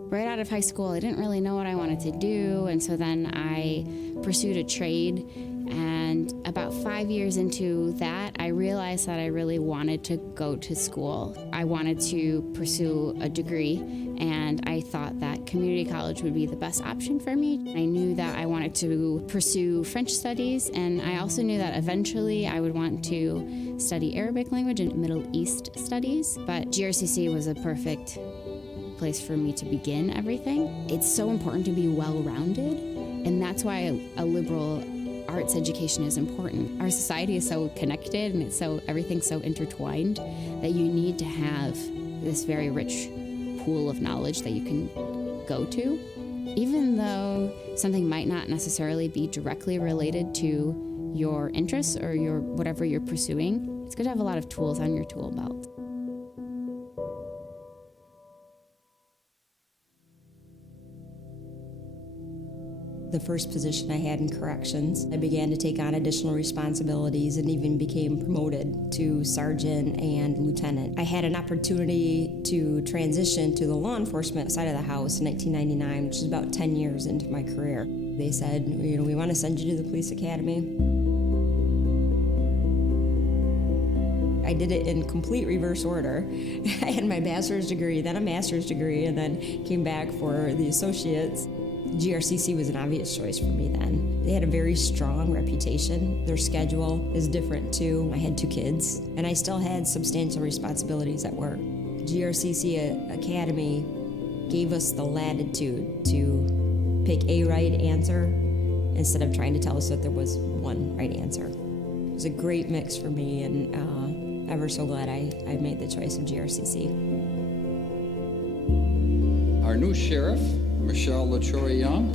Right out of high school, I didn't really know what I wanted to do, and so then I pursued a trade. And about 5 years into that, I realized that I really wanted to go to school. I wanted to pursue a degree, and I thought that community college would be the best option for me. I knew that I wanted to pursue French studies, and I also knew that eventually I would want to study Arabic language and Middle East studies, but GRCC was a perfect place for me to begin everything. It's so important to be well-rounded, and that's why a liberal arts education is important. Our society is so connected, and everything's so intertwined that you need to have this very rich pool of knowledge that you can go to. Even though something might not necessarily be directly related to your interests or whatever you're pursuing, it's good to have a lot of tools on your tool belt. The first position I had in corrections, I began to take on additional responsibilities and even became promoted to sergeant and lieutenant. I had an opportunity to transition to the law enforcement side of the house in 1999, which is about 10 years into my career. They said, we want to send you to the police academy. I did it in complete reverse order. I had my bachelor's degree, then a master's degree, and then came back for the associates. GRCC was an obvious choice for me then. They had a very strong reputation. Their schedule is different too. I had 2 kids, and I still had substantial responsibilities at work. GRCC Academy gave us the latitude to pick a right answer instead of trying to tell us that there was one right answer. It was a great mix for me, and ever so glad I made the choice of GRCC. Our new sheriff, Michelle LaTroy Young.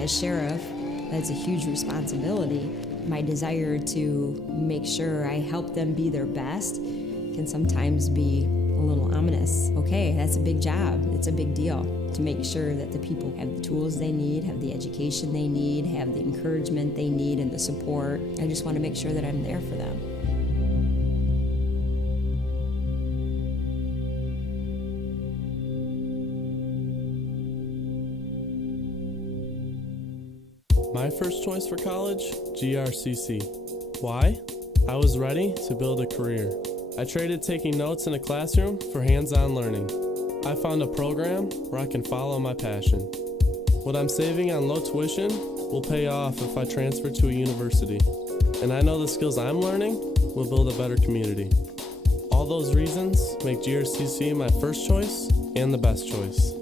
As sheriff, that's a huge responsibility. My desire to make sure I help them be their best can sometimes be a little ominous. Okay, that's a big job. It's a big deal to make sure that the people have the tools they need, have the education they need, have the encouragement they need, and the support. I just want to make sure that I'm there for them. My first choice for college, GRCC. Why? I was ready to build a career. I traded taking notes in a classroom for hands-on learning. I found a program where I can follow my passion. What I'm saving on low tuition will pay off if I transfer to a university. And I know the skills I'm learning will build a better community. All those reasons make GRCC my first choice and the best choice.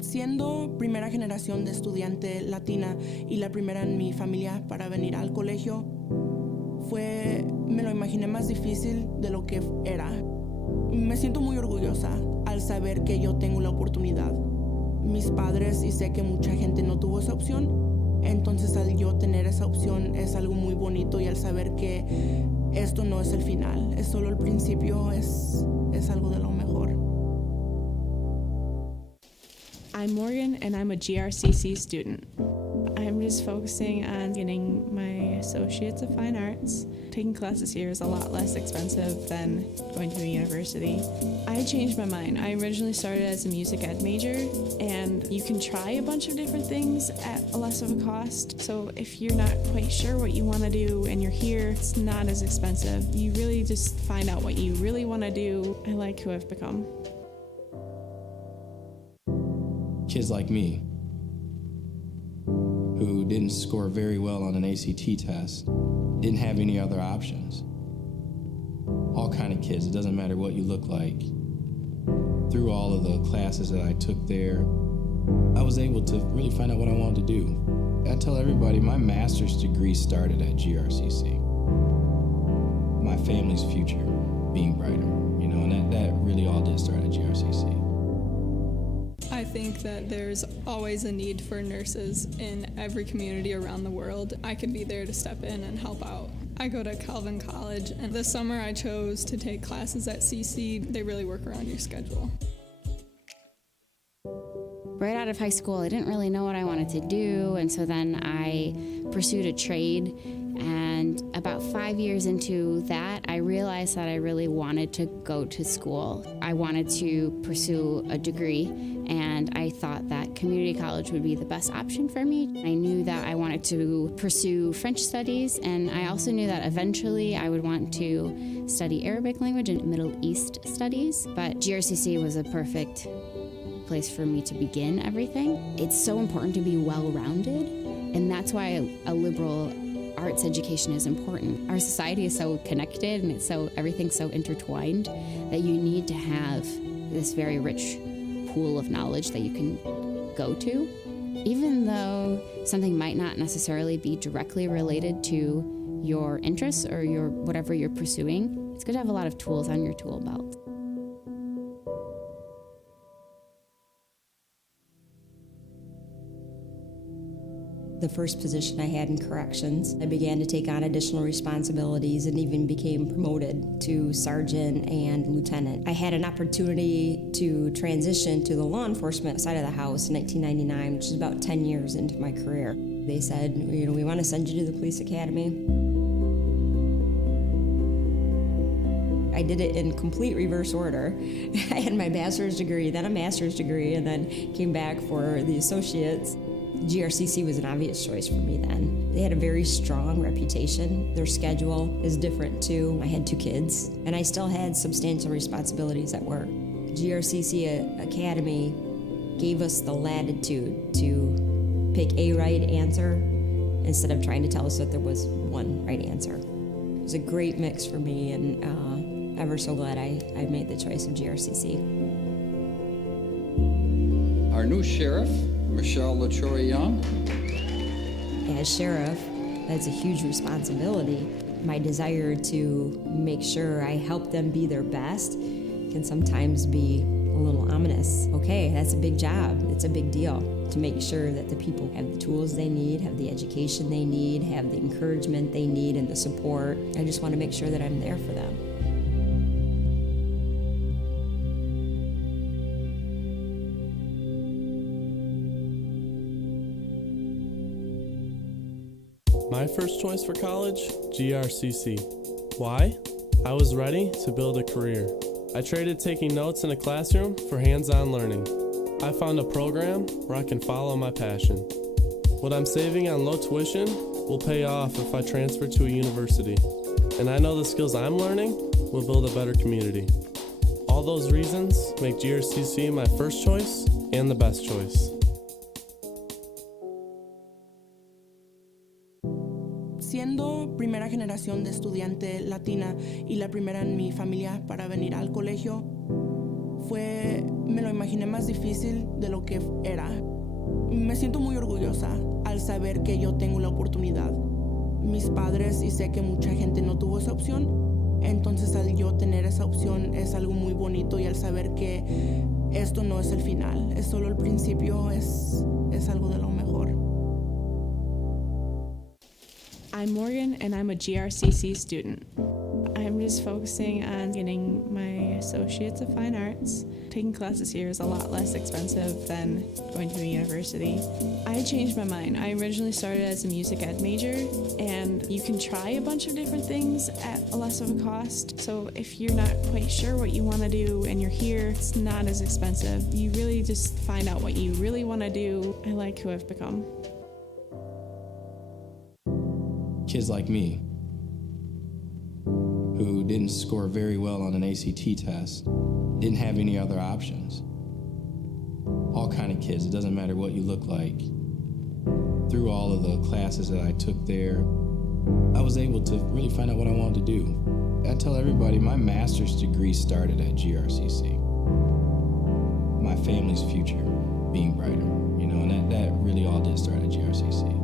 Siendo primera generación de estudiante latina y la primera en mi familia para venir al colegio, me lo imaginé más difícil de lo que era. Me siento muy orgullosa al saber que yo tengo la oportunidad. Mis padres, y sé que mucha gente no tuvo esa opción, entonces al yo tener esa opción es algo muy bonito, y al saber que esto no es el final, es solo el principio, es algo de lo mejor. I'm Morgan, and I'm a GRCC student. I'm just focusing on getting my Associates of Fine Arts. Taking classes here is a lot less expensive than going to a university. I changed my mind. I originally started as a music ed major, and you can try a bunch of different things at a less of a cost. So if you're not quite sure what you want to do and you're here, it's not as expensive. You really just find out what you really want to do. I like who I've become. Kids like me who didn't score very well on an ACT test, didn't have any other options. All kind of kids, it doesn't matter what you look like. Through all of the classes that I took there, I was able to really find out what I wanted to do. I tell everybody my master's degree started at GRCC. My family's future being brighter, and that really all did start at GRCC. I think that there's always a need for nurses in every community around the world. I could be there to step in and help out. I go to Calvin College, and this summer I chose to take classes at CC. They really work around your schedule. Right out of high school, I didn't really know what I wanted to do, and so then I pursued a trade. And about 5 years into that, I realized that I really wanted to go to school. I wanted to pursue a degree, and I thought that community college would be the best option for me. I knew that I wanted to pursue French studies, and I also knew that eventually I would want to study Arabic language and Middle East studies, but GRCC was a perfect place for me to begin everything. It's so important to be well-rounded, and that's why a liberal arts education is important. Our society is so connected, and everything's so intertwined that you need to have this very rich pool of knowledge that you can go to. Even though something might not necessarily be directly related to your interests or whatever you're pursuing, it's good to have a lot of tools on your tool belt. The first position I had in corrections, I began to take on additional responsibilities and even became promoted to sergeant and lieutenant. I had an opportunity to transition to the law enforcement side of the house in 1999, which is about 10 years into my career. They said, we want to send you to the police academy. I did it in complete reverse order. I had my bachelor's degree, then a master's degree, and then came back for the associates. GRCC was an obvious choice for me then. They had a very strong reputation. Their schedule is different too. I had 2 kids, and I still had substantial responsibilities at work. GRCC Academy gave us the latitude to pick a right answer instead of trying to tell us that there was one right answer. was a great mix for me, and ever so glad I made the choice of GRCC. Our new sheriff, Michelle LaTroy Young. As sheriff, that's a huge responsibility. My desire to make sure I help them be their best can sometimes be a little ominous. Okay, that's a big job. It's a big deal to make sure that the people have the tools they need, have the education they need, have the encouragement they need, and the support. I just want to make sure that I'm there for them. My first choice for college, GRCC. Why? I was ready to build a career. I traded taking notes in a classroom for hands-on learning. I found a program where I can follow my passion. What I'm saving on low tuition will pay off if I transfer to a university. And I know the skills I'm learning will build a better community. All those reasons make GRCC my first choice and the best choice. Siendo primera generación de estudiante latina y la primera en mi familia para venir al colegio, me lo imaginé más difícil de lo que era. Me siento muy orgullosa al saber que yo tengo la oportunidad. Mis padres, y sé que mucha gente no tuvo esa opción, entonces al yo tener esa opción es algo muy bonito, y al saber que esto no es el final, es solo el principio, es algo de lo mejor. I'm Morgan, and I'm a GRCC student. I'm just focusing on getting my Associates of Fine Arts. Taking classes here is a lot less expensive than going to a university. I changed my mind. I originally started as a music ed major, and you can try a bunch of different things at a less of a cost. So if you're not quite sure what you want to do and you're here, it's not as expensive. You really just find out what you really want to do. I like who I've become. Kids like me who didn't score very well on an ACT test, didn't have any other options. All kind of kids, it doesn't matter what you look like. Through all of the classes that I took there, I was able to really find out what I wanted to do. I tell everybody my master's degree started at GRCC. My family's future being brighter, and that really all did start at GRCC.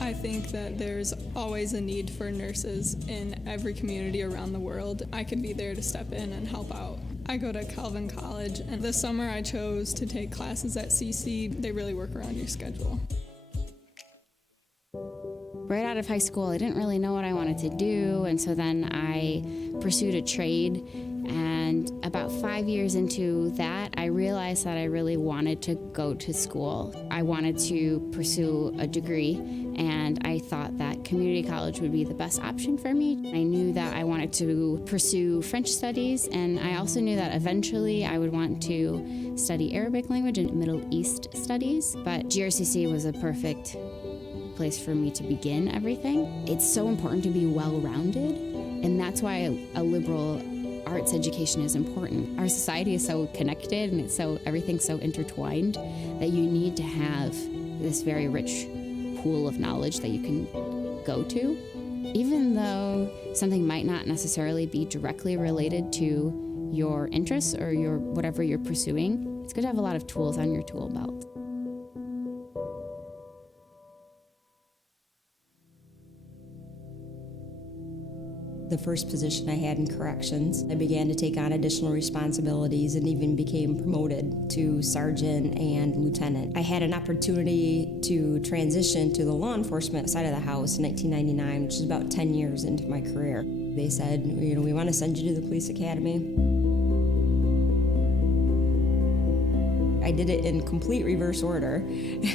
I think that there's always a need for nurses in every community around the world. I could be there to step in and help out. I go to Calvin College, and this summer I chose to take classes at CC. They really work around your schedule. Right out of high school, I didn't really know what I wanted to do, and so then I pursued a trade. And about 5 years into that, I realized that I really wanted to go to school. I wanted to pursue a degree, and I thought that community college would be the best option for me. I knew that I wanted to pursue French studies, and I also knew that eventually I would want to study Arabic language and Middle East studies, but GRCC was a perfect place for me to begin everything. It's so important to be well-rounded, and that's why a liberal arts education is important. Our society is so connected, and everything's so intertwined that you need to have this very rich pool of knowledge that you can go to. Even though something might not necessarily be directly related to your interests or whatever you're pursuing, it's good to have a lot of tools on your tool belt. The first position I had in corrections, I began to take on additional responsibilities and even became promoted to sergeant and lieutenant. I had an opportunity to transition to the law enforcement side of the house in 1999, which is about 10 years into my career. They said, we want to send you to the police academy. I did it in complete reverse order.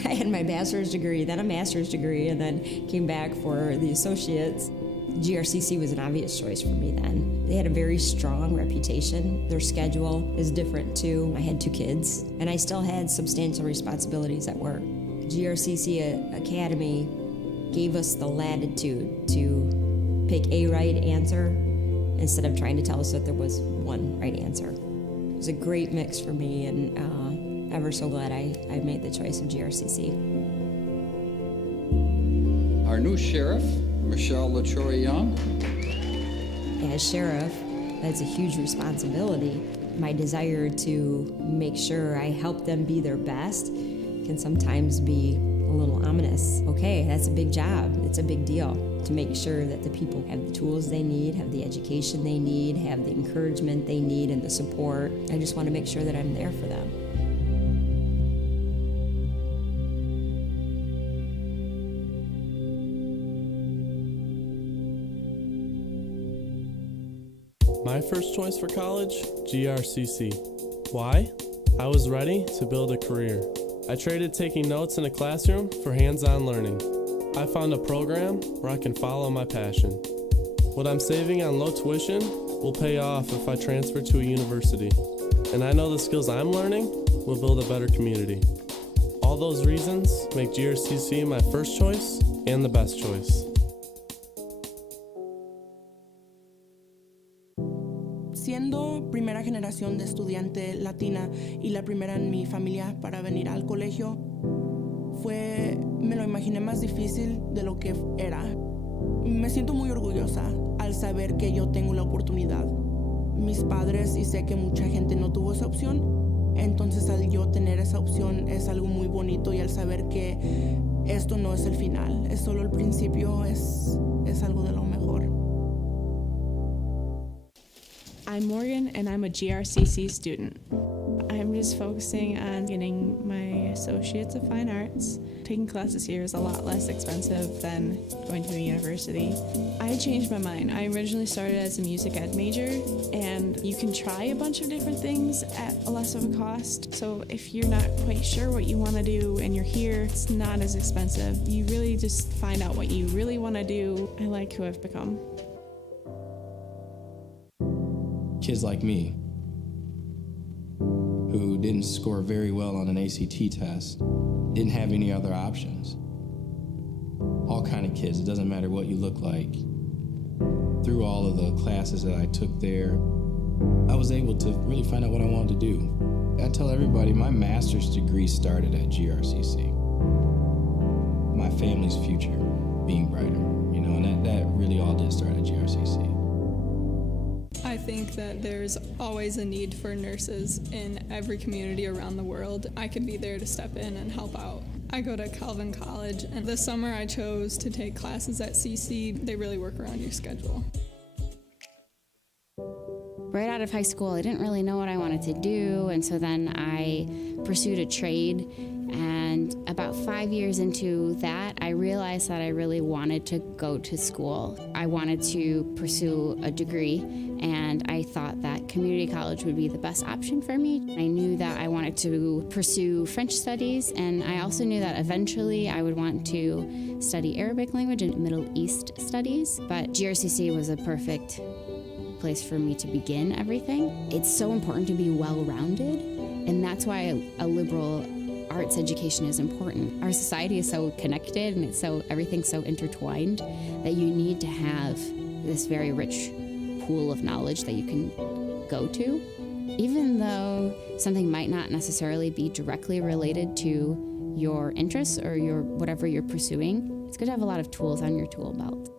I had my bachelor's degree, then a master's degree, and then came back for the associates. GRCC was an obvious choice for me then. They had a very strong reputation. Their schedule is different too. I had 2 kids, and I still had substantial responsibilities at work. GRCC Academy gave us the latitude to pick a right answer instead of trying to tell us that there was one right answer. It was a great mix for me, and ever so glad I made the choice of GRCC. Our new sheriff, Michelle LaTroy Young. As sheriff, that's a huge responsibility. My desire to make sure I help them be their best can sometimes be a little ominous. Okay, that's a big job. It's a big deal to make sure that the people have the tools they need, have the education they need, have the encouragement they need, and the support. I just want to make sure that I'm there for them. My first choice for college, GRCC. Why? I was ready to build a career. I traded taking notes in a classroom for hands-on learning. I found a program where I can follow my passion. What I'm saving on low tuition will pay off if I transfer to a university. And I know the skills I'm learning will build a better community. All those reasons make GRCC my first choice and the best choice. Siendo primera generación de estudiante latina y la primera en mi familia para venir al colegio, me lo imaginé más difícil de lo que era. Me siento muy orgullosa al saber que yo tengo la oportunidad. Mis padres, y sé que mucha gente no tuvo esa opción, entonces al yo tener esa opción es algo muy bonito, y al saber que esto no es el final, es solo el principio, es algo de lo mejor. I'm Morgan, and I'm a GRCC student. I'm just focusing on getting my Associates of Fine Arts. Taking classes here is a lot less expensive than going to a university. I changed my mind. I originally started as a music ed major, and you can try a bunch of different things at a less of a cost. So if you're not quite sure what you want to do and you're here, it's not as expensive. You really just find out what you really want to do. I like who I've become. Kids like me, who didn't score very well on an ACT test, didn't have any other options. All kind of kids, it doesn't matter what you look like. Through all of the classes that I took there, I was able to really find out what I wanted to do. I tell everybody my master's degree started at GRCC. My family's future being brighter, and that really all did start at GRCC. I think that there's always a need for nurses in every community around the world. I can be there to step in and help out. I go to Calvin College, and this summer I chose to take classes at CC. They really work around your schedule. Right out of high school, I didn't really know what I wanted to do, and so then I pursued a trade. And about 5 years into that, I realized that I really wanted to go to school. I wanted to pursue a degree, and I thought that community college would be the best option for me. I knew that I wanted to pursue French studies, and I also knew that eventually I would want to study Arabic language and Middle East studies, but GRCC was a perfect place for me to begin everything. It's so important to be well-rounded, and that's why a liberal arts education is important. Our society is so connected, and everything's so intertwined that you need to have this very rich pool of knowledge that you can go to. Even though something might not necessarily be directly related to your interests or whatever you're pursuing, it's good to have a lot of tools on your tool belt.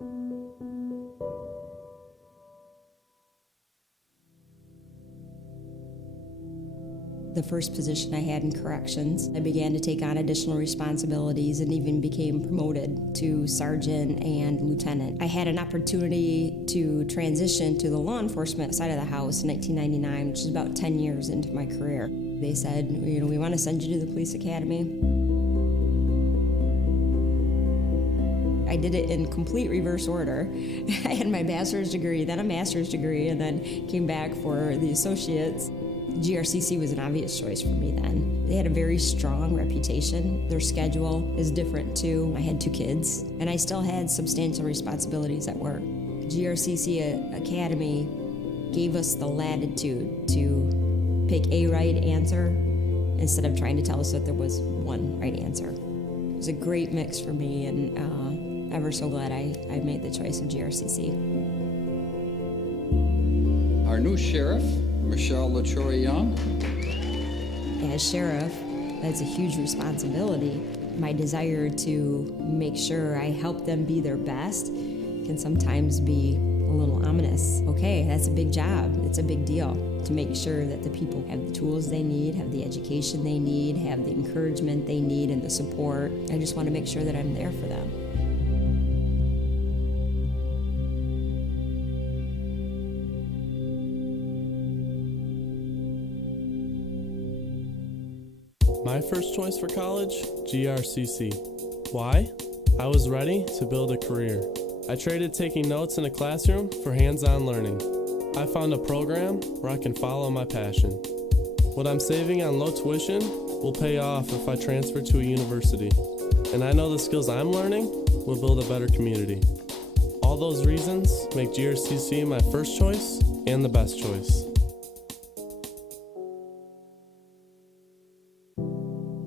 The first position I had in corrections, I began to take on additional responsibilities and even became promoted to sergeant and lieutenant. I had an opportunity to transition to the law enforcement side of the house in 1999, which is about 10 years into my career. They said, we want to send you to the police academy. I did it in complete reverse order. I had my bachelor's degree, then a master's degree, and then came back for the associates. GRCC was an obvious choice for me then. They had a very strong reputation. Their schedule is different too. I had 2 kids, and I still had substantial responsibilities at work. GRCC Academy gave us the latitude to pick a right answer instead of trying to tell us that there was one right answer. It was a great mix for me, and ever so glad I made the choice of GRCC. Our new sheriff, Michelle LaTroy Young. As sheriff, that's a huge responsibility. My desire to make sure I help them be their best can sometimes be a little ominous. Okay, that's a big job. It's a big deal to make sure that the people have the tools they need, have the education they need, have the encouragement they need, and the support. I just want to make sure that I'm there for them. My first choice for college, GRCC. Why? I was ready to build a career. I traded taking notes in a classroom for hands-on learning. I found a program where I can follow my passion. What I'm saving on low tuition will pay off if I transfer to a university. And I know the skills I'm learning will build a better community. All those reasons make GRCC my first choice and the best choice.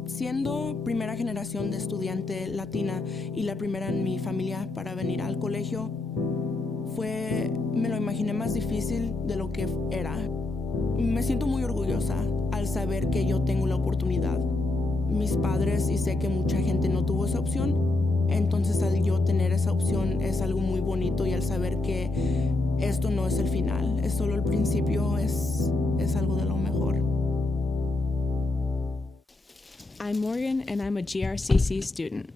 Siendo primera generación de estudiante latina y la primera en mi familia para venir al colegio, me lo imaginé más difícil de lo que era. Me siento muy orgullosa al saber que yo tengo la oportunidad. Mis padres, y sé que mucha gente no tuvo esa opción, entonces al yo tener esa opción es algo muy bonito, y al saber que esto no es el final, es solo el principio, es algo de lo mejor. I'm Morgan, and I'm a GRCC student.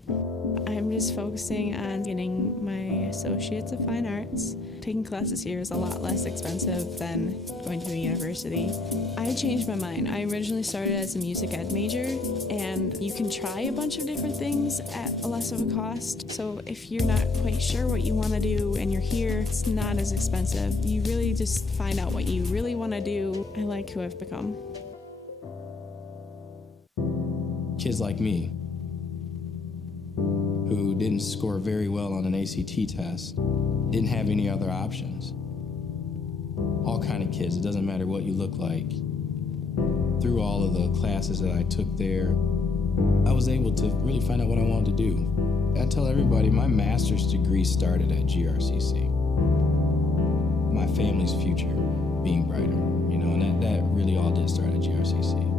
I'm just focusing on getting my Associates of Fine Arts. Taking classes here is a lot less expensive than going to a university. I changed my mind. I originally started as a music ed major, and you can try a bunch of different things at a less of a cost. So if you're not quite sure what you want to do and you're here, it's not as expensive. You really just find out what you really want to do. I like who I've become. Kids like me, who didn't score very well on an ACT test, didn't have any other options. All kind of kids, it doesn't matter what you look like. Through all of the classes that I took there, I was able to really find out what I wanted to do. I tell everybody my master's degree started at GRCC. My family's future being brighter, and that really all did start at GRCC.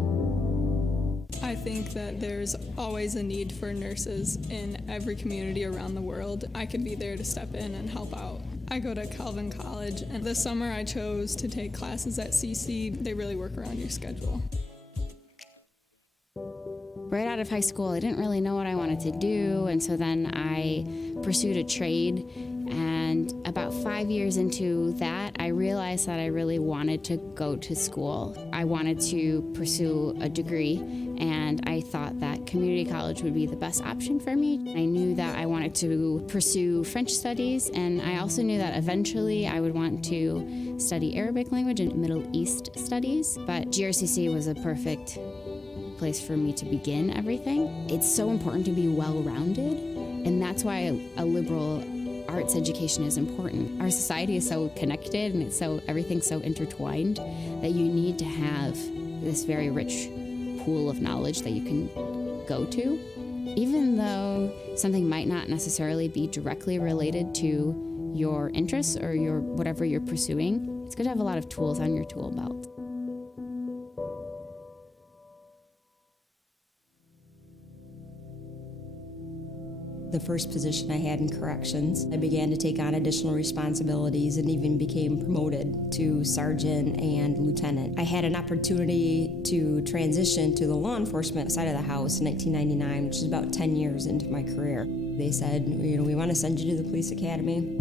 I think that there's always a need for nurses in every community around the world. I could be there to step in and help out. I go to Calvin College, and this summer I chose to take classes at CC. They really work around your schedule. Right out of high school, I didn't really know what I wanted to do, and so then I pursued a trade. And about 5 years into that, I realized that I really wanted to go to school. I wanted to pursue a degree, and I thought that community college would be the best option for me. I knew that I wanted to pursue French studies, and I also knew that eventually I would want to study Arabic language and Middle East studies, but GRCC was a perfect place for me to begin everything. It's so important to be well-rounded, and that's why a liberal arts education is important. Our society is so connected, and everything's so intertwined that you need to have this very rich pool of knowledge that you can go to. Even though something might not necessarily be directly related to your interests or whatever you're pursuing, it's good to have a lot of tools on your tool belt. The first position I had in corrections, I began to take on additional responsibilities and even became promoted to sergeant and lieutenant. I had an opportunity to transition to the law enforcement side of the house in 1999, which is about 10 years into my career. They said, we want to send you to the police academy.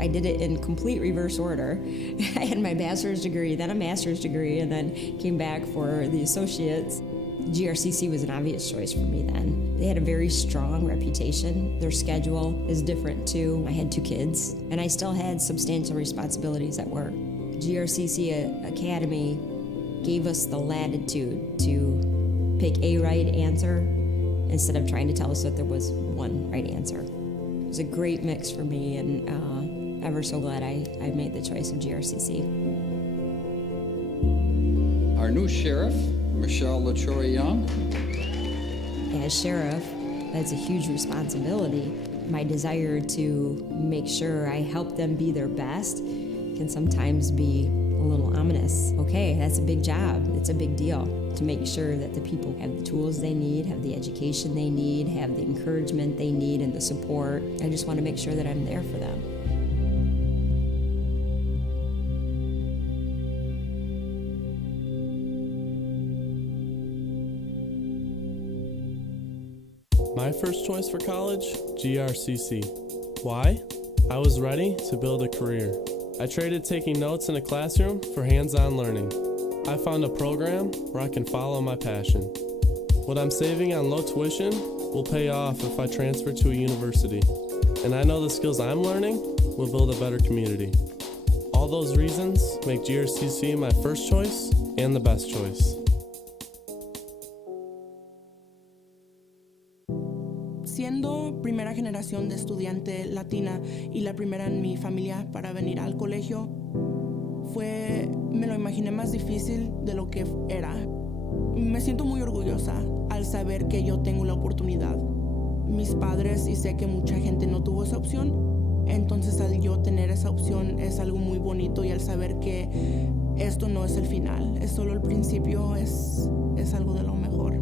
I did it in complete reverse order. I had my bachelor's degree, then a master's degree, and then came back for the associates. GRCC was an obvious choice for me then. They had a very strong reputation. Their schedule is different too. I had 2 kids, and I still had substantial responsibilities at work. GRCC Academy gave us the latitude to pick a right answer instead of trying to tell us that there was one right answer. It was a great mix for me, and ever so glad I made the choice of GRCC. Our new sheriff, Michelle LaTroy Young. As sheriff, that's a huge responsibility. My desire to make sure I help them be their best can sometimes be a little ominous. Okay, that's a big job. It's a big deal to make sure that the people have the tools they need, have the education they need, have the encouragement they need, and the support. I just want to make sure that I'm there for them. My first choice for college, GRCC. Why? I was ready to build a career. I traded taking notes in a classroom for hands-on learning. I found a program where I can follow my passion. What I'm saving on low tuition will pay off if I transfer to a university. And I know the skills I'm learning will build a better community. All those reasons make GRCC my first choice and the best choice. Siendo primera generación de estudiante latina y la primera en mi familia para venir al colegio, me lo imaginé más difícil de lo que era. Me siento muy orgullosa al saber que yo tengo la oportunidad. Mis padres, y sé que mucha gente no tuvo esa opción, entonces al yo tener esa opción es algo muy bonito, y al saber que esto no es el final, es solo el principio, es algo de lo mejor.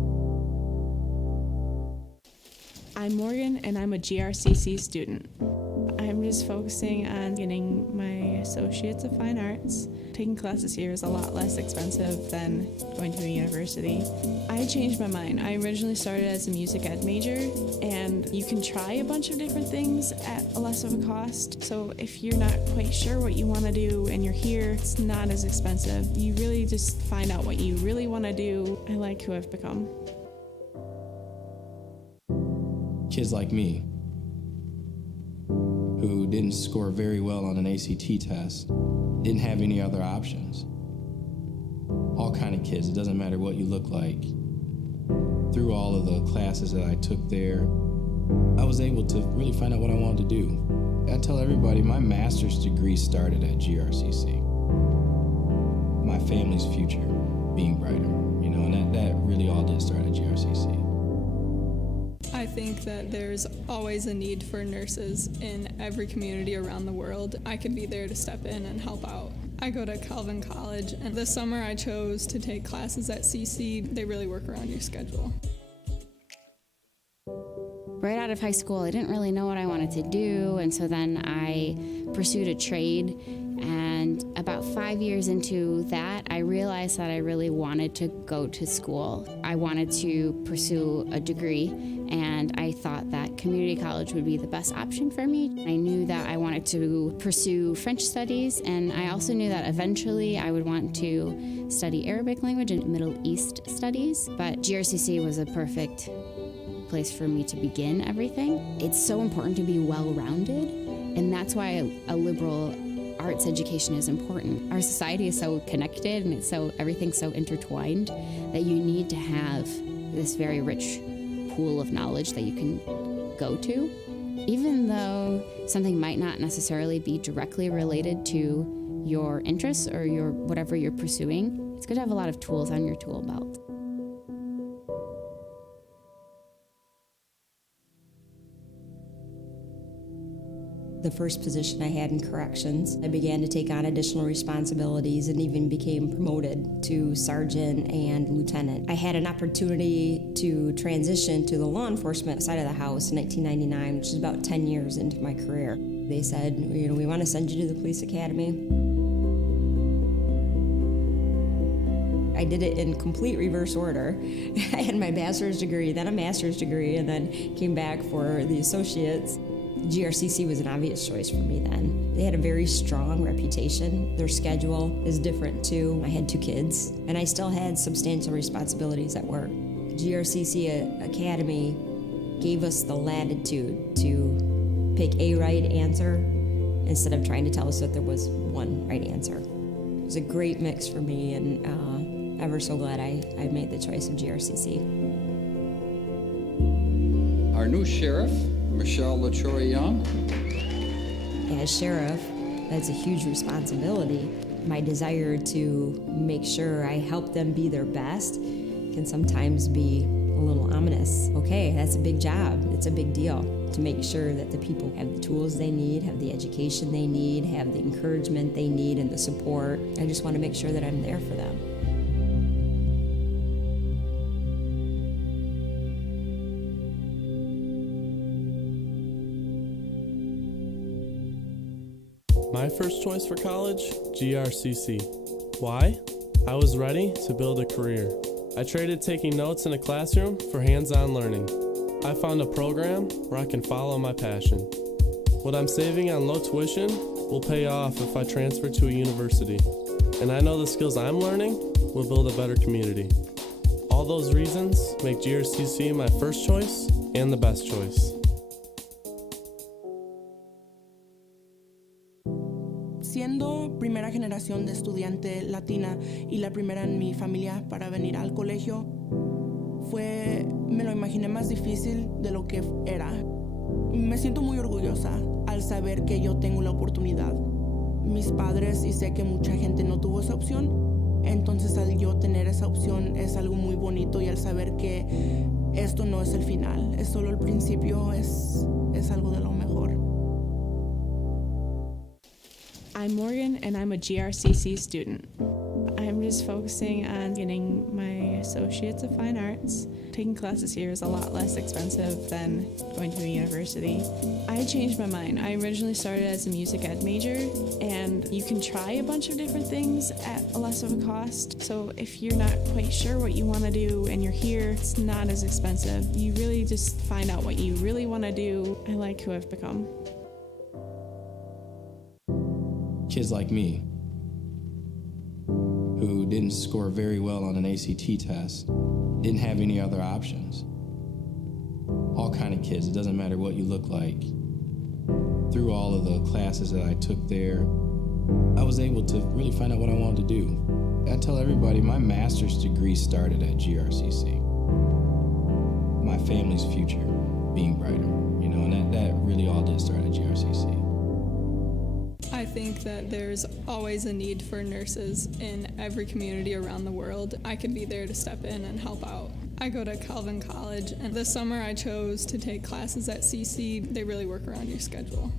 I'm Morgan, and I'm a GRCC student. I'm just focusing on getting my Associates of Fine Arts. Taking classes here is a lot less expensive than going to a university. I changed my mind. I originally started as a music ed major, and you can try a bunch of different things at a less of a cost. So if you're not quite sure what you want to do and you're here, it's not as expensive. You really just find out what you really want to do. I like who I've become. Kids like me, who didn't score very well on an ACT test, didn't have any other options. All kind of kids, it doesn't matter what you look like. Through all of the classes that I took there, I was able to really find out what I wanted to do. I tell everybody my master's degree started at GRCC. My family's future being brighter, and that really all did start at GRCC. I think that there's always a need for nurses in every community around the world. I can be there to step in and help out. I go to Calvin College, and this summer I chose to take classes at CC. They really work around your schedule. Right out of high school, I didn't really know what I wanted to do, and so then I pursued a trade. And about 5 years into that, I realized that I really wanted to go to school. I wanted to pursue a degree, and I thought that community college would be the best option for me. I knew that I wanted to pursue French studies, and I also knew that eventually I would want to study Arabic language and Middle East studies, but GRCC was a perfect place for me to begin everything. It's so important to be well-rounded, and that's why a liberal arts education is important. Our society is so connected, and everything's so intertwined that you need to have this very rich pool of knowledge that you can go to. Even though something might not necessarily be directly related to your interests or whatever you're pursuing, it's good to have a lot of tools on your tool belt. The first position I had in corrections, I began to take on additional responsibilities and even became promoted to sergeant and lieutenant. I had an opportunity to transition to the law enforcement side of the house in 1999, which is about 10 years into my career. They said, we want to send you to the police academy. I did it in complete reverse order. I had my bachelor's degree, then a master's degree, and then came back for the associates. GRCC was an obvious choice for me then. They had a very strong reputation. Their schedule is different too. I had 2 kids, and I still had substantial responsibilities at work. GRCC Academy gave us the latitude to pick a right answer instead of trying to tell us that there was one right answer. It was a great mix for me, and ever so glad I made the choice of GRCC. Our new sheriff, Michelle LaTroy Young. As sheriff, that's a huge responsibility. My desire to make sure I help them be their best can sometimes be a little ominous. Okay, that's a big job. It's a big deal to make sure that the people have the tools they need, have the education they need, have the encouragement they need, and the support. I just want to make sure that I'm there for them. My first choice for college, GRCC. Why? I was ready to build a career. I traded taking notes in a classroom for hands-on learning. I found a program where I can follow my passion. What I'm saving on low tuition will pay off if I transfer to a university. And I know the skills I'm learning will build a better community. All those reasons make GRCC my first choice and the best choice. Siendo primera generación de estudiante latina y la primera en mi familia para venir al colegio, me lo imaginé más difícil de lo que era. Me siento muy orgullosa al saber que yo tengo la oportunidad. Mis padres, y sé que mucha gente no tuvo esa opción, entonces al yo tener esa opción es algo muy bonito, y al saber que esto no es el final, es solo el principio, es algo de lo mejor. I'm Morgan, and I'm a GRCC student. I'm just focusing on getting my Associates of Fine Arts. Taking classes here is a lot less expensive than going to a university. I changed my mind. I originally started as a music ed major, and you can try a bunch of different things at a less of a cost. So if you're not quite sure what you want to do and you're here, it's not as expensive. You really just find out what you really want to do. I like who I've become. Kids like me, who didn't score very well on an ACT test, didn't have any other options. All kind of kids, it doesn't matter what you look like. Through all of the classes that I took there, I was able to really find out what I wanted to do. I tell everybody my master's degree started at GRCC. My family's future being brighter, and that really all did start at GRCC. I think that there's always a need for nurses in every community around the world. I could be there to step in and help out. I go to Calvin College, and this summer I chose to take classes at CC. They really work around your schedule.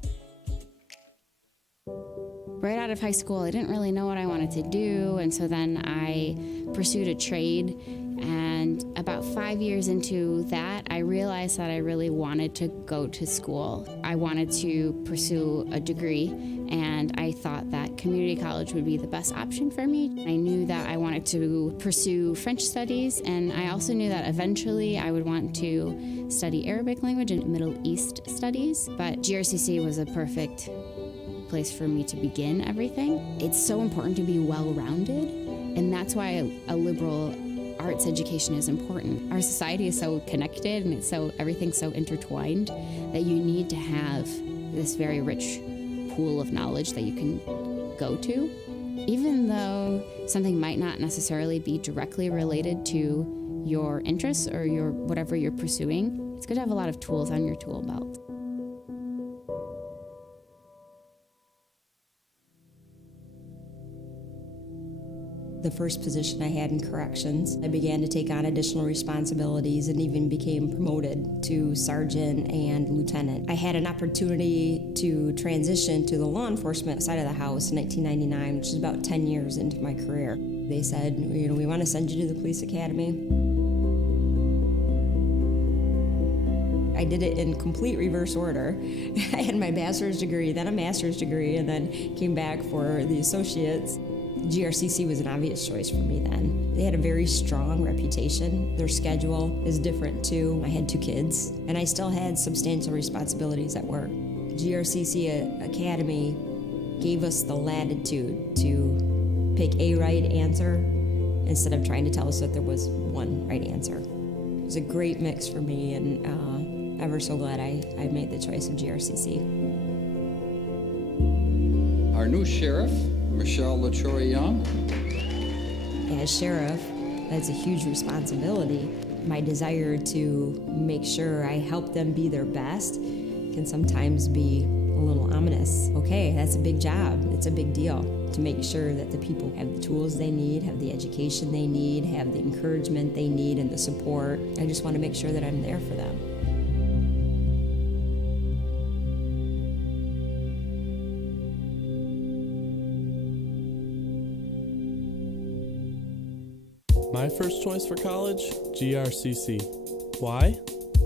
Right out of high school, I didn't really know what I wanted to do, and so then I pursued a trade. And about 5 years into that, I realized that I really wanted to go to school. I wanted to pursue a degree, and I thought that community college would be the best option for me. I knew that I wanted to pursue French studies, and I also knew that eventually I would want to study Arabic language and Middle East studies, but GRCC was a perfect place for me to begin everything. It's so important to be well-rounded, and that's why a liberal arts education is important. Our society is so connected, and everything's so intertwined that you need to have this very rich pool of knowledge that you can go to. Even though something might not necessarily be directly related to your interests or whatever you're pursuing, it's good to have a lot of tools on your tool belt. The first position I had in corrections, I began to take on additional responsibilities and even became promoted to sergeant and lieutenant. I had an opportunity to transition to the law enforcement side of the house in 1999, which is about 10 years into my career. They said, we want to send you to the police academy. I did it in complete reverse order. I had my bachelor's degree, then a master's degree, and then came back for the associates. GRCC was an obvious choice for me then. They had a very strong reputation. Their schedule is different too. I had 2 kids, and I still had substantial responsibilities at work. GRCC Academy gave us the latitude to pick a right answer instead of trying to tell us that there was one right answer. It was a great mix for me, and ever so glad I made the choice of GRCC. Our new sheriff, Michelle LaTroy-Young. As sheriff, that's a huge responsibility. My desire to make sure I help them be their best can sometimes be a little ominous. Okay, that's a big job. It's a big deal to make sure that the people have the tools they need, have the education they need, have the encouragement they need, and the support. I just want to make sure that I'm there for them. My first choice for college, GRCC. Why?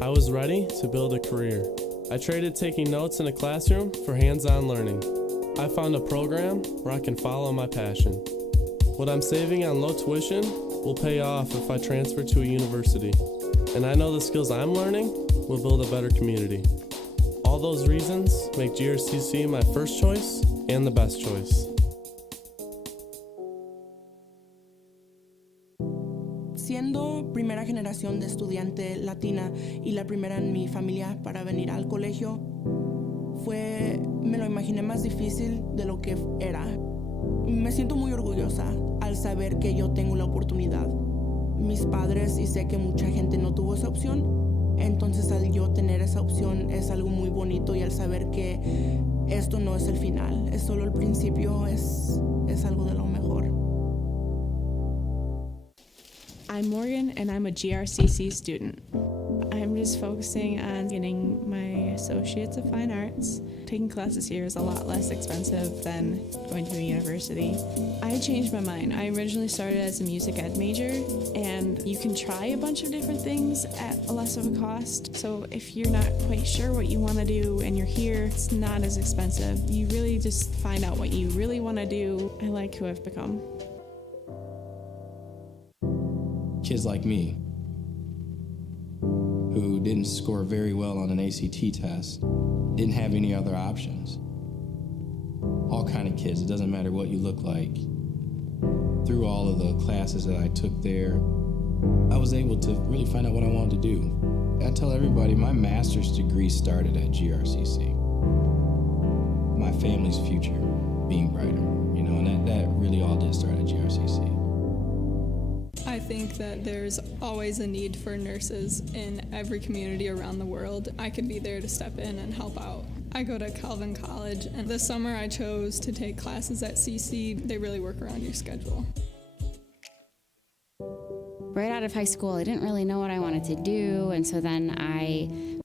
I was ready to build a career. I traded taking notes in a classroom for hands-on learning. I found a program where I can follow my passion. What I'm saving on low tuition will pay off if I transfer to a university. And I know the skills I'm learning will build a better community. All those reasons make GRCC my first choice and the best choice. Siendo primera generación de estudiante latina y la primera en mi familia para venir al colegio, me lo imaginé más difícil de lo que era. Me siento muy orgullosa al saber que yo tengo la oportunidad. Mis padres, y sé que mucha gente no tuvo esa opción, entonces al yo tener esa opción es algo muy bonito, y al saber que esto no es el final, es solo el principio, es algo de lo mejor. I'm Morgan, and I'm a GRCC student. I'm just focusing on getting my Associates of Fine Arts. Taking classes here is a lot less expensive than going to a university. I changed my mind. I originally started as a music ed major, and you can try a bunch of different things at a less of a cost. So if you're not quite sure what you want to do and you're here, it's not as expensive. You really just find out what you really want to do. I like who I've become. Kids like me who didn't score very well on an ACT test, didn't have any other options. All kind of kids, it doesn't matter what you look like. Through all of the classes that I took there, I was able to really find out what I wanted to do. I tell everybody my master's degree started at GRCC. My family's future being brighter, and that really all did start at GRCC. I think that there's always a need for nurses in every community around the world. I could be there to step in and help out. I go to Calvin College, and this summer I chose to take classes at CC. They really work around your schedule. Right out of high school, I didn't really know what I wanted to do, and so then I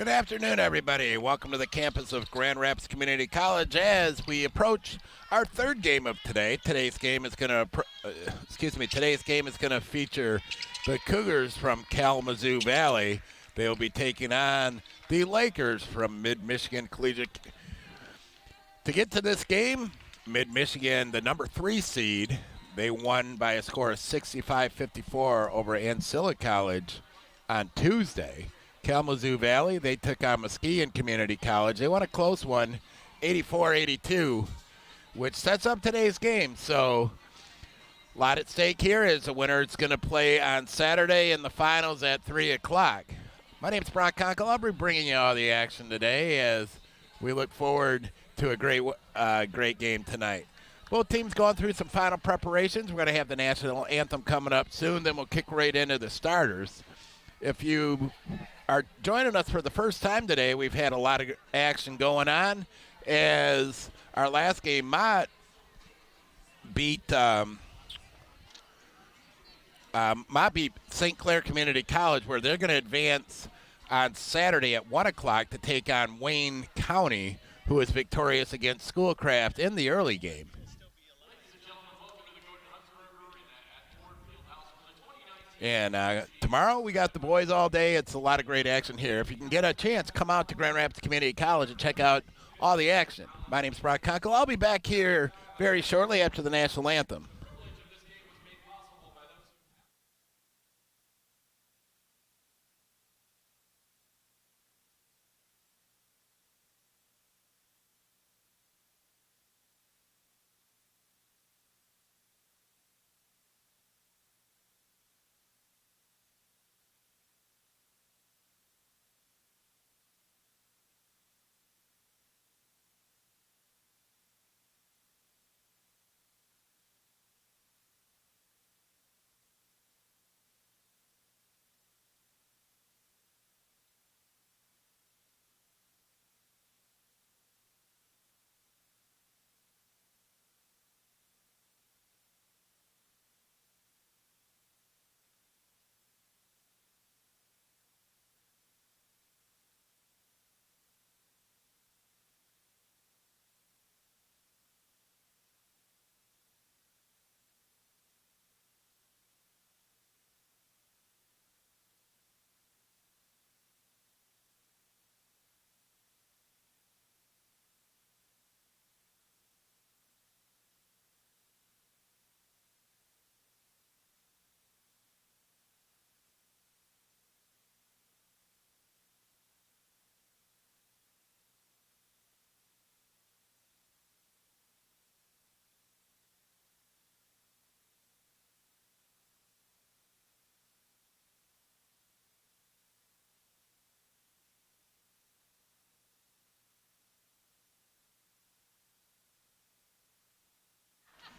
Good afternoon, everybody. Welcome to the campus of Grand Rapids Community College as we approach our third game of today. Today's game is going to feature the Cougars from Kalamazoo Valley. They will be taking on the Lakers from Mid-Michigan Collegiate. To get to this game, Mid-Michigan, the number 3 seed, they won by a score of 65-54 over Ancilla College on Tuesday. Kalamazoo Valley, they took on Muskegon Community College. They won a close one, 84-82, which sets up today's game. So a lot at stake here as the winner is going to play on Saturday in the finals at 3 o'clock. My name's Brock Conkle. I'll be bringing you all the action today as we look forward to a great game tonight. Both teams going through some final preparations. We're going to have the national anthem coming up soon. Then we'll kick right into the starters. If you are joining us for the first time today, we've had a lot of action going on as our last game, Mott beat St. Clair Community College, where they're going to advance on Saturday at 1 o'clock to take on Wayne County, who is victorious against Schoolcraft in the early game. And tomorrow we got the boys all day. It's a lot of great action here. If you can get a chance, come out to Grand Rapids Community College and check out all the action. My name's Brock Conkle. I'll be back here very shortly after the national anthem.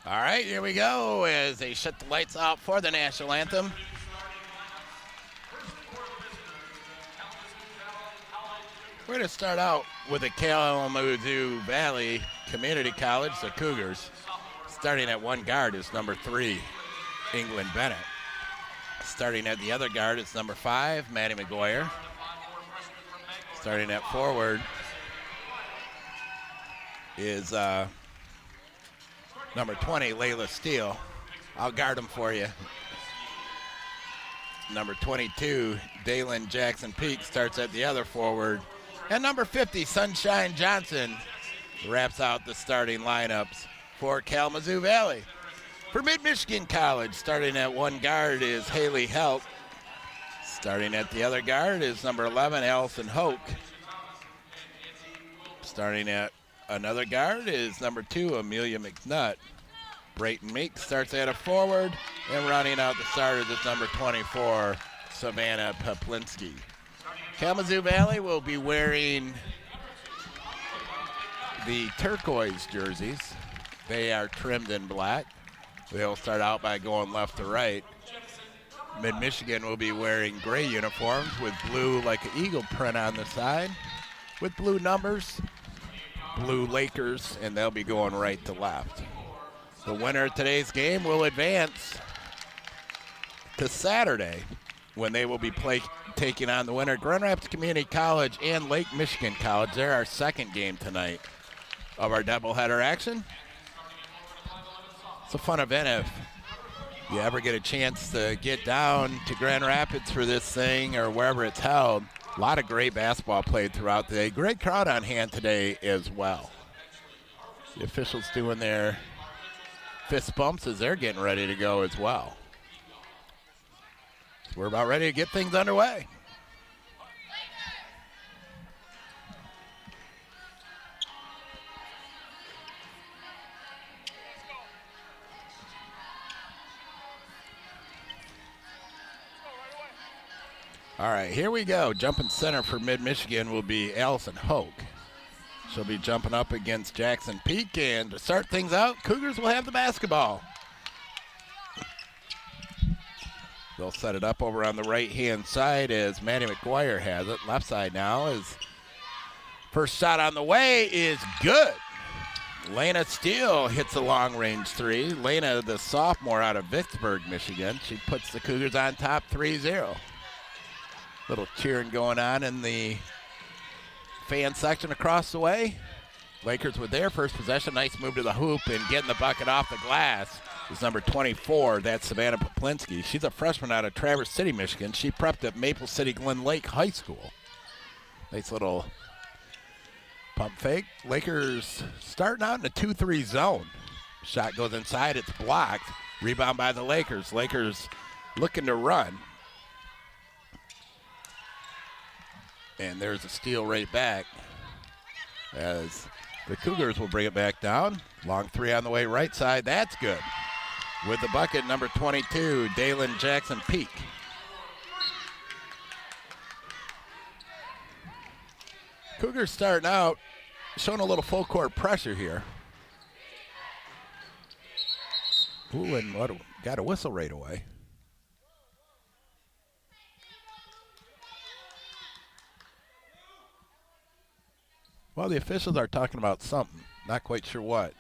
All right, here we go as they shut the lights out for the national anthem. We're going to start out with the Kalamazoo Valley Community College, the Cougars. Starting at one guard is number 3, England Bennett. Starting at the other guard is number 5, Maddie McGuire. Starting at forward is number 20, Layla Steele. I'll guard him for you. Number 22, Dalen Jackson Peak starts at the other forward. And number 50, Sunshine Johnson, wraps out the starting lineups for Kalamazoo Valley. For Mid-Michigan College, starting at one guard is Haley Helt. Starting at the other guard is number 11, Allison Hoke. Starting at another guard is number 2, Amelia McNutt. Brayton Meek starts at a forward, and rounding out the starters is number 24, Savannah Poplinski. Kalamazoo Valley will be wearing the turquoise jerseys. They are trimmed in black. They'll start out by going left to right. Mid-Michigan will be wearing gray uniforms with blue like an eagle print on the side with blue numbers, blue Lakers, and they'll be going right to left. The winner of today's game will advance to Saturday when they will be taking on the winner, Grand Rapids Community College and Lake Michigan College. They're our second game tonight of our doubleheader action. It's a fun event if you ever get a chance to get down to Grand Rapids for this thing or wherever it's held. A lot of great basketball played throughout the day. Great crowd on hand today as well. The officials doing their fist bumps as they're getting ready to go as well. So we're about ready to get things underway. All right, here we go. Jumping center for Mid-Michigan will be Allison Hoke. She'll be jumping up against Jackson Peak, and to start things out, Cougars will have the basketball. They'll set it up over on the right-hand side as Maddie McGuire has it. Left side now is first shot on the way is good. Lena Steele hits a long-range three. Lena, the sophomore out of Vicksburg, Michigan. She puts the Cougars on top 3-0. Little cheering going on in the fan section across the way. Lakers with their first possession. Nice move to the hoop and getting the bucket off the glass is number 24. That's Savannah Poplinski. She's a freshman out of Traverse City, Michigan. She prepped at Maple City Glen Lake High School. Nice little pump fake. Lakers starting out in a 2-3 zone. Shot goes inside. It's blocked. Rebound by the Lakers. Lakers looking to run. And there's a steal right back as the Cougars will bring it back down. Long three on the way right side. That's good. With the bucket, number 22, Dalen Jackson Peak. Cougars starting out, showing a little full court pressure here. Ooh, and got a whistle right away. Well, the officials are talking about something. Not quite sure what.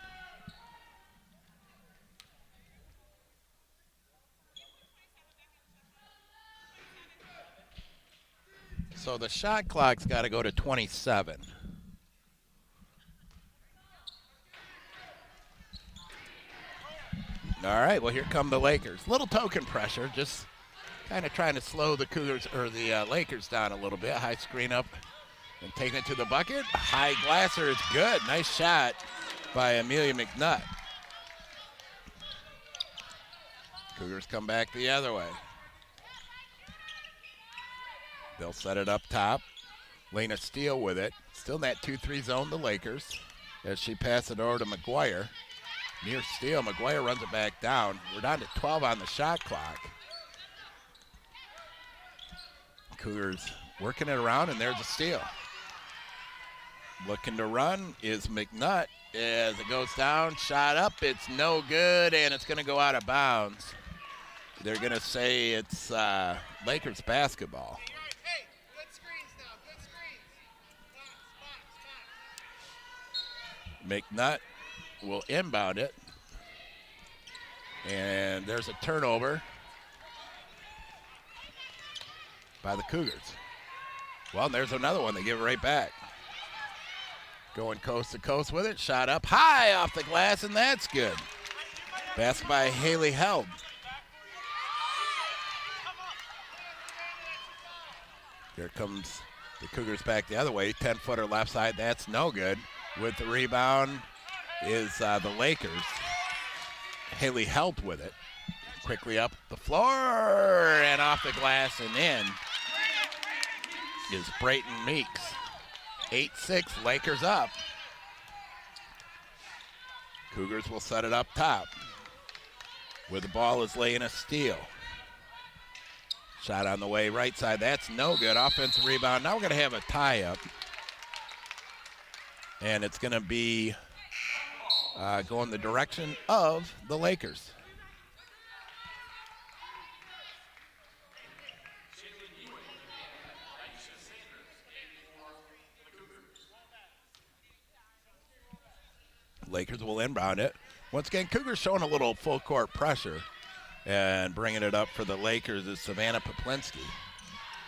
So the shot clock's got to go to 27. All right, well, here come the Lakers. Little token pressure, just kind of trying to slow the Cougars or the Lakers down a little bit. High screen up. And taking it to the bucket. High glasser is good. Nice shot by Amelia McNutt. Cougars come back the other way. They'll set it up top. Lena Steele with it. Still in that 2-3 zone, the Lakers. As she passes it over to McGuire. Near Steele. McGuire runs it back down. We're down to 12 on the shot clock. Cougars working it around, and there's a steal. Looking to run is McNutt as it goes down. Shot up. It's no good, and it's going to go out of bounds. They're going to say it's Lakers basketball. Hey, good screens now. Good screens. McNutt will inbound it. And there's a turnover by the Cougars. Well, there's another one. They give it right back. Going coast to coast with it. Shot up high off the glass, and that's good. Basket by Haley Held. Here comes the Cougars back the other way. 10-footer left side. That's no good. With the rebound is the Lakers. Haley Held with it. Quickly up the floor and off the glass and in is Brayton Meeks. 8-6, Lakers up. Cougars will set it up top. With the ball is Lena Steele. Shot on the way right side. That's no good. Offensive rebound. Now we're going to have a tie-up. And it's going to be going the direction of the Lakers. Lakers will inbound it. Once again, Cougars showing a little full court pressure and bringing it up for the Lakers is Savannah Poplinski.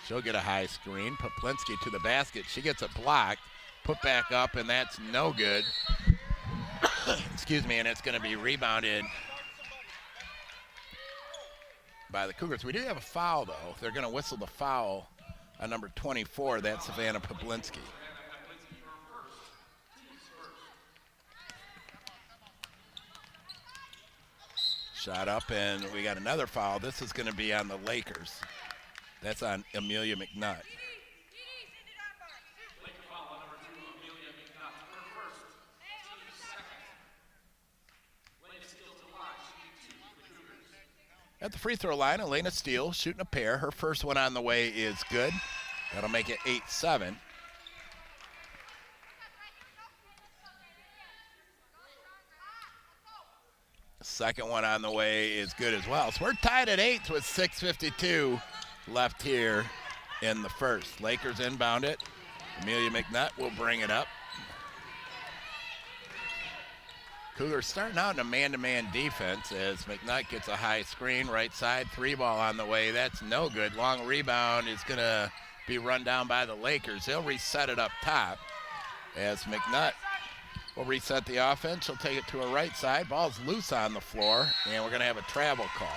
She'll get a high screen. Poplinski to the basket. She gets it blocked. Put back up, and that's no good. Excuse me, and it's going to be rebounded by the Cougars. We do have a foul, though. They're going to whistle the foul on number 24. That's Savannah Poplinski. Shot up, and we got another foul. This is going to be on the Lakers. That's on Amelia McNutt. At the free throw line, Elena Steele shooting a pair. Her first one on the way is good. That'll make it 8-7. Second one on the way is good as well. So we're tied at 8 with 6:52 left here in the first. Lakers inbound it. Amelia McNutt will bring it up. Cougars starting out in a man-to-man defense as McNutt gets a high screen, right side, 3-ball on the way. That's no good. Long rebound is going to be run down by the Lakers. They'll reset it up top as McNutt will reset the offense. She'll take it to her right side. Ball's loose on the floor, and we're going to have a travel call.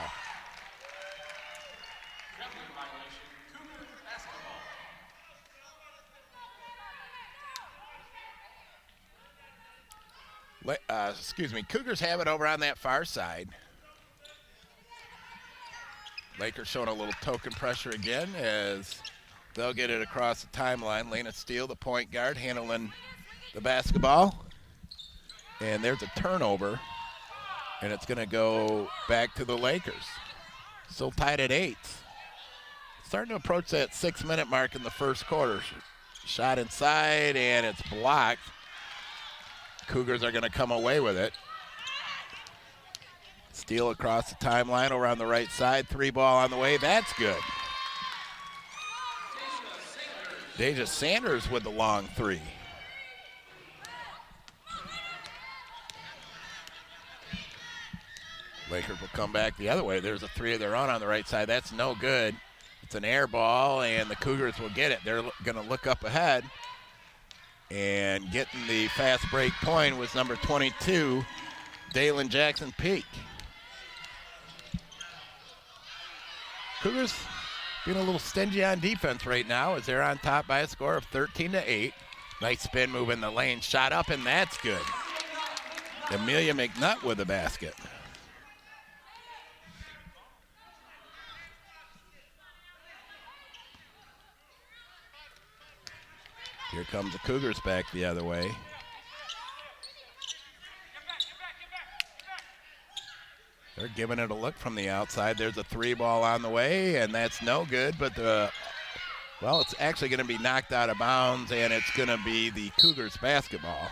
Cougars have it over on that far side. Lakers showing a little token pressure again as they'll get it across the timeline. Lena Steele, the point guard, handling the basketball. And there's a turnover, and it's going to go back to the Lakers. Still tied at 8. Starting to approach that 6-minute mark in the first quarter. Shot inside, and it's blocked. Cougars are going to come away with it. Steele across the timeline over on the right side. 3-ball on the way. That's good. Deja Sanders with the long 3. Lakers will come back the other way. There's a 3 of their own on the right side. That's no good. It's an air ball, and the Cougars will get it. They're going to look up ahead. And getting the fast break point was number 22, Dalen Jackson Peak. Cougars being a little stingy on defense right now as they're on top by a score of 13-8. Nice spin move in the lane. Shot up, and that's good. Amelia McNutt with the basket. Here comes the Cougars back the other way. They're giving it a look from the outside. There's a 3-ball on the way, and that's no good. But it's actually going to be knocked out of bounds, and it's going to be the Cougars basketball.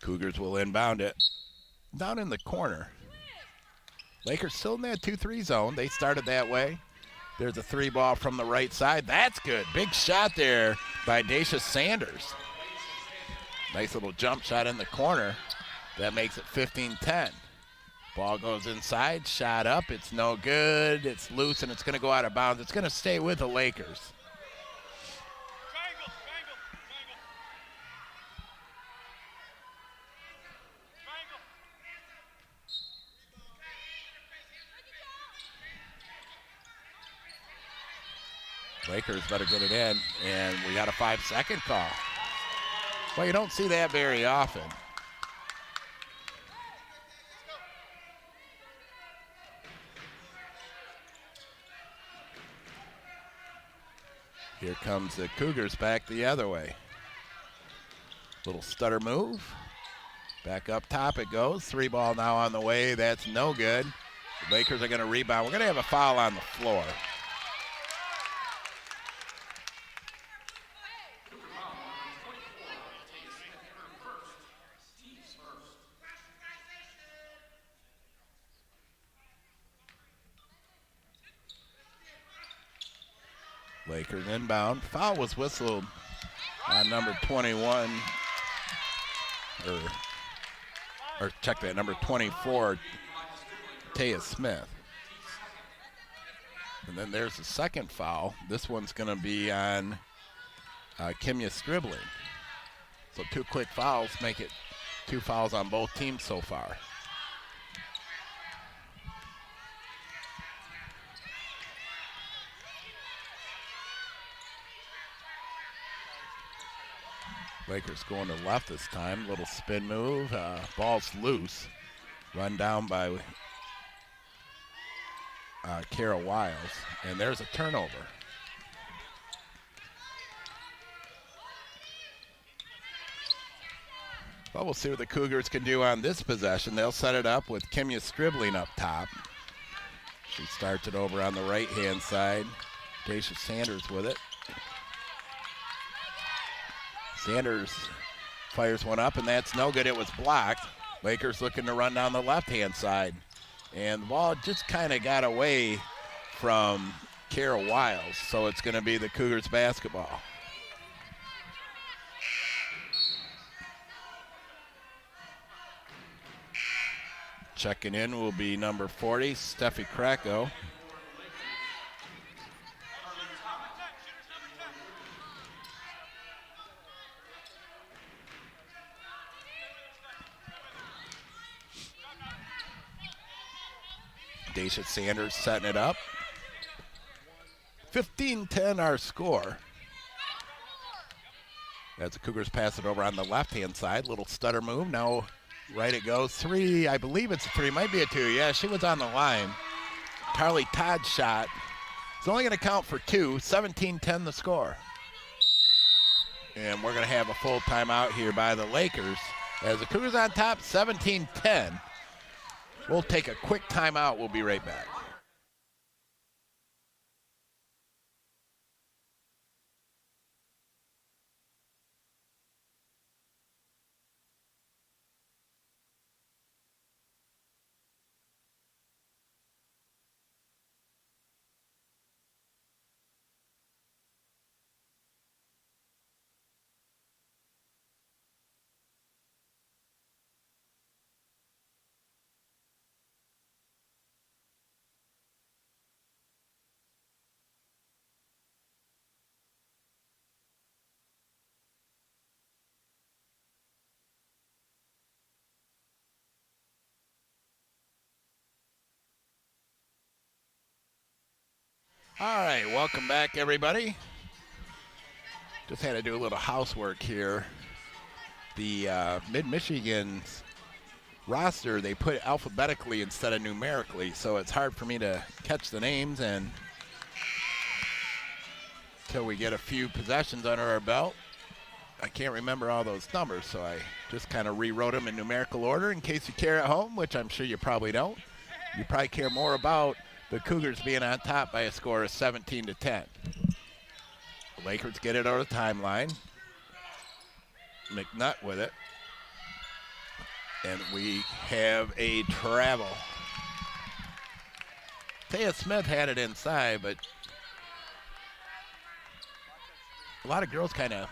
Cougars will inbound it down in the corner. Lakers still in that 2-3 zone. They started that way. There's a 3-ball from the right side. That's good. Big shot there by Deja Sanders. Nice little jump shot in the corner. That makes it 15-10. Ball goes inside, shot up. It's no good. It's loose, and it's going to go out of bounds. It's going to stay with the Lakers. Lakers better get it in, and we got a 5-second call. Well, you don't see that very often. Here comes the Cougars back the other way. Little stutter move. Back up top it goes. 3-ball now on the way. That's no good. The Lakers are going to rebound. We're going to have a foul on the floor. Lakers inbound. Foul was whistled on number 21, or check that, number 24, Taya Smith. And then there's the second foul. This one's going to be on Kimya Stribling. So 2 quick fouls make it 2 fouls on both teams so far. Lakers going to the left this time. Little spin move. Ball's loose. Run down by Kara Wiles. And there's a turnover. Well, we'll see what the Cougars can do on this possession. They'll set it up with Kimya Stribling up top. She starts it over on the right-hand side. Daisha Sanders with it. Sanders fires one up, and that's no good. It was blocked. Lakers looking to run down the left-hand side. And the ball just kind of got away from Kara Wiles, so it's going to be the Cougars basketball. Checking in will be number 40, Steffi Kracko. Daisha Sanders setting it up. 15-10 our score. As the Cougars pass it over on the left-hand side. Little stutter move. Now right it goes. 3, I believe it's a 3. Might be a 2. Yeah, she was on the line. Carly Todd's shot. It's only going to count for 2. 17-10 the score. And we're going to have a full timeout here by the Lakers. As the Cougars on top, 17-10. We'll take a quick timeout. We'll be right back. All right, welcome back, everybody. Just had to do a little housework here. The Mid-Michigan's roster, they put alphabetically instead of numerically, so it's hard for me to catch the names and until we get a few possessions under our belt. I can't remember all those numbers, so I just kind of rewrote them in numerical order in case you care at home, which I'm sure you probably don't. You probably care more about the Cougars being on top by a score of 17-10. The Lakers get it over the timeline. McNutt with it. And we have a travel. Taya Smith had it inside, but a lot of girls kind of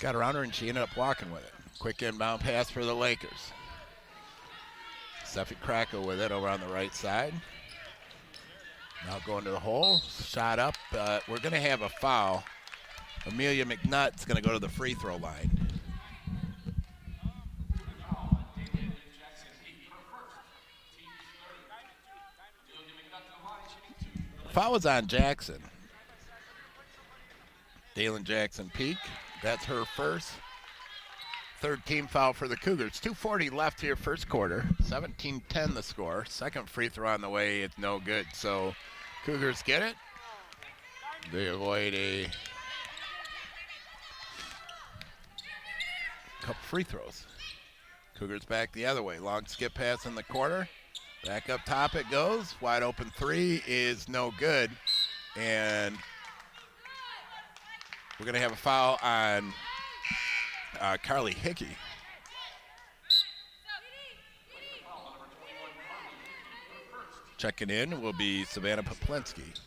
got around her and she ended up walking with it. Quick inbound pass for the Lakers. Steffi Kracko with it over on the right side. Now going to the hole. Shot up. We're going to have a foul. Amelia McNutt's going to go to the free throw line. Foul was on Jackson. Dalen Jackson Peak. That's her first. Third team foul for the Cougars. 2:40 left here first quarter. 17-10 the score. Second free throw on the way. It's no good. So Cougars get it. They avoid a couple free throws. Cougars back the other way. Long skip pass in the corner. Back up top it goes. Wide open 3 is no good. And we're going to have a foul on Carly Hickey. Checking in will be Savannah Poplinski.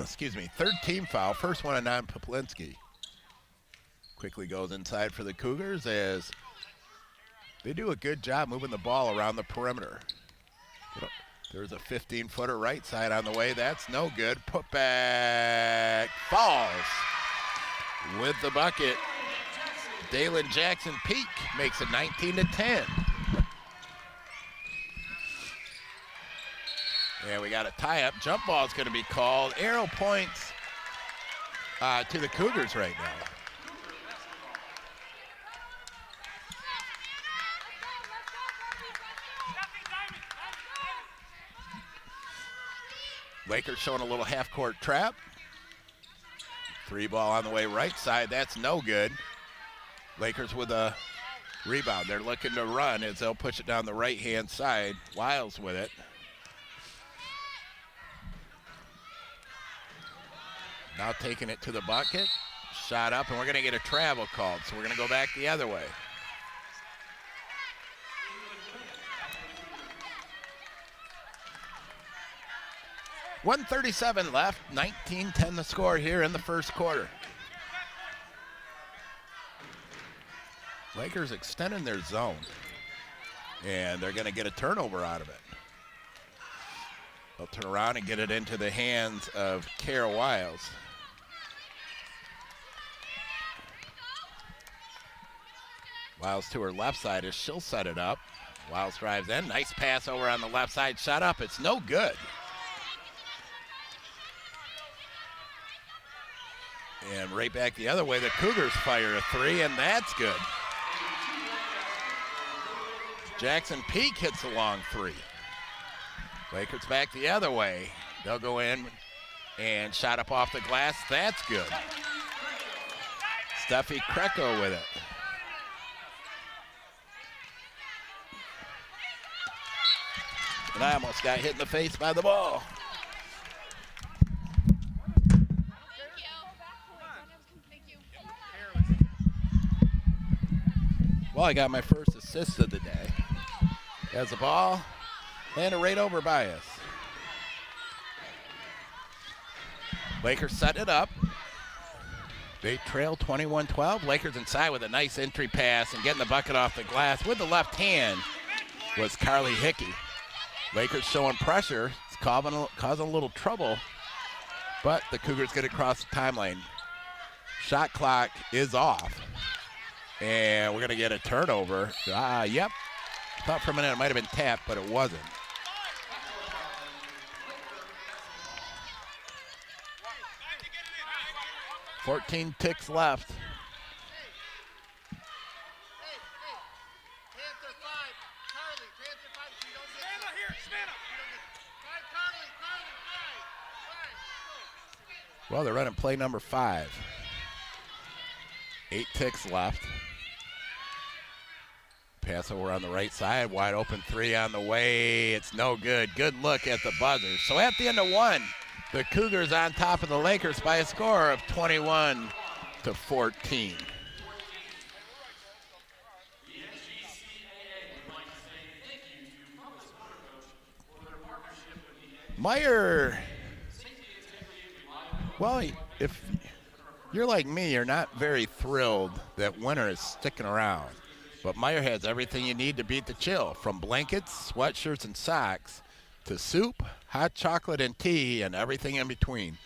excuse me, third team foul. First one on Poplinski. Quickly goes inside for the Cougars as they do a good job moving the ball around the perimeter. There's a 15-footer right side on the way. That's no good. Put back falls with the bucket. Dalen Jackson Peak makes it 19-10. And we got a tie-up. Jump ball is going to be called. Arrow points to the Cougars right now. Lakers showing a little half-court trap. 3-ball on the way right side. That's no good. Lakers with a rebound. They're looking to run as they'll push it down the right-hand side. Wiles with it. Now taking it to the bucket. Shot up, and we're going to get a travel called, so we're going to go back the other way. .137 left, 19-10 the score here in the first quarter. Lakers extending their zone, and they're going to get a turnover out of it. They'll turn around and get it into the hands of Kara Wiles. Wiles to her left side as she'll set it up. Wiles drives in. Nice pass over on the left side. Shot up. It's no good. And right back the other way, the Cougars fire a three, and that's good. Jackson Peak hits a long three. Lakers back the other way. They'll go in and shot up off the glass. That's good. Steffi Kreco with it. And I almost got hit in the face by the ball. Well, I got my first assist of the day. Has the ball, handed right over by us. Lakers set it up. They trail 21-12. Lakers inside with a nice entry pass and getting the bucket off the glass with the left hand was Carly Hickey. Lakers showing pressure. It's causing a little trouble, but the Cougars get across the timeline. Shot clock is off. And we're going to get a turnover. Yep. Thought for a minute it might have been tapped, but it wasn't. .14 ticks left. Well, they're running play number 5. 8 ticks left. Pass over on the right side. Wide open three on the way. It's no good. Good look at the buzzer. So at the end of one, the Cougars on top of the Lakers by a score of 21-14. Meyer. Well, if you're like me, you're not very thrilled that winter is sticking around. But Meyer has everything you need to beat the chill, from blankets, sweatshirts, and socks, to soup, hot chocolate, and tea, and everything in between.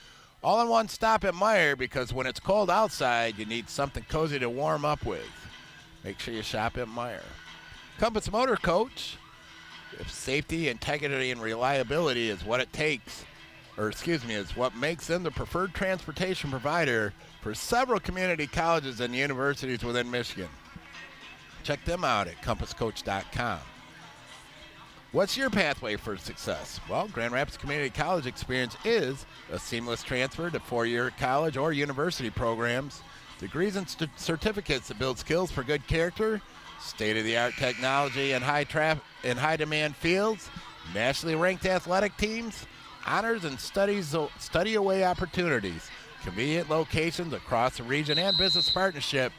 All in one stop at Meyer, because when it's cold outside, you need something cozy to warm up with. Make sure you shop at Meyer. Compass Motor Coach, if safety, integrity, and reliability is what it takes, is what makes them the preferred transportation provider for several community colleges and universities within Michigan. Check them out at compasscoach.com. What's your pathway for success? Well, Grand Rapids Community College experience is a seamless transfer to four-year college or university programs, degrees and certificates that build skills for good character, state-of-the-art technology in high-demand fields, nationally ranked athletic teams, honors and study-away opportunities, convenient locations across the region, and business partnership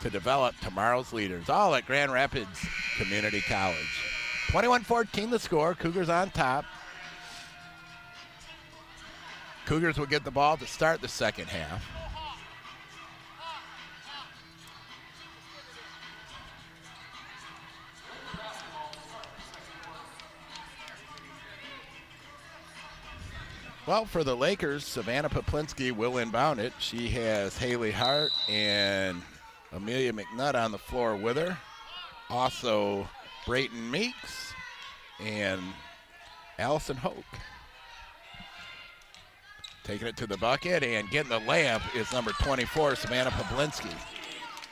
to develop tomorrow's leaders, all at Grand Rapids Community College. 21-14 the score. Cougars on top. Cougars will get the ball to start the second half. Well, for the Lakers, Savannah Poplinski will inbound it. She has Haley Hart and Amelia McNutt on the floor with her. Also, Brayton Meeks and Allison Hoke. Taking it to the bucket and getting the layup is number 24, Savannah Poplinski.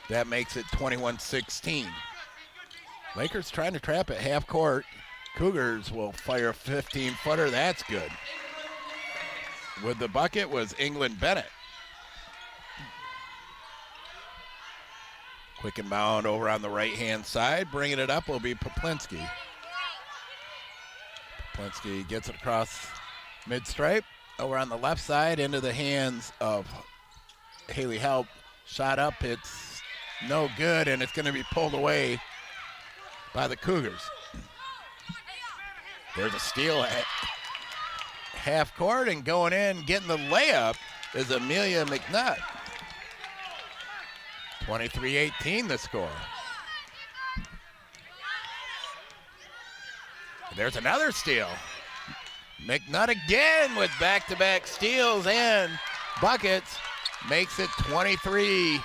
That makes it 21-16. Lakers trying to trap at half court. Cougars will fire a 15-footer. That's good. With the bucket was England Bennett. Quick inbound over on the right-hand side. Bringing it up will be Poplinski. Poplinski gets it across mid-stripe. Over on the left side into the hands of Haley Help. Shot up. It's no good, and it's going to be pulled away by the Cougars. There's a steal at half court, and going in, getting the layup is Amelia McNutt. 23-18 the score. There's another steal. McNutt again with back-to-back steals and buckets. Makes it 23-20.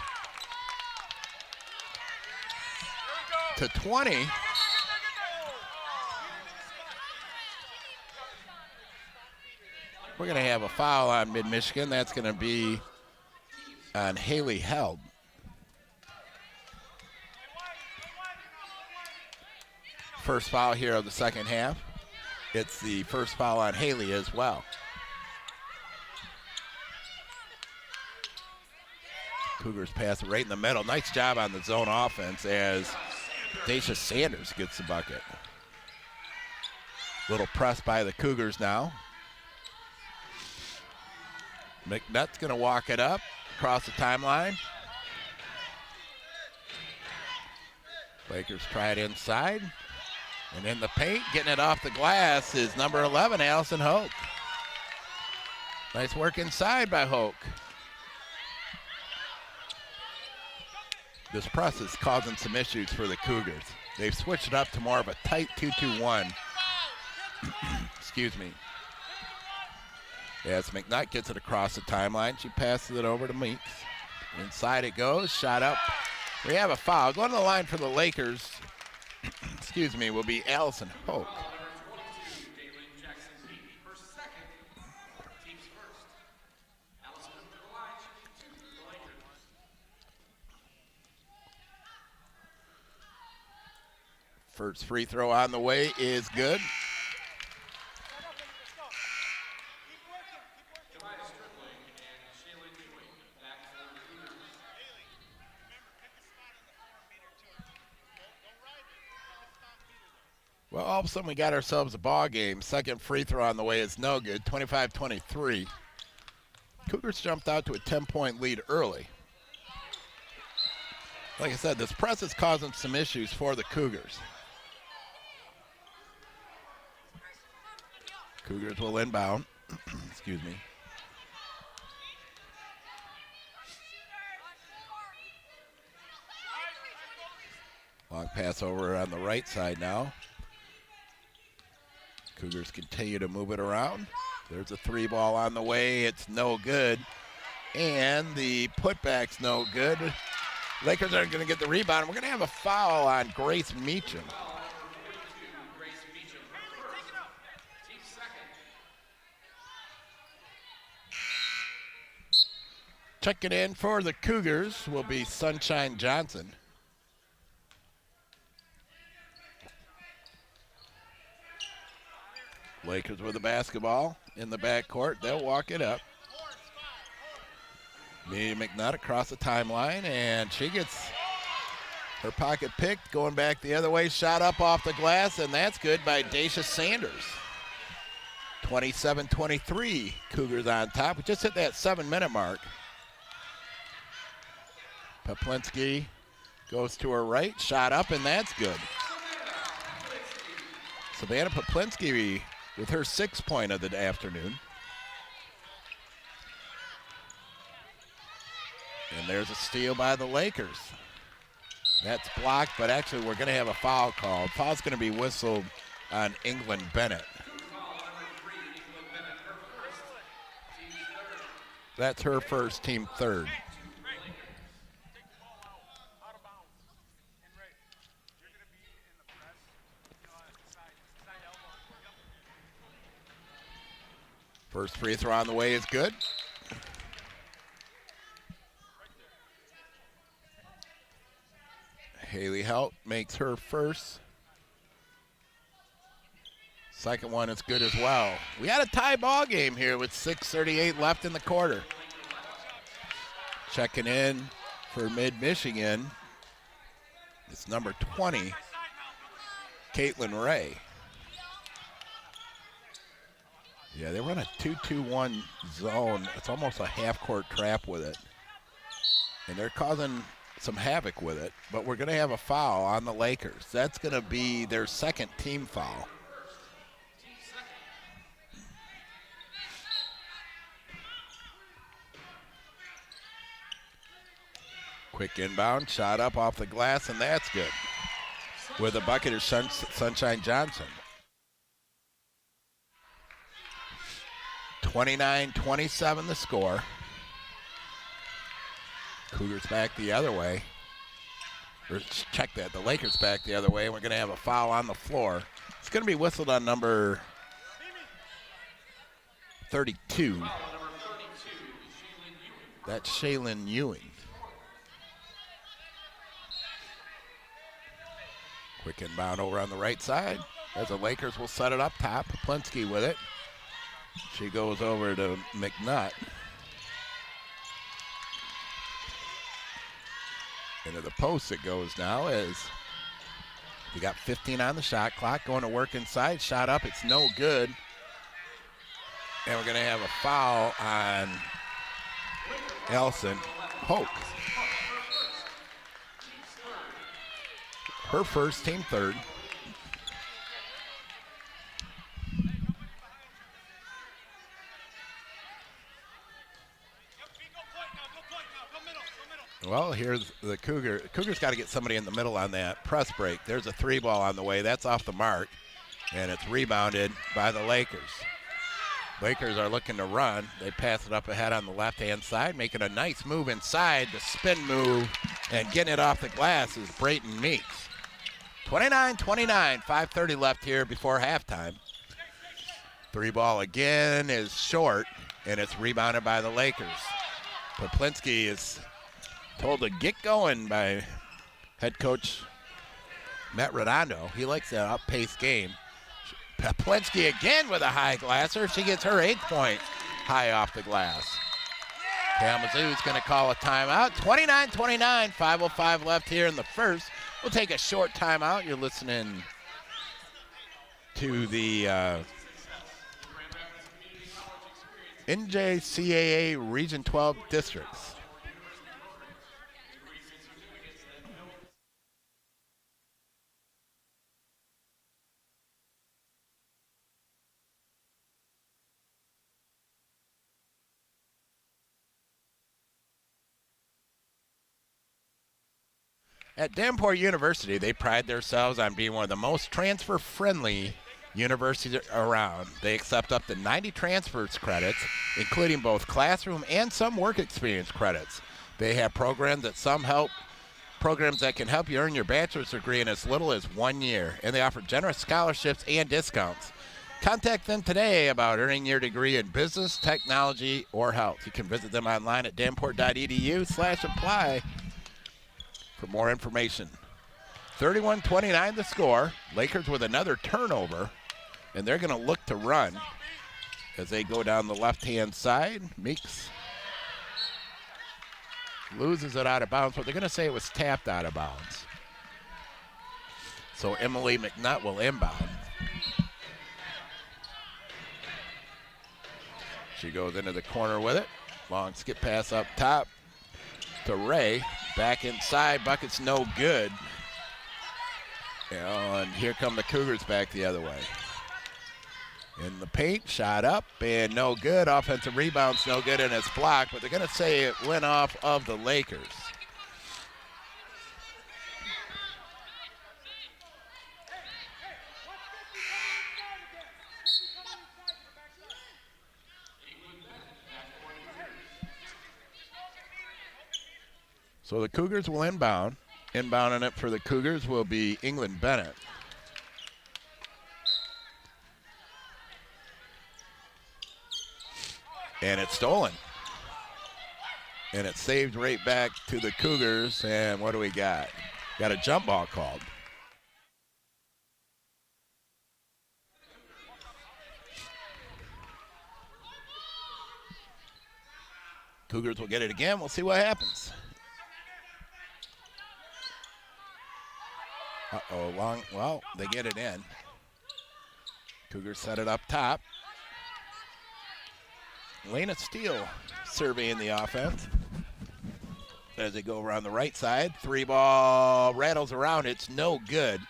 We're going to have a foul on Mid-Michigan. That's going to be on Haley Held. First foul here of the second half. It's the first foul on Haley as well. Cougars pass it right in the middle. Nice job on the zone offense as Daisha Sanders gets the bucket. Little press by the Cougars now. McNutt's going to walk it up across the timeline. Lakers try it inside. And in the paint, getting it off the glass is number 11, Allison Hoke. Nice work inside by Hoke. This press is causing some issues for the Cougars. They've switched it up to more of a tight 2-2-1. Excuse me. As McNutt gets it across the timeline, she passes it over to Meeks. Inside it goes, shot up. We have a foul. Going to the line for the Lakers, excuse me, will be Allison Hoke. First free throw on the way is good. Well, all of a sudden we got ourselves a ball game. Second free throw on the way is no good, 25-23. Cougars jumped out to a 10-point lead early. Like I said, this press is causing some issues for the Cougars. Cougars will inbound. Excuse me. Long pass over on the right side now. Cougars continue to move it around. There's a three ball on the way. It's no good. And the putback's no good. Lakers are going to get the rebound. We're going to have a foul on Grace Meacham. Checking in for the Cougars will be Sunshine Johnson. Lakers with the basketball in the backcourt. They'll walk it up. Amelia McNutt across the timeline, and she gets her pocket picked, going back the other way, shot up off the glass, and that's good by Daisha Sanders. 27-23, Cougars on top. We just hit that 7-minute mark. Poplinski goes to her right, shot up, and that's good. Savannah Poplinski with her 6th point of the afternoon. And there's a steal by the Lakers. That's blocked, but actually we're going to have a foul called. Foul's going to be whistled on England Bennett. That's her first, team third. First free throw on the way is good. Haley Helt makes her first. Second one is good as well. We had a tie ball game here with 6:38 left in the quarter. Checking in for Mid-Michigan, it's number 20, Caitlin Ray. Yeah, they run a 2-2-1 zone. It's almost a half-court trap with it. And they're causing some havoc with it, but we're going to have a foul on the Lakers. That's going to be their second team foul. Quick inbound, shot up off the glass, and that's good. With a bucket is Sunshine Johnson. 29-27 the score. Cougars back the other way. Or check that, the Lakers back the other way, and we're going to have a foul on the floor. It's going to be whistled on number 32. That's Shaylin Ewing. Quick inbound over on the right side as the Lakers will set it up top. Poplinski with it. She goes over to McNutt. Into the post it goes now as we got 15 on the shot clock. Going to work inside. Shot up. It's no good. And we're going to have a foul on Elson Hoke. Her first, team third. Well, here's the Cougar. Cougars got to get somebody in the middle on that press break. There's a three ball on the way. That's off the mark, and it's rebounded by the Lakers. Lakers are looking to run. They pass it up ahead on the left-hand side, making a nice move inside. The spin move and getting it off the glass is Brayton Meeks. 29-29, 5:30 left here before halftime. Three ball again is short, and it's rebounded by the Lakers. Poplinski is told to get going by head coach Matt Redondo. He likes that up-paced game. Poplinski again with a high glasser. She gets her 8th point high off the glass. Kalamazoo's going to call a timeout. 29-29, 5:05 left here in the first. We'll take a short timeout. You're listening to the NJCAA Region 12 districts. At Davenport University, they pride themselves on being one of the most transfer-friendly universities around. They accept up to 90 transfers credits, including both classroom and some work experience credits. They have programs that can help you earn your bachelor's degree in as little as 1 year, and they offer generous scholarships and discounts. Contact them today about earning your degree in business, technology, or health. You can visit them online at davenport.edu/apply. for more information. 31-29 the score. Lakers with another turnover, and they're going to look to run as they go down the left-hand side. Meeks loses it out of bounds, but they're going to say it was tapped out of bounds. So Emily McNutt will inbound. She goes into the corner with it. Long skip pass up top to Ray. Back inside, bucket's no good. And here come the Cougars back the other way. In the paint, shot up, and no good. Offensive rebound's no good, and it's blocked, but they're going to say it went off of the Lakers. So the Cougars will inbound. Inbounding it for the Cougars will be England Bennett. And it's stolen. And it's saved right back to the Cougars. And what do we got? Got a jump ball called. Cougars will get it again. We'll see what happens. Uh-oh, well, they get it in. Cougars set it up top. Lena Steele surveying the offense as they go around the right side. 3-ball rattles around. It's no good.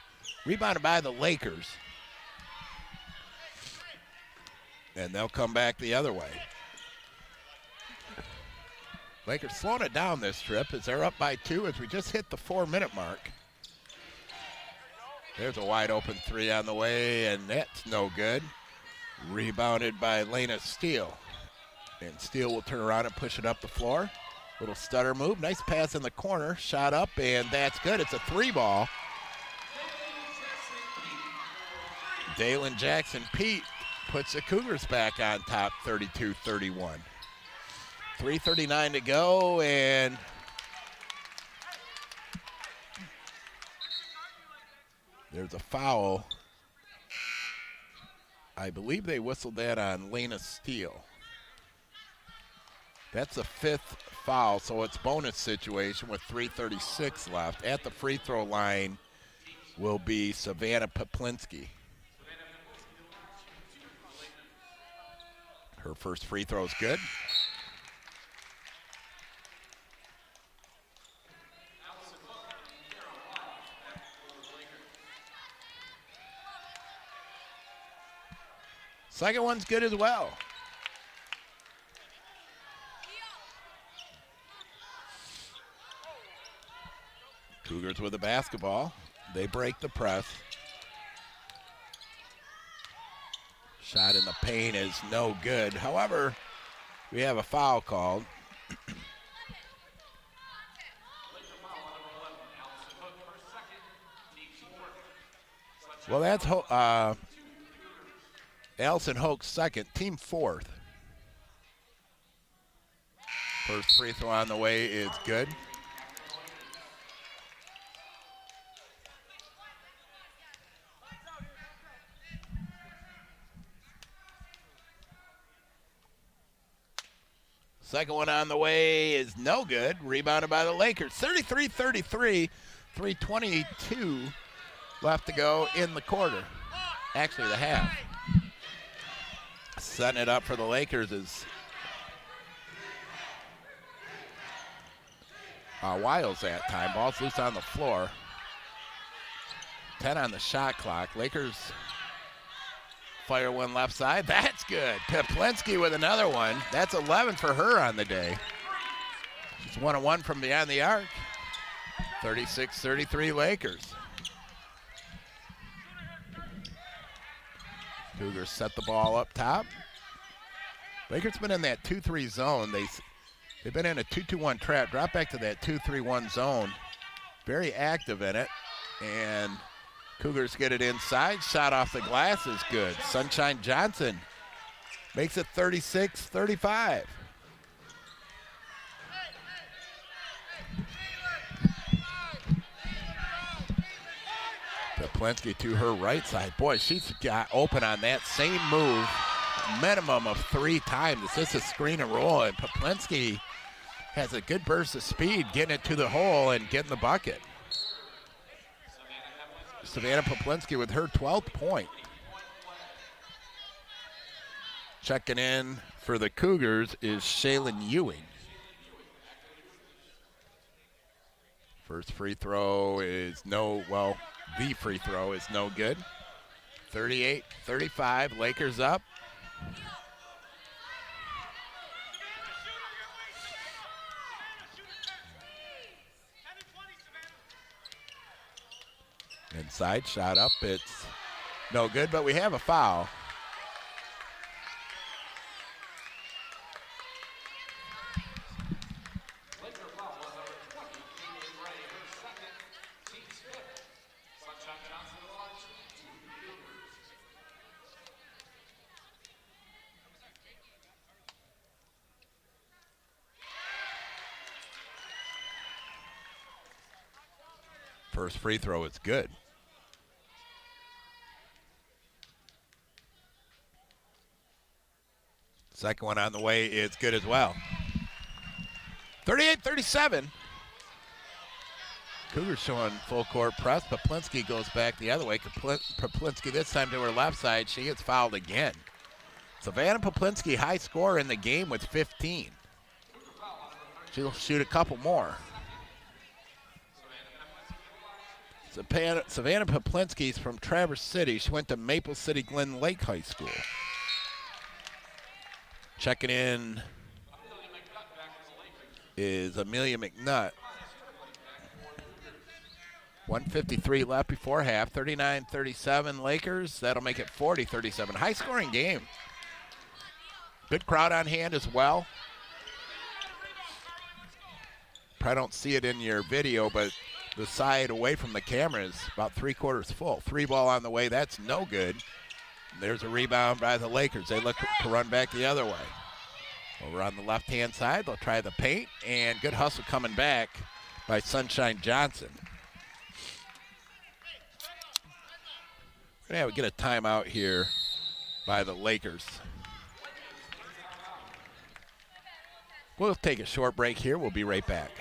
Rebounded by the Lakers. And they'll come back the other way. Lakers slowing it down this trip as they're up by 2 as we just hit the 4-minute mark. There's a wide open 3 on the way, and that's no good. Rebounded by Lena Steele. And Steele will turn around and push it up the floor. Little stutter move. Nice pass in the corner. Shot up, and that's good. It's a 3-ball. Dalen Jackson Pete puts the Cougars back on top, 32-31. 3:39 to go, and there's a foul. I believe they whistled that on Lena Steele. That's the 5th foul, so it's bonus situation with 3:36 left. At the free throw line will be Savannah Poplinski. Her first free throw is good. Second one's good as well. Cougars with the basketball. They break the press. Shot in the paint is no good. However, we have a foul called. Well, that's Allison Hoke's second, team 4th. First free throw on the way is good. Second one on the way is no good. Rebounded by the Lakers. 33-33, 3:22 left to go in the quarter. Actually, the half. Setting it up for the Lakers is Wiles that time. Ball's loose on the floor. 10 on the shot clock. Lakers fire one left side. That's good. Poplinski with another one. That's 11 for her on the day. She's 1-1 from beyond the arc. 36-33 Lakers. Cougars set the ball up top. Lakers been in that 2-3 zone. They've been in a 2-2-1 trap. Drop back to that 2-3-1 zone. Very active in it. And Cougars get it inside. Shot off the glass is good. Sunshine Johnson makes it 36-35. Poplinski to her right side. Boy, she's got open on that same move minimum of 3 times. It's just a screen and roll, and Poplinski has a good burst of speed getting it to the hole and getting the bucket. Savannah Poplinski with her 12th point. Checking in for the Cougars is Shaylin Ewing. First free throw is the free throw is no good. 38-35, Lakers up. Inside, shot up, it's no good, but we have a foul. First free throw is good. Second one on the way is good as well. 38-37. Cougars showing full court press. Poplinski goes back the other way. Poplinski this time to her left side. She gets fouled again. Savannah Poplinski, high scorer in the game with 15. She'll shoot a couple more. Savannah Poplinski's from Traverse City. She went to Maple City Glen Lake High School. Checking in is Amelia McNutt. 1:53 left before half. 39-37 Lakers. That'll make it 40-37. High-scoring game. Good crowd on hand as well. Probably don't see it in your video, but the side away from the camera is about three-quarters full. 3 ball on the way. That's no good. There's a rebound by the Lakers. They look to run back the other way. Over on the left-hand side, they'll try the paint, and good hustle coming back by Sunshine Johnson. We're going to get a timeout here by the Lakers. We'll take a short break here. We'll be right back.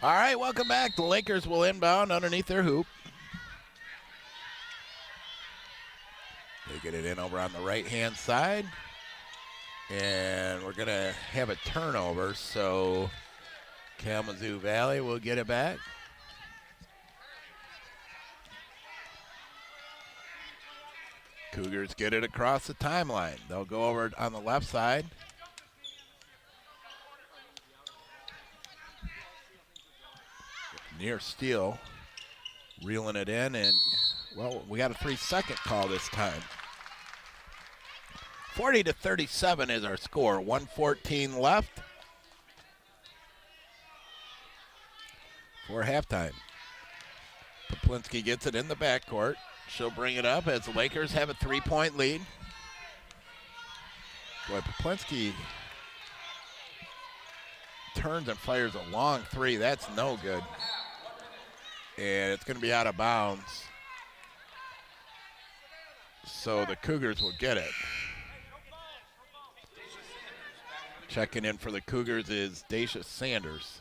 All right, welcome back. The Lakers will inbound underneath their hoop. They get it in over on the right-hand side. And we're going to have a turnover, so Kalamazoo Valley will get it back. Cougars get it across the timeline. They'll go over on the left side. Near steal, reeling it in, and, well, we got a 3-second call this time. 40-37 is our score. 1:14 left for halftime. Poplinski gets it in the backcourt. She'll bring it up as the Lakers have a 3-point lead. Boy, Poplinski turns and fires a long three. That's no good. And it's going to be out of bounds. So the Cougars will get it. Checking in for the Cougars is Dacia Sanders.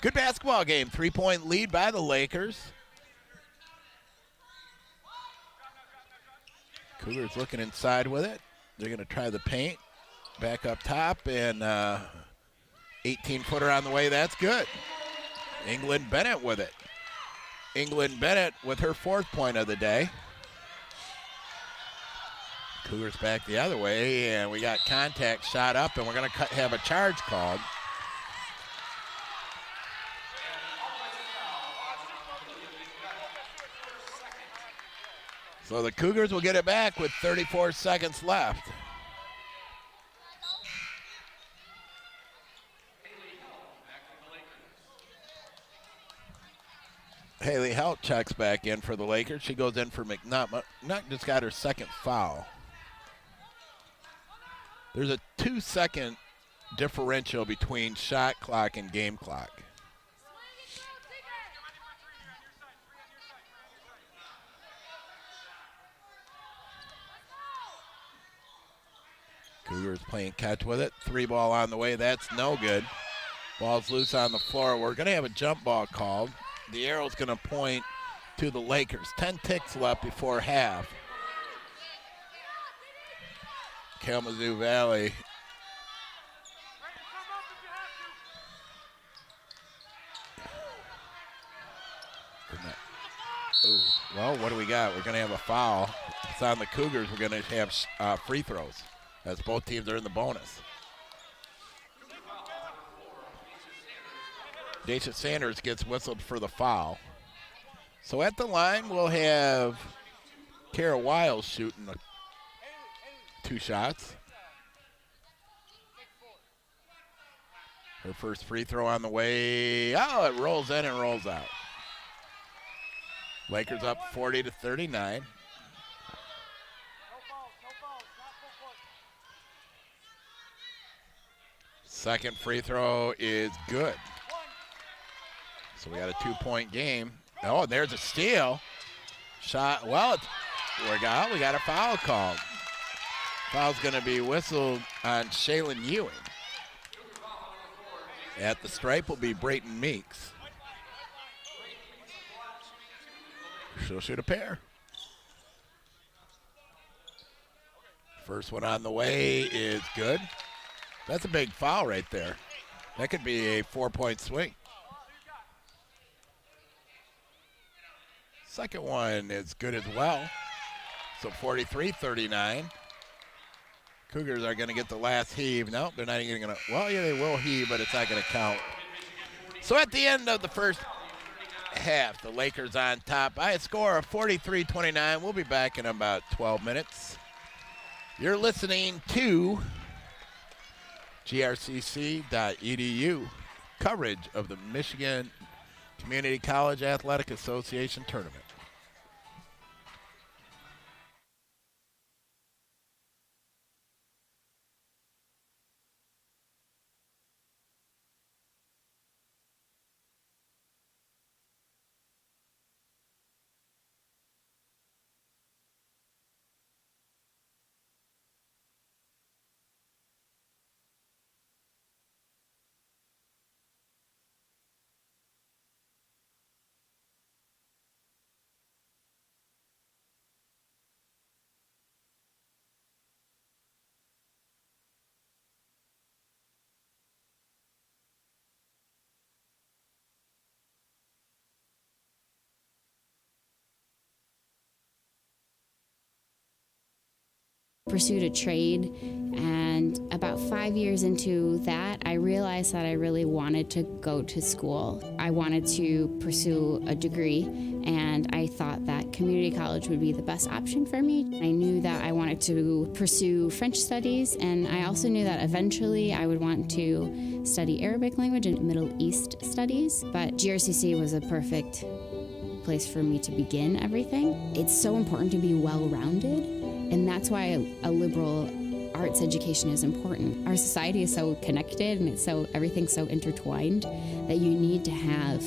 Good basketball game. 3-point lead by the Lakers. Cougars looking inside with it. They're going to try the paint. Back up top, and 18-footer on the way. That's good. England Bennett with it. England Bennett with her 4th point of the day. Cougars back the other way, and we got contact shot up, and we're going to have a charge called. So the Cougars will get it back with 34 seconds left. Haley Helt checks back in for the Lakers. She goes in for McNutt. McNutt just got her 2nd foul. There's a 2-second differential between shot clock and game clock. Cougars playing catch with it. 3 ball on the way. That's no good. Ball's loose on the floor. We're going to have a jump ball called. The arrow's going to point to the Lakers. 10 ticks left before half. Kalamazoo Valley. Ooh, well, what do we got? We're going to have a foul. It's on the Cougars. We're going to have free throws, as both teams are in the bonus. Dacia Sanders gets whistled for the foul. So at the line, we'll have Kara Wiles shooting 2 shots. Her first free throw on the way. Oh, it rolls in and rolls out. Lakers up 40-39. Second free throw is good. So we got a 2-point game. Oh, and there's a steal. Shot, well, we got a foul called. Foul's going to be whistled on Shaylin Ewing. At the stripe will be Brayton Meeks. She'll shoot a pair. First one on the way is good. That's a big foul right there. That could be a 4-point swing. Second one is good as well. So 43-39. Cougars are going to get the last heave. Nope, they're not even going to. Well, yeah, they will heave, but it's not going to count. So at the end of the first half, the Lakers on top by a score of 43-29. We'll be back in about 12 minutes. You're listening to grcc.edu coverage of the Michigan Community College Athletic Association tournament. Pursued a trade, and about 5 years into that, I realized that I really wanted to go to school. I wanted to pursue a degree, and I thought that community college would be the best option for me. I knew that I wanted to pursue French studies, and I also knew that eventually I would want to study Arabic language and Middle East studies, but GRCC was a perfect place for me to begin everything. It's so important to be well-rounded. And that's why a liberal arts education is important. Our society is so connected and everything's so intertwined that you need to have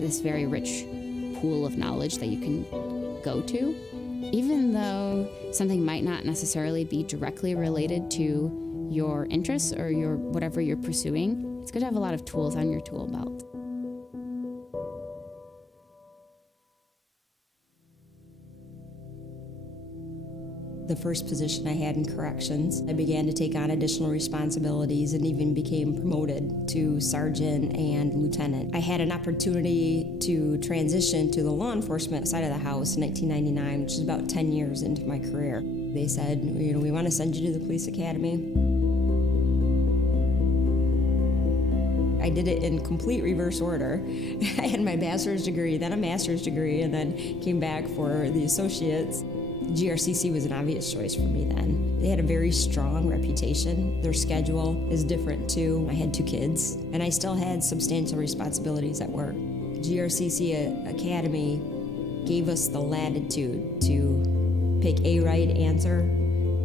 this very rich pool of knowledge that you can go to. Even though something might not necessarily be directly related to your interests or whatever you're pursuing, it's good to have a lot of tools on your tool belt. The first position I had in corrections, I began to take on additional responsibilities and even became promoted to sergeant and lieutenant. I had an opportunity to transition to the law enforcement side of the house in 1999, which is about 10 years into my career. They said, we want to send you to the police academy. I did it in complete reverse order. I had my bachelor's degree, then a master's degree, and then came back for the associates. GRCC was an obvious choice for me then. They had a very strong reputation. Their schedule is different too. I had 2 kids, and I still had substantial responsibilities at work. GRCC Academy gave us the latitude to pick a right answer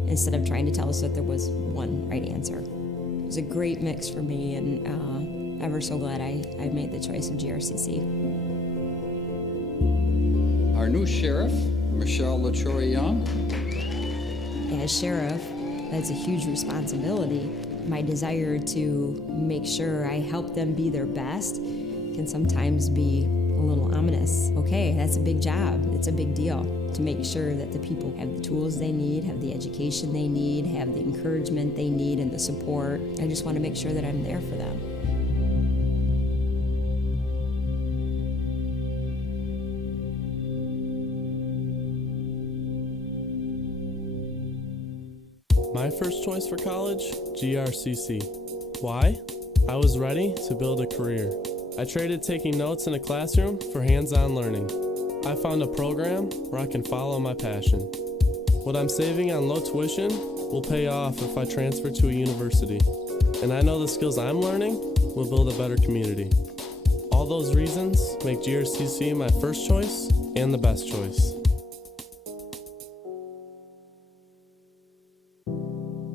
instead of trying to tell us that there was one right answer. It was a great mix for me, and ever so glad I made the choice of GRCC. Our new sheriff, Michelle LaTroy Young. As sheriff, that's a huge responsibility. My desire to make sure I help them be their best can sometimes be a little ominous. Okay, that's a big job. It's a big deal to make sure that the people have the tools they need, have the education they need, have the encouragement they need, and the support. I just want to make sure that I'm there for them. My first choice for college, GRCC. Why? I was ready to build a career. I traded taking notes in a classroom for hands-on learning. I found a program where I can follow my passion. What I'm saving on low tuition will pay off if I transfer to a university. And I know the skills I'm learning will build a better community. All those reasons make GRCC my first choice and the best choice.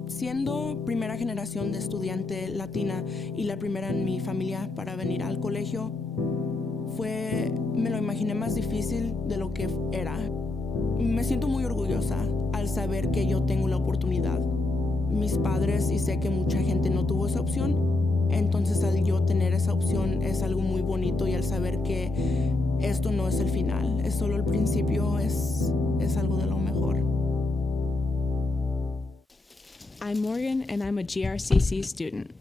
Siendo primera generación de estudiante latina y la primera en mi familia para venir al colegio, me lo imaginé más difícil de lo que era. Me siento muy orgullosa al saber que yo tengo la oportunidad. Mis padres, y sé que mucha gente no tuvo esa opción, entonces al yo tener esa opción es algo muy bonito, y al saber que esto no es el final, es solo el principio, es algo de lo mejor. I'm Morgan, and I'm a GRCC student.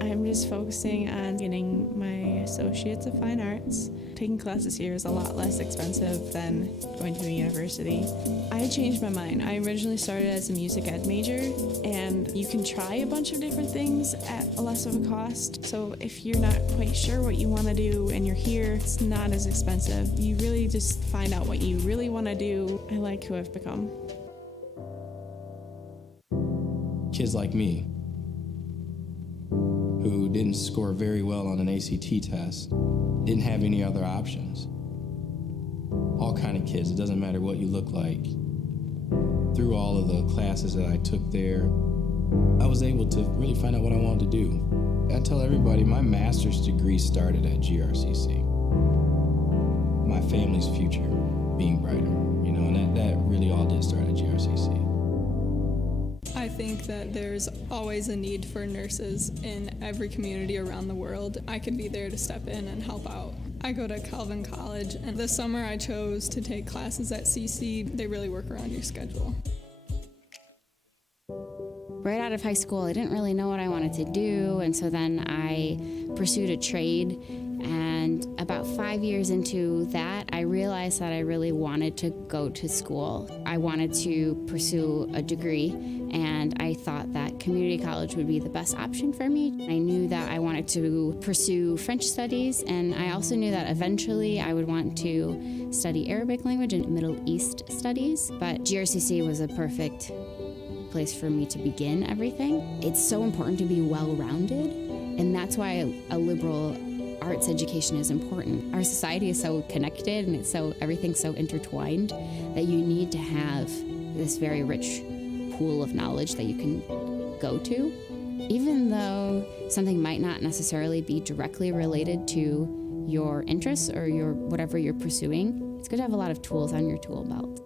I'm just focusing on getting my Associates of Fine Arts. Taking classes here is a lot less expensive than going to a university. I changed my mind. I originally started as a music ed major, and you can try a bunch of different things at a less of a cost. So if you're not quite sure what you want to do and you're here, it's not as expensive. You really just find out what you really want to do. I like who I've become. Kids like me, who didn't score very well on an ACT test, didn't have any other options. All kind of kids, it doesn't matter what you look like. Through all of the classes that I took there, I was able to really find out what I wanted to do. I tell everybody my master's degree started at GRCC. My family's future being brighter, and that really all did start at GRCC. I think that there's always a need for nurses in every community around the world. I can be there to step in and help out. I go to Calvin College, and this summer I chose to take classes at CC. They really work around your schedule. Right out of high school, I didn't really know what I wanted to do, and so then I pursued a trade. And about 5 years into that, I realized that I really wanted to go to school. I wanted to pursue a degree, and I thought that community college would be the best option for me. I knew that I wanted to pursue French studies, and I also knew that eventually I would want to study Arabic language and Middle East studies, but GRCC was a perfect place for me to begin everything. It's so important to be well-rounded, and that's why a liberal arts education is important. Our society is so connected, and everything's so intertwined that you need to have this very rich pool of knowledge that you can go to. Even though something might not necessarily be directly related to your interests or whatever you're pursuing, it's good to have a lot of tools on your tool belt.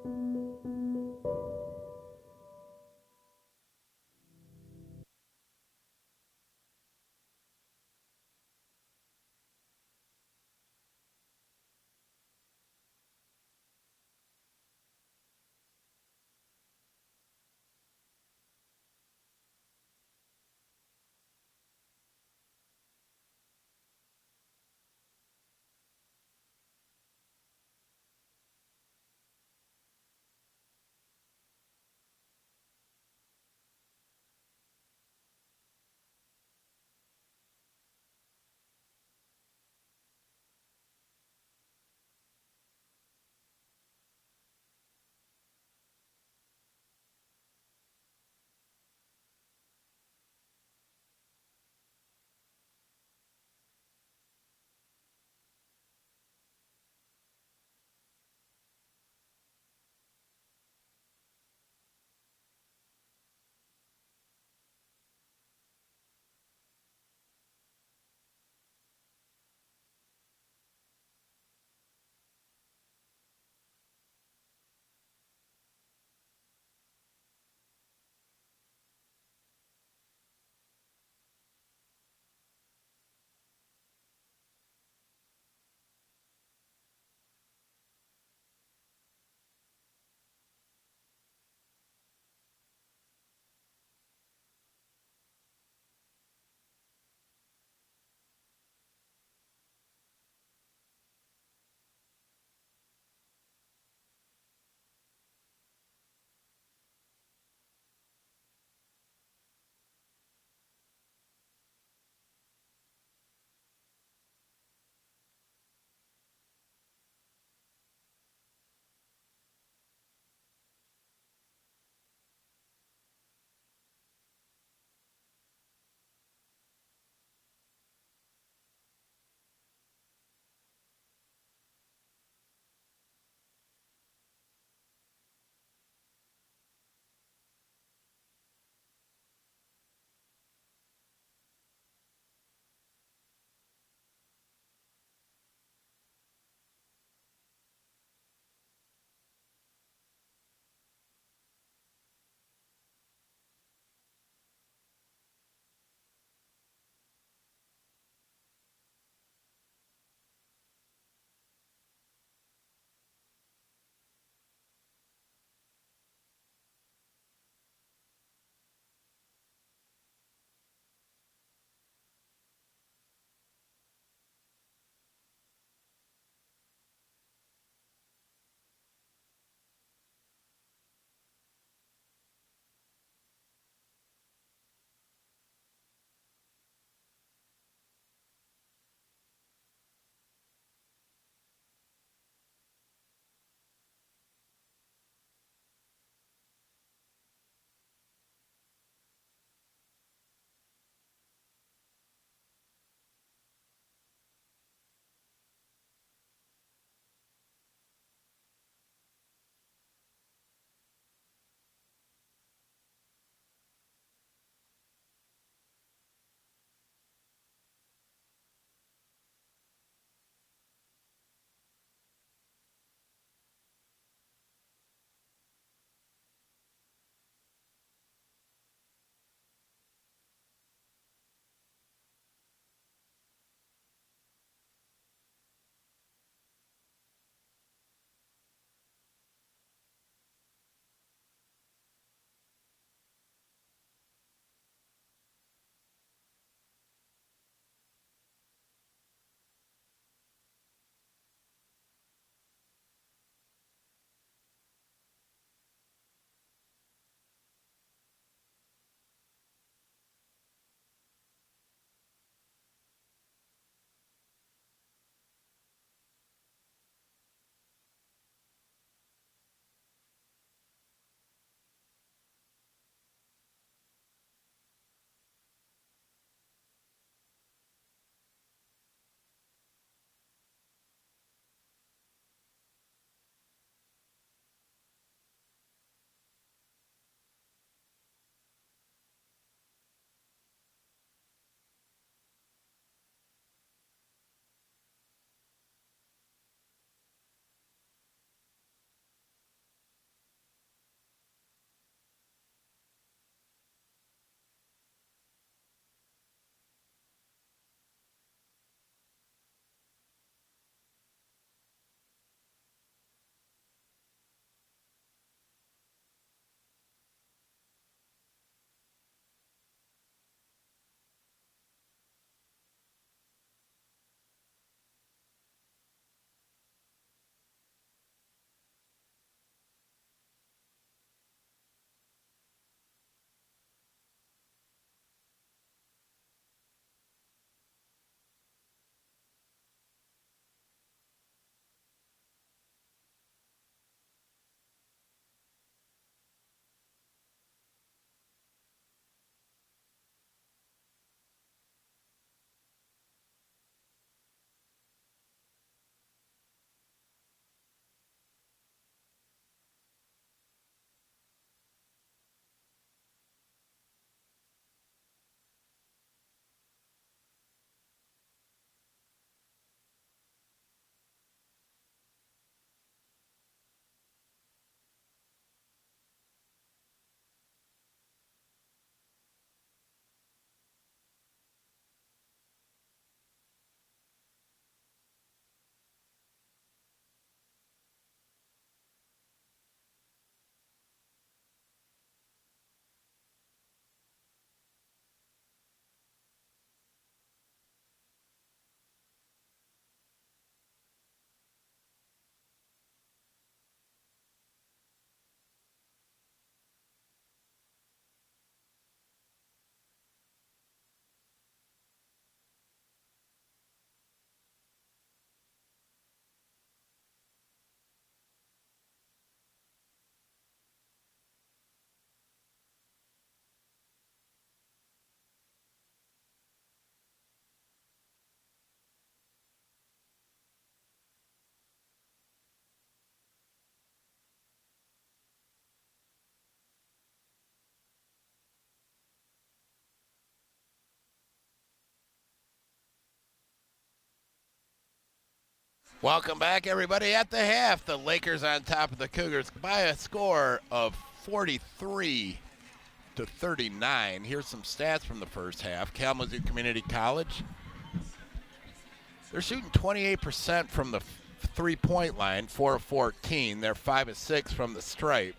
Welcome back, everybody. At the half, the Lakers on top of the Cougars by a score of 43-39. Here's some stats from the first half. Kalamazoo Community College, they're shooting 28% from the three-point line, 4 of 14. They're 5 of 6 from the stripe.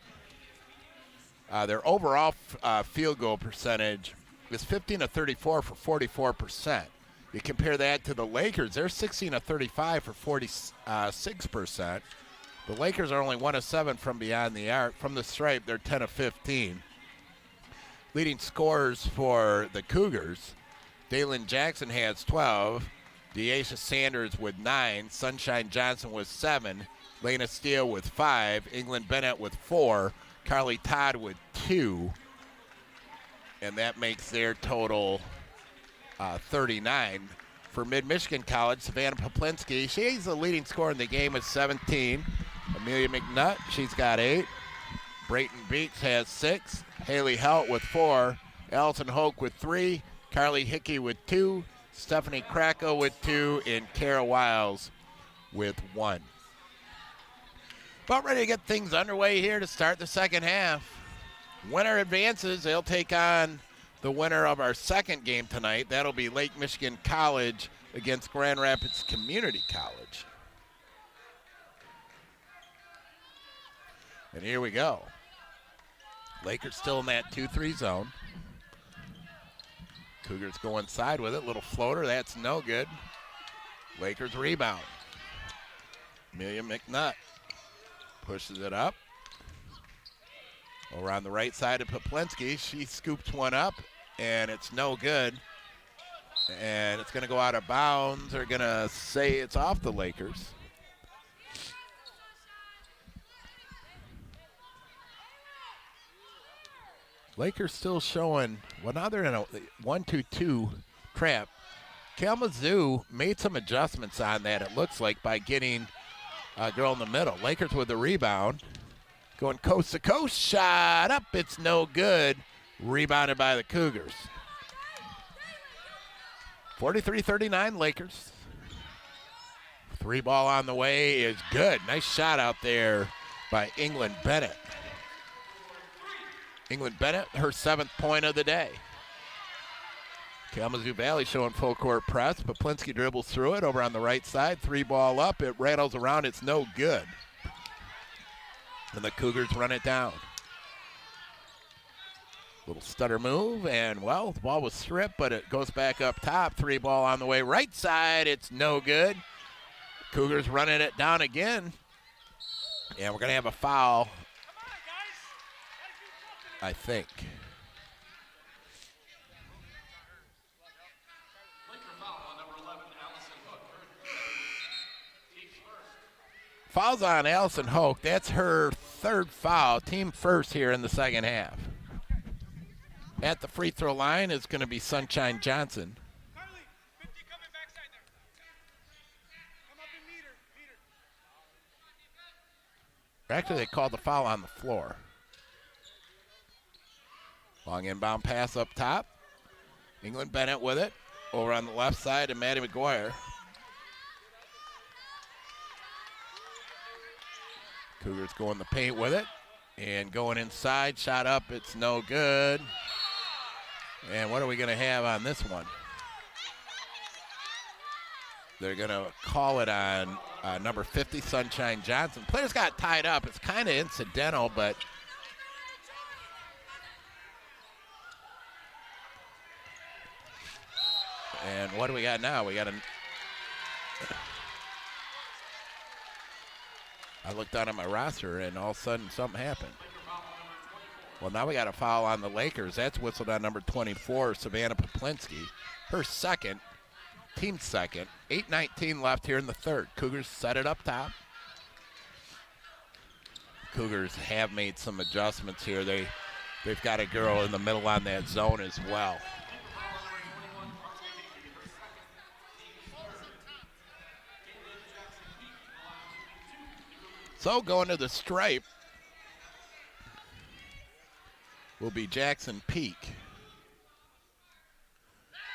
Their overall field goal percentage is 15 of 34 for 44%. You compare that to the Lakers, they're 16 of 35 for 46%. The Lakers are only 1 of 7 from beyond the arc. From the stripe, they're 10 of 15. Leading scorers for the Cougars, Dalen Jackson has 12, Deasia Sanders with 9, Sunshine Johnson with 7, Lena Steele with 5, England Bennett with 4, Carly Todd with 2, and that makes their total 39. For Mid-Michigan College, Savannah Poplinski, she's the leading scorer in the game with 17. Amelia McNutt, she's got 8. Brayton Beeks has 6. Haley Helt with 4. Allison Hoke with 3. Carly Hickey with 2. Stephanie Kracko with 2. And Kara Wiles with 1. About ready to get things underway here to start the second half. Winner advances. They'll take on the winner of our second game tonight. That'll be Lake Michigan College against Grand Rapids Community College. And here we go. Lakers still in that 2-3 zone. Cougars go inside with it. Little floater. That's no good. Lakers rebound. Amelia McNutt pushes it up. Over on the right side of Poplinski. She scoops one up, and it's no good. And it's going to go out of bounds. They're going to say it's off the Lakers. Lakers still showing, well, now they're in a 1-2-2 trap. Kalamazoo made some adjustments on that, it looks like, by getting a girl in the middle. Lakers with the rebound. Going coast to coast, shot up, it's no good. Rebounded by the Cougars. 43-39 Lakers. 3 ball on the way is good. Nice shot out there by England Bennett. England Bennett, her 7th point of the day. Kalamazoo Valley showing full court press. Poplinski dribbles through it over on the right side. 3 ball up, it rattles around, it's no good. And the Cougars run it down. Little stutter move, and, well, the ball was stripped, but it goes back up top. 3 ball on the way, right side, it's no good. Cougars running it down again. And we're going to have a foul, I think. Foul's on Allison Hoke. That's her 3rd foul, team first here in the second half. At the free throw line is going to be Sunshine Johnson. Carly, 50 coming backside there. Come up and meet her. Actually, they called the foul on the floor. Long inbound pass up top. England Bennett with it. Over on the left side to Maddie McGuire. Cougars go in the paint with it. And going inside, shot up, it's no good. And what are we going to have on this one? They're going to call it on number 50, Sunshine Johnson. Players got tied up. It's kind of incidental, but and what do we got now? We got I looked down at my roster, and all of a sudden something happened. Well, now we got a foul on the Lakers. That's whistled on number 24, Savannah Poplinski. Her second, team second. 8:19 left here in the third. Cougars set it up top. Cougars have made some adjustments here. They've got a girl in the middle on that zone as well. So going to the stripe will be Jackson Peak.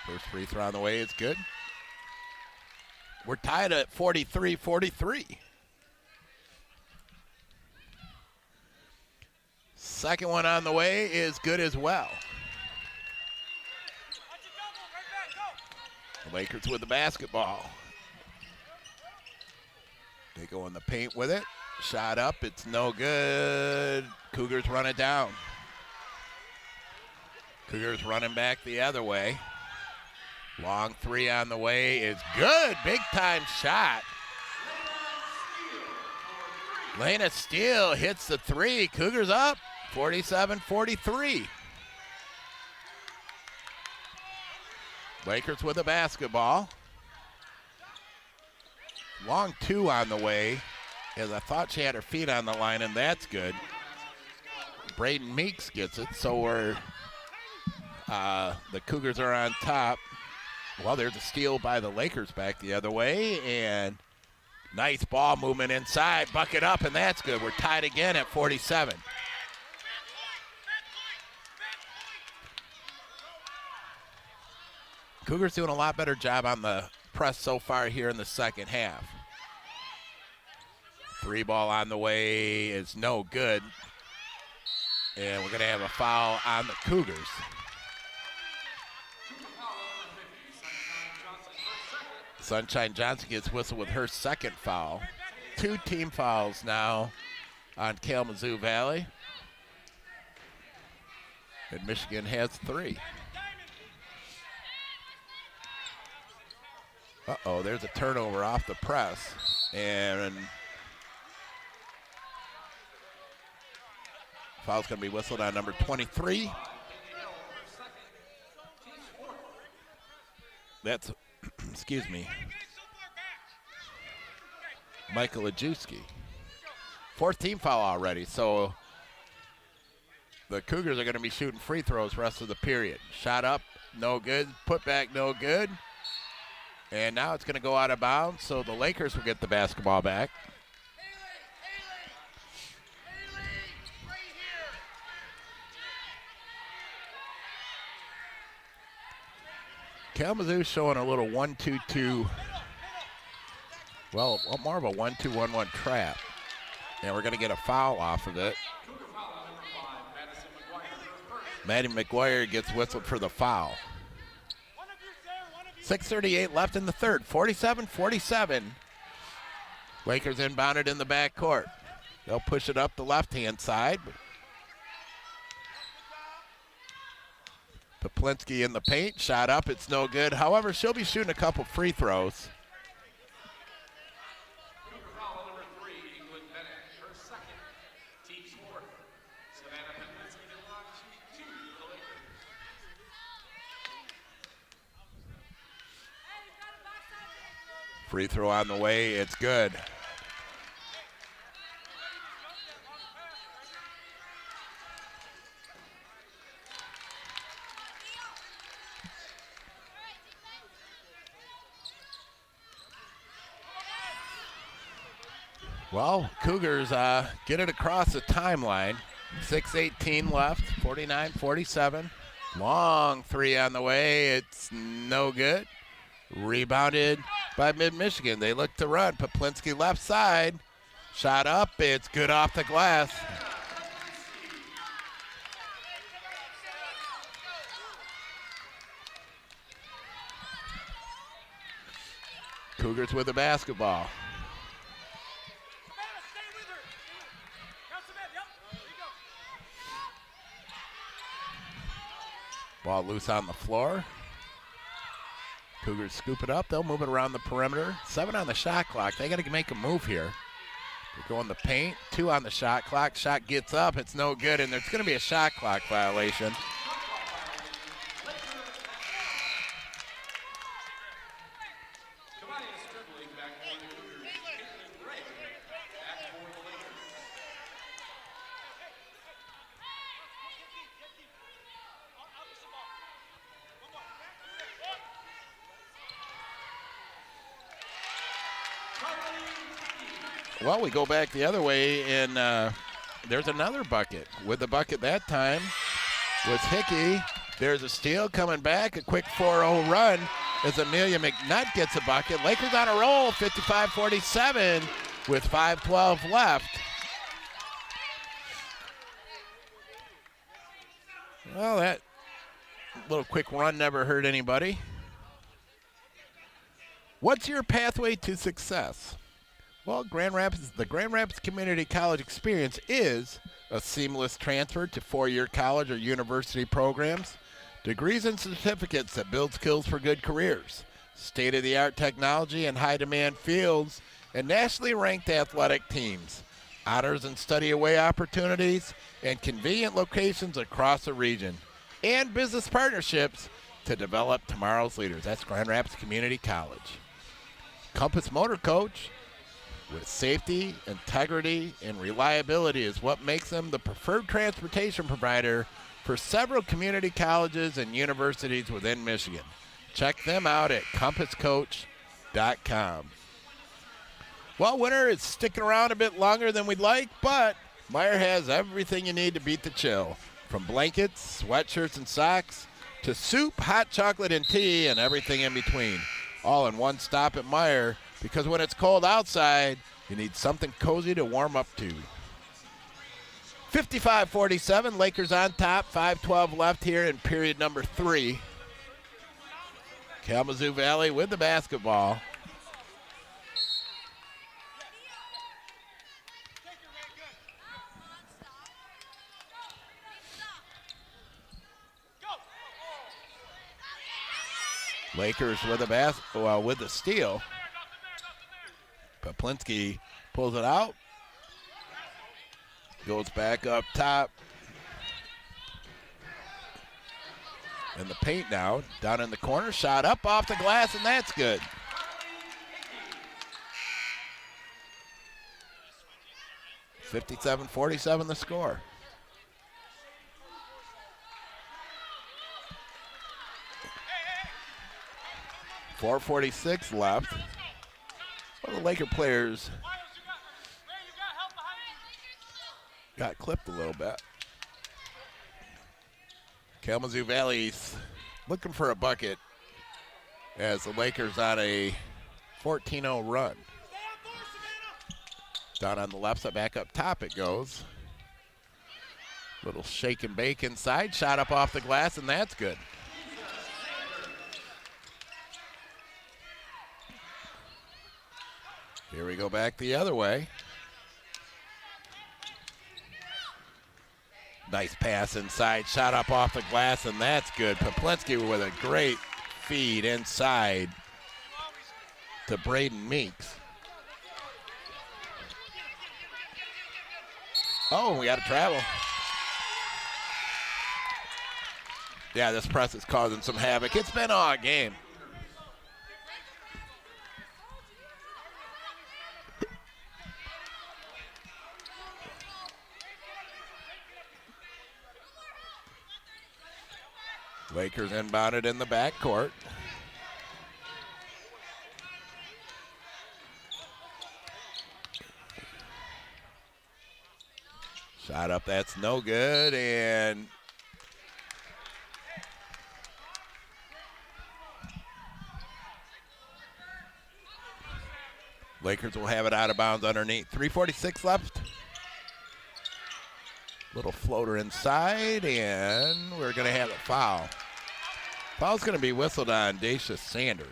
First free throw on the way is good. We're tied at 43-43. Second one on the way is good as well. The Lakers with the basketball. They go in the paint with it. Shot up, it's no good. Cougars run it down. Cougars running back the other way. Long three on the way is good. Big time shot. Lena Steele hits the three. Cougars up 47-43. Lakers with the basketball. Long two on the way, as I thought she had her feet on the line, and that's good. Braden Meeks gets it, so we're the Cougars are on top. Well, there's a steal by the Lakers back the other way, and nice ball movement inside, bucket up, and that's good. We're tied again at 47. Cougars doing a lot better job on the press so far here in the second half. Three ball on the way is no good. And we're going to have a foul on the Cougars. Sunshine Johnson gets whistled with her second foul. 2 team fouls now on Kalamazoo Valley. And Michigan has 3. Uh-oh, there's a turnover off the press. And foul's going to be whistled on number 23. That's, excuse me, Michael Ajewski. 4th team foul already, so the Cougars are going to be shooting free throws rest of the period. Shot up, no good. Put back, no good. And now it's going to go out of bounds, so the Lakers will get the basketball back. Kalamazoo showing a little 1-2-2, well, more of a 1-2-1-1 trap. And we're going to get a foul off of it. Maddie McGuire gets whistled for the foul. 6:38 left in the third, 47-47. Lakers inbounded in the backcourt. They'll push it up the left-hand side. Poplinski in the paint, shot up, it's no good. However, she'll be shooting a couple free throws. Free throw on the way, it's good. Well, Cougars get it across the timeline. 6:18 left, 49-47. Long three on the way, it's no good. Rebounded by Mid-Michigan. They look to run. Poplinski left side. Shot up. It's good off the glass. Cougars with the basketball. Ball loose on the floor. Cougars scoop it up. They'll move it around the perimeter. 7 on the shot clock. They got to make a move here. They go in the paint. 2 on the shot clock. Shot gets up. It's no good, and there's going to be a shot clock violation. Well, we go back the other way, and there's another bucket. With the bucket that time was Hickey. There's a steal coming back, a quick 4-0 run. as Amelia McNutt gets a bucket. Lakers on a roll, 55-47 with 5:12 left. Well, that little quick run never hurt anybody. What's your pathway to success? Well, the Grand Rapids Community College experience is a seamless transfer to four-year college or university programs, degrees and certificates that build skills for good careers, state-of-the-art technology and high-demand fields, and nationally ranked athletic teams, honors and study away opportunities, and convenient locations across the region, and business partnerships to develop tomorrow's leaders. That's Grand Rapids Community College. Compass Motor Coach, with safety, integrity, and reliability is what makes them the preferred transportation provider for several community colleges and universities within Michigan. Check them out at compasscoach.com. Well, winter is sticking around a bit longer than we'd like, but Meijer has everything you need to beat the chill. From blankets, sweatshirts, and socks, to soup, hot chocolate, and tea, and everything in between. All in one stop at Meijer, because when it's cold outside, you need something cozy to warm up to. 55-47, Lakers on top, 5:12 left here in period number 3. Kalamazoo Valley with the basketball. Lakers with with the steal. Poplinski pulls it out. Goes back up top. In the paint now. Down in the corner. Shot up off the glass, and that's good. (57-47) the score. .446 left. Well, the Laker players got clipped a little bit. Kalamazoo Valley's looking for a bucket as the Lakers on a 14-0 run. Down on the left side, back up top it goes. Little shake and bake inside. Shot up off the glass, and that's good. Here we go back the other way. Nice pass inside, shot up off the glass, and that's good. Poplinski with a great feed inside to Braden Meeks. Oh, we got to travel. Yeah, this press is causing some havoc. It's been all game. Lakers inbounded in the backcourt. Shot up, that's no good, and Lakers will have it out of bounds underneath. 3:46 left. Little floater inside, and we're going to have a foul. Foul's going to be whistled on Dacia Sanders.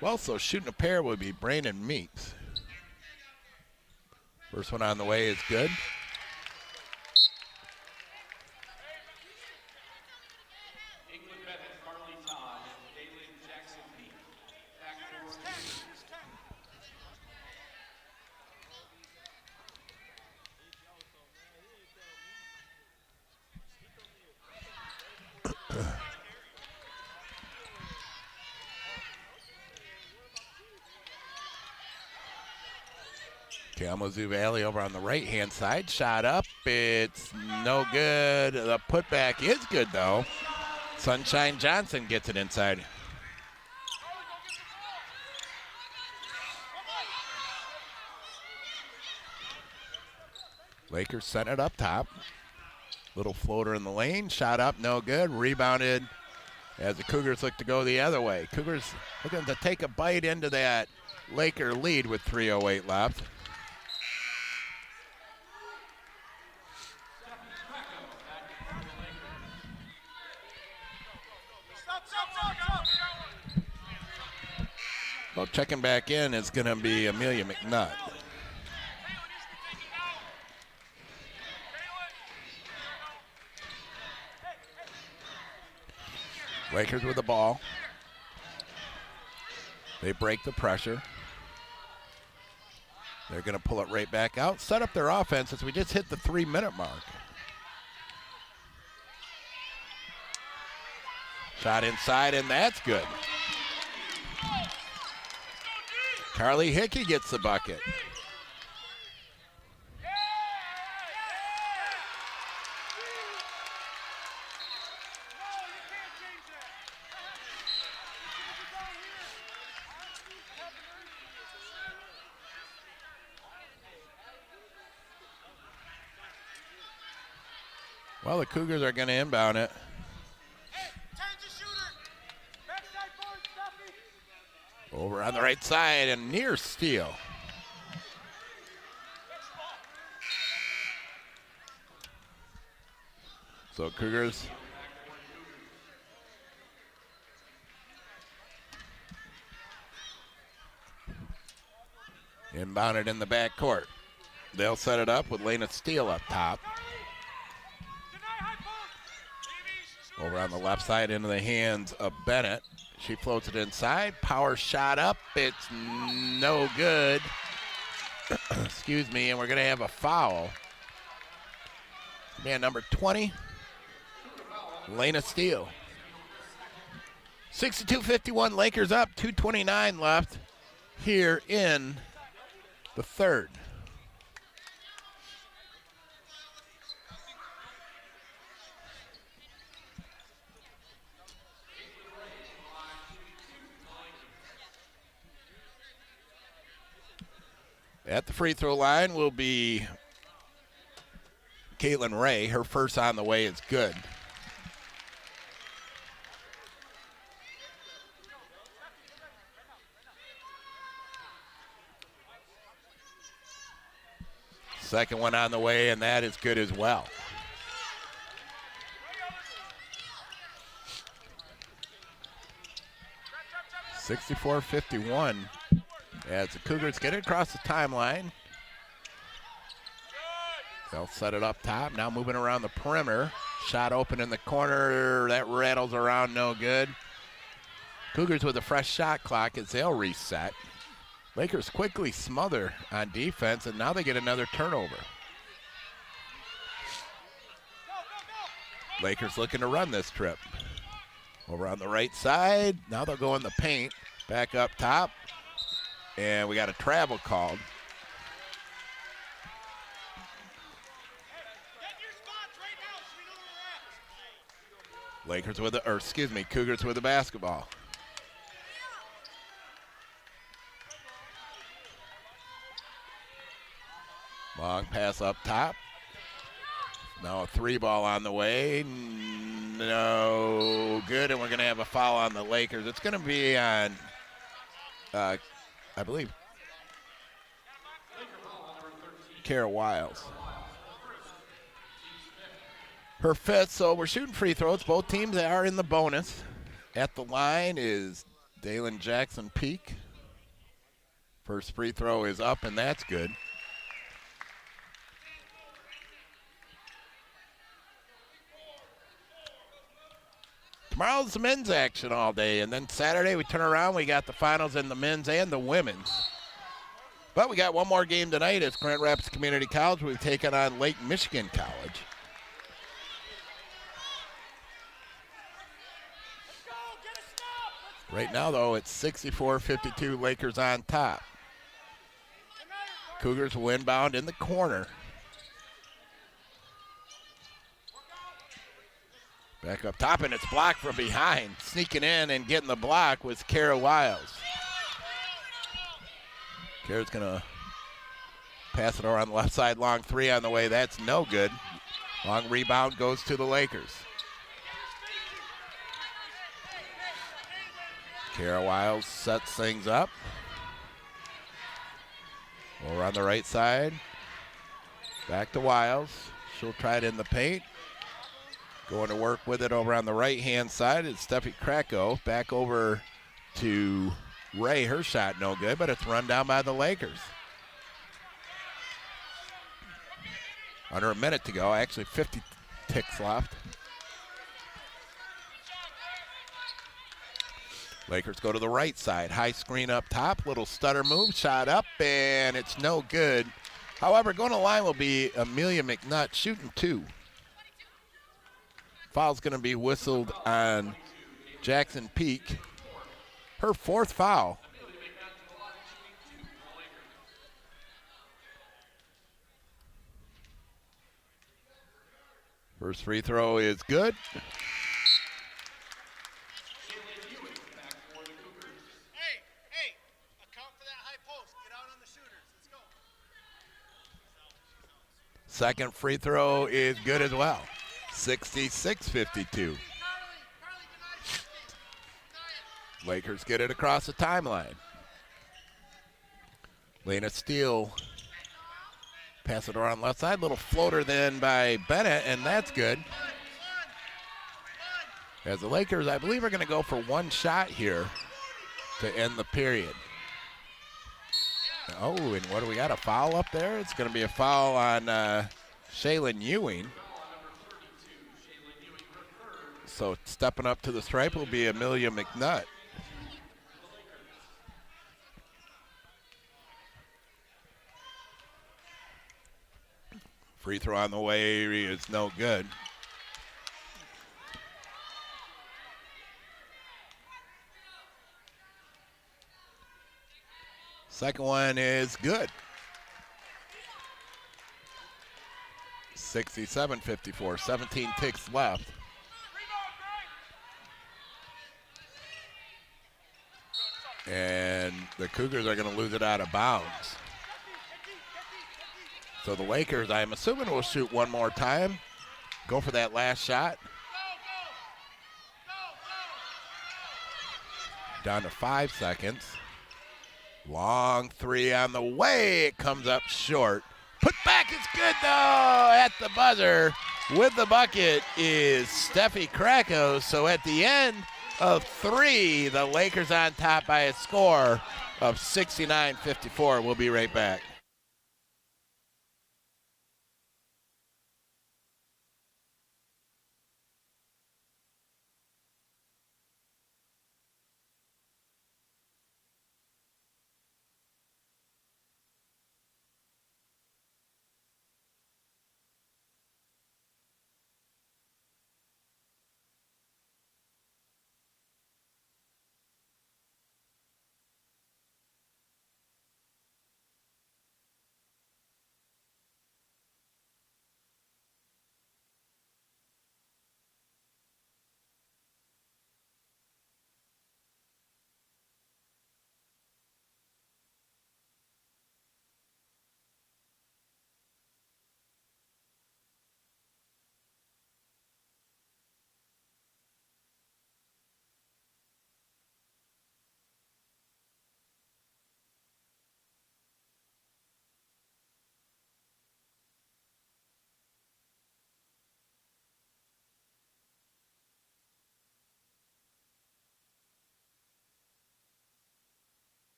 Well, so shooting a pair would be Brandon Meeks. First one on the way is good. Kalamazoo Valley over on the right-hand side. Shot up. It's no good. The putback is good, though. Sunshine Johnson gets it inside. Lakers sent it up top. Little floater in the lane, shot up, no good. Rebounded as the Cougars look to go the other way. Cougars looking to take a bite into that Laker lead with 3:08 left. Well, checking back in is going to be Amelia McNutt. Lakers with the ball. They break the pressure. They're going to pull it right back out, set up their offense as we just hit the 3-minute mark. Shot inside, and that's good. Carly Hickey gets the bucket. Well, the Cougars are going to inbound it. Over on the right side and near steal. So Cougars inbounded in the back court. They'll set it up with Lena Steele up top. Over on the left side into the hands of Bennett. She floats it inside. Power shot up. It's no good. Excuse me, and we're going to have a foul. Man, number 20, Lena Steele. 62-51, Lakers up. 2:29 left here in the third. At the free throw line will be Caitlin Ray. Her first on the way is good. Second one on the way, and that is good as well. (64-51) as the Cougars get it across the timeline. They'll set it up top. Now moving around the perimeter. Shot open in the corner. That rattles around, no good. Cougars with a fresh shot clock as they'll reset. Lakers quickly smother on defense, and now they get another turnover. Lakers looking to run this trip. Over on the right side. Now they'll go in the paint. Back up top. And we got a travel called. Lakers with the, or excuse me, Cougars with the basketball. Long pass up top. Now a three ball on the way. No good, and we're going to have a foul on the Lakers. It's going to be on, I believe, Kara Wiles. Her fifth, so we're shooting free throws. Both teams are in the bonus. At the line is Dalen Jackson Peak. First free throw is up, and that's good. Tomorrow's the men's action all day, and then Saturday we turn around, we got the finals in the men's and the women's. But we got one more game tonight. It's Grand Rapids Community College. We've taken on Lake Michigan College. Right now, though, it's 64-52, Lakers on top. Cougars will inbound in the corner. Back up top, and it's blocked from behind. Sneaking in and getting the block was Kara Wiles. Kara's going to Pass it over on the left side, long three on the way. That's no good. Long rebound goes to the Lakers. Kara Wiles sets things up. Over on the right side. Back to Wiles. She'll try it in the paint. Going to work with it over on the right-hand side. It's Steffi Krakow. Back over to Ray. Her shot no good, but it's run down by the Lakers. Under a minute to go. Actually, 50 ticks left. Lakers go to the right side. High screen up top. Little stutter move. Shot up, and it's no good. However, going to line will be Amelia McNutt shooting two. Foul's going to be whistled on Jackson Peak. Her fourth foul. First free throw is good. Second free throw is good as well. 66-52. Lakers get it across the timeline. Lena Steele pass it around left side. Little floater then by Bennett, and that's good. As the Lakers, I believe, are going to go for one shot here to end the period. Oh, and what do we got? A foul up there? It's going to be a foul on Shaylin Ewing. So stepping up to the stripe will be Amelia McNutt. Free throw on the way is no good. Second one is good. 67-54, 17 ticks left. And the Cougars are going to lose it out of bounds. So the Lakers, I'm assuming, will shoot one more time. Go for that last shot. Down to 5 seconds. Long three on the way. It comes up short. Put back is good, though, at the buzzer. With the bucket is Steffi Krakow. So at the end of three, the Lakers on top by a score of 69-54. We'll be right back.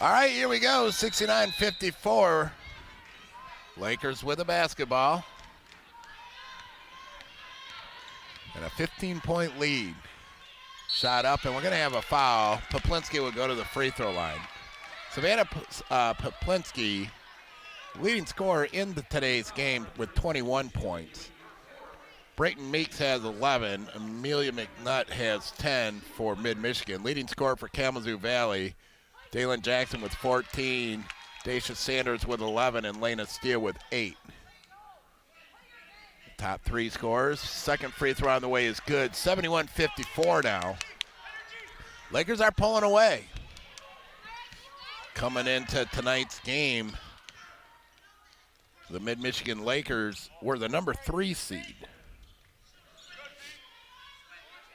All right, here we go, 69-54. Lakers with a basketball. And a 15-point lead. Shot up, and we're going to have a foul. Poplinski will go to the free throw line. Savannah Poplinski, leading scorer in today's game with 21 points. Brayton Meeks has 11. Amelia McNutt has 10 for Mid-Michigan. Leading scorer for Kalamazoo Valley, Dalen Jackson with 14, Dacia Sanders with 11, and Lena Steele with 8. Top 3 scores. Second free throw on the way is good. 71-54 now. Lakers are pulling away. Coming into tonight's game, the Mid-Michigan Lakers were the number 3 seed.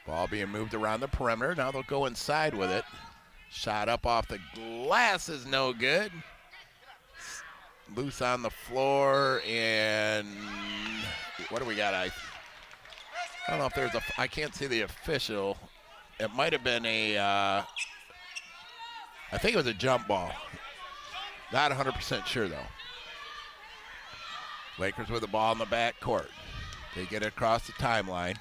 Ball being moved around the perimeter. Now they'll go inside with it. Shot up off the glass is no good. Loose on the floor, and what do we got? I don't know if there's I can't see the official. It might have been I think it was a jump ball. Not 100% sure, though. Lakers with the ball in the back court. They get it across the timeline.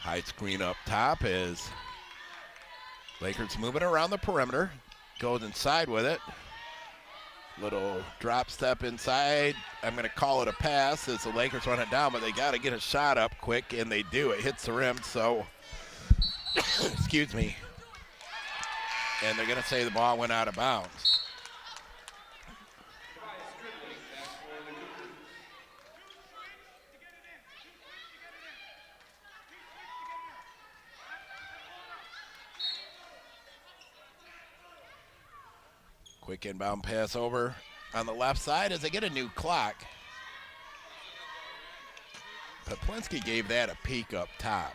High screen up top is Lakers moving around the perimeter. Goes inside with it. Little drop step inside. I'm going to call it a pass as the Lakers run it down, but they got to get a shot up quick, and they do. It hits the rim, so excuse me. And they're going to say the ball went out of bounds. Quick inbound pass over on the left side as they get a new clock. Poplinski gave that a peek up top.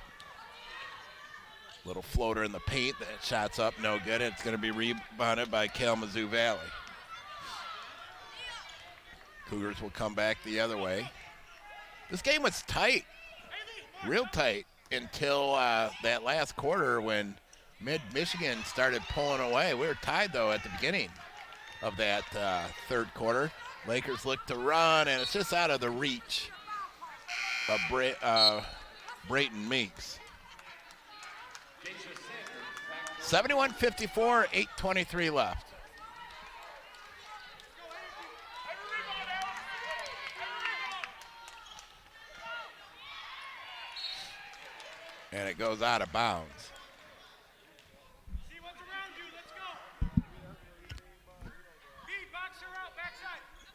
Little floater in the paint. That shot's up, no good. It's going to be rebounded by Kalamazoo Valley. Cougars will come back the other way. This game was tight, real tight, until that last quarter when Mid-Michigan started pulling away. We were tied, though, at the beginning of that third quarter. Lakers look to run, and it's just out of the reach of Brayton Meeks. 71-54, 8:23 left. And it goes out of bounds.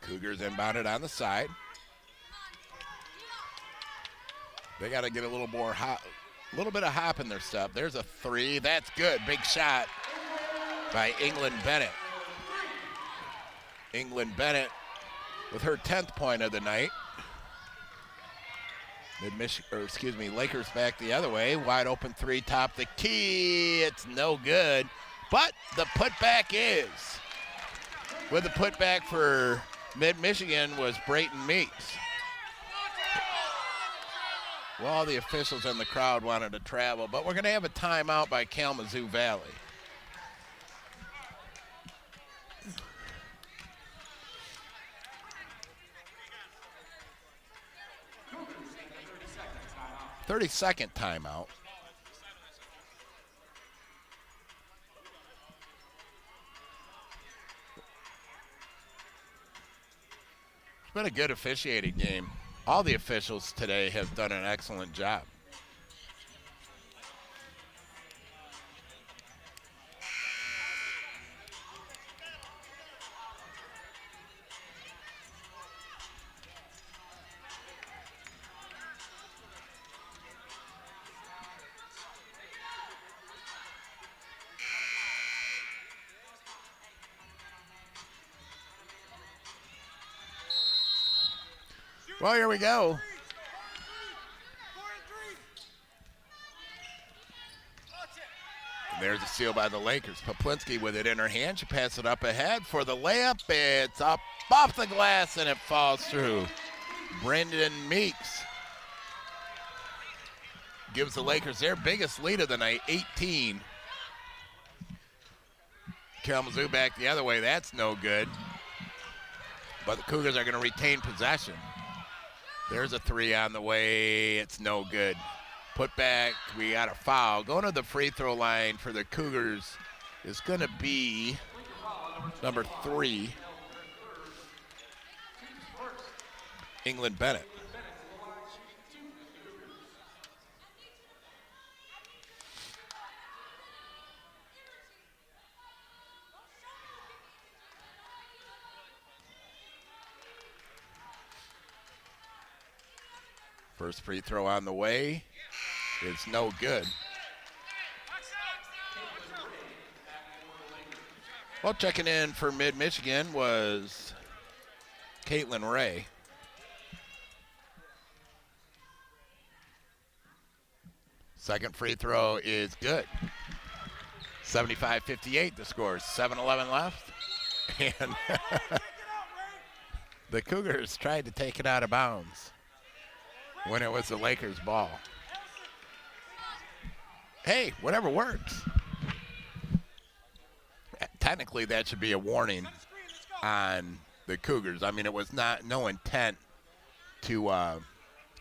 Cougars inbounded on the side. They got to get a little more hop, a little bit of hop in their step. There's a 3. That's good. Big shot by England Bennett. England Bennett with her 10th point of the night. Lakers back the other way. Wide open 3, top the key. It's no good. But the putback is. With the putback for Mid-Michigan was Brayton Meeks. Well, all the officials in the crowd wanted to travel, but we're going to have a timeout by Kalamazoo Valley. "30-second timeout. It's been a good officiating game. All the officials today have done an excellent job. Well, here we go. There's a steal by the Lakers. Poplinski with it in her hand. She passes it up ahead for the layup. It's up off the glass, and it falls through. Brendan Meeks gives the Lakers their biggest lead of the night, 18. Kalamazoo back the other way. That's no good. But the Cougars are going to retain possession. There's a 3 on the way. It's no good. Put back. We got a foul. Going to the free throw line for the Cougars is going to be number 3, England Bennett. First free throw on the way is no good. Well, checking in for Mid-Michigan was Caitlin Ray. Second free throw is good. 75-58 the score. 7:11 left. And the Cougars tried to take it out of bounds when it was the Lakers' ball. Hey, whatever works. Technically, that should be a warning on the Cougars. I mean, it was no intent to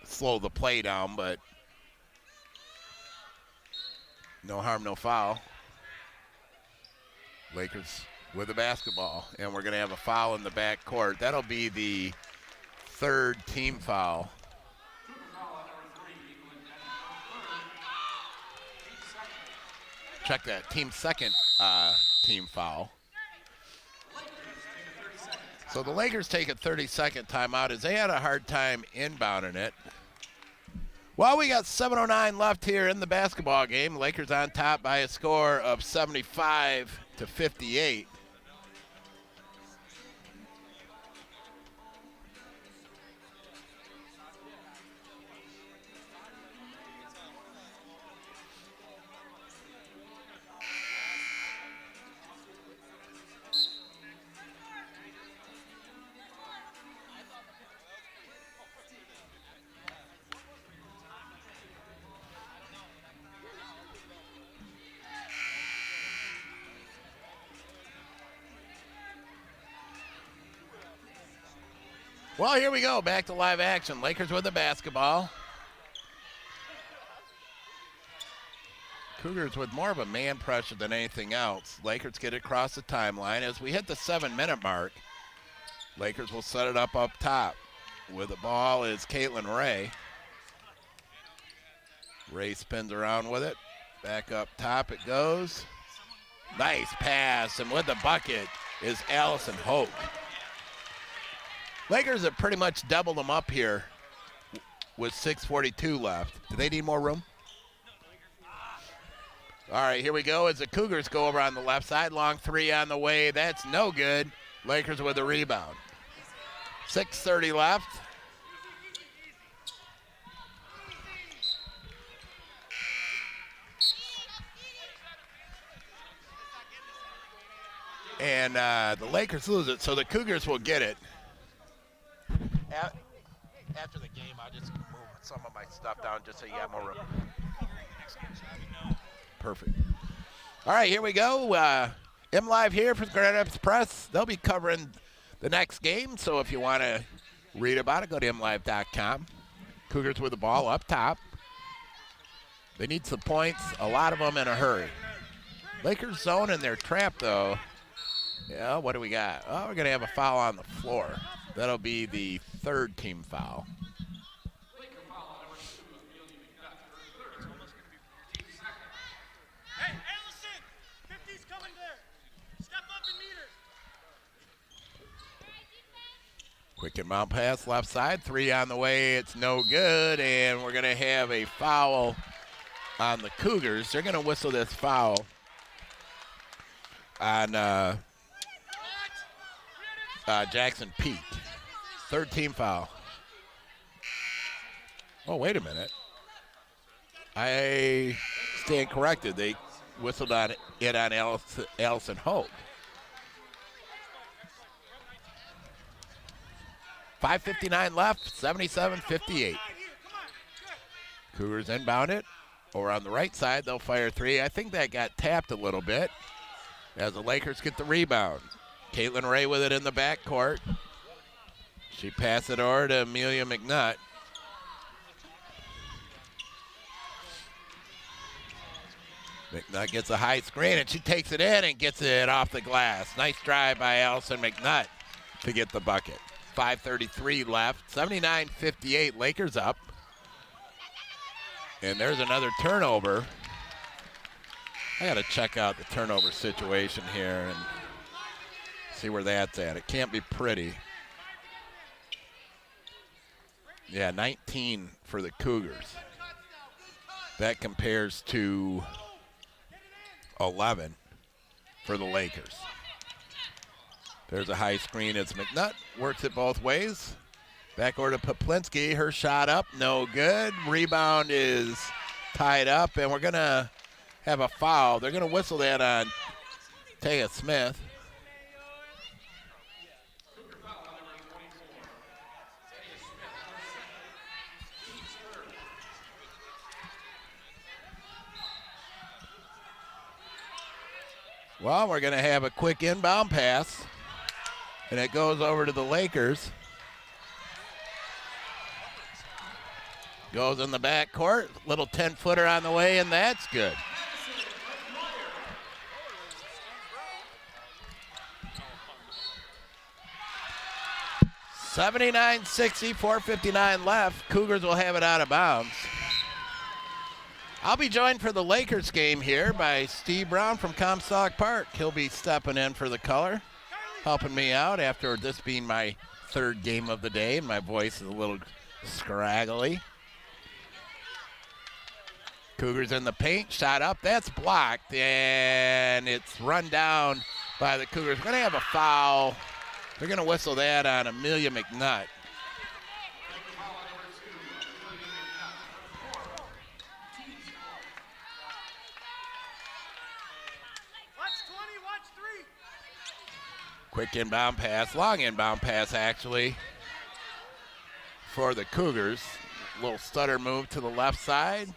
slow the play down, but no harm, no foul. Lakers with the basketball, and we're going to have a foul in the back court. That'll be the third team foul. Check that, team second team foul. So the Lakers take a 30-second timeout as they had a hard time inbounding it. Well, we got 7:09 left here in the basketball game. Lakers on top by a score of 75-58. Well, here we go. Back to live action. Lakers with the basketball. Cougars with more of a man pressure than anything else. Lakers get it across the timeline. As we hit the 7-minute mark, Lakers will set it up top. With the ball is Caitlin Ray. Ray spins around with it. Back up top it goes. Nice pass. And with the bucket is Allison Hoke. Lakers have pretty much doubled them up here with 6:42 left. Do they need more room? All right, here we go as the Cougars go over on the left side. Long three on the way. That's no good. Lakers with a rebound. 6:30 left. And the Lakers lose it, so the Cougars will get it. After the game, I'll just move some of my stuff down just so you have more room. Perfect. All right, here we go. M Live here for Grand Rapids Press. They'll be covering the next game, so if you want to read about it, go to mlive.com. Cougars with the ball up top. They need some points, a lot of them in a hurry. Lakers zone in their trap, though. Yeah, what do we got? Oh, we're going to have a foul on the floor. That'll be the third team foul. Hey, Allison! 50's coming there. Step up and meet her. Quick inbound pass left side. Three on the way. It's no good. And we're going to have a foul on the Cougars. They're going to whistle this foul on Jackson Peak. Third team foul. Oh, wait a minute. I stand corrected. They whistled on it on Allison Hope. 5:59 left, 77-58. Cougars inbound it. Over on the right side, they'll fire three. I think that got tapped a little bit as the Lakers get the rebound. Caitlin Ray with it in the backcourt. She passed it over to Amelia McNutt. McNutt gets a high screen, and she takes it in and gets it off the glass. Nice drive by Allison McNutt to get the bucket. 5:33 left. 79-58, Lakers up. And there's another turnover. I got to check out the turnover situation here and see where that's at. It can't be pretty. Yeah, 19 for the Cougars. That compares to 11 for the Lakers. There's a high screen. It's McNutt. Works it both ways. Back over to Poplinski. Her shot up. No good. Rebound is tied up, and we're going to have a foul. They're going to whistle that on Taya Smith. Well, we're going to have a quick inbound pass, and it goes over to the Lakers. Goes in the backcourt, little 10-footer on the way, and that's good. $79-60, 4:59 left. Cougars will have it out of bounds. I'll be joined for the Lakers game here by Steve Brown from Comstock Park. He'll be stepping in for the color, helping me out after this being my third game of the day, and my voice is a little scraggly. Cougars in the paint, shot up, that's blocked, and it's run down by the Cougars. We're going to have a foul. They're going to whistle that on Amelia McNutt. Quick inbound pass, long inbound pass actually for the Cougars. Little stutter move to the left side.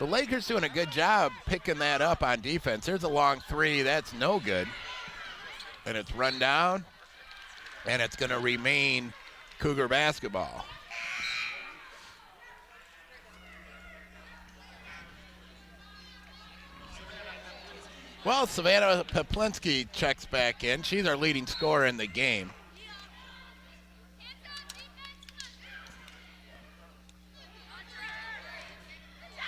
The Lakers doing a good job picking that up on defense. There's a long three, that's no good. And it's run down, and it's going to remain Cougar basketball. Well, Savannah Poplinski checks back in. She's our leading scorer in the game.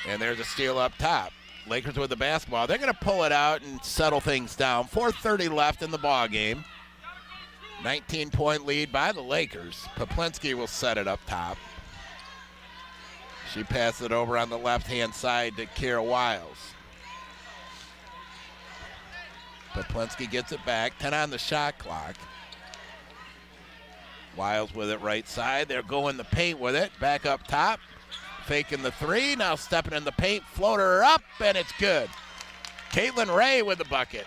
And there's a steal up top. Lakers with the basketball. They're going to pull it out and settle things down. 4:30 left in the ball game. 19-point lead by the Lakers. Poplinski will set it up top. She passes it over on the left-hand side to Kara Wiles. Poplinski gets it back. 10 on the shot clock. Wiles with it right side. They're going the paint with it. Back up top. Faking the three. Now stepping in the paint. Floater up, and it's good. Caitlin Ray with the bucket.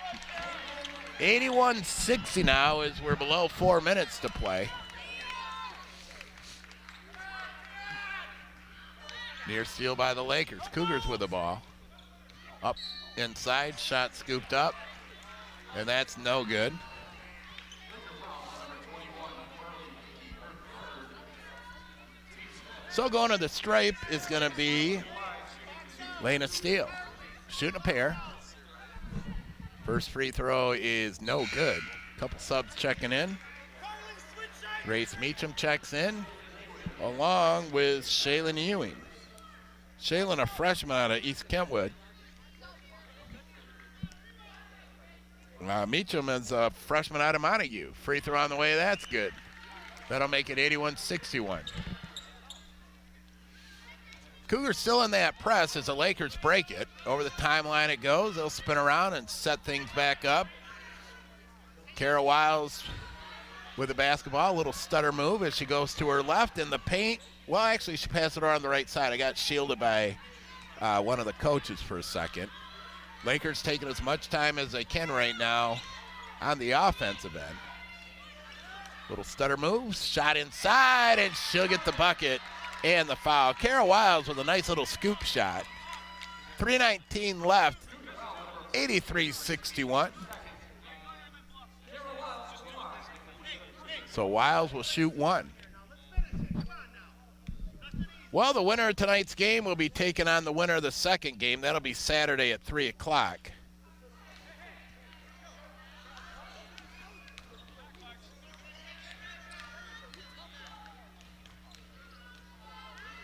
81-60 now as we're below 4 minutes to play. Near steal by the Lakers. Cougars with the ball. Up inside. Shot scooped up. And that's no good. So going to the stripe is going to be Lena Steele. Shooting a pair. First free throw is no good. Couple subs checking in. Grace Meacham checks in, along with Shaylin Ewing. Shaylin, a freshman out of East Kentwood. Meacham is a freshman out of Montague. Free throw on the way, that's good. That'll make it 81-61. Cougars still in that press as the Lakers break it. Over the timeline it goes. They'll spin around and set things back up. Kara Wiles with the basketball. A little stutter move as she goes to her left in the paint. Well, actually, she passed it on the right side. I got shielded by one of the coaches for a second. Lakers taking as much time as they can right now on the offensive end. Little stutter moves, shot inside, and she'll get the bucket and the foul. Kara Wiles with a nice little scoop shot. 3:19 left, 83-61. So Wiles will shoot one. Well, the winner of tonight's game will be taking on the winner of the second game. That'll be Saturday at 3 o'clock.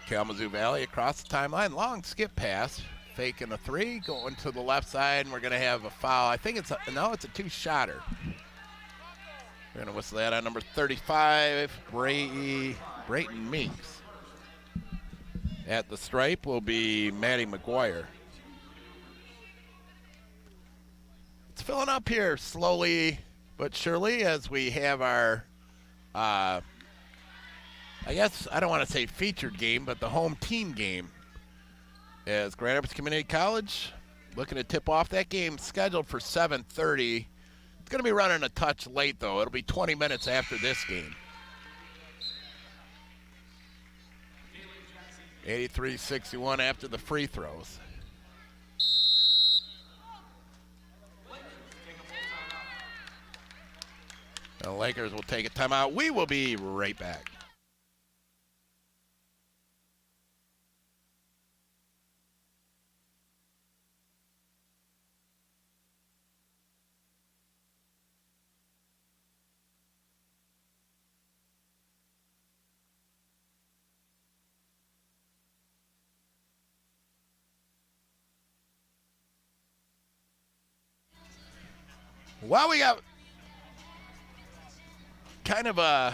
Kalamazoo Valley across the timeline. Long skip pass. Faking a three. Going to the left side, and we're going to have a foul. I think it's a two-shotter. We're going to whistle that on number 35, Brayton Meeks. At the stripe will be Maddie McGuire. It's filling up here slowly but surely as we have our, I guess, I don't want to say featured game, but the home team game. As Grand Rapids Community College looking to tip off that game scheduled for 7:30. It's going to be running a touch late, though. It'll be 20 minutes after this game. 83-61 after the free throws. The Lakers will take a timeout. We will be right back. Well, we got kind of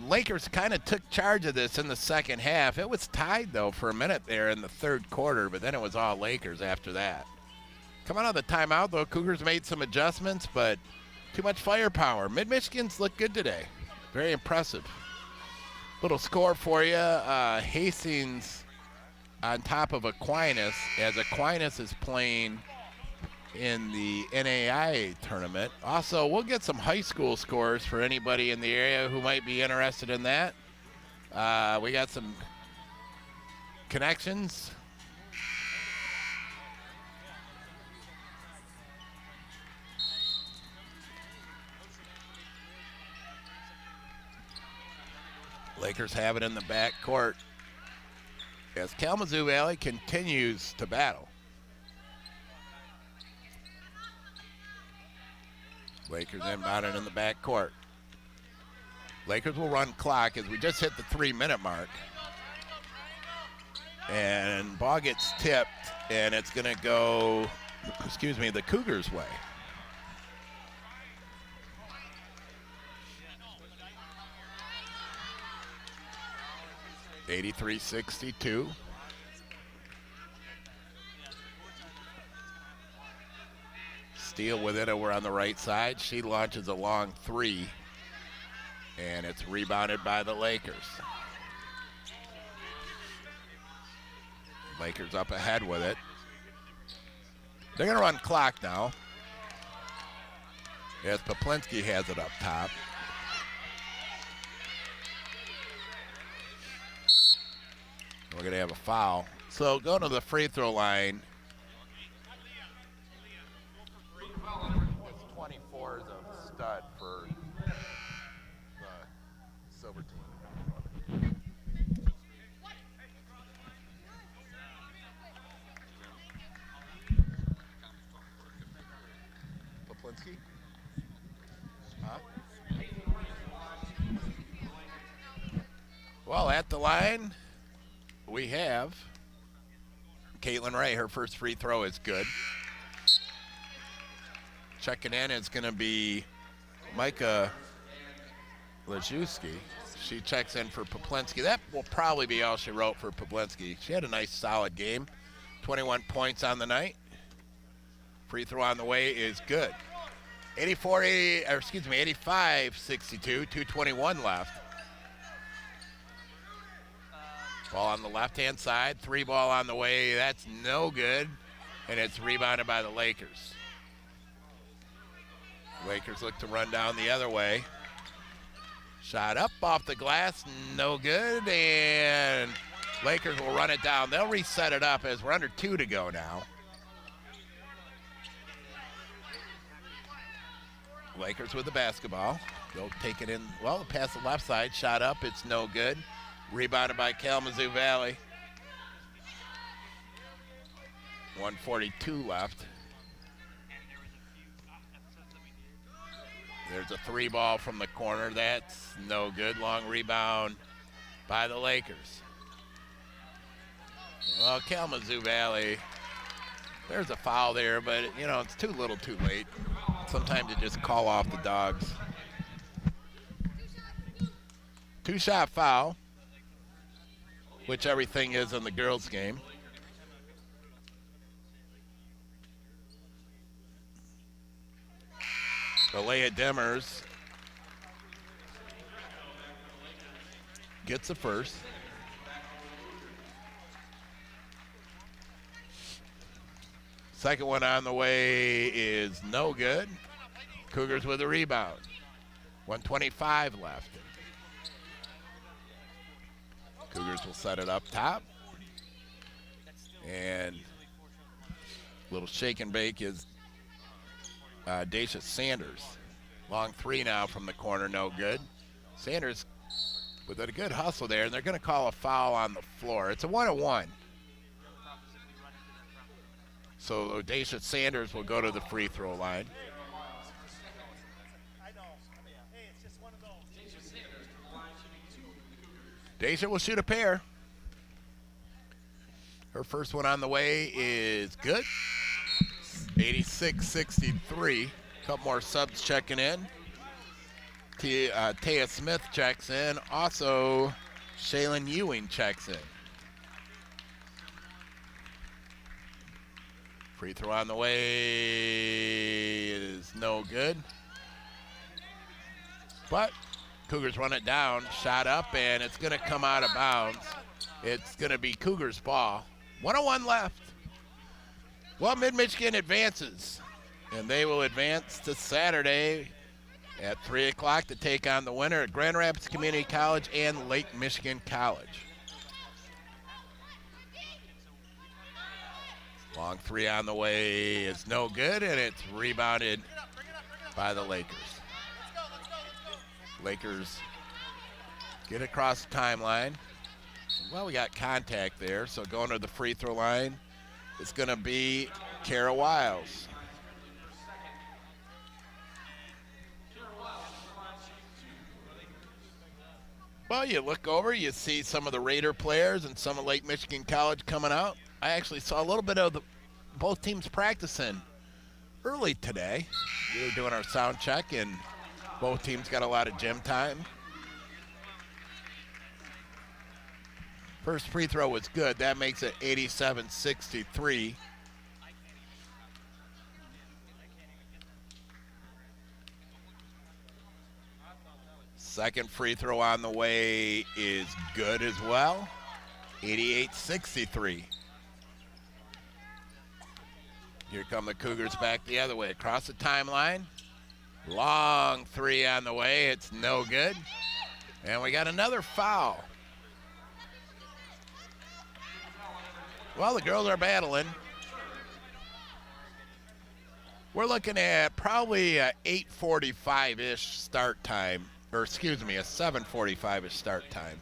Lakers kind of took charge of this in the second half. It was tied, though, for a minute there in the third quarter, but then it was all Lakers after that. Coming out of the timeout, though, Cougars made some adjustments, but too much firepower. Mid-Michigan's looked good today. Very impressive. Little score for you. Hastings on top of Aquinas, as Aquinas is playing in the NAIA tournament. Also, we'll get some high school scores for anybody in the area who might be interested in that. We got some connections. Lakers have it in the back court as Kalamazoo Valley continues to battle. Lakers inbounded in the back court. Lakers will run clock as we just hit the 3-minute mark. And ball gets tipped, and it's going to go, the Cougars' way. (83-62). Steele with it over on the right side. She launches a long three, and it's rebounded by the Lakers. Lakers up ahead with it. They're going to run clock now, as Poplinski has it up top. We're going to have a foul. So go to the free throw line. 24 is a stud for the Silver team. Poplinski? Huh? Well, at the line, we have Caitlin Ray. Her first free throw is good. Checking in is going to be Micah Lajewski. She checks in for Poplinski. That will probably be all she wrote for Poplinski. She had a nice, solid game. 21 points on the night. Free throw on the way is good. 85-62, 2:21 left. Ball on the left-hand side. 3 ball on the way. That's no good. And it's rebounded by the Lakers. Lakers look to run down the other way. Shot up off the glass, no good, and Lakers will run it down. They'll reset it up as we're under 2 to go now. Lakers with the basketball. They'll take it in, well, past the left side, shot up, it's no good. Rebounded by Kalamazoo Valley. 1:42 left. There's a 3 ball from the corner. That's no good. Long rebound by the Lakers. Well, Kalamazoo Valley, there's a foul there, but, you know, it's too little too late. Sometimes you just call off the dogs. Two-shot foul, which everything is in the girls' game. Alea Demers gets the first. Second one on the way is no good. Cougars with a rebound. 1:25 left. Cougars will set it up top. And a little shake and bake is Dacia Sanders. Long three now from the corner, no good. Sanders with a good hustle there, and they're going to call a foul on the floor. It's a 1-on-1. So Dacia Sanders will go to the free throw line. Dacia will shoot a pair. Her first one on the way is good. 86-63. Couple more subs checking in. Taya Smith checks in. Also, Shaylin Ewing checks in. Free throw on the way is no good. But Cougars run it down, shot up, and it's going to come out of bounds. It's going to be Cougars ball. 1:01 left. Well, Mid-Michigan advances, and they will advance to Saturday at 3 o'clock to take on the winner at Grand Rapids Community College and Lake Michigan College. Long three on the way is no good, and it's rebounded by the Lakers. Lakers get across the timeline. Well, we got contact there, so going to the free throw line, it's going to be Kara Wiles. Well, you look over, you see some of the Raider players and some of Lake Michigan College coming out. I actually saw a little bit of both teams practicing early today. We were doing our sound check, and both teams got a lot of gym time. First free throw was good. That makes it 87-63. Second free throw on the way is good as well. 88-63. Here come the Cougars back the other way. Across the timeline. Long three on the way. It's no good. And we got another foul. Well, the girls are battling. We're looking at probably a 8:45-ish start time, or excuse me, a 7:45-ish start time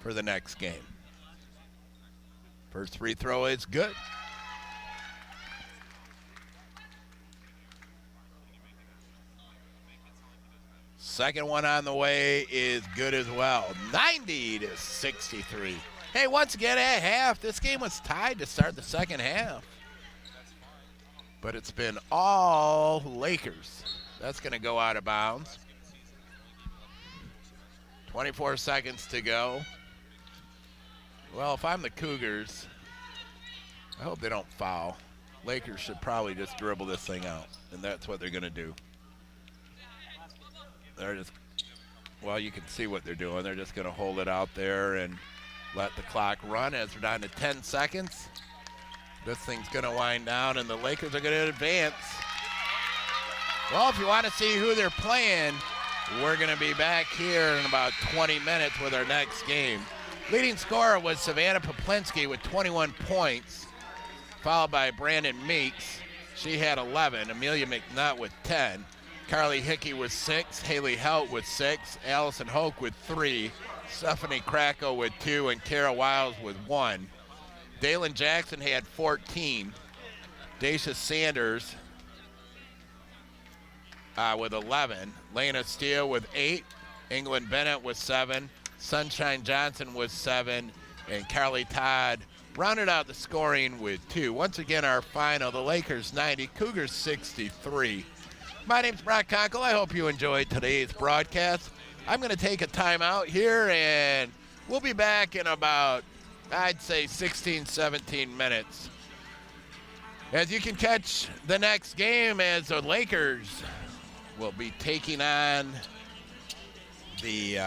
for the next game. First free throw is good. Second one on the way is good as well. 90-63. Hey, once again at half, this game was tied to start the second half. But it's been all Lakers. That's going to go out of bounds. 24 seconds to go. Well, if I'm the Cougars, I hope they don't foul. Lakers should probably just dribble this thing out, and that's what they're going to do. They're just, well, you can see what they're doing. They're just going to hold it out there and let the clock run as we're down to 10 seconds. This thing's going to wind down, and the Lakers are going to advance. Well, if you want to see who they're playing, we're going to be back here in about 20 minutes with our next game. Leading scorer was Savannah Poplinski with 21 points, followed by Brandon Meeks. She had 11. Amelia McNutt with 10. Carly Hickey with 6. Haley Helt with 6. Allison Hoke with 3. Stephanie Kracko with 2, and Kara Wiles with 1. Dalen Jackson had 14. Dacia Sanders with 11. Lena Steele with 8. England Bennett with 7. Sunshine Johnson with 7, and Carly Todd rounded out the scoring with 2. Once again, our final, the Lakers 90, Cougars 63. My name's Brock Conkle. I hope you enjoyed today's broadcast. I'm going to take a timeout here, and we'll be back in about, I'd say, 16, 17 minutes. As you can catch the next game as the Lakers will be taking on the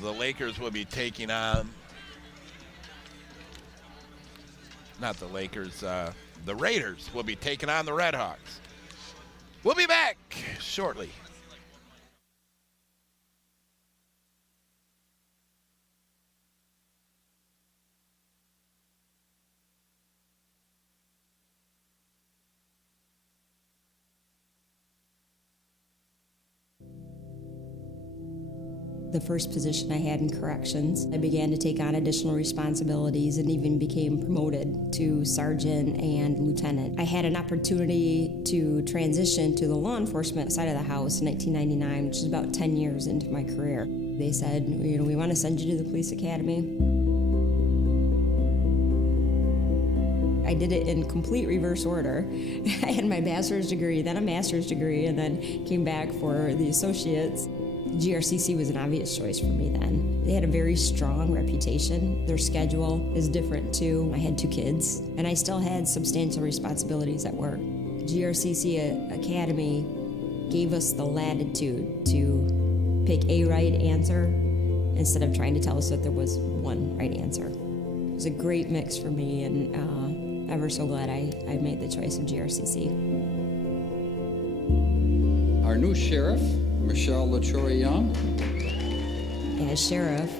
the Lakers will be taking on, not the Lakers, the Raiders will be taking on the Red Hawks. We'll be back shortly. The first position I had in corrections, I began to take on additional responsibilities and even became promoted to sergeant and lieutenant. I had an opportunity to transition to the law enforcement side of the house in 1999, which is about 10 years into my career. They said, we want to send you to the police academy. I did it in complete reverse order. I had my bachelor's degree, then a master's degree, and then came back for the associates. GRCC was an obvious choice for me then. They had a very strong reputation. Their schedule is different too. I had 2 kids, and I still had substantial responsibilities at work. GRCC Academy gave us the latitude to pick a right answer instead of trying to tell us that there was one right answer. It was a great mix for me, and ever so glad I made the choice of GRCC. Our new sheriff, Michelle LaTroy Young. As sheriff,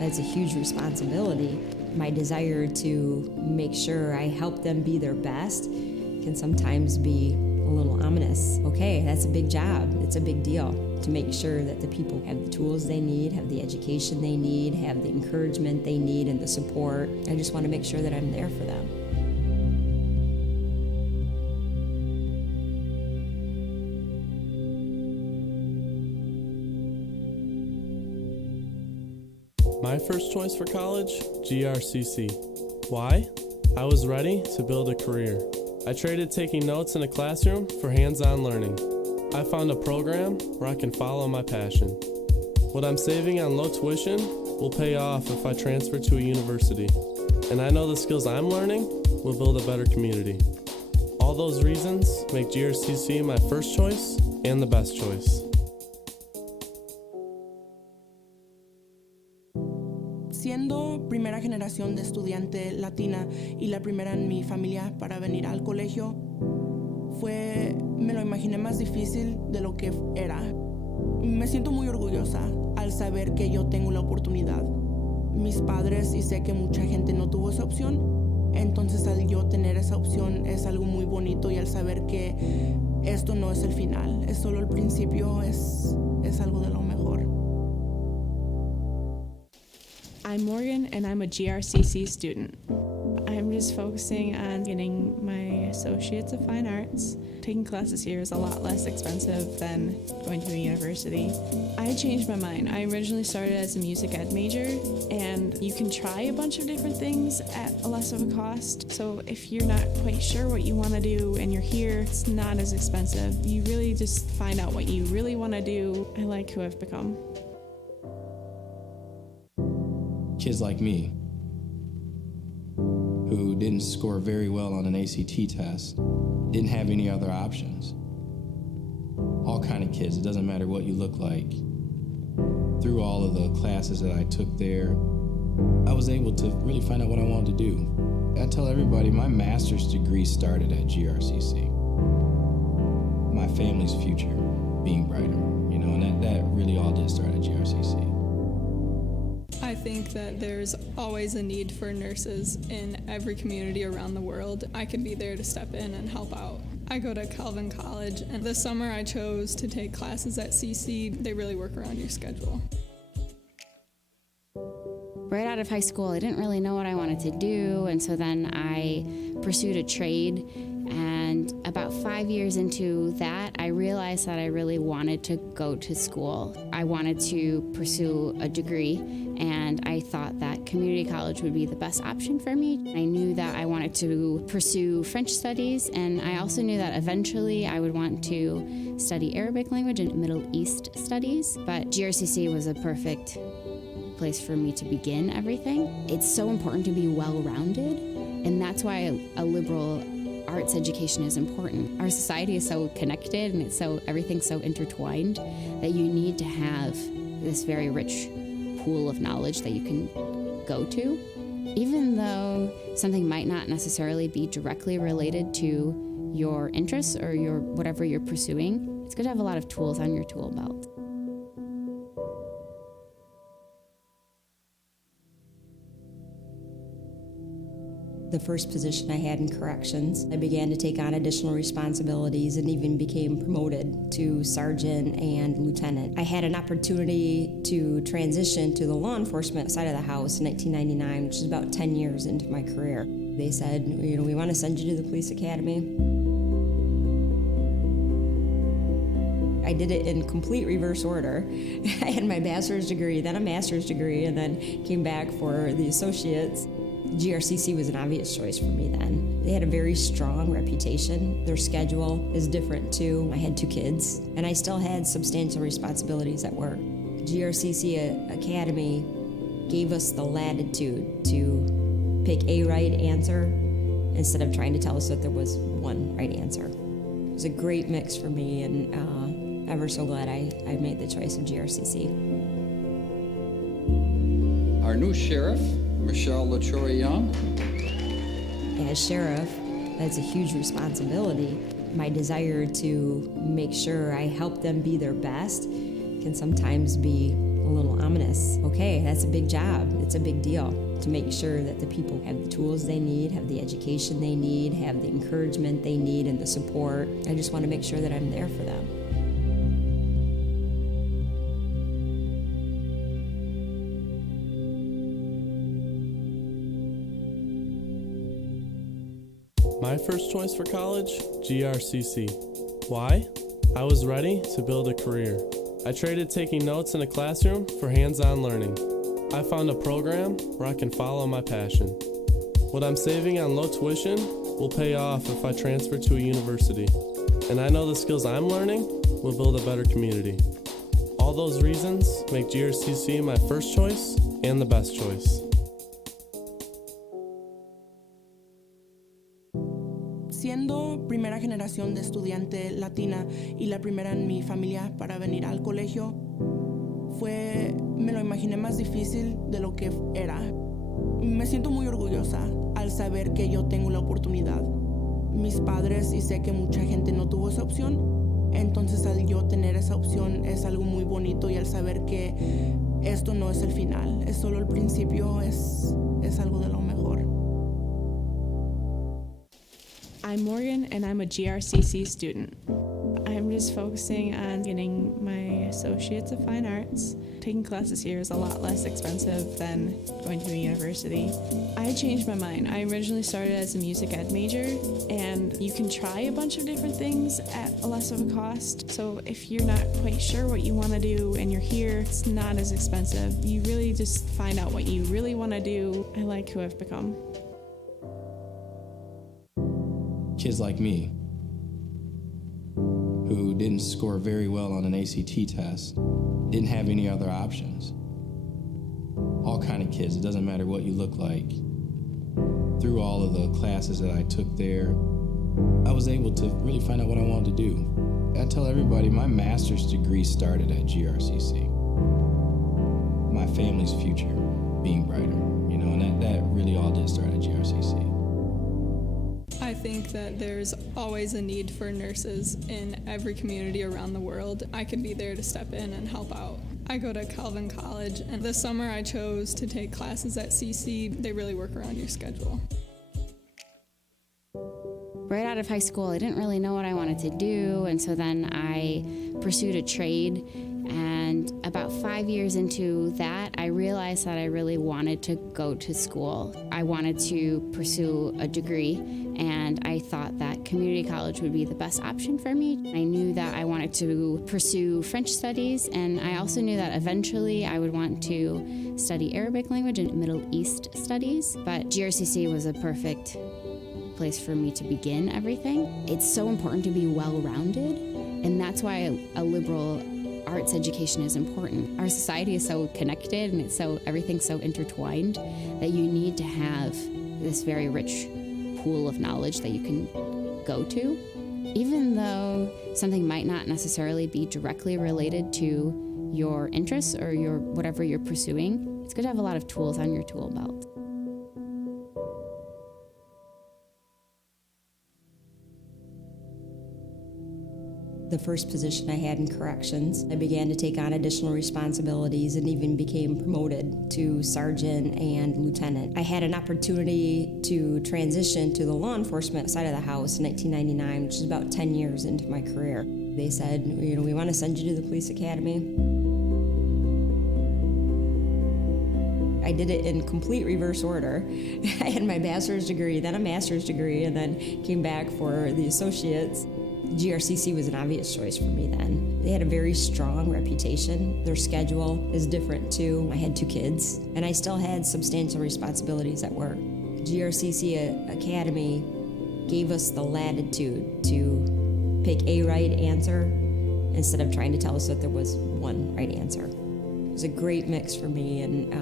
that's a huge responsibility. My desire to make sure I help them be their best can sometimes be a little ominous. Okay, that's a big job. It's a big deal to make sure that the people have the tools they need, have the education they need, have the encouragement they need, and the support. I just want to make sure that I'm there for them. My first choice for college, GRCC. Why? I was ready to build a career. I traded taking notes in a classroom for hands-on learning. I found a program where I can follow my passion. What I'm saving on low tuition will pay off if I transfer to a university. And I know the skills I'm learning will build a better community. All those reasons make GRCC my first choice and the best choice. Siendo primera generación de estudiante latina y la primera en mi familia para venir al colegio, me lo imaginé más difícil de lo que era. Me siento muy orgullosa al saber que yo tengo la oportunidad. Mis padres, y sé que mucha gente no tuvo esa opción, entonces al yo tener esa opción es algo muy bonito, y al saber que esto no es el final, es solo el principio, es algo de lo mejor. I'm Morgan, and I'm a GRCC student. I'm just focusing on getting my Associates of Fine Arts. Taking classes here is a lot less expensive than going to a university. I changed my mind. I originally started as a music ed major, and you can try a bunch of different things at a less of a cost. So if you're not quite sure what you want to do and you're here, it's not as expensive. You really just find out what you really want to do. I like who I've become. Kids like me, who didn't score very well on an ACT test, didn't have any other options. All kind of kids, it doesn't matter what you look like. Through all of the classes that I took there, I was able to really find out what I wanted to do. I tell everybody my master's degree started at GRCC. My family's future being brighter, and that really all did start at GRCC. I think that there's always a need for nurses in every community around the world. I can be there to step in and help out. I go to Calvin College, and this summer I chose to take classes at CC. They really work around your schedule. Right out of high school, I didn't really know what I wanted to do, and so then I pursued a trade, and about about 5 years into that, I realized that I really wanted to go to school. I wanted to pursue a degree, and I thought that community college would be the best option for me. I knew that I wanted to pursue French studies, and I also knew that eventually I would want to study Arabic language and Middle East studies, but GRCC was a perfect place for me to begin everything. It's so important to be well-rounded, and that's why a liberal arts education is important. Our society is so connected and everything's so intertwined that you need to have this very rich pool of knowledge that you can go to. Even though something might not necessarily be directly related to your interests or whatever you're pursuing, it's good to have a lot of tools on your tool belt. The first position I had in corrections, I began to take on additional responsibilities and even became promoted to sergeant and lieutenant. I had an opportunity to transition to the law enforcement side of the house in 1999, which is about 10 years into my career. They said, we want to send you to the police academy. I did it in complete reverse order. I had my bachelor's degree, then a master's degree, and then came back for the associates. GRCC was an obvious choice for me then. They had a very strong reputation. Their schedule is different too. I had 2 kids, and I still had substantial responsibilities at work. GRCC Academy gave us the latitude to pick a right answer instead of trying to tell us that there was one right answer. It was a great mix for me, and ever so glad I made the choice of GRCC. Our new sheriff, Michelle LaTroy Young. As sheriff, that's a huge responsibility. My desire to make sure I help them be their best can sometimes be a little ominous. Okay, that's a big job. It's a big deal to make sure that the people have the tools they need, have the education they need, have the encouragement they need, and the support. I just want to make sure that I'm there for them. My first choice for college, GRCC. Why? I was ready to build a career. I traded taking notes in a classroom for hands-on learning. I found a program where I can follow my passion. What I'm saving on low tuition will pay off if I transfer to a university. And I know the skills I'm learning will build a better community. All those reasons make GRCC my first choice and the best choice. Siendo primera generación de estudiante latina y la primera en mi familia para venir al colegio, me lo imaginé más difícil de lo que era. Me siento muy orgullosa al saber que yo tengo la oportunidad. Mis padres, y sé que mucha gente no tuvo esa opción, entonces al yo tener esa opción es algo muy bonito, y al saber que esto no es el final, es solo el principio, es algo de lo mejor. I'm Morgan, and I'm a GRCC student. I'm just focusing on getting my Associates of Fine Arts. Taking classes here is a lot less expensive than going to a university. I changed my mind. I originally started as a music ed major, and you can try a bunch of different things at less of a cost. So if you're not quite sure what you want to do and you're here, it's not as expensive. You really just find out what you really want to do. I like who I've become. Kids like me, who didn't score very well on an ACT test, didn't have any other options. All kind of kids, it doesn't matter what you look like. Through all of the classes that I took there, I was able to really find out what I wanted to do. I tell everybody my master's degree started at GRCC. My family's future being brighter, and that really all did start at GRCC. I think that there's always a need for nurses in every community around the world. I can be there to step in and help out. I go to Calvin College, and this summer I chose to take classes at CC. They really work around your schedule. Right out of high school, I didn't really know what I wanted to do, and so then I pursued a trade. And about 5 years into that, I realized that I really wanted to go to school. I wanted to pursue a degree, and I thought that community college would be the best option for me. I knew that I wanted to pursue French studies, and I also knew that eventually I would want to study Arabic language and Middle East studies, but GRCC was a perfect place for me to begin everything. It's so important to be well-rounded, and that's why a liberal arts education is important. Our society is so connected and everything's so intertwined that you need to have this very rich pool of knowledge that you can go to. Even though something might not necessarily be directly related to your interests or whatever you're pursuing, it's good to have a lot of tools on your tool belt. The first position I had in corrections, I began to take on additional responsibilities and even became promoted to sergeant and lieutenant. I had an opportunity to transition to the law enforcement side of the house in 1999, which is about 10 years into my career. They said, we want to send you to the police academy. I did it in complete reverse order. I had my bachelor's degree, then a master's degree, and then came back for the associates. GRCC was an obvious choice for me then. They had a very strong reputation. Their schedule is different too. I had 2 kids, and I still had substantial responsibilities at work. GRCC Academy gave us the latitude to pick a right answer instead of trying to tell us that there was one right answer. It was a great mix for me, and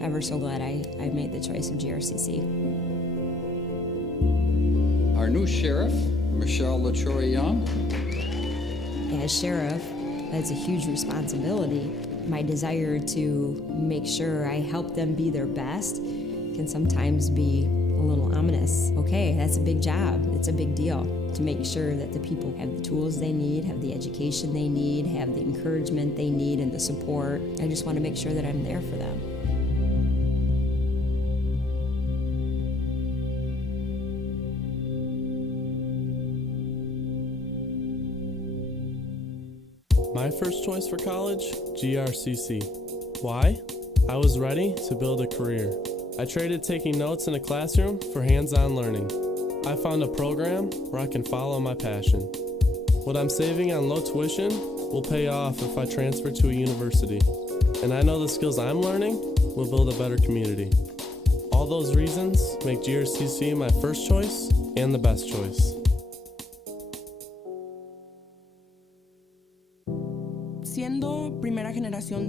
ever so glad I made the choice of GRCC. Our new sheriff, Michelle LaTroy Young. As sheriff, that's a huge responsibility. My desire to make sure I help them be their best can sometimes be a little ominous. Okay, that's a big job. It's a big deal to make sure that the people have the tools they need, have the education they need, have the encouragement they need, and the support. I just want to make sure that I'm there for them. My first choice for college, GRCC. Why? I was ready to build a career. I traded taking notes in a classroom for hands-on learning. I found a program where I can follow my passion. What I'm saving on low tuition will pay off if I transfer to a university. And I know the skills I'm learning will build a better community. All those reasons make GRCC my first choice and the best choice. Siendo primera generación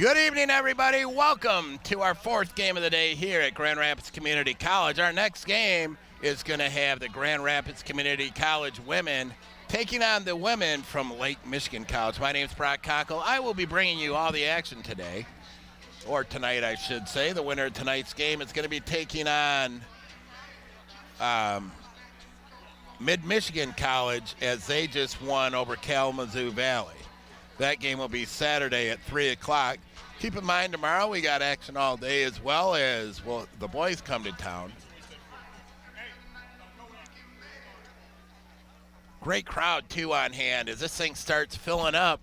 Good evening, everybody. Welcome to our fourth game of the day here at Grand Rapids Community College. Our next game is going to have the Grand Rapids Community College women taking on the women from Lake Michigan College. My name is Brock Cockle. I will be bringing you all the action today, or tonight, I should say. The winner of tonight's game is going to be taking on Mid-Michigan College, as they just won over Kalamazoo Valley. That game will be Saturday at 3 o'clock. Keep in mind, tomorrow we got action all day, as well as, well, the boys come to town. Great crowd, too, on hand as this thing starts filling up.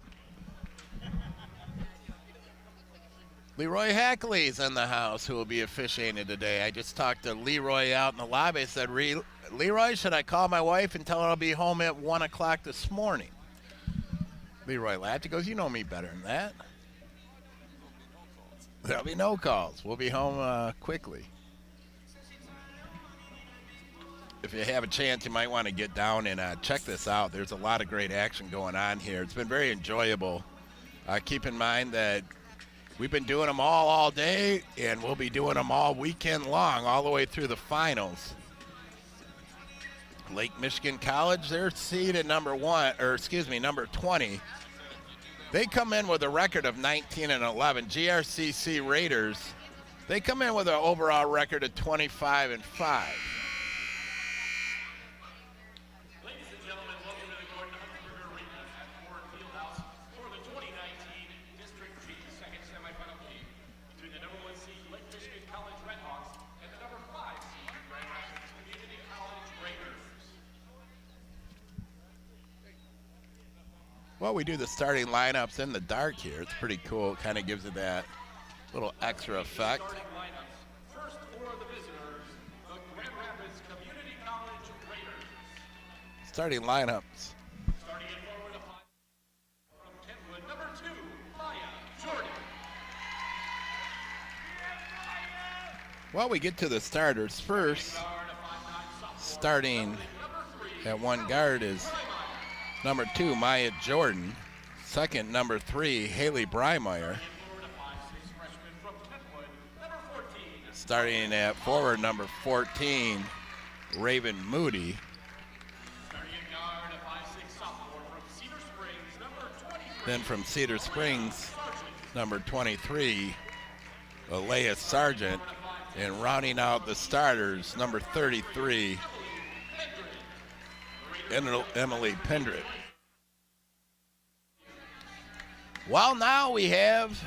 Leroy Hackley's in the house, who will be officiating today. I just talked to Leroy out in the lobby. I said, Leroy, should I call my wife and tell her I'll be home at 1 o'clock this morning? Leroy laughed. He goes, you know me better than that. There'll be no calls. We'll be home quickly. If you have a chance, you might want to get down and check this out. There's a lot of great action going on here. It's been very enjoyable. Keep in mind that we've been doing them all day, and we'll be doing them all weekend long, all the way through the finals. Lake Michigan College, they're seeded number 20. They come in with a record of 19-11. GRCC Raiders, they come in with an overall record of 25-5. Ladies and gentlemen, welcome to the Gordon Huntsberger Arena at Ford Fieldhouse for the 2019 District G second semifinal game between the number 1 seed Lake Michigan College Redhawks and the number 5 seed Grand Rapids Community College Raiders. Well, we do the starting lineups in the dark here. It's pretty cool. It kind of gives it that little extra effect. Starting lineups. First for the visitors, the Grand Rapids Community College Raiders. Starting lineups. Starting at forward from Kentwood, number 2, Maya Jordan. Well, we get to the starters first. Starting at one guard is number 2, Maya Jordan. Second, number 3, Haley Breimeyer. Starting at forward, number 14, Raven Moody. Then from Cedar Springs, number 23, Alea Sargent. And rounding out the starters, number 33, Emily Pendrett. Well, now we have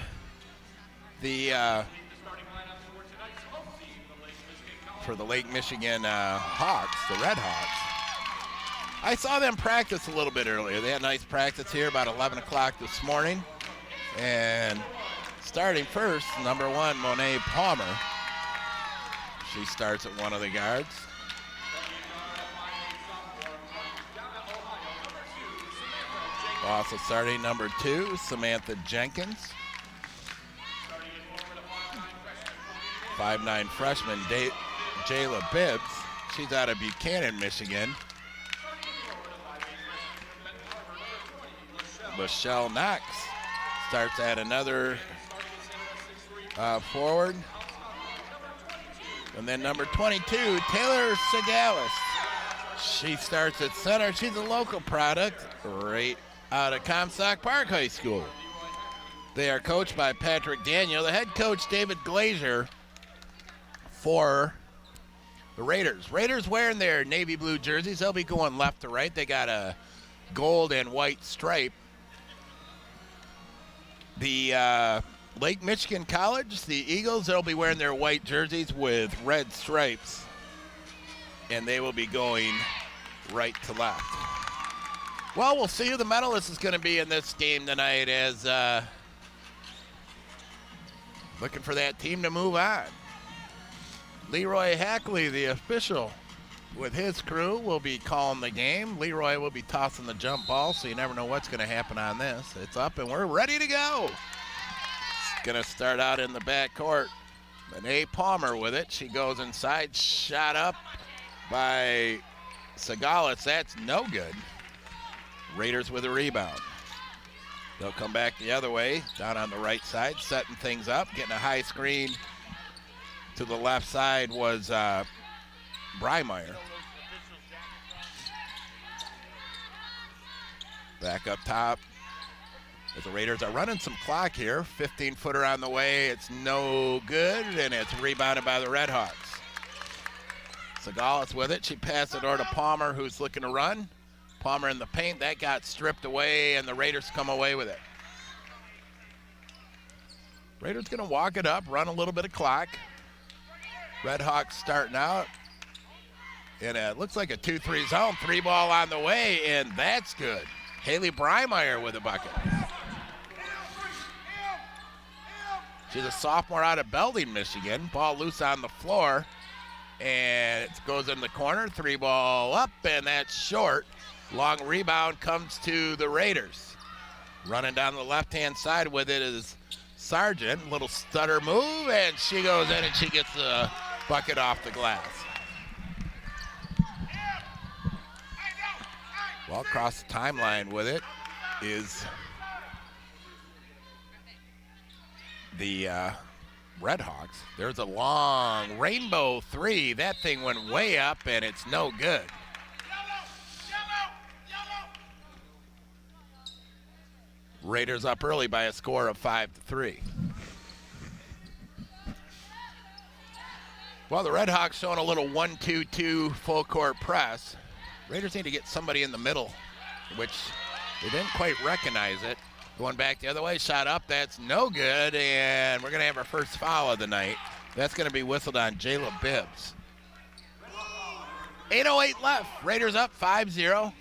the for the Lake Michigan Hawks, the Red Hawks. I saw them practice a little bit earlier. They had a nice practice here about 11 o'clock this morning. And starting first, number 1, Monet Palmer. She starts at one of the guards. Also starting number 2, Samantha Jenkins. 5'9" freshman, Jayla Bibbs. She's out of Buchanan, Michigan. Michelle Knox starts at another forward. And then number 22, Taylor Segalis. She starts at center. She's a local product right out of Comstock Park High School. They are coached by Patrick Daniel. The head coach, David Glazier, for the Raiders. Raiders wearing their navy blue jerseys. They'll be going left to right. They got a gold and white stripe. The Lake Michigan College, the Eagles, they'll be wearing their white jerseys with red stripes. And they will be going right to left. Well, we'll see who the medalist is going to be in this game tonight, as looking for that team to move on. Leroy Hackley, the official, with his crew, will be calling the game. Leroy will be tossing the jump ball, so you never know what's going to happen on this. It's up, and we're ready to go. It's going to start out in the back court. Monet Palmer with it. She goes inside, shot up by Segalis. That's no good. Raiders with a rebound. They'll come back the other way, down on the right side, setting things up, getting a high screen. To the left side was Breimeyer. Back up top. As the Raiders are running some clock here. 15-footer on the way. It's no good, and it's rebounded by the Redhawks. Segalis with it. She passed it over to Palmer, who's looking to run. Palmer in the paint. That got stripped away, and the Raiders come away with it. Raiders going to walk it up, run a little bit of clock. Redhawks starting out. And it looks like a 2-3 zone. 3-ball on the way, and that's good. Haley Breimeyer with a bucket. She's a sophomore out of Belding, Michigan. Ball loose on the floor. And it goes in the corner. 3-ball up, and that's short. Long rebound comes to the Raiders. Running down the left-hand side with it is Sargent. Little stutter move, and she goes in and she gets the bucket off the glass. Well, across the timeline with it is the Redhawks. There's a long rainbow three. That thing went way up, and it's no good. Raiders up early by a score of 5-3. Well, the Redhawks showing a little 1-2-2 full court press. Raiders need to get somebody in the middle, which they didn't quite recognize it. Going back the other way, shot up, that's no good, and we're going to have our first foul of the night. That's going to be whistled on Jayla Bibbs. 8:08 left. Raiders up 5-0.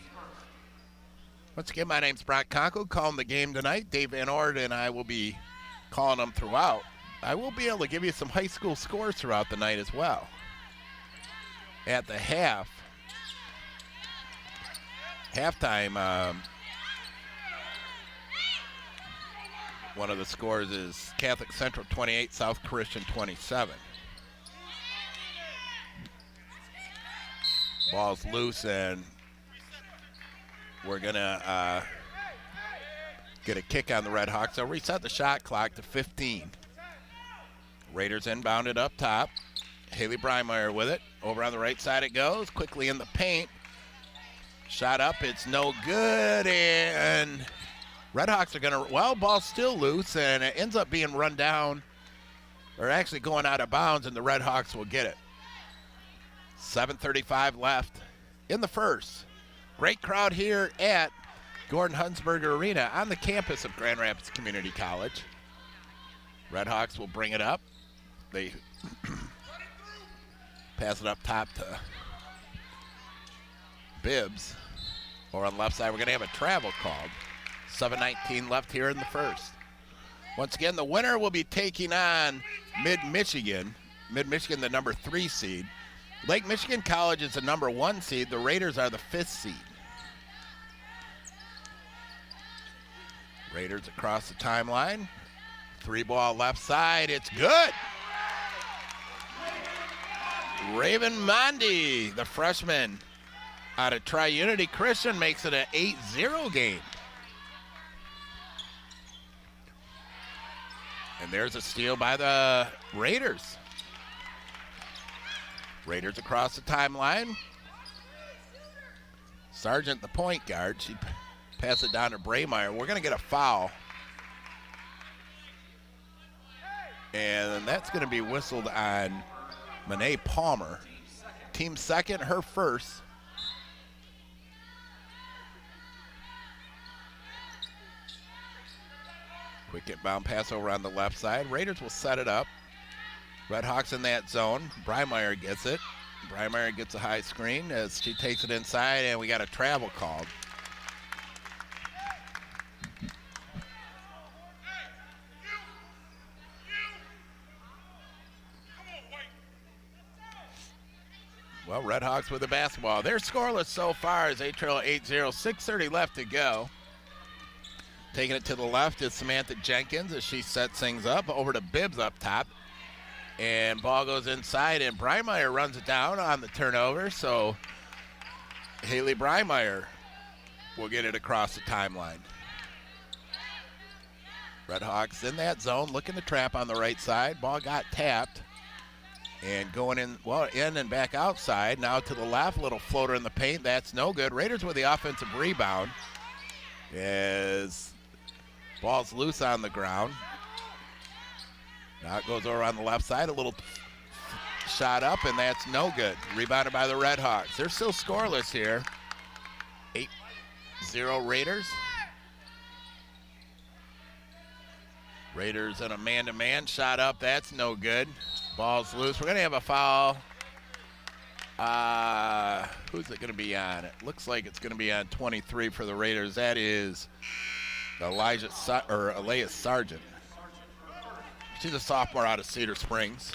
Once again, my name's Brock Conko, calling the game tonight. Dave Van Ord and I will be calling them throughout. I will be able to give you some high school scores throughout the night as well. At the halftime, one of the scores is Catholic Central 28, South Christian 27. Ball's loose, and we're going to get a kick on the Redhawks. They'll reset the shot clock to 15. Raiders inbounded up top. Haley Breimeyer with it. Over on the right side it goes. Quickly in the paint. Shot up, it's no good, and Redhawks are going to, well, ball's still loose, and it ends up being run down, or actually going out of bounds, and the Redhawks will get it. 7:35 left in the first. Great crowd here at Gordon Hunsberger Arena on the campus of Grand Rapids Community College. Redhawks will bring it up. They pass it up top to Bibbs. Or on the left side, we're going to have a travel called. 7:19 left here in the first. Once again, the winner will be taking on Mid-Michigan. Mid-Michigan, the number 3 seed. Lake Michigan College is the number 1 seed. The Raiders are the 5th seed. Raiders across the timeline. 3-ball left side. It's good. Raven Mondi, the freshman out of Tri-Unity Christian, makes it an 8-0 game. And there's a steal by the Raiders. Raiders across the timeline. Sargent, the point guard, she passes it down to Breimeyer. We're going to get a foul. And that's going to be whistled on Monet Palmer. Team second, her first. Quick inbound pass over on the left side. Raiders will set it up. Redhawks in that zone. Breimeyer gets it. Breimeyer gets a high screen as she takes it inside, and we got a travel called. Well, Redhawks with the basketball. They're scoreless so far as they trail 8-0. 6:30 left to go. Taking it to the left is Samantha Jenkins as she sets things up. Over to Bibbs up top. And ball goes inside, and Breimeyer runs it down on the turnover. So Haley Breimeyer will get it across the timeline. Redhawks in that zone, looking to trap on the right side. Ball got tapped. And going in, well, in and back outside. Now to the left, little floater in the paint. That's no good. Raiders with the offensive rebound. As ball's loose on the ground. Now it goes over on the left side. A little shot up, and that's no good. Rebounded by the Redhawks. They're still scoreless here. 8-0 Raiders. Raiders in a man-to-man. Shot up. That's no good. Ball's loose. We're going to have a foul. Who's it going to be on? It looks like it's going to be on 23 for the Raiders. That is Elias Sargent. She's a sophomore out of Cedar Springs.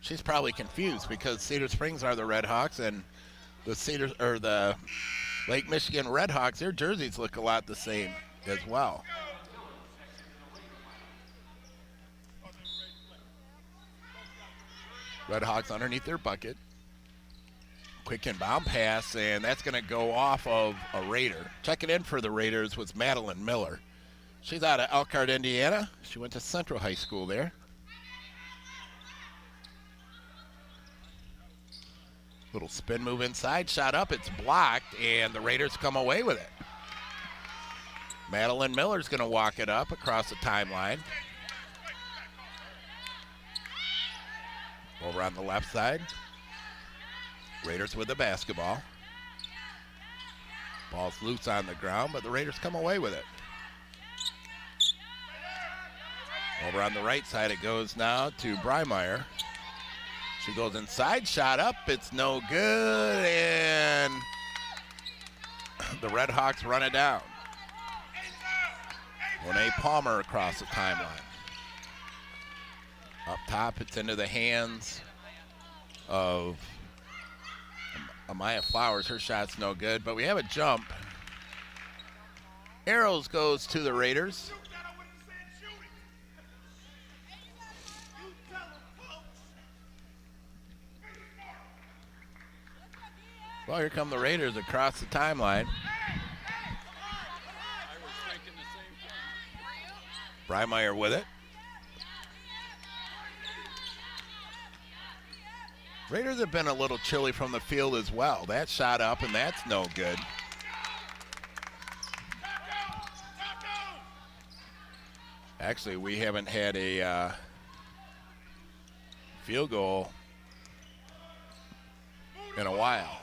She's probably confused because Cedar Springs are the Redhawks, and the Lake Michigan Redhawks, their jerseys look a lot the same as well. Redhawks underneath their bucket. Quick inbound pass, and that's going to go off of a Raider. Checking in for the Raiders was Madeline Miller. She's out of Elkhart, Indiana. She went to Central High School there. Little spin move inside, shot up, it's blocked, and the Raiders come away with it. Madeline Miller's going to walk it up across the timeline. Over on the left side. Raiders with the basketball. Ball's loose on the ground, but the Raiders come away with it. Over on the right side, it goes now to Breimeyer. She goes inside, shot up, it's no good, and the Redhawks run it down. Monet Palmer across the timeline. Up top, it's into the hands of Amaya Flowers. Her shot's no good, but we have a jump. Arrows goes to the Raiders. Well, here come the Raiders across the timeline. Breimeyer with it. Raiders have been a little chilly from the field as well. That shot up, and that's no good. Actually, we haven't had a field goal in a while.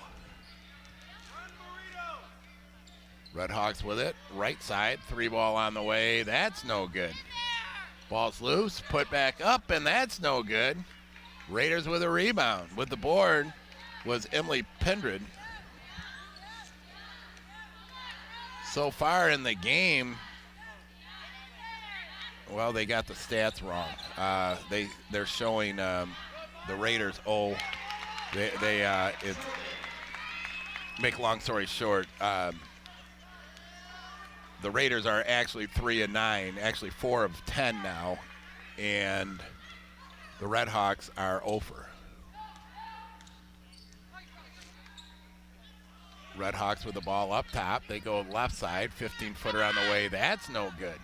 Redhawks with it, right side, 3-ball on the way. That's no good. Ball's loose, put back up, and that's no good. Raiders with a rebound. With the board was Emily Pendred. So far in the game, well, they got the stats wrong. They're showing the Raiders. Make a long story short, the Raiders are actually 3-9, actually 4 of 10 now, and the Redhawks are over. Redhawks with the ball up top. They go left side, 15-footer on the way. That's no good.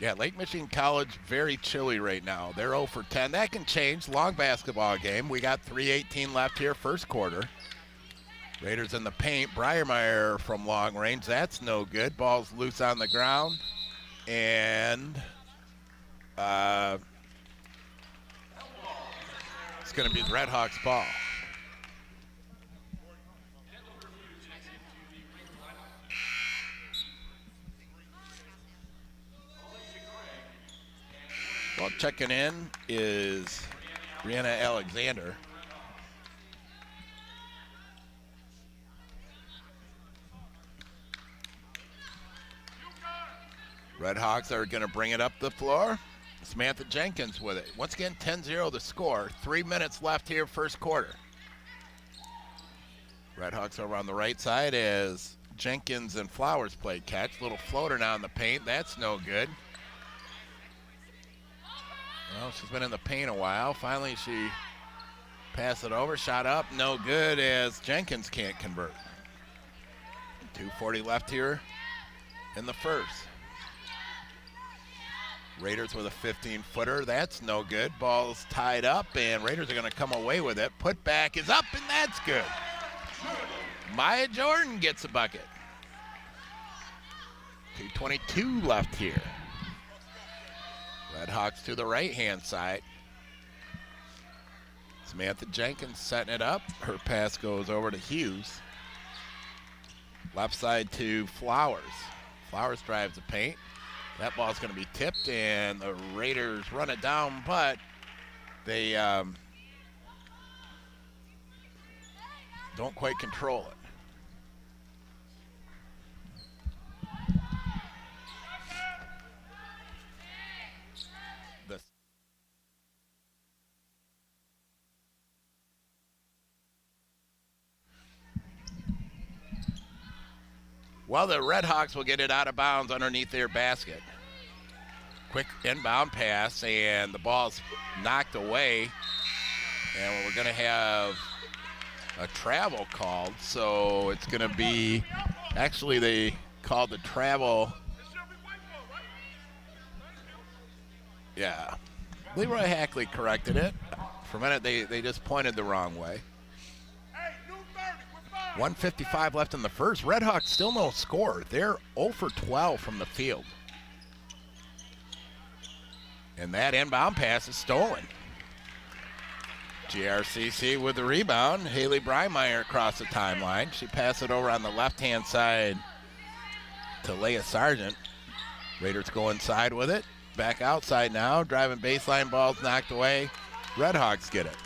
Yeah, Lake Michigan College, very chilly right now. They're 0 for 10. That can change. Long basketball game. We got 3:18 left here, first quarter. Raiders in the paint. Breimeyer from long range. That's no good. Ball's loose on the ground. And it's going to be the Redhawks' ball. Well, checking in is Brianna Alexander. Redhawks are going to bring it up the floor. Samantha Jenkins with it. Once again, 10-0 the score. 3 minutes left here, first quarter. Redhawks over on the right side as Jenkins and Flowers play catch. Little floater now in the paint. That's no good. Well, she's been in the paint a while. Finally, she passed it over. Shot up, no good as Jenkins can't convert. 2:40 left here in the first. Raiders with a 15-footer. That's no good. Ball's tied up, and Raiders are going to come away with it. Put back is up, and that's good. Maya Jordan gets a bucket. 2:22 left here. Redhawks to the right-hand side. Samantha Jenkins setting it up. Her pass goes over to Hughes. Left side to Flowers. Flowers drives the paint. That ball's going to be tipped, and the Raiders run it down, but they don't quite control it. Well, the Redhawks will get it out of bounds underneath their basket. Quick inbound pass, and the ball's knocked away. And we're going to have a travel called. So it's going to be, actually they called the travel. Yeah. Leroy Hackley corrected it. For a minute, they just pointed the wrong way. 1:55 left in the first. Redhawks still no score. They're 0 for 12 from the field. And that inbound pass is stolen. GRCC with the rebound. Haley Breimeyer across the timeline. She passed it over on the left-hand side to Leah Sargent. Raiders go inside with it. Back outside now. Driving baseline, ball's knocked away. Redhawks get it.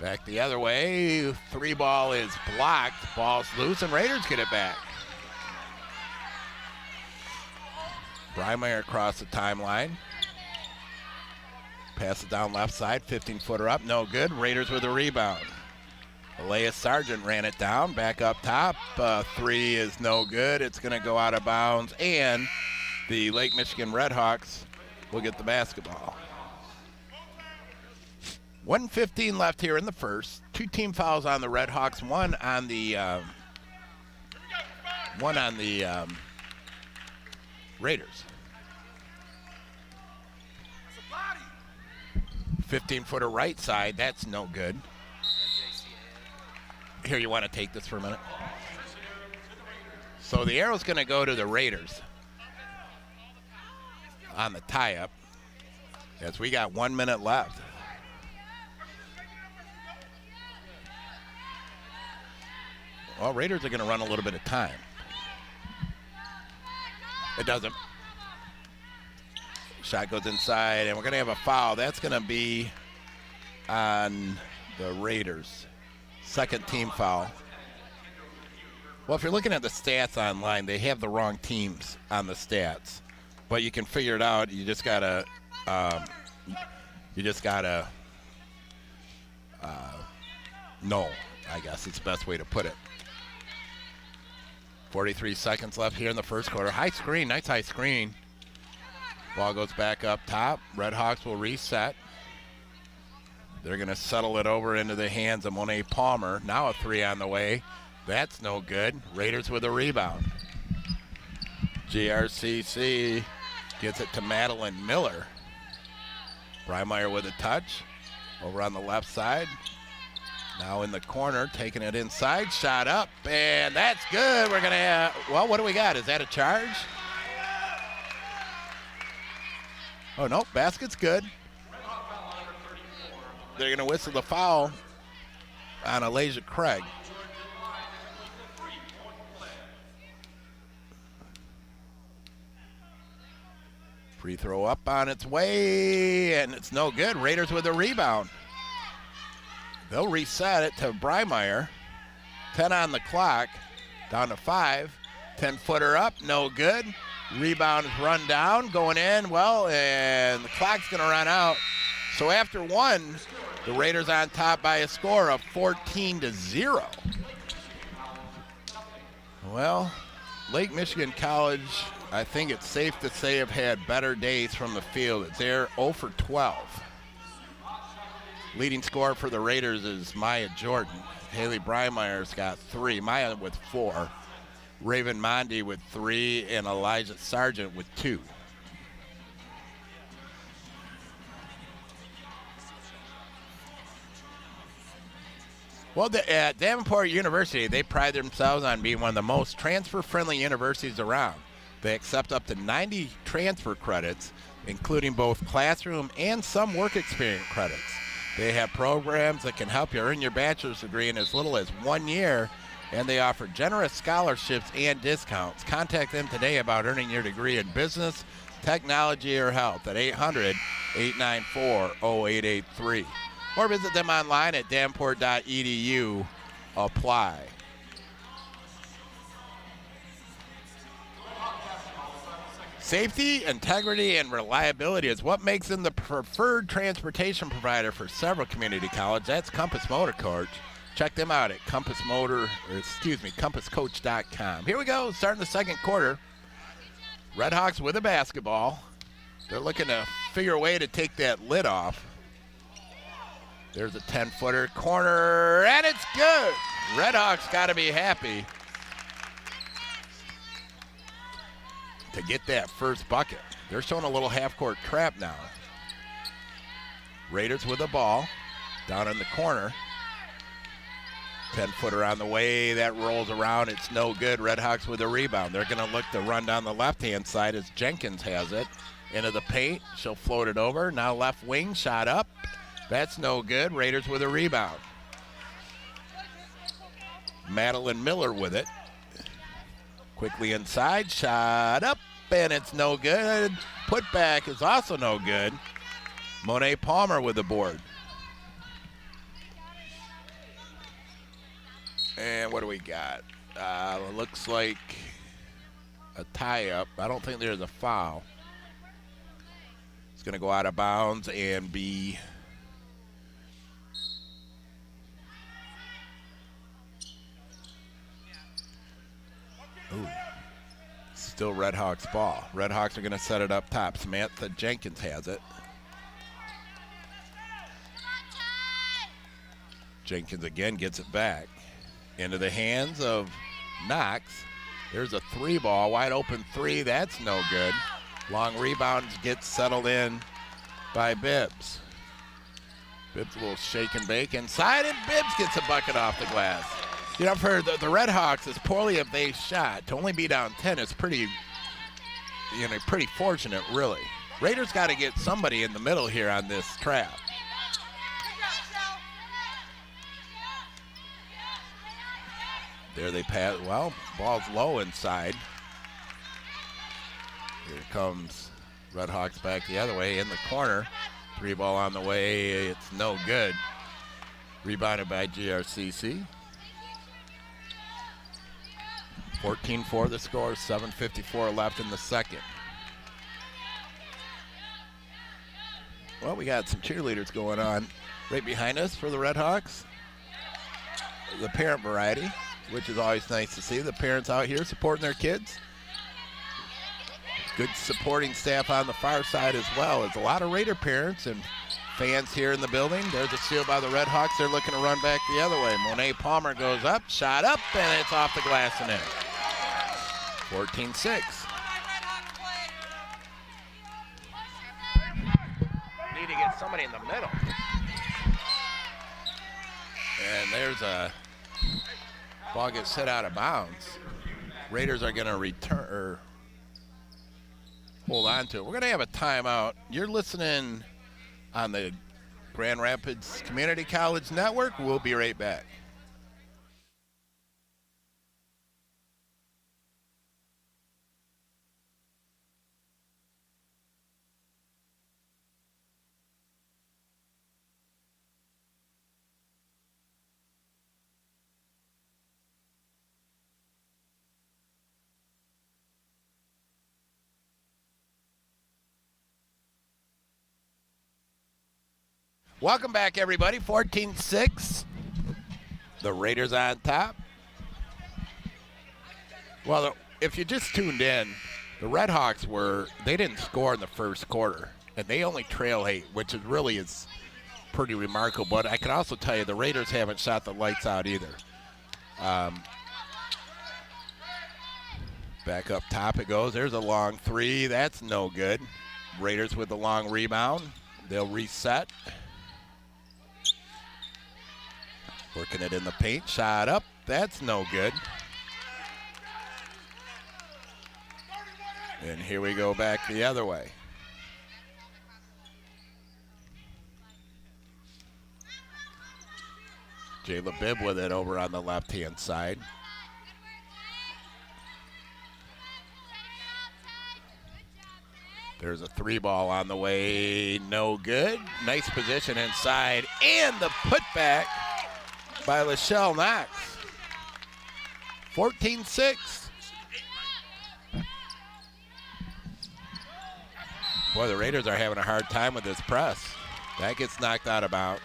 Back the other way, 3-ball is blocked. Ball's loose, and Raiders get it back. Breimeyer across the timeline. Pass it down left side, 15-footer up, no good. Raiders with a rebound. Alea Sargent ran it down, back up top. 3 is no good. It's going to go out of bounds, and the Lake Michigan Redhawks will get the basketball. 1:15 left here in the first. 2 team fouls on the Redhawks, one on the Raiders. 15-footer right side, that's no good. Here, you want to take this for a minute? So the arrow's going to go to the Raiders on the tie-up, as we got 1 minute left. Well, Raiders are going to run a little bit of time. It doesn't. Shot goes inside, and we're going to have a foul. That's going to be on the Raiders. Second team foul. Well, if you're looking at the stats online, they have the wrong teams on the stats. But you can figure it out. You just got to know, I guess it's the best way to put it. 43 seconds left here in the first quarter. High screen, nice high screen. Ball goes back up top. Redhawks will reset. They're going to settle it over into the hands of Monet Palmer. Now a 3 on the way. That's no good. Raiders with a rebound. GRCC gets it to Madeline Miller. Breimeyer with a touch. Over on the left side. Now in the corner, taking it inside, shot up, and that's good. We're going to have, well, what do we got? Is that a charge? Oh, no, basket's good. They're going to whistle the foul on Alasia Craig. Free throw up on its way, and it's no good. Raiders with a rebound. They'll reset it to Breimeyer. 10 on the clock, down to 5. 10-footer up, no good. Rebound is run down, going in, well, and the clock's going to run out. So after 1, the Raiders on top by a score of 14-0. Well, Lake Michigan College, I think it's safe to say, have had better days from the field. They're 0 for 12. Leading scorer for the Raiders is Maya Jordan. Haley Breimeyer's got 3. Maya with 4. Raven Mondi with 3. And Elijah Sargent with 2. Well, at Davenport University, they pride themselves on being one of the most transfer-friendly universities around. They accept up to 90 transfer credits, including both classroom and some work experience credits. They have programs that can help you earn your bachelor's degree in as little as 1 year, and they offer generous scholarships and discounts. Contact them today about earning your degree in business, technology, or health at 800-894-0883. Or visit them online at davenport.edu. Apply. Safety, integrity, and reliability is what makes them the preferred transportation provider for several community colleges. That's Compass Motor Coach. Check them out at compasscoach.com. Here we go, starting the second quarter. Redhawks with a basketball. They're looking to figure a way to take that lid off. There's a 10-footer corner, and it's good. Redhawks got to be happy to get that first bucket. They're showing a little half-court trap now. Raiders with the ball down in the corner. 10-footer on the way. That rolls around. It's no good. Redhawks with a rebound. They're going to look to run down the left-hand side as Jenkins has it. Into the paint. She'll float it over. Now left wing. Shot up. That's no good. Raiders with a rebound. Madeline Miller with it. Quickly inside. Shot up. And it's no good. Putback is also no good. Monet Palmer with the board. And what do we got? Looks like a tie-up. I don't think there's a foul. It's going to go out of bounds and be still Redhawks ball. Redhawks are going to set it up top. Samantha Jenkins has it. Jenkins again gets it back. Into the hands of Knox. There's a three ball, wide open three. That's no good. Long rebounds get settled in by Bibbs. Bibbs a little shake and bake inside, and Bibbs gets a bucket off the glass. You know, for the Redhawks, as poorly as they shot, to only be down 10 is pretty fortunate, really. Raiders got to get somebody in the middle here on this trap. There they pass. Well, ball's low inside. Here comes Redhawks back the other way in the corner. Three ball on the way. It's no good. Rebounded by GRCC. 14-4 the score. 7:54 left in the second. Well, we got some cheerleaders going on right behind us for the Redhawks. The parent variety, which is always nice to see. The parents out here supporting their kids. Good supporting staff on the far side as well. There's a lot of Raider parents and fans here in the building. There's a steal by the Redhawks. They're looking to run back the other way. Monet Palmer goes up, shot up, and it's off the glass and in. 14-6. Need to get somebody in the middle. And there's a ball gets hit out of bounds. Raiders are going to return or hold on to it. We're going to have a timeout. You're listening on the Grand Rapids Community College Network. We'll be right back. Welcome back, everybody. 14-6. The Raiders on top. Well, if you just tuned in, the Redhawks they didn't score in the first quarter, and they only trail 8, which is pretty remarkable. But I can also tell you the Raiders haven't shot the lights out either. Back up top it goes. There's a long three. That's no good. Raiders with the long rebound. They'll reset. Working it in the paint, shot up, that's no good. And here we go back the other way. Jayla Bibb with it over on the left-hand side. There's a 3-ball on the way, no good. Nice position inside, and the putback by Lachelle Knox. 14-6. Boy, the Raiders are having a hard time with this press. That gets knocked out of bounds.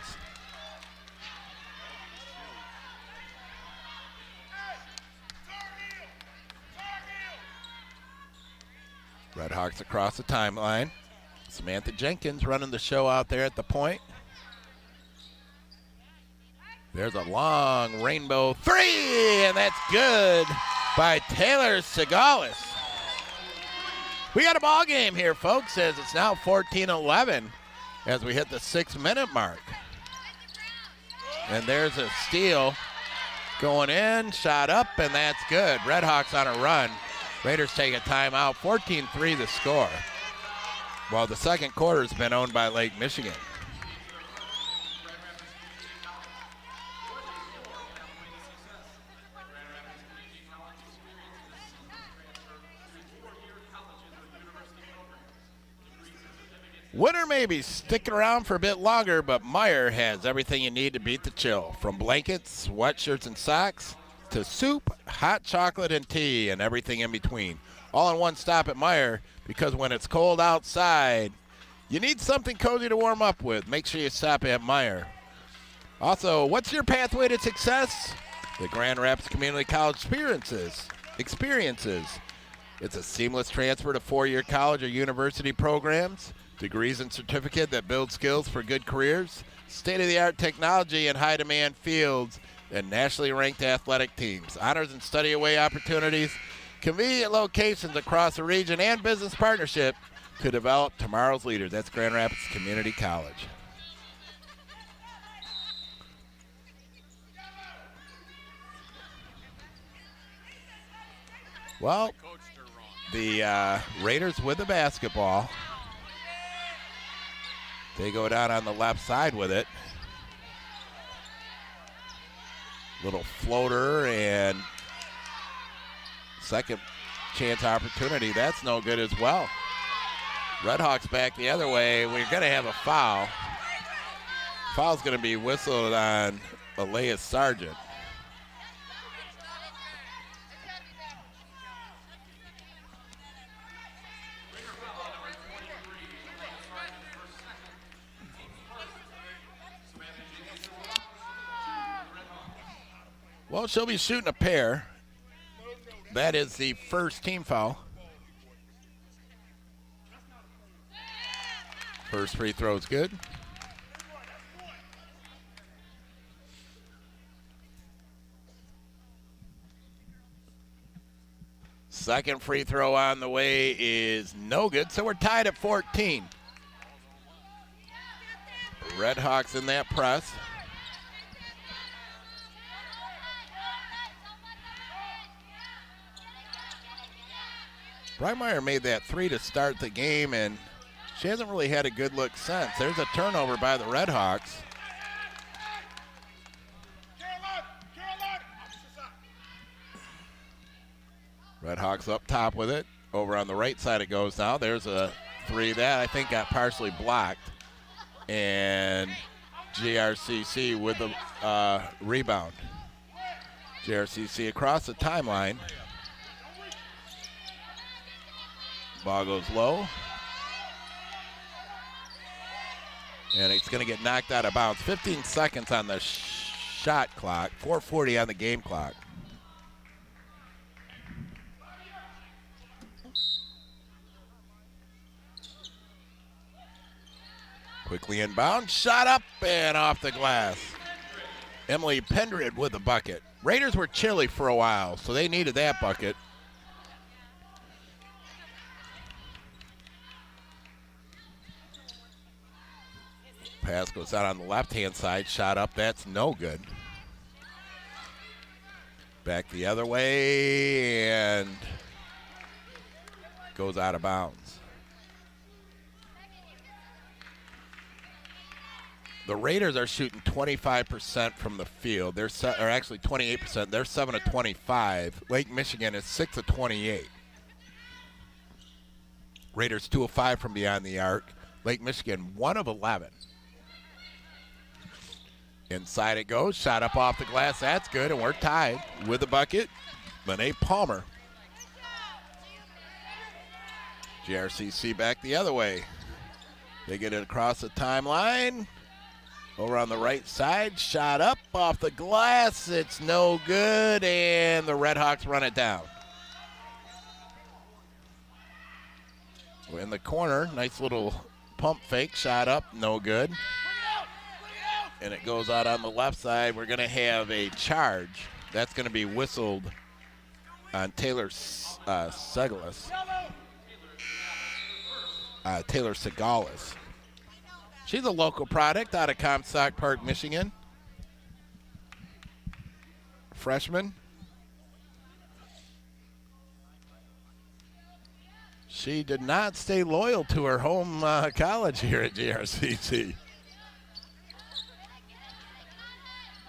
Redhawks across the timeline. Samantha Jenkins running the show out there at the point. There's a long rainbow three, and that's good by Taylor Segalis. We got a ball game here, folks, as it's now 14-11 as we hit the 6-minute mark. And there's a steal going in, shot up, and that's good. Redhawks on a run. Raiders take a timeout, 14-3 the score. Well, the second quarter has been owned by Lake Michigan. Winter may be sticking around for a bit longer, but Meijer has everything you need to beat the chill. From blankets, sweatshirts, and socks, to soup, hot chocolate, and tea, and everything in between. All in one stop at Meijer, because when it's cold outside, you need something cozy to warm up with. Make sure you stop at Meijer. Also, what's your pathway to success? The Grand Rapids Community College experiences. It's a seamless transfer to four-year college or university programs, degrees and certificate that build skills for good careers, state-of-the-art technology in high-demand fields, and nationally ranked athletic teams, honors and study away opportunities, convenient locations across the region, and business partnership to develop tomorrow's leaders. That's Grand Rapids Community College. Well, the Raiders with the basketball. They go down on the left side with it. Little floater and second chance opportunity. That's no good as well. Redhawks back the other way. We're going to have a foul. Foul's going to be whistled on Alea Sargent. Well, she'll be shooting a pair. That is the first team foul. First free throw is good. Second free throw on the way is no good, so we're tied at 14. Redhawks in that press. Breimeyer made that three to start the game, and she hasn't really had a good look since. There's a turnover by the Redhawks. Redhawks up top with it. Over on the right side it goes now. There's a three that I think got partially blocked. And GRCC with the rebound. GRCC across the timeline. Ball goes low. And it's going to get knocked out of bounds. 15 seconds on the shot clock. 4:40 on the game clock. Quickly inbound. Shot up and off the glass. Emily Pendred with the bucket. Raiders were chilly for a while, so they needed that bucket. Pass goes out on the left-hand side. Shot up. That's no good. Back the other way and goes out of bounds. The Raiders are shooting 25% from the field. They're actually 28%. They're 7 of 25. Lake Michigan is 6 of 28. Raiders 2 of 5 from beyond the arc. Lake Michigan 1 of 11. Inside it goes. Shot up off the glass. That's good, and we're tied with the bucket. Monet Palmer. GRCC back the other way. They get it across the timeline. Over on the right side. Shot up off the glass. It's no good, and the Redhawks run it down. We're in the corner. Nice little pump fake. Shot up. No good. And it goes out on the left side. We're going to have a charge. That's going to be whistled on Taylor Segalis. Taylor Segalis. She's a local product out of Comstock Park, Michigan. Freshman. She did not stay loyal to her home college here at GRCC.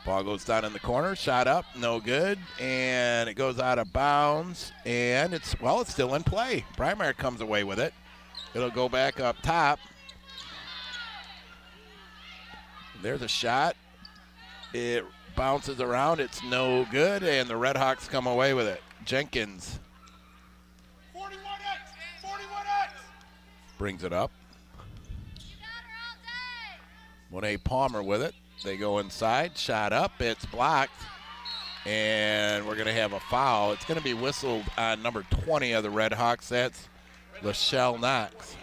Ball goes down in the corner, shot up, no good, and it goes out of bounds, and it's still in play. Breimeyer comes away with it. It'll go back up top. There's a shot. It bounces around, it's no good, and the Redhawks come away with it. Jenkins 41X! brings it up. Monet Palmer with it. They go inside, shot up, it's blocked, and we're going to have a foul. It's going to be whistled on number 20 of the Redhawks. That's Lachelle Knox.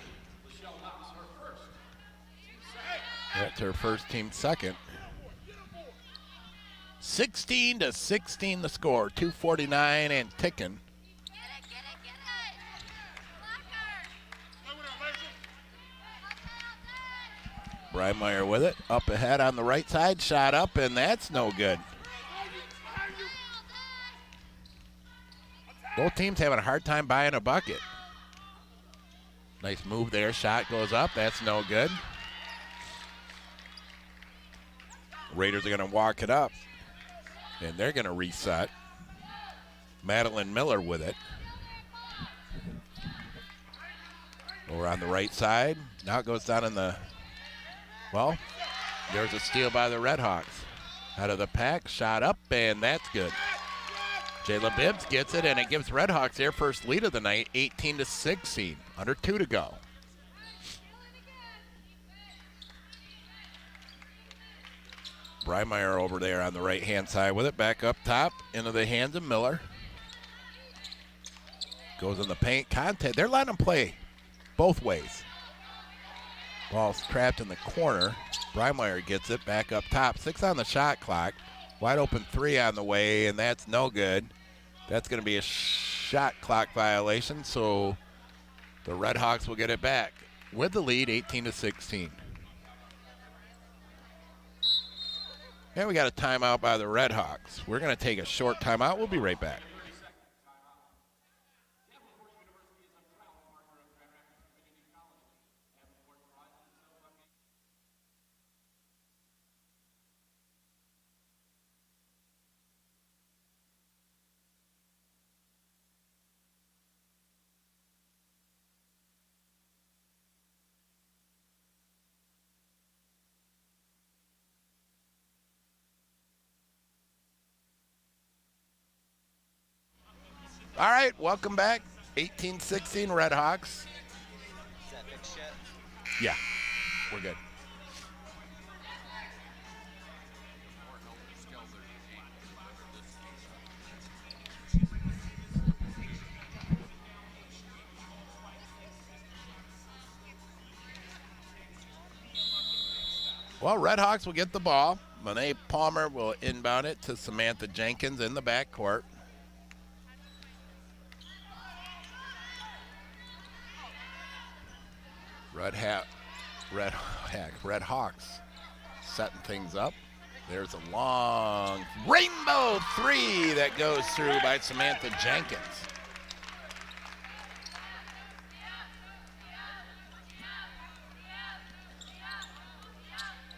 That's her first, team second. 16-16 the score, 2:49 and ticking. Breimeyer with it, up ahead on the right side, shot up, and that's no good. Both teams having a hard time buying a bucket. Nice move there, shot goes up, that's no good. Raiders are going to walk it up, and they're going to reset. Madeline Miller with it. Over on the right side. Now it goes down in the, there's a steal by the Redhawks. Out of the pack, shot up, and that's good. Jayla Bibbs gets it, and it gives Redhawks their first lead of the night, 18-16, under 2 to go. Breimeyer over there on the right-hand side with it. Back up top into the hands of Miller. Goes in the paint. Contact. They're letting him play both ways. Ball's trapped in the corner. Breimeyer gets it back up top. 6 on the shot clock. Wide open 3 on the way, and that's no good. That's going to be a shot clock violation, so the Redhawks will get it back with the lead, 18-16. And we got a timeout by the Redhawks. We're going to take a short timeout. We'll be right back. All right, welcome back. 18-16 Redhawks. Is that fixed yet? Yeah, we're good. Well, Redhawks will get the ball. Monet Palmer will inbound it to Samantha Jenkins in the backcourt. Redhawks setting things up. There's a long rainbow three that goes through by Samantha Jenkins.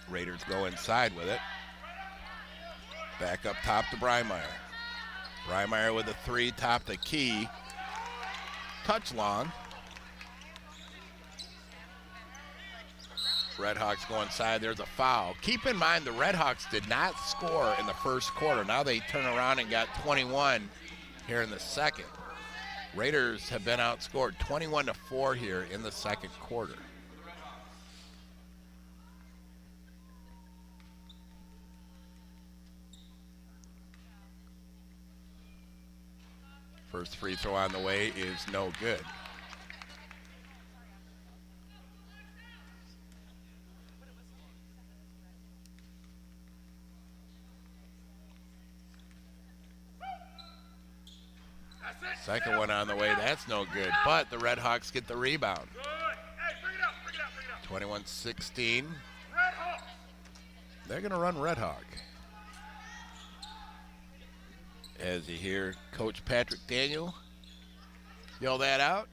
Raiders go inside with it. Back up top to Breimeyer. Breimeyer with a three, top the key. Touch long. Redhawks go inside. There's a foul. Keep in mind the Redhawks did not score in the first quarter. Now they turn around and got 21 here in the second. Raiders have been outscored 21-4 here in the second quarter. First free throw on the way is no good. Second one on the way, that's no good, but the Redhawks get the rebound. 21-16. They're gonna run Redhawk. As you hear Coach Patrick Daniel yell that out.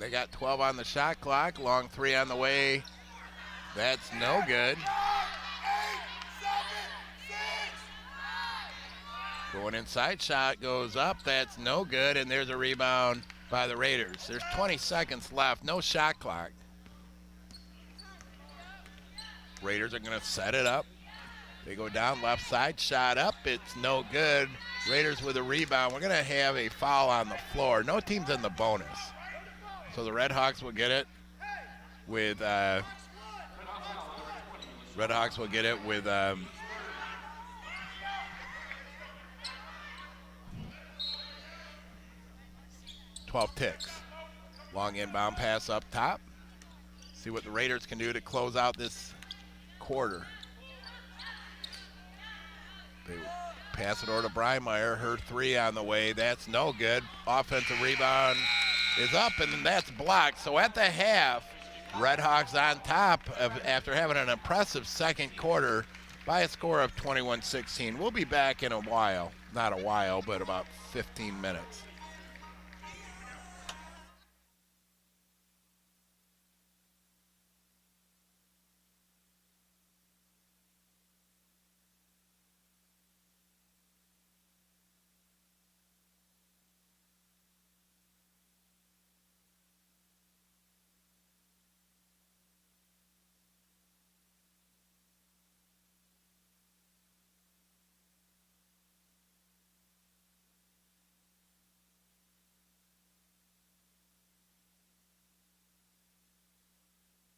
They got 12 on the shot clock, long three on the way. That's no good. Going inside shot goes up, that's no good, and there's a rebound by the Raiders. There's 20 seconds left, no shot clock. Raiders are gonna set it up. They go down left side, shot up, it's no good. Raiders with a rebound. We're gonna have a foul on the floor. No team's in the bonus. So the Redhawks will get it with, Redhawks will get it with, 12 ticks. Long inbound pass up top. See what the Raiders can do to close out this quarter. They pass it over to Breimeyer. Her three on the way. That's no good. Offensive rebound is up, and that's blocked. So at the half, Redhawks on top after having an impressive second quarter by a score of 21-16. We'll be back in a while. Not a while, but about 15 minutes.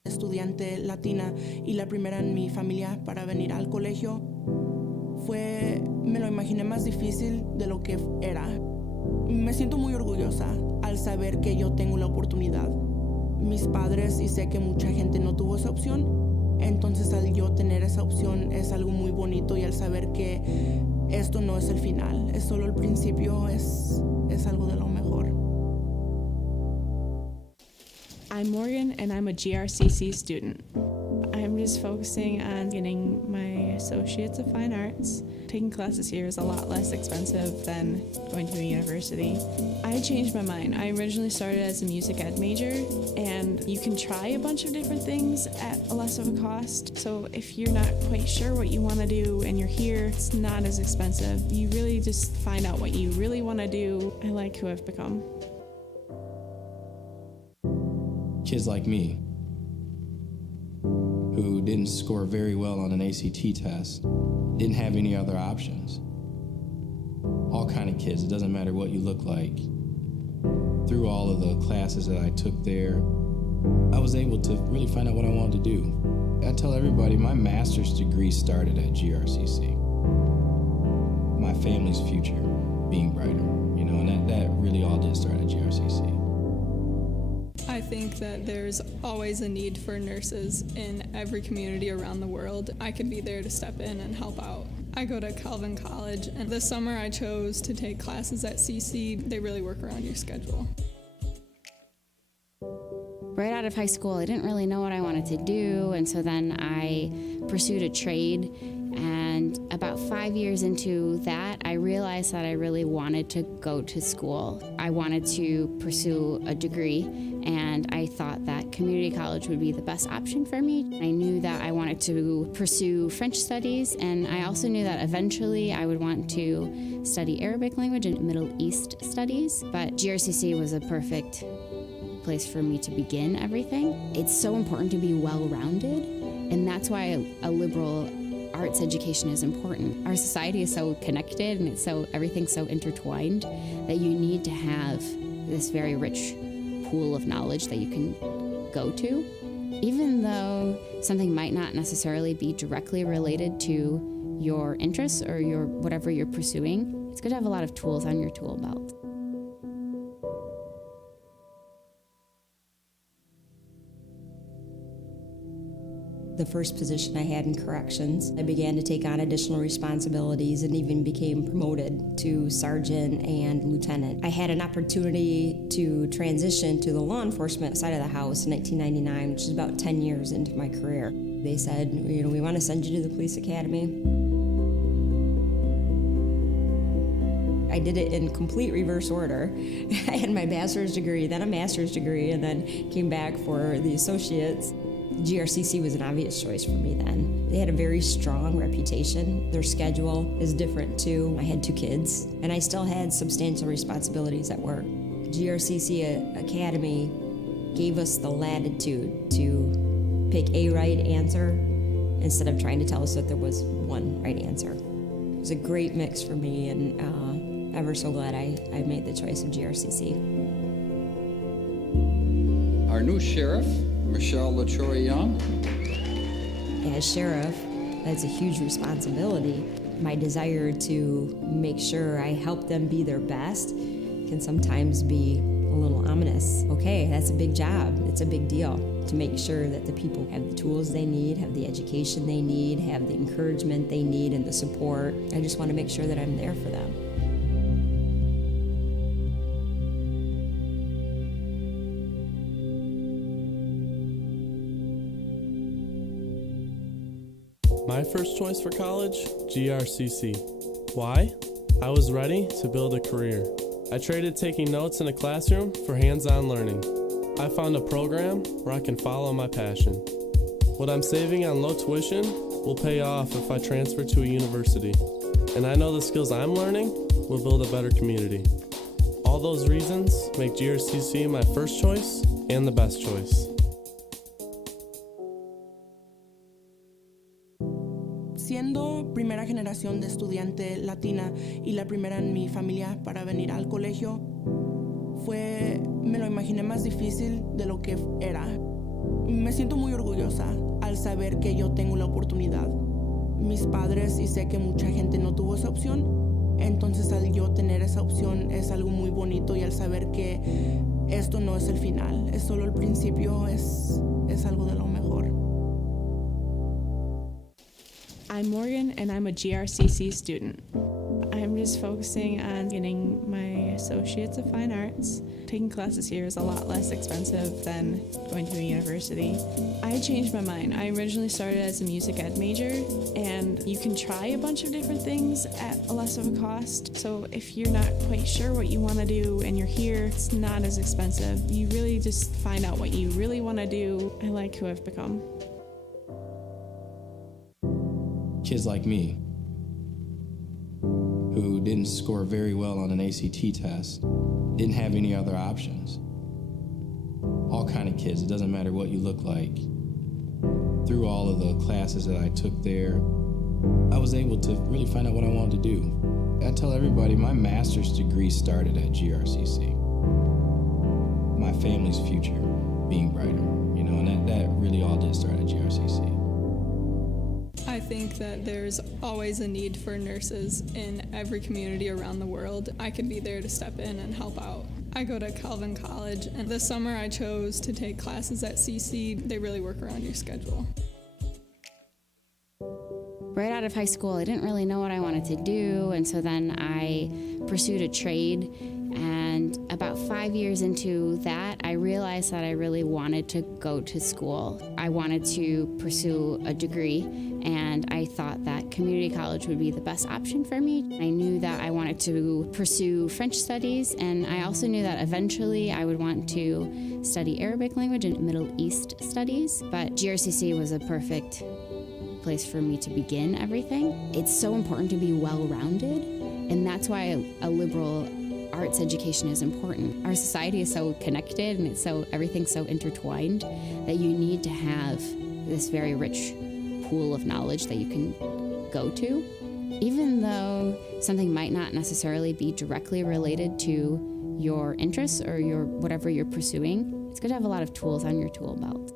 Estudiante latina y la primera en mi familia para venir al colegio, me lo imaginé más difícil de lo que era. Me siento muy orgullosa al saber que yo tengo la oportunidad. Mis padres, y sé que mucha gente no tuvo esa opción, entonces al yo tener esa opción es algo muy bonito, y al saber que esto no es el final, es solo el principio, es algo de lo mejor. I'm Morgan, and I'm a GRCC student. I'm just focusing on getting my Associates of Fine Arts. Taking classes here is a lot less expensive than going to a university. I changed my mind. I originally started as a music ed major, and you can try a bunch of different things at a less of a cost. So if you're not quite sure what you want to do and you're here, it's not as expensive. You really just find out what you really want to do. I like who I've become. Kids like me who didn't score very well on an ACT test, didn't have any other options. All kind of kids, it doesn't matter what you look like. Through all of the classes that I took there, I was able to really find out what I wanted to do. I tell everybody my master's degree started at GRCC. My family's future being brighter, and that really all did start at GRCC. I think that there's always a need for nurses in every community around the world. I could be there to step in and help out. I go to Calvin College, and this summer I chose to take classes at CC. They really work around your schedule. Right out of high school, I didn't really know what I wanted to do, and so then I pursued a trade, and And about 5 years into that, I realized that I really wanted to go to school. I wanted to pursue a degree, and I thought that community college would be the best option for me. I knew that I wanted to pursue French studies, and I also knew that eventually I would want to study Arabic language and Middle East studies, but GRCC was a perfect place for me to begin everything. It's so important to be well-rounded, and that's why a liberal arts education is important. Our society is so connected and everything's so intertwined that you need to have this very rich pool of knowledge that you can go to. Even though something might not necessarily be directly related to your interests or whatever you're pursuing, it's good to have a lot of tools on your tool belt. The first position I had in corrections, I began to take on additional responsibilities and even became promoted to sergeant and lieutenant. I had an opportunity to transition to the law enforcement side of the house in 1999, which is about 10 years into my career. They said, we want to send you to the police academy. I did it in complete reverse order. I had my bachelor's degree, then a master's degree, and then came back for the associates. GRCC was an obvious choice for me then. They had a very strong reputation. Their schedule is different too. I had 2 kids, and I still had substantial responsibilities at work. GRCC Academy gave us the latitude to pick a right answer instead of trying to tell us that there was one right answer. It was a great mix for me, and ever so glad I made the choice of GRCC. Our new sheriff, Michelle LaTroy Young. As sheriff, that's a huge responsibility. My desire to make sure I help them be their best can sometimes be a little ominous. Okay, that's a big job. It's a big deal to make sure that the people have the tools they need, have the education they need, have the encouragement they need, and the support. I just want to make sure that I'm there for them. My first choice for college, GRCC. Why? I was ready to build a career. I traded taking notes in a classroom for hands-on learning. I found a program where I can follow my passion. What I'm saving on low tuition will pay off if I transfer to a university. And I know the skills I'm learning will build a better community. All those reasons make GRCC my first choice and the best choice. Siendo primera generación de estudiante latina y la primera en mi familia para venir al colegio, me lo imaginé más difícil de lo que era. Me siento muy orgullosa al saber que yo tengo la oportunidad. Mis padres, y sé que mucha gente no tuvo esa opción, entonces al yo tener esa opción es algo muy bonito, y al saber que esto no es el final, es solo el principio, es algo de lo mejor. I'm Morgan, and I'm a GRCC student. I'm just focusing on getting my Associates of Fine Arts. Taking classes here is a lot less expensive than going to a university. I changed my mind. I originally started as a music ed major, and you can try a bunch of different things at a less of a cost. So if you're not quite sure what you want to do and you're here, it's not as expensive. You really just find out what you really want to do. I like who I've become. Kids like me who didn't score very well on an ACT test, didn't have any other options. All kind of kids, it doesn't matter what you look like. Through all of the classes that I took there, I was able to really find out what I wanted to do. I tell everybody my master's degree started at GRCC. My family's future being brighter, and that really all did start at GRCC. I think that there's always a need for nurses in every community around the world. I could be there to step in and help out. I go to Calvin College, and this summer I chose to take classes at CC. They really work around your schedule. Right out of high school, I didn't really know what I wanted to do, and so then I pursued a trade. And about 5 years into that, I realized that I really wanted to go to school. I wanted to pursue a degree, and I thought that community college would be the best option for me. I knew that I wanted to pursue French studies, and I also knew that eventually I would want to study Arabic language and Middle East studies, but GRCC was a perfect place for me to begin everything. It's so important to be well-rounded, and that's why a liberal arts education is important. Our society is so connected and everything's so intertwined that you need to have this very rich pool of knowledge that you can go to. Even though something might not necessarily be directly related to your interests or whatever you're pursuing, it's good to have a lot of tools on your tool belt.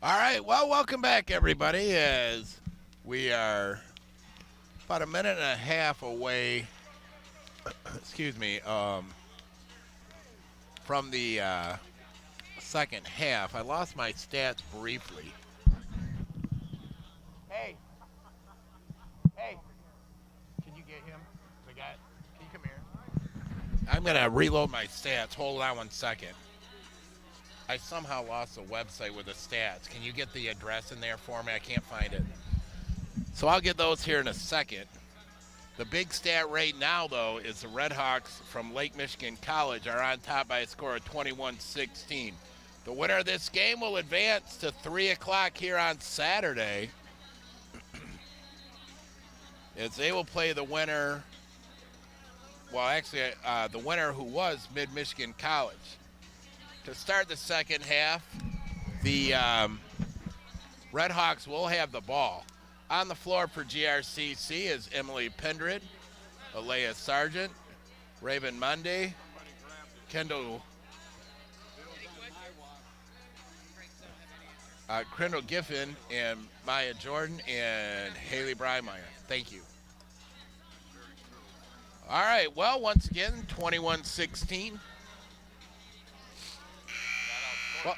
All right, well, welcome back, everybody, as we are about a minute and a half away, from the second half. I lost my stats briefly. Hey, can you get him? Can you come here? I'm going to reload my stats. Hold on 1 second. I somehow lost the website with the stats. Can you get the address in there for me? I can't find it. So I'll get those here in a second. The big stat right now, though, is the Red Hawks from Lake Michigan College are on top by a score of 21-16. The winner of this game will advance to 3 o'clock here on Saturday, as they will play the winner, the winner who was Mid-Michigan College. To start the second half, the Red Hawks will have the ball. On the floor for GRCC is Emily Pendred, Alea Sargent, Raven Monday, Kendall Giffen, and Maya Jordan, and Haley Breimeyer. Thank you. All right, well, once again, 21-16. Well,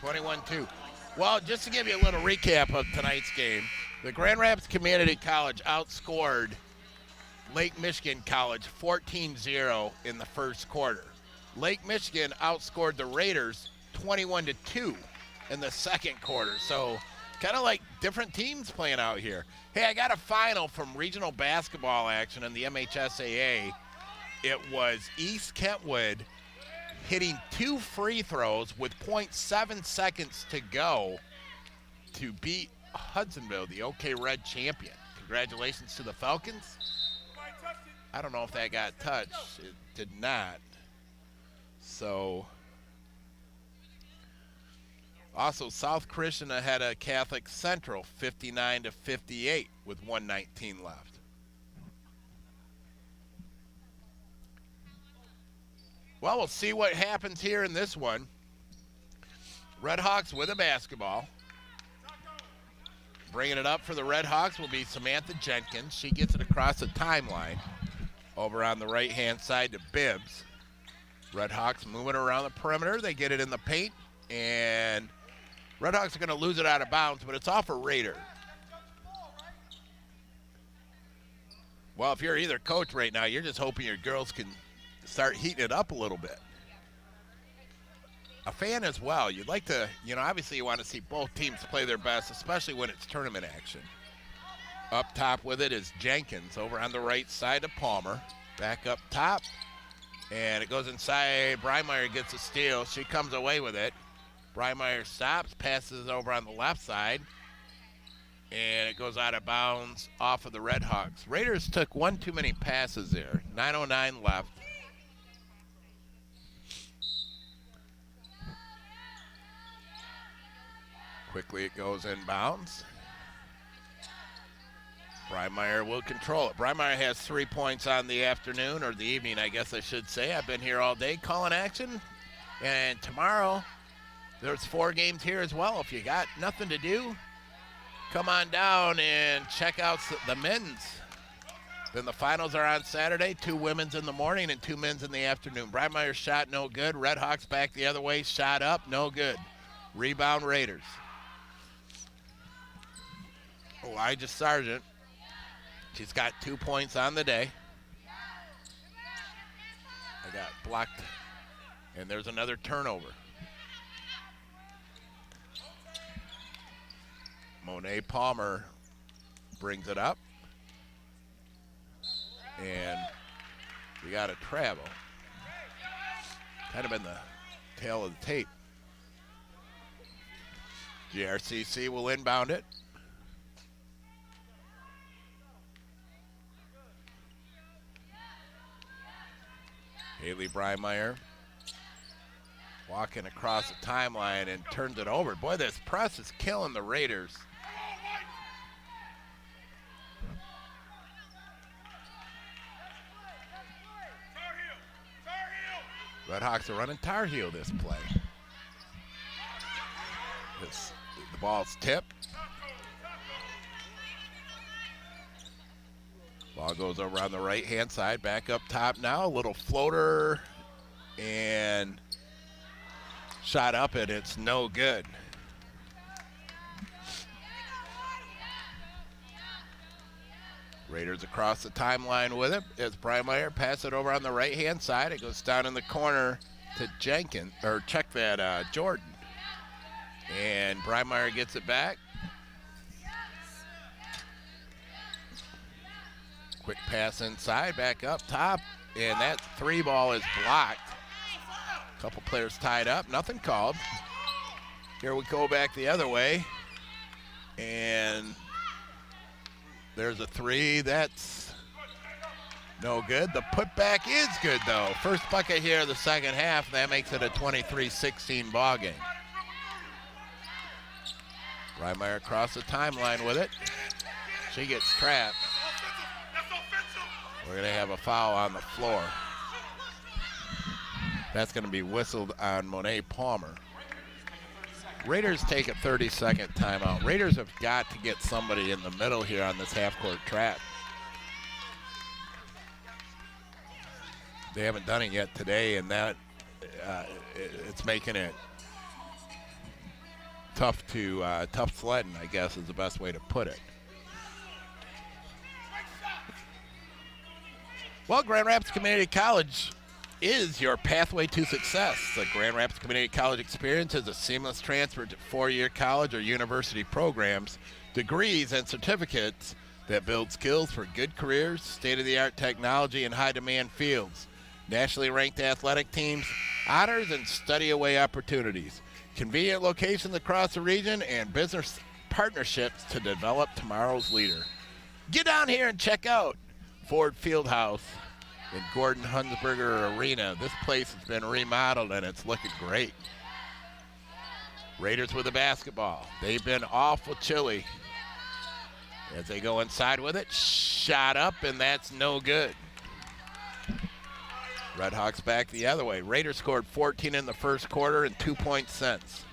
21-2. Well, just to give you a little recap of tonight's game, the Grand Rapids Community College outscored Lake Michigan College 14-0 in the first quarter. Lake Michigan outscored the Raiders 21-2 in the second quarter. So kind of like different teams playing out here. Hey, I got a final from regional basketball action in the MHSAA. It was East Kentwood hitting 2 free throws with 0.7 seconds to go to beat Hudsonville, the OK Red champion. Congratulations to the Falcons. I don't know if that got touched. It did not. So, also South Christian ahead of Catholic Central 59-58 with 1:19 left. Well, we'll see what happens here in this one. Red Hawks with a basketball. Bringing it up for the Red Hawks will be Samantha Jenkins. She gets it across the timeline over on the right-hand side to Bibbs. Red Hawks moving around the perimeter. They get it in the paint, and Red Hawks are going to lose it out of bounds, but it's off a Raider. Well, if you're either coach right now, you're just hoping your girls can start heating it up a little bit. A fan as well. You'd like to, obviously you want to see both teams play their best, especially when it's tournament action. Up top with it is Jenkins over on the right side of Palmer. Back up top, and it goes inside. Breimeyer gets a steal. She comes away with it. Breimeyer stops, passes over on the left side, and it goes out of bounds off of the Red Hawks. Raiders took one too many passes there. 9:09 left. Quickly it goes inbounds. Breimeyer will control it. Breimeyer has 3 points on the afternoon, or the evening, I guess I should say. I've been here all day calling action. And tomorrow, there's 4 games here as well. If you got nothing to do, come on down and check out the men's. Then the finals are on Saturday. 2 women's in the morning and 2 men's in the afternoon. Breimeyer's shot no good. Red Hawks back the other way. Shot up, no good. Rebound Raiders. Elijah Sargent. She's got 2 points on the day. I got blocked. And there's another turnover. Monet Palmer brings it up. And we got a travel. Kind of in the tail of the tape. GRCC will inbound it. Haley Breimeyer walking across the timeline and turns it over. Boy, this press is killing the Raiders. Redhawks are running Tar Heel this play. The ball's tipped. Ball goes over on the right-hand side, back up top now. A little floater and shot up, and it's no good. Raiders across the timeline with it as Breimeyer pass it over on the right-hand side. It goes down in the corner to Jenkins, or check that, Jordan. And Breimeyer gets it back. Quick pass inside, back up top, and that 3-ball is blocked. A couple players tied up, nothing called. Here we go back the other way, and there's a 3, that's no good. The putback is good though. First bucket here of the second half, that makes it a 23-16 ball game. Breimeyer across the timeline with it. She gets trapped. We're gonna have a foul on the floor. That's gonna be whistled on Monet Palmer. Raiders take a 30-second timeout. Raiders have got to get somebody in the middle here on this half-court trap. They haven't done it yet today, and that it's making it tough sledding, I guess is the best way to put it. Well, Grand Rapids Community College is your pathway to success. The Grand Rapids Community College experience is a seamless transfer to 4-year college or university programs, degrees, and certificates that build skills for good careers, state-of-the-art technology, and high-demand fields. Nationally ranked athletic teams, honors, and study-away opportunities. Convenient locations across the region and business partnerships to develop tomorrow's leader. Get down here and check out Ford Fieldhouse in Gordon Hunsberger Arena. This place has been remodeled and it's looking great. Raiders with the basketball. They've been awful chilly as they go inside with it. Shot up, and that's no good. Redhawks back the other way. Raiders scored 14 in the first quarter and 2 points since.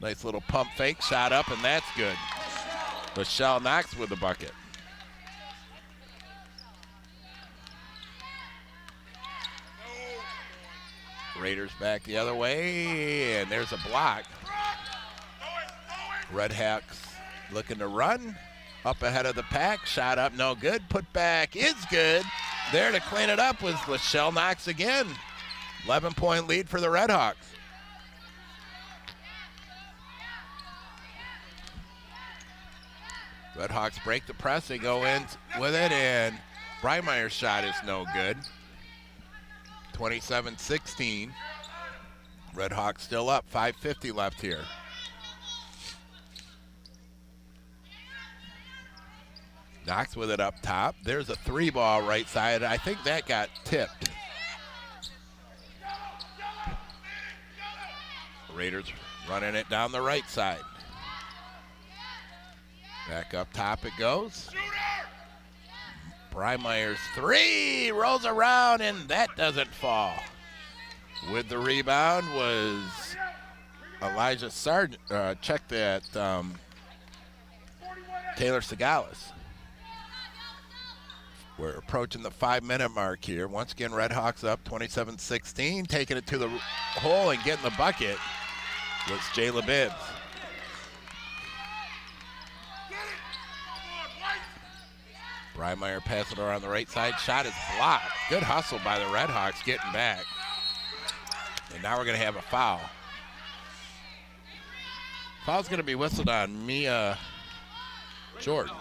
Nice little pump fake, shot up, and that's good. Michelle Knox with the bucket. Raiders back the other way, and there's a block. Redhawks looking to run. Up ahead of the pack, shot up, no good. Put back is good. There to clean it up was Lachelle Knox again. 11-point lead for the Redhawks. Redhawks break the press, they go in with it, and Breimeyer's shot is no good. 27-16. Redhawks still up, 5:50 left here. Knox with it up top. There's a 3-ball right side. I think that got tipped. Raiders running it down the right side. Back up top it goes. Breimeyer's 3 rolls around, and that doesn't fall. With the rebound was Elijah Sargent. Check that, Taylor Segalis. We're approaching the 5-minute mark here. Once again, Redhawks up 27-16. Taking it to the hole and getting the bucket was Jayla Bibbs. Breimeyer passing around the right side. Shot is blocked. Good hustle by the Redhawks getting back. And now we're going to have a foul. Foul's going to be whistled on Mia Jordan.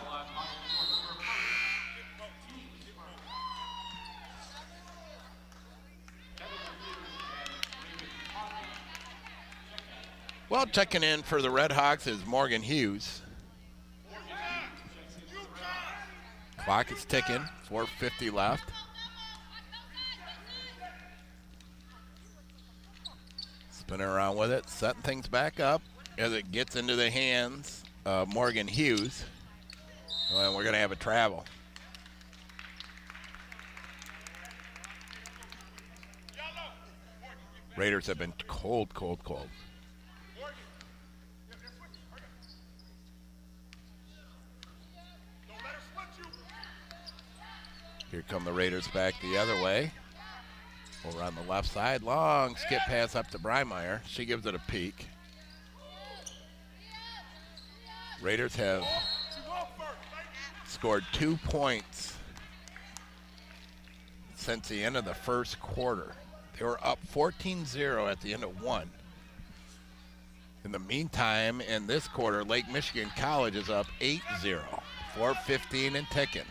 Well, checking in for the Redhawks is Morgan Hughes. Clock is ticking, 4:50 left. Spinning around with it, setting things back up as it gets into the hands of Morgan Hughes. And we're going to have a travel. Raiders have been cold, cold, cold. Here come the Raiders back the other way. Over on the left side, long skip pass up to Breimeyer. She gives it a peek. Raiders have scored 2 points since the end of the first quarter. They were up 14-0 at the end of one. In the meantime, in this quarter, Lake Michigan College is up 8-0, 4:15 and ticking.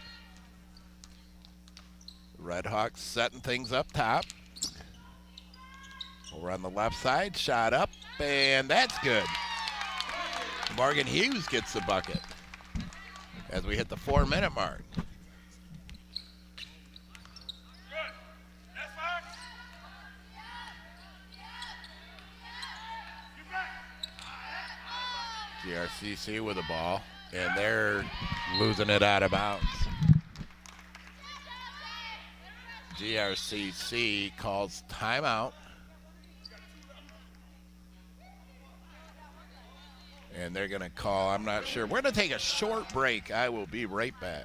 Redhawks setting things up top. Over on the left side, shot up, and that's good. Morgan Hughes gets the bucket as we hit the 4-minute mark. GRCC with the ball, and they're losing it out of bounds. GRCC calls timeout. And they're going to call, I'm not sure. We're going to take a short break. I will be right back.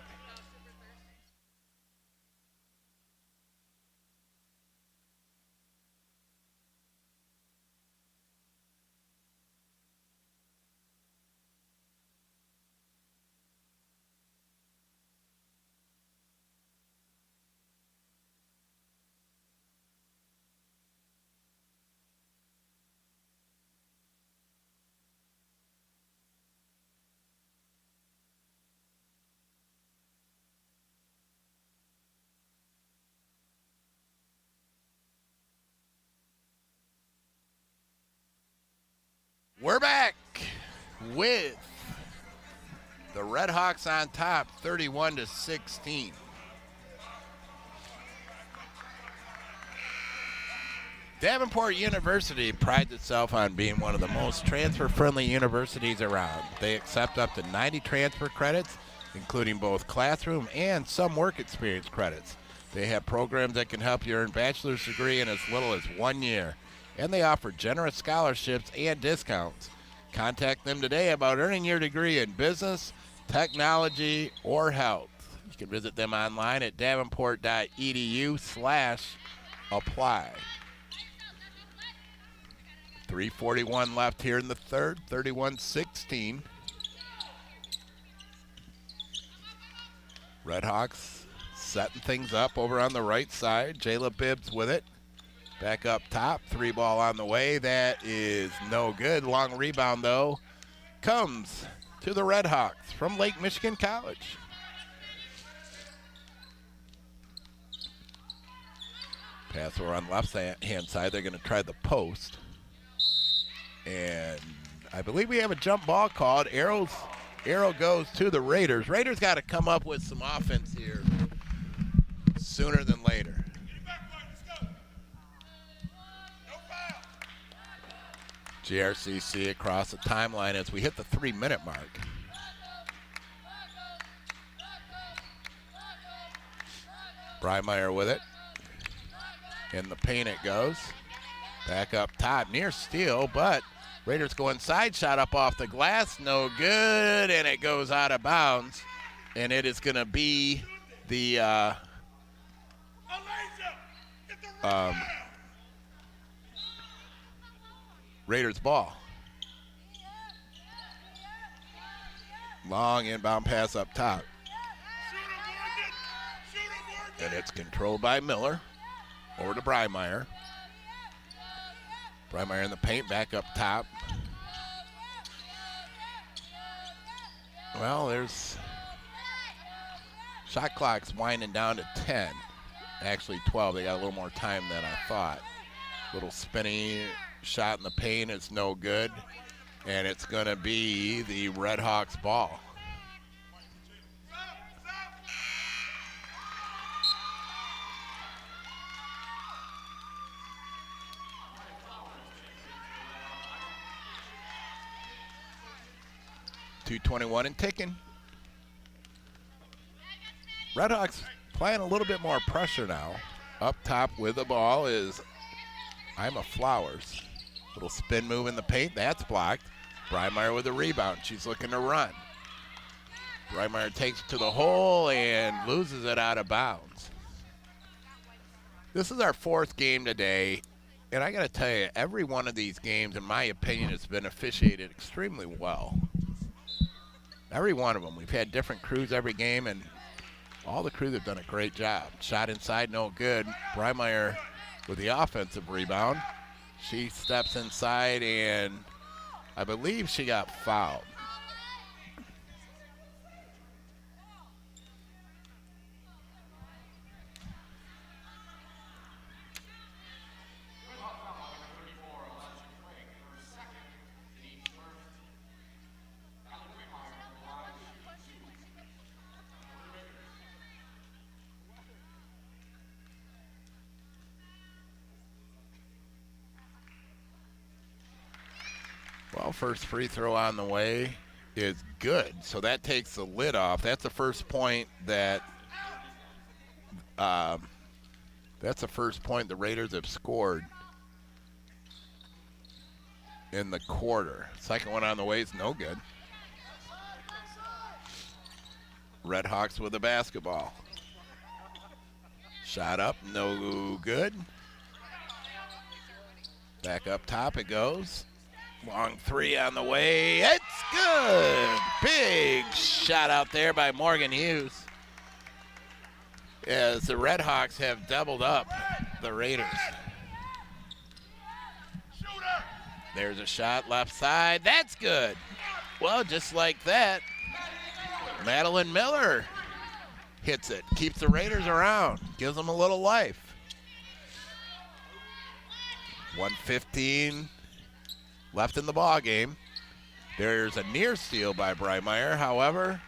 We're back with the Redhawks on top, 31-16. Davenport University prides itself on being one of the most transfer-friendly universities around. They accept up to 90 transfer credits, including both classroom and some work experience credits. They have programs that can help you earn a bachelor's degree in as little as 1 year. And they offer generous scholarships and discounts. Contact them today about earning your degree in business, technology, or health. You can visit them online at davenport.edu/apply. 3:41 left here in the third, 31-16. Redhawks setting things up over on the right side. Jayla Bibbs with it. Back up top, 3 ball on the way. That is no good. Long rebound, though, comes to the Redhawks from Lake Michigan College. Pass over on the left-hand side. They're going to try the post. And I believe we have a jump ball called. Arrow goes to the Raiders. Raiders got to come up with some offense here sooner than later. GRCC across the timeline as we hit the 3-minute mark. Breimeyer with it. In the paint it goes. Back up top, near steal, but Raiders go inside, shot up off the glass, no good, and it goes out of bounds. And it is going to be the Raiders ball. Long inbound pass up top. And it's controlled by Miller. Over to Breimeyer. Breimeyer in the paint, back up top. Well, there's shot clock's winding down to 10. Actually 12. They got a little more time than I thought. Little spinny shot in the paint is no good, and it's going to be the Redhawks ball. .221 and ticking. Redhawks playing a little bit more pressure now. Up top with the ball is Ima Flowers. Little spin move in the paint. That's blocked. Breimeyer with a rebound. She's looking to run. Breimeyer takes it to the hole and loses it out of bounds. This is our 4th game today, and I got to tell you, every one of these games, in my opinion, has been officiated extremely well. Every one of them. We've had different crews every game, and all the crews have done a great job. Shot inside, no good. Breimeyer with the offensive rebound. She steps inside, and I believe she got fouled. Well, first free throw on the way is good, so that takes the lid off. That's the first point that the Raiders have scored in the quarter. Second one on the way is no good. Red Hawks with the basketball. Shot up, no good. Back up top it goes. Long three on the way. It's good. Big shot out there by Morgan Hughes. As the Red Hawks have doubled up the Raiders. There's a shot left side. That's good. Well, just like that, Madeline Miller hits it. Keeps the Raiders around. Gives them a little life. 1:15 left in the ball game. There's a near steal by Breimeyer. However,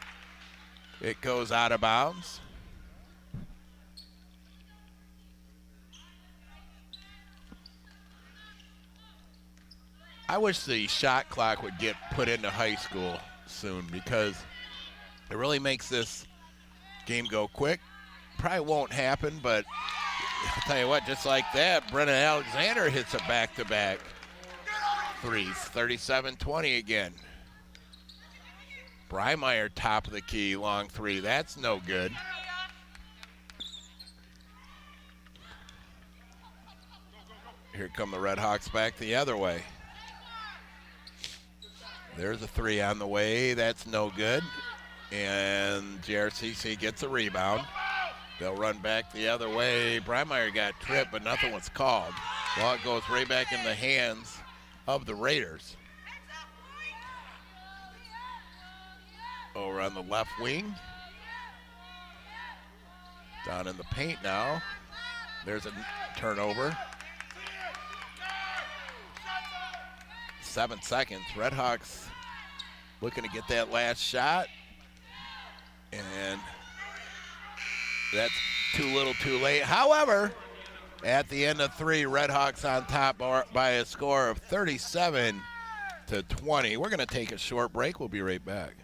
it goes out of bounds. I wish the shot clock would get put into high school soon, because it really makes this game go quick. Probably won't happen, but I'll tell you what, just like that, Brennan Alexander hits a back-to-back threes. 37-20 again. Breimeyer top of the key, long three. That's no good. Here come the Red Hawks back the other way. There's a three on the way. That's no good. And JRCC gets a rebound. They'll run back the other way. Breimeyer got tripped, but nothing was called. Well, it goes right back in the hands of the Raiders. Over on the left wing. Down in the paint now. There's a turnover. 7 seconds. Red Hawks looking to get that last shot. And that's too little too late. However, at the end of three, Red Hawks on top by a score of 37-20. We're going to take a short break. We'll be right back.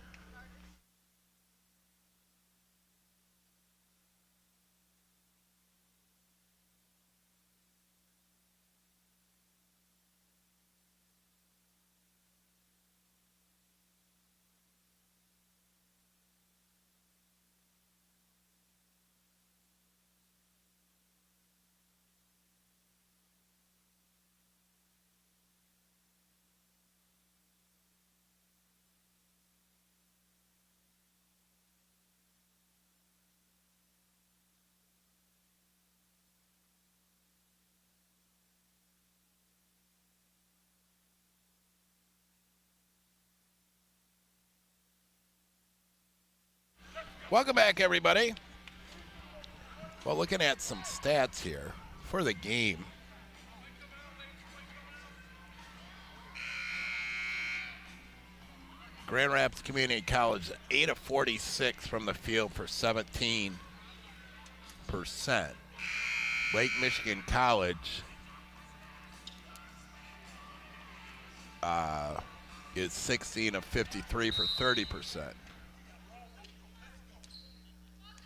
Welcome back, everybody. Well, looking at some stats here for the game. Grand Rapids Community College, 8 of 46 from the field for 17%. Lake Michigan College is 16 of 53 for 30%.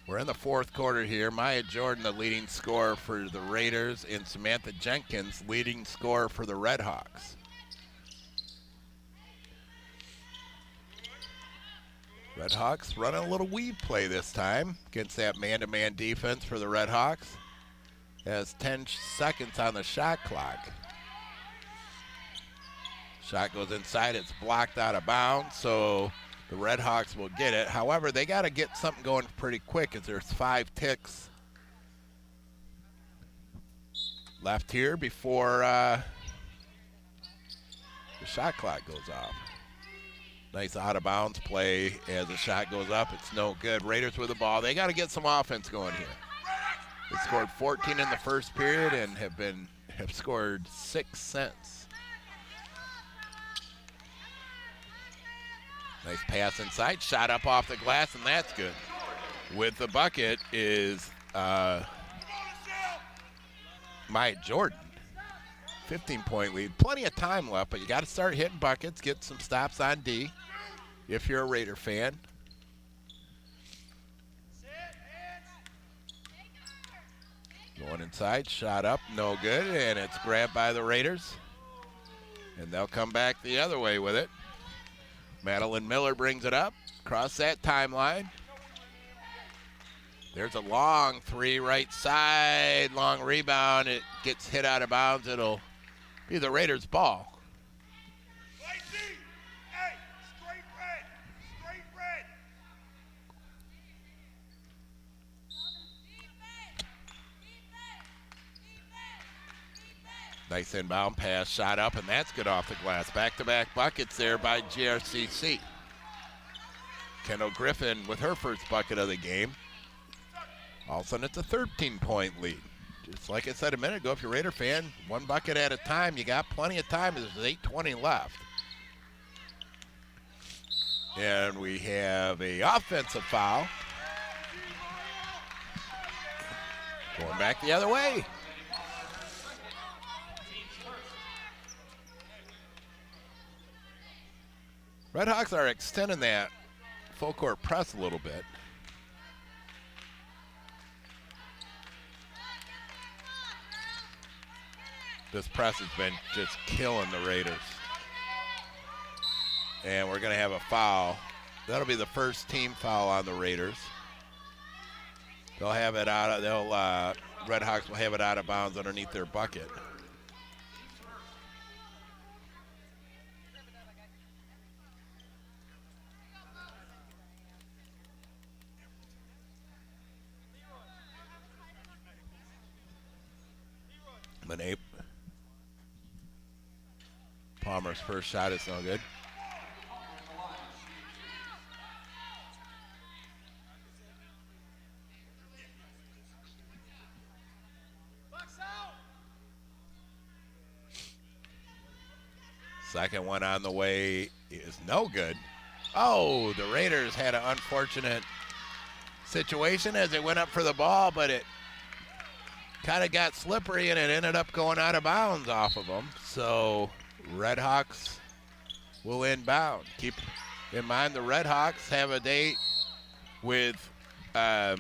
We're in the fourth quarter here. Maya Jordan, the leading scorer for the Raiders, and Samantha Jenkins, leading scorer for the Red Hawks. Red Hawks running a little weave play this time against that man-to-man defense for the Red Hawks. Has 10 seconds on the shot clock. Shot goes inside. It's blocked out of bounds, so the Red Hawks will get it. However, they got to get something going pretty quick as there's 5 ticks left here before the shot clock goes off. Nice out-of-bounds play as the shot goes up. It's no good. Raiders with the ball. They got to get some offense going here. They scored 14 in the first period and have scored 6 since. Nice pass inside. Shot up off the glass, and that's good. With the bucket is Maya Jordan. 15-point lead. Plenty of time left, but you got to start hitting buckets, get some stops on D if you're a Raider fan. Going inside, shot up, no good, and it's grabbed by the Raiders. And they'll come back the other way with it. Madeline Miller brings it up, across that timeline. There's a long 3 right side, long rebound. It gets hit out of bounds. It'll be the Raiders' ball. Nice inbound pass, shot up, and that's good off the glass. Back-to-back buckets there by GRCC. Kendall Griffin with her first bucket of the game. All of a sudden, it's a 13-point lead. Just like I said a minute ago, if you're a Raider fan, 1 bucket at a time. You got plenty of time. There's 8:20 left. And we have a offensive foul. Going back the other way. Red Hawks are extending that full court press a little bit. This press has been just killing the Raiders. And we're going to have a foul. That'll be the first team foul on the Raiders. They'll have it out of, Red Hawks will have it out of bounds underneath their bucket. Monet Palmer's first shot is no good. Second one on the way is no good. Oh, the Raiders had an unfortunate situation as they went up for the ball, but it kind of got slippery and it ended up going out of bounds off of them. So Red Hawks will inbound. Keep in mind the Red Hawks have a date with, well,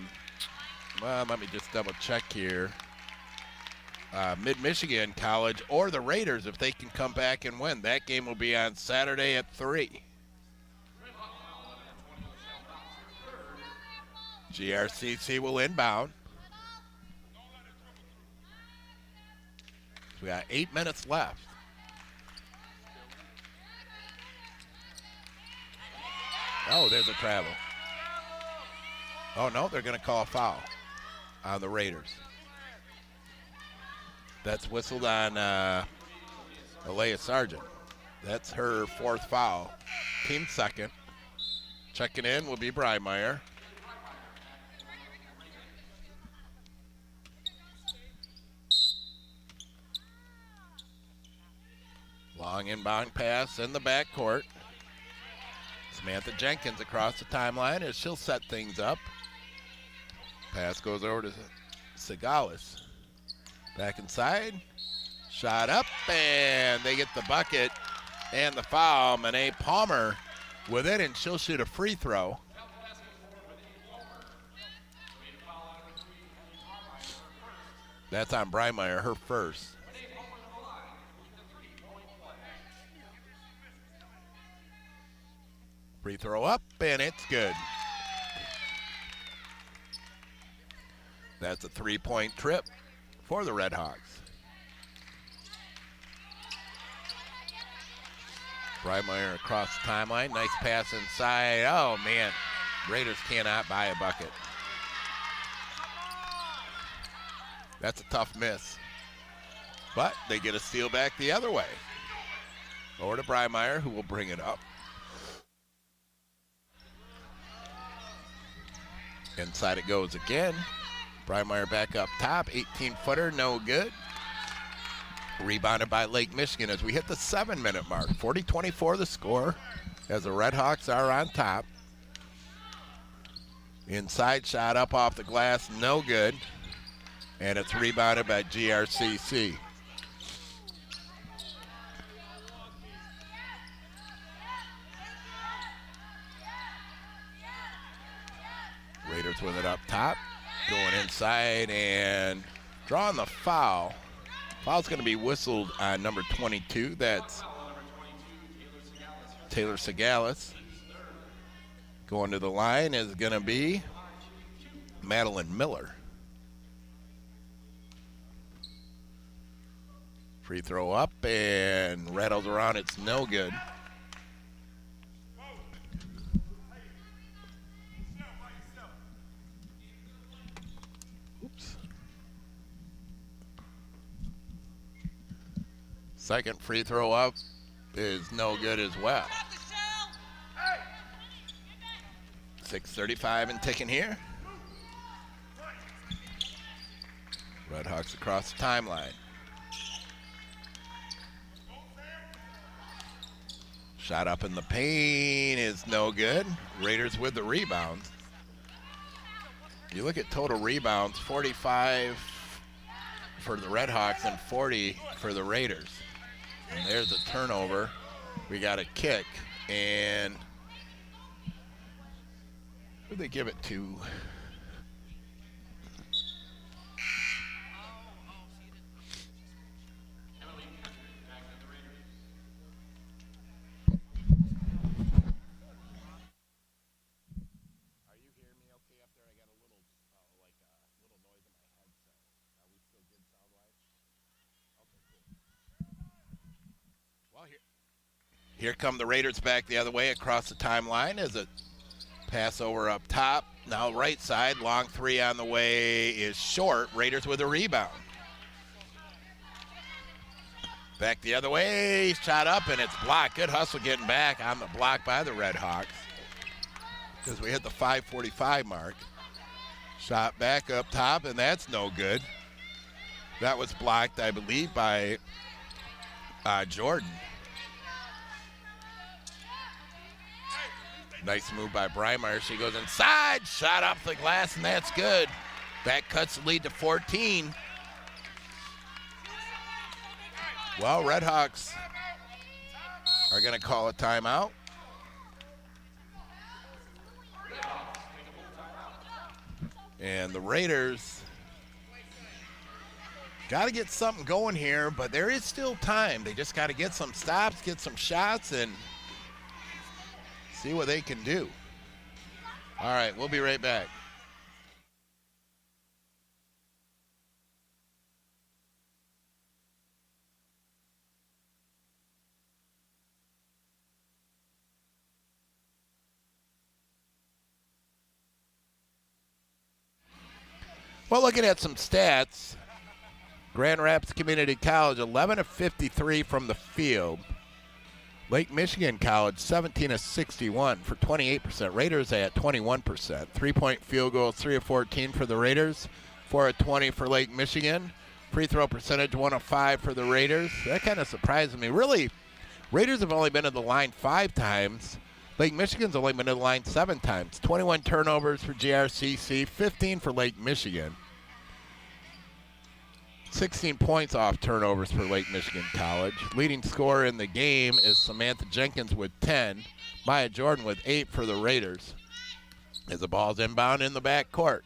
let me just double check here. Mid-Michigan College or the Raiders if they can come back and win. That game will be on Saturday at 3. GRCC will inbound. We got 8 minutes left. Oh, there's a travel. Oh, no, they're going to call a foul on the Raiders. That's whistled on Alea Sargent. That's her 4th foul. Team second. Checking in will be Breimeyer. Long inbound pass in the backcourt. Samantha Jenkins across the timeline as she'll set things up. Pass goes over to Segalis. Back inside. Shot up, and they get the bucket and the foul. Monet Palmer with it, and she'll shoot a free throw. That's on Breimeyer, her first. Free throw up, and it's good. That's a 3-point trip for the Redhawks. Breimeyer across the timeline. Nice pass inside. Oh, man. Raiders cannot buy a bucket. That's a tough miss. But they get a steal back the other way. Over to Breimeyer, who will bring it up. Inside it goes again. Breimeyer back up top. 18-footer, no good. Rebounded by Lake Michigan as we hit the 7-minute mark. 40-24 the score as the Redhawks are on top. Inside shot up off the glass, no good. And it's rebounded by GRCC. Raiders with it up top. Going inside and drawing the foul. Foul's going to be whistled on number 22. That's Taylor Segalis. Going to the line is going to be Madeline Miller. Free throw up and rattles around. It's no good. Oops. Second free throw up is no good as well. 6:35 and ticking here. Redhawks across the timeline. Shot up in the paint is no good. Raiders with the rebounds. You look at total rebounds, 45 for the Redhawks and 40 for the Raiders. And there's a turnover. We got a kick, and who they give it to? Here come the Raiders back the other way across the timeline as a pass over up top. Now right side, long three on the way is short. Raiders with a rebound. Back the other way, shot up and it's blocked. Good hustle getting back on the block by the Redhawks as we hit the 5:45 mark. Shot back up top and that's no good. That was blocked, I believe, by Jordan. Nice move by Breimeyer. She goes inside, shot off the glass, and that's good. That cuts the lead to 14. Well, Redhawks are going to call a timeout. And the Raiders got to get something going here, but there is still time. They just got to get some stops, get some shots, and see what they can do. All right, we'll be right back. Well, looking at some stats, Grand Rapids Community College, 11 of 53 from the field. Lake Michigan College, 17 of 61 for 28%. Raiders at 21%. Three-point field goal, 3 of 14 for the Raiders, 4 of 20 for Lake Michigan. Free throw percentage, 1 of 5 for the Raiders. That kind of surprised me. Really, Raiders have only been to the line 5 times. Lake Michigan's only been to the line 7 times. 21 turnovers for GRCC, 15 for Lake Michigan. 16 points off turnovers for Lake Michigan College. Leading scorer in the game is Samantha Jenkins with 10. Maya Jordan with 8 for the Raiders. As the ball's inbound in the back court.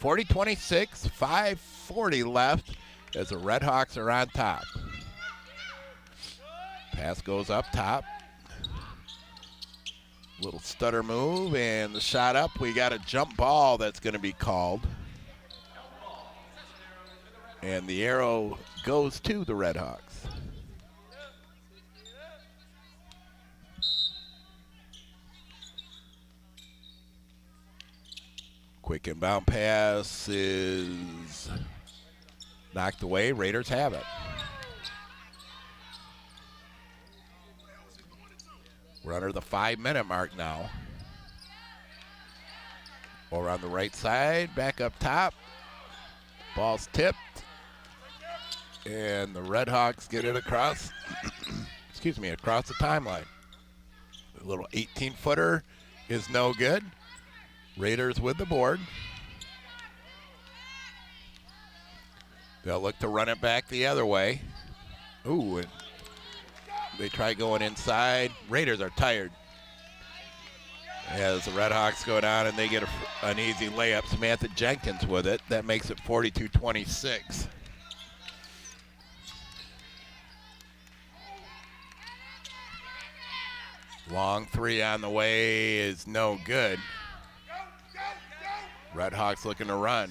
40-26, 5:40 left as the Red Hawks are on top. Pass goes up top. Little stutter move and the shot up. We got a jump ball that's going to be called. And the arrow goes to the Red Hawks. Quick inbound pass is knocked away. Raiders have it. We're under the 5-minute mark now. Over on the right side, back up top. Ball's tipped. And the Red Hawks get it across, across the timeline. A little 18-footer is no good. Raiders with the board. They'll look to run it back the other way. Ooh, and they try going inside. Raiders are tired. As the Red Hawks go down and they get an easy layup. Samantha Jenkins with it. That makes it 42-26. Long three on the way is no good. Red Hawks looking to run.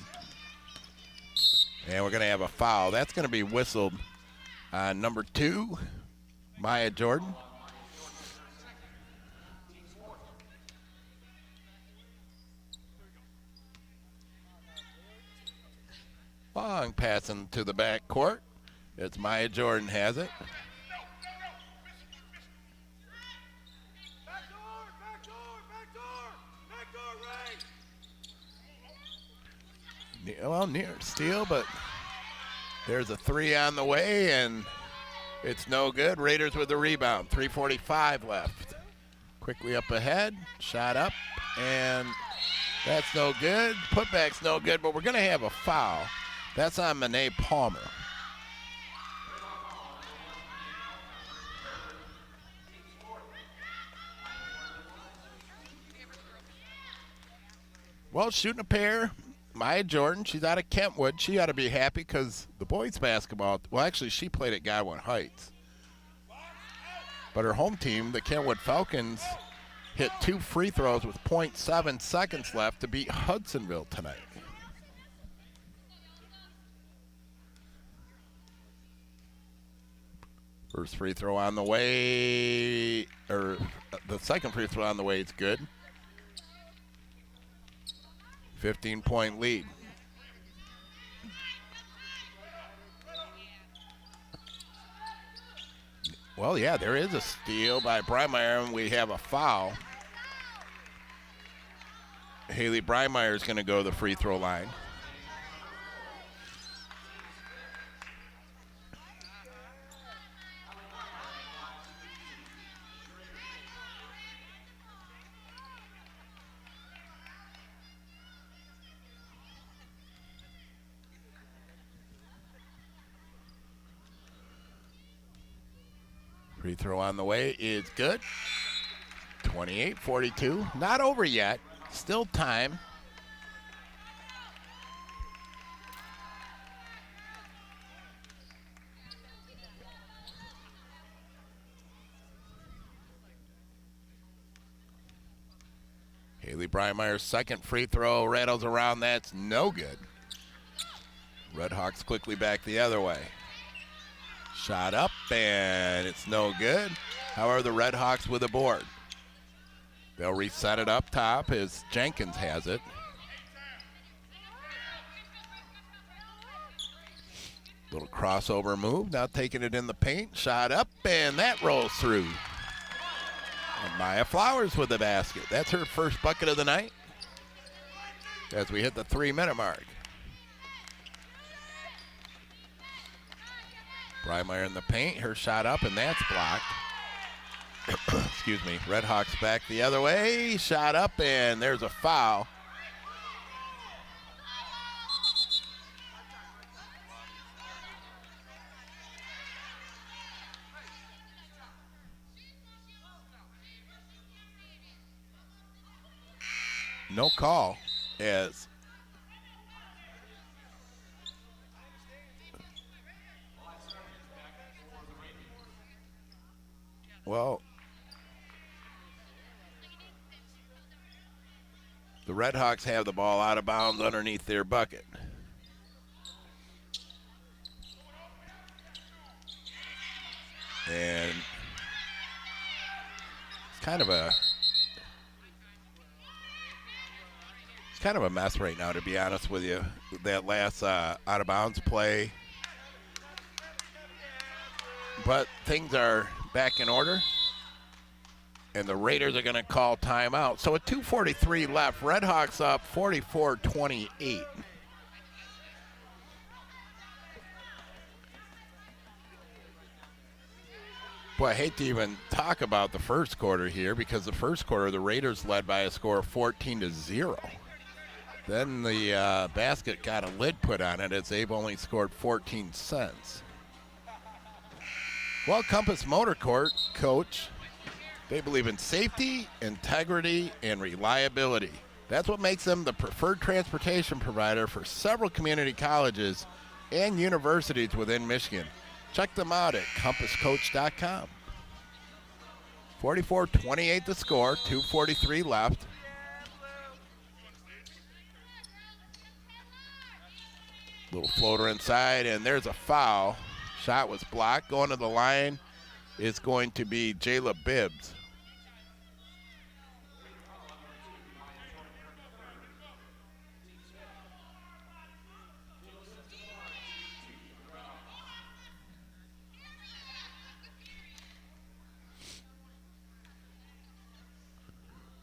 And we're going to have a foul. That's going to be whistled on number 2, Maya Jordan. Long passing to the back court. It's Maya Jordan has it. Well, near steal, but there's a 3 on the way, and it's no good. Raiders with the rebound. 3:45 left. Quickly up ahead, shot up, and that's no good. Putback's no good, but we're going to have a foul. That's on Monet Palmer. Well, shooting a pair. Maya Jordan, she's out of Kentwood. She ought to be happy because the boys basketball, well, actually, she played at Godwin Heights. But her home team, the Kentwood Falcons, hit 2 free throws with 0.7 seconds left to beat Hudsonville tonight. First free throw on the way, or the second free throw on the way, it's good. 15-point lead. Well, yeah, there is a steal by Breimeyer, and we have a foul. Haley Breimeyer is going to go to the free throw line. Free throw on the way is good. 28-42. Not over yet. Still time. Haley Breimeyer's second free throw rattles around. That's no good. Red Hawks quickly back the other way. Shot up, and it's no good. However, the Red Hawks with a board. They'll reset it up top as Jenkins has it. Little crossover move, now taking it in the paint. Shot up, and that rolls through. And Maya Flowers with the basket. That's her first bucket of the night as we hit the 3-minute mark. Breimeyer in the paint, her shot up, and that's blocked. Excuse me. Red Hawks back the other way, shot up, and there's a foul. No call as Well, the Red Hawks have the ball out of bounds underneath their bucket. And it's kind of a mess right now, to be honest with you. That last out of bounds play. But things are back in order. And the Raiders are going to call timeout. So with 2:43 left, Red Hawks up 44-28. Boy, I hate to even talk about the first quarter here, because the first quarter the Raiders led by a score of 14-0. Then the basket got a lid put on it as they've only scored 14 cents. Well, Compass Motor Coach, they believe in safety, integrity, and reliability. That's what makes them the preferred transportation provider for several community colleges and universities within Michigan. Check them out at compasscoach.com. 44-28 the score, 2:43 left. Little floater inside, and there's a foul. Shot was blocked. Going to the line is going to be Jayla Bibbs.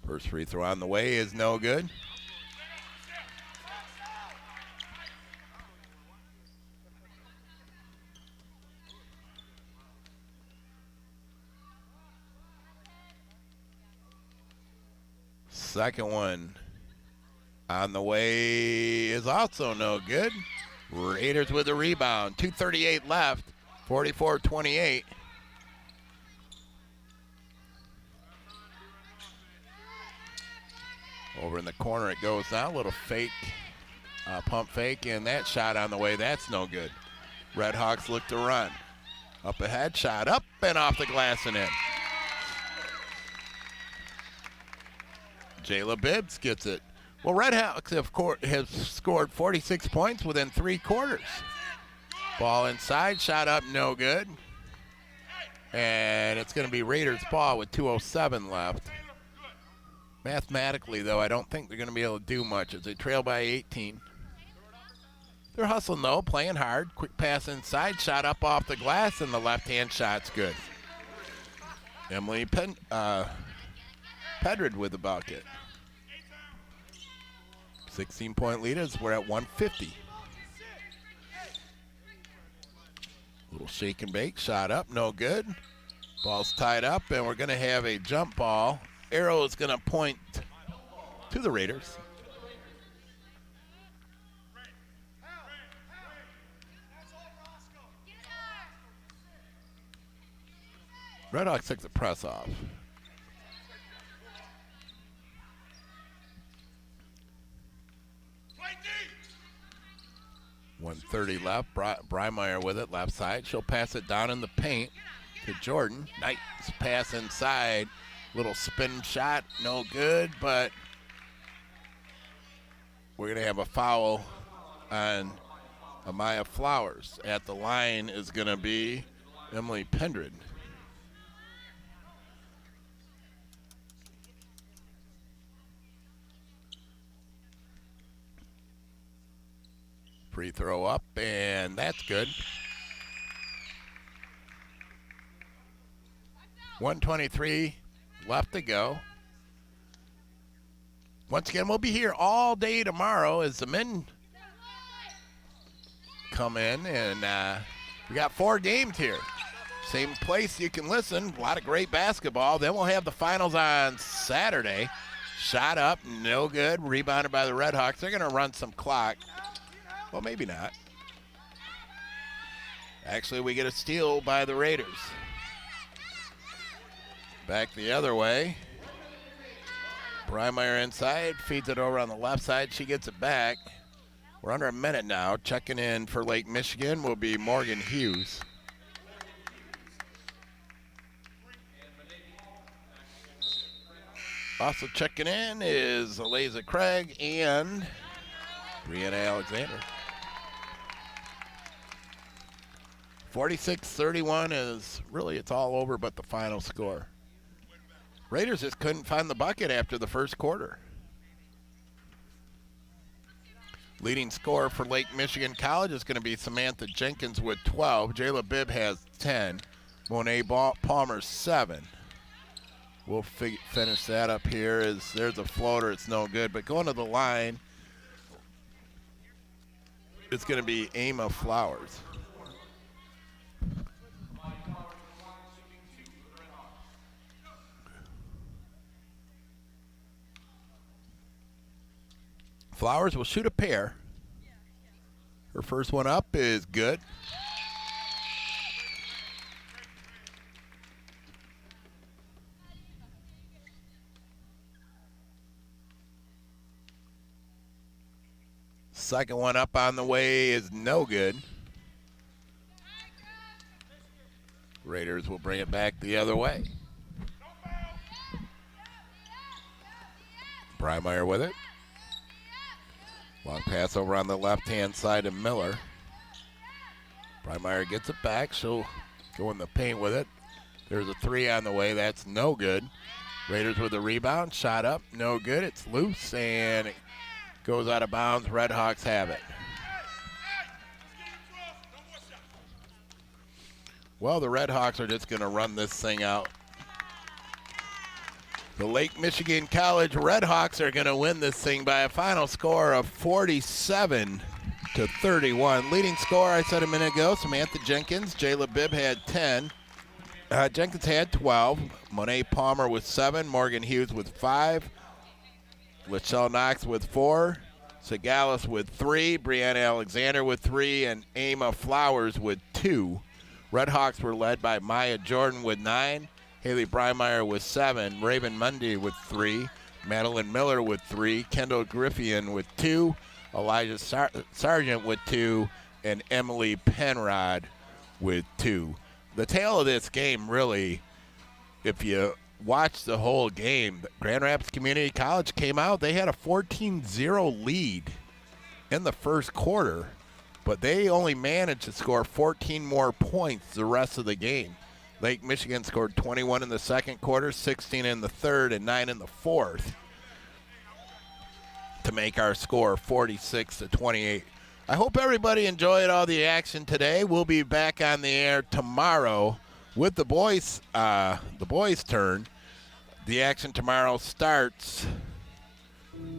First free throw on the way is no good. Second one on the way is also no good. Raiders with a rebound. 2:38 left. 44-28. Over in the corner it goes now. Little fake, pump fake, and that shot on the way. That's no good. Red Hawks look to run. Up ahead, shot up and off the glass and in. Jayla Bibbs gets it. Well, Red Hawks have scored 46 points within 3 quarters. Ball inside, shot up, no good. And it's going to be Raiders ball with 2:07 left. Mathematically, though, I don't think they're going to be able to do much as they trail by 18. They're hustling, though, playing hard. Quick pass inside, shot up off the glass, and the left-hand shot's good. Emily Pedred with the bucket. 16-point lead as we're at 150. Little shake and bake, shot up, no good. Ball's tied up, and we're going to have a jump ball. Arrow is going to point to the Raiders. Red Hawks took the press off. .130 left. Breimeyer with it, left side. She'll pass it down in the paint to Jordan. Nice pass inside. Little spin shot, no good, but we're going to have a foul on Amaya Flowers. At the line is going to be Emily Pendred. Free throw up, and that's good. 1:23 left to go. Once again, we'll be here all day tomorrow as the men come in, and we got 4 games here. Same place you can listen. A lot of great basketball. Then we'll have the finals on Saturday. Shot up, no good. Rebounded by the Red Hawks. They're going to run some clock. Well, maybe not. Actually, we get a steal by the Raiders. Back the other way. Breimeyer inside, feeds it over on the left side. She gets it back. We're under a minute now. Checking in for Lake Michigan will be Morgan Hughes. Also checking in is Eliza Craig and Brianna Alexander. 46-31 is really, it's all over but the final score. Raiders just couldn't find the bucket after the first quarter. Leading scorer for Lake Michigan College is going to be Samantha Jenkins with 12. Jayla Bibb has 10. Monet Palmer 7. We'll finish that up here. There's a floater. It's no good. But going to the line, it's going to be Emma Flowers. Flowers will shoot a pair. Her first one up is good. Second one up on the way is no good. Raiders will bring it back the other way. Breimeyer with it. Long pass over on the left-hand side of Miller. Breimeyer gets it back. She'll go in the paint with it. There's a three on the way. That's no good. Raiders with a rebound. Shot up. No good. It's loose, and it goes out of bounds. Redhawks have it. Well, the Redhawks are just going to run this thing out. The Lake Michigan College Redhawks are going to win this thing by a final score of 47-31. Leading scorer, I said a minute ago, Samantha Jenkins. Jayla Bibb had 10. Jenkins had 12. Monet Palmer with 7. Morgan Hughes with 5. Lachelle Knox with 4. Segalis with 3. Brianna Alexander with 3. And Emma Flowers with 2. Redhawks were led by Maya Jordan with 9. Haley Breimeyer with 7, Raven Mundy with 3, Madeline Miller with 3, Kendall Griffian with 2, Elijah Sargent with 2, and Emily Penrod with 2. The tale of this game, really, if you watch the whole game, Grand Rapids Community College came out. They had a 14-0 lead in the first quarter, but they only managed to score 14 more points the rest of the game. Lake Michigan scored 21 in the second quarter, 16 in the third, and 9 in the fourth to make our score 46-28. I hope everybody enjoyed all the action today. We'll be back on the air tomorrow with the boys' turn. The action tomorrow starts,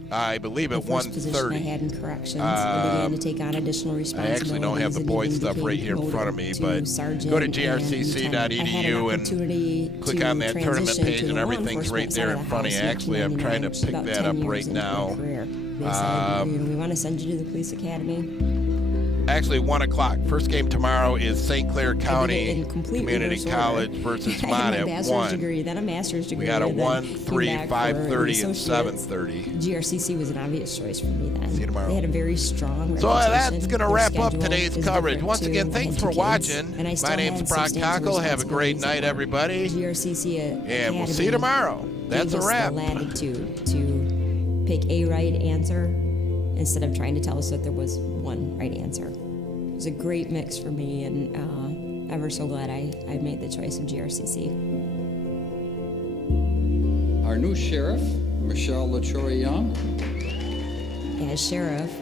I believe, at 1:30. I had in corrections. They began to take on additional responsibilities. I actually don't have the boys' stuff right here in front of me, but go to grcc.edu and click on that tournament page, and everything's right there in front of you. Actually, I'm trying to pick that up right now. They said, we want to send you to the police academy. Actually, 1 o'clock. First game tomorrow is St. Clair County Community College versus Mott at 1. Degree, then a master's degree. We got a 1, 3, 5:30, and 7:30. GRCC was an obvious choice for me then. See you tomorrow. They had a very strong So that's going to wrap up today's coverage. Once again, thanks for watching. My name's Brock Conkle. Have a great night, everybody. GRCC and we'll see you tomorrow. That's a wrap. Latitude to pick a right answer instead of trying to tell us that there was one right answer. It was a great mix for me, and ever so glad I made the choice of GRCC. Our new sheriff, Michelle LaChoy Young. As sheriff,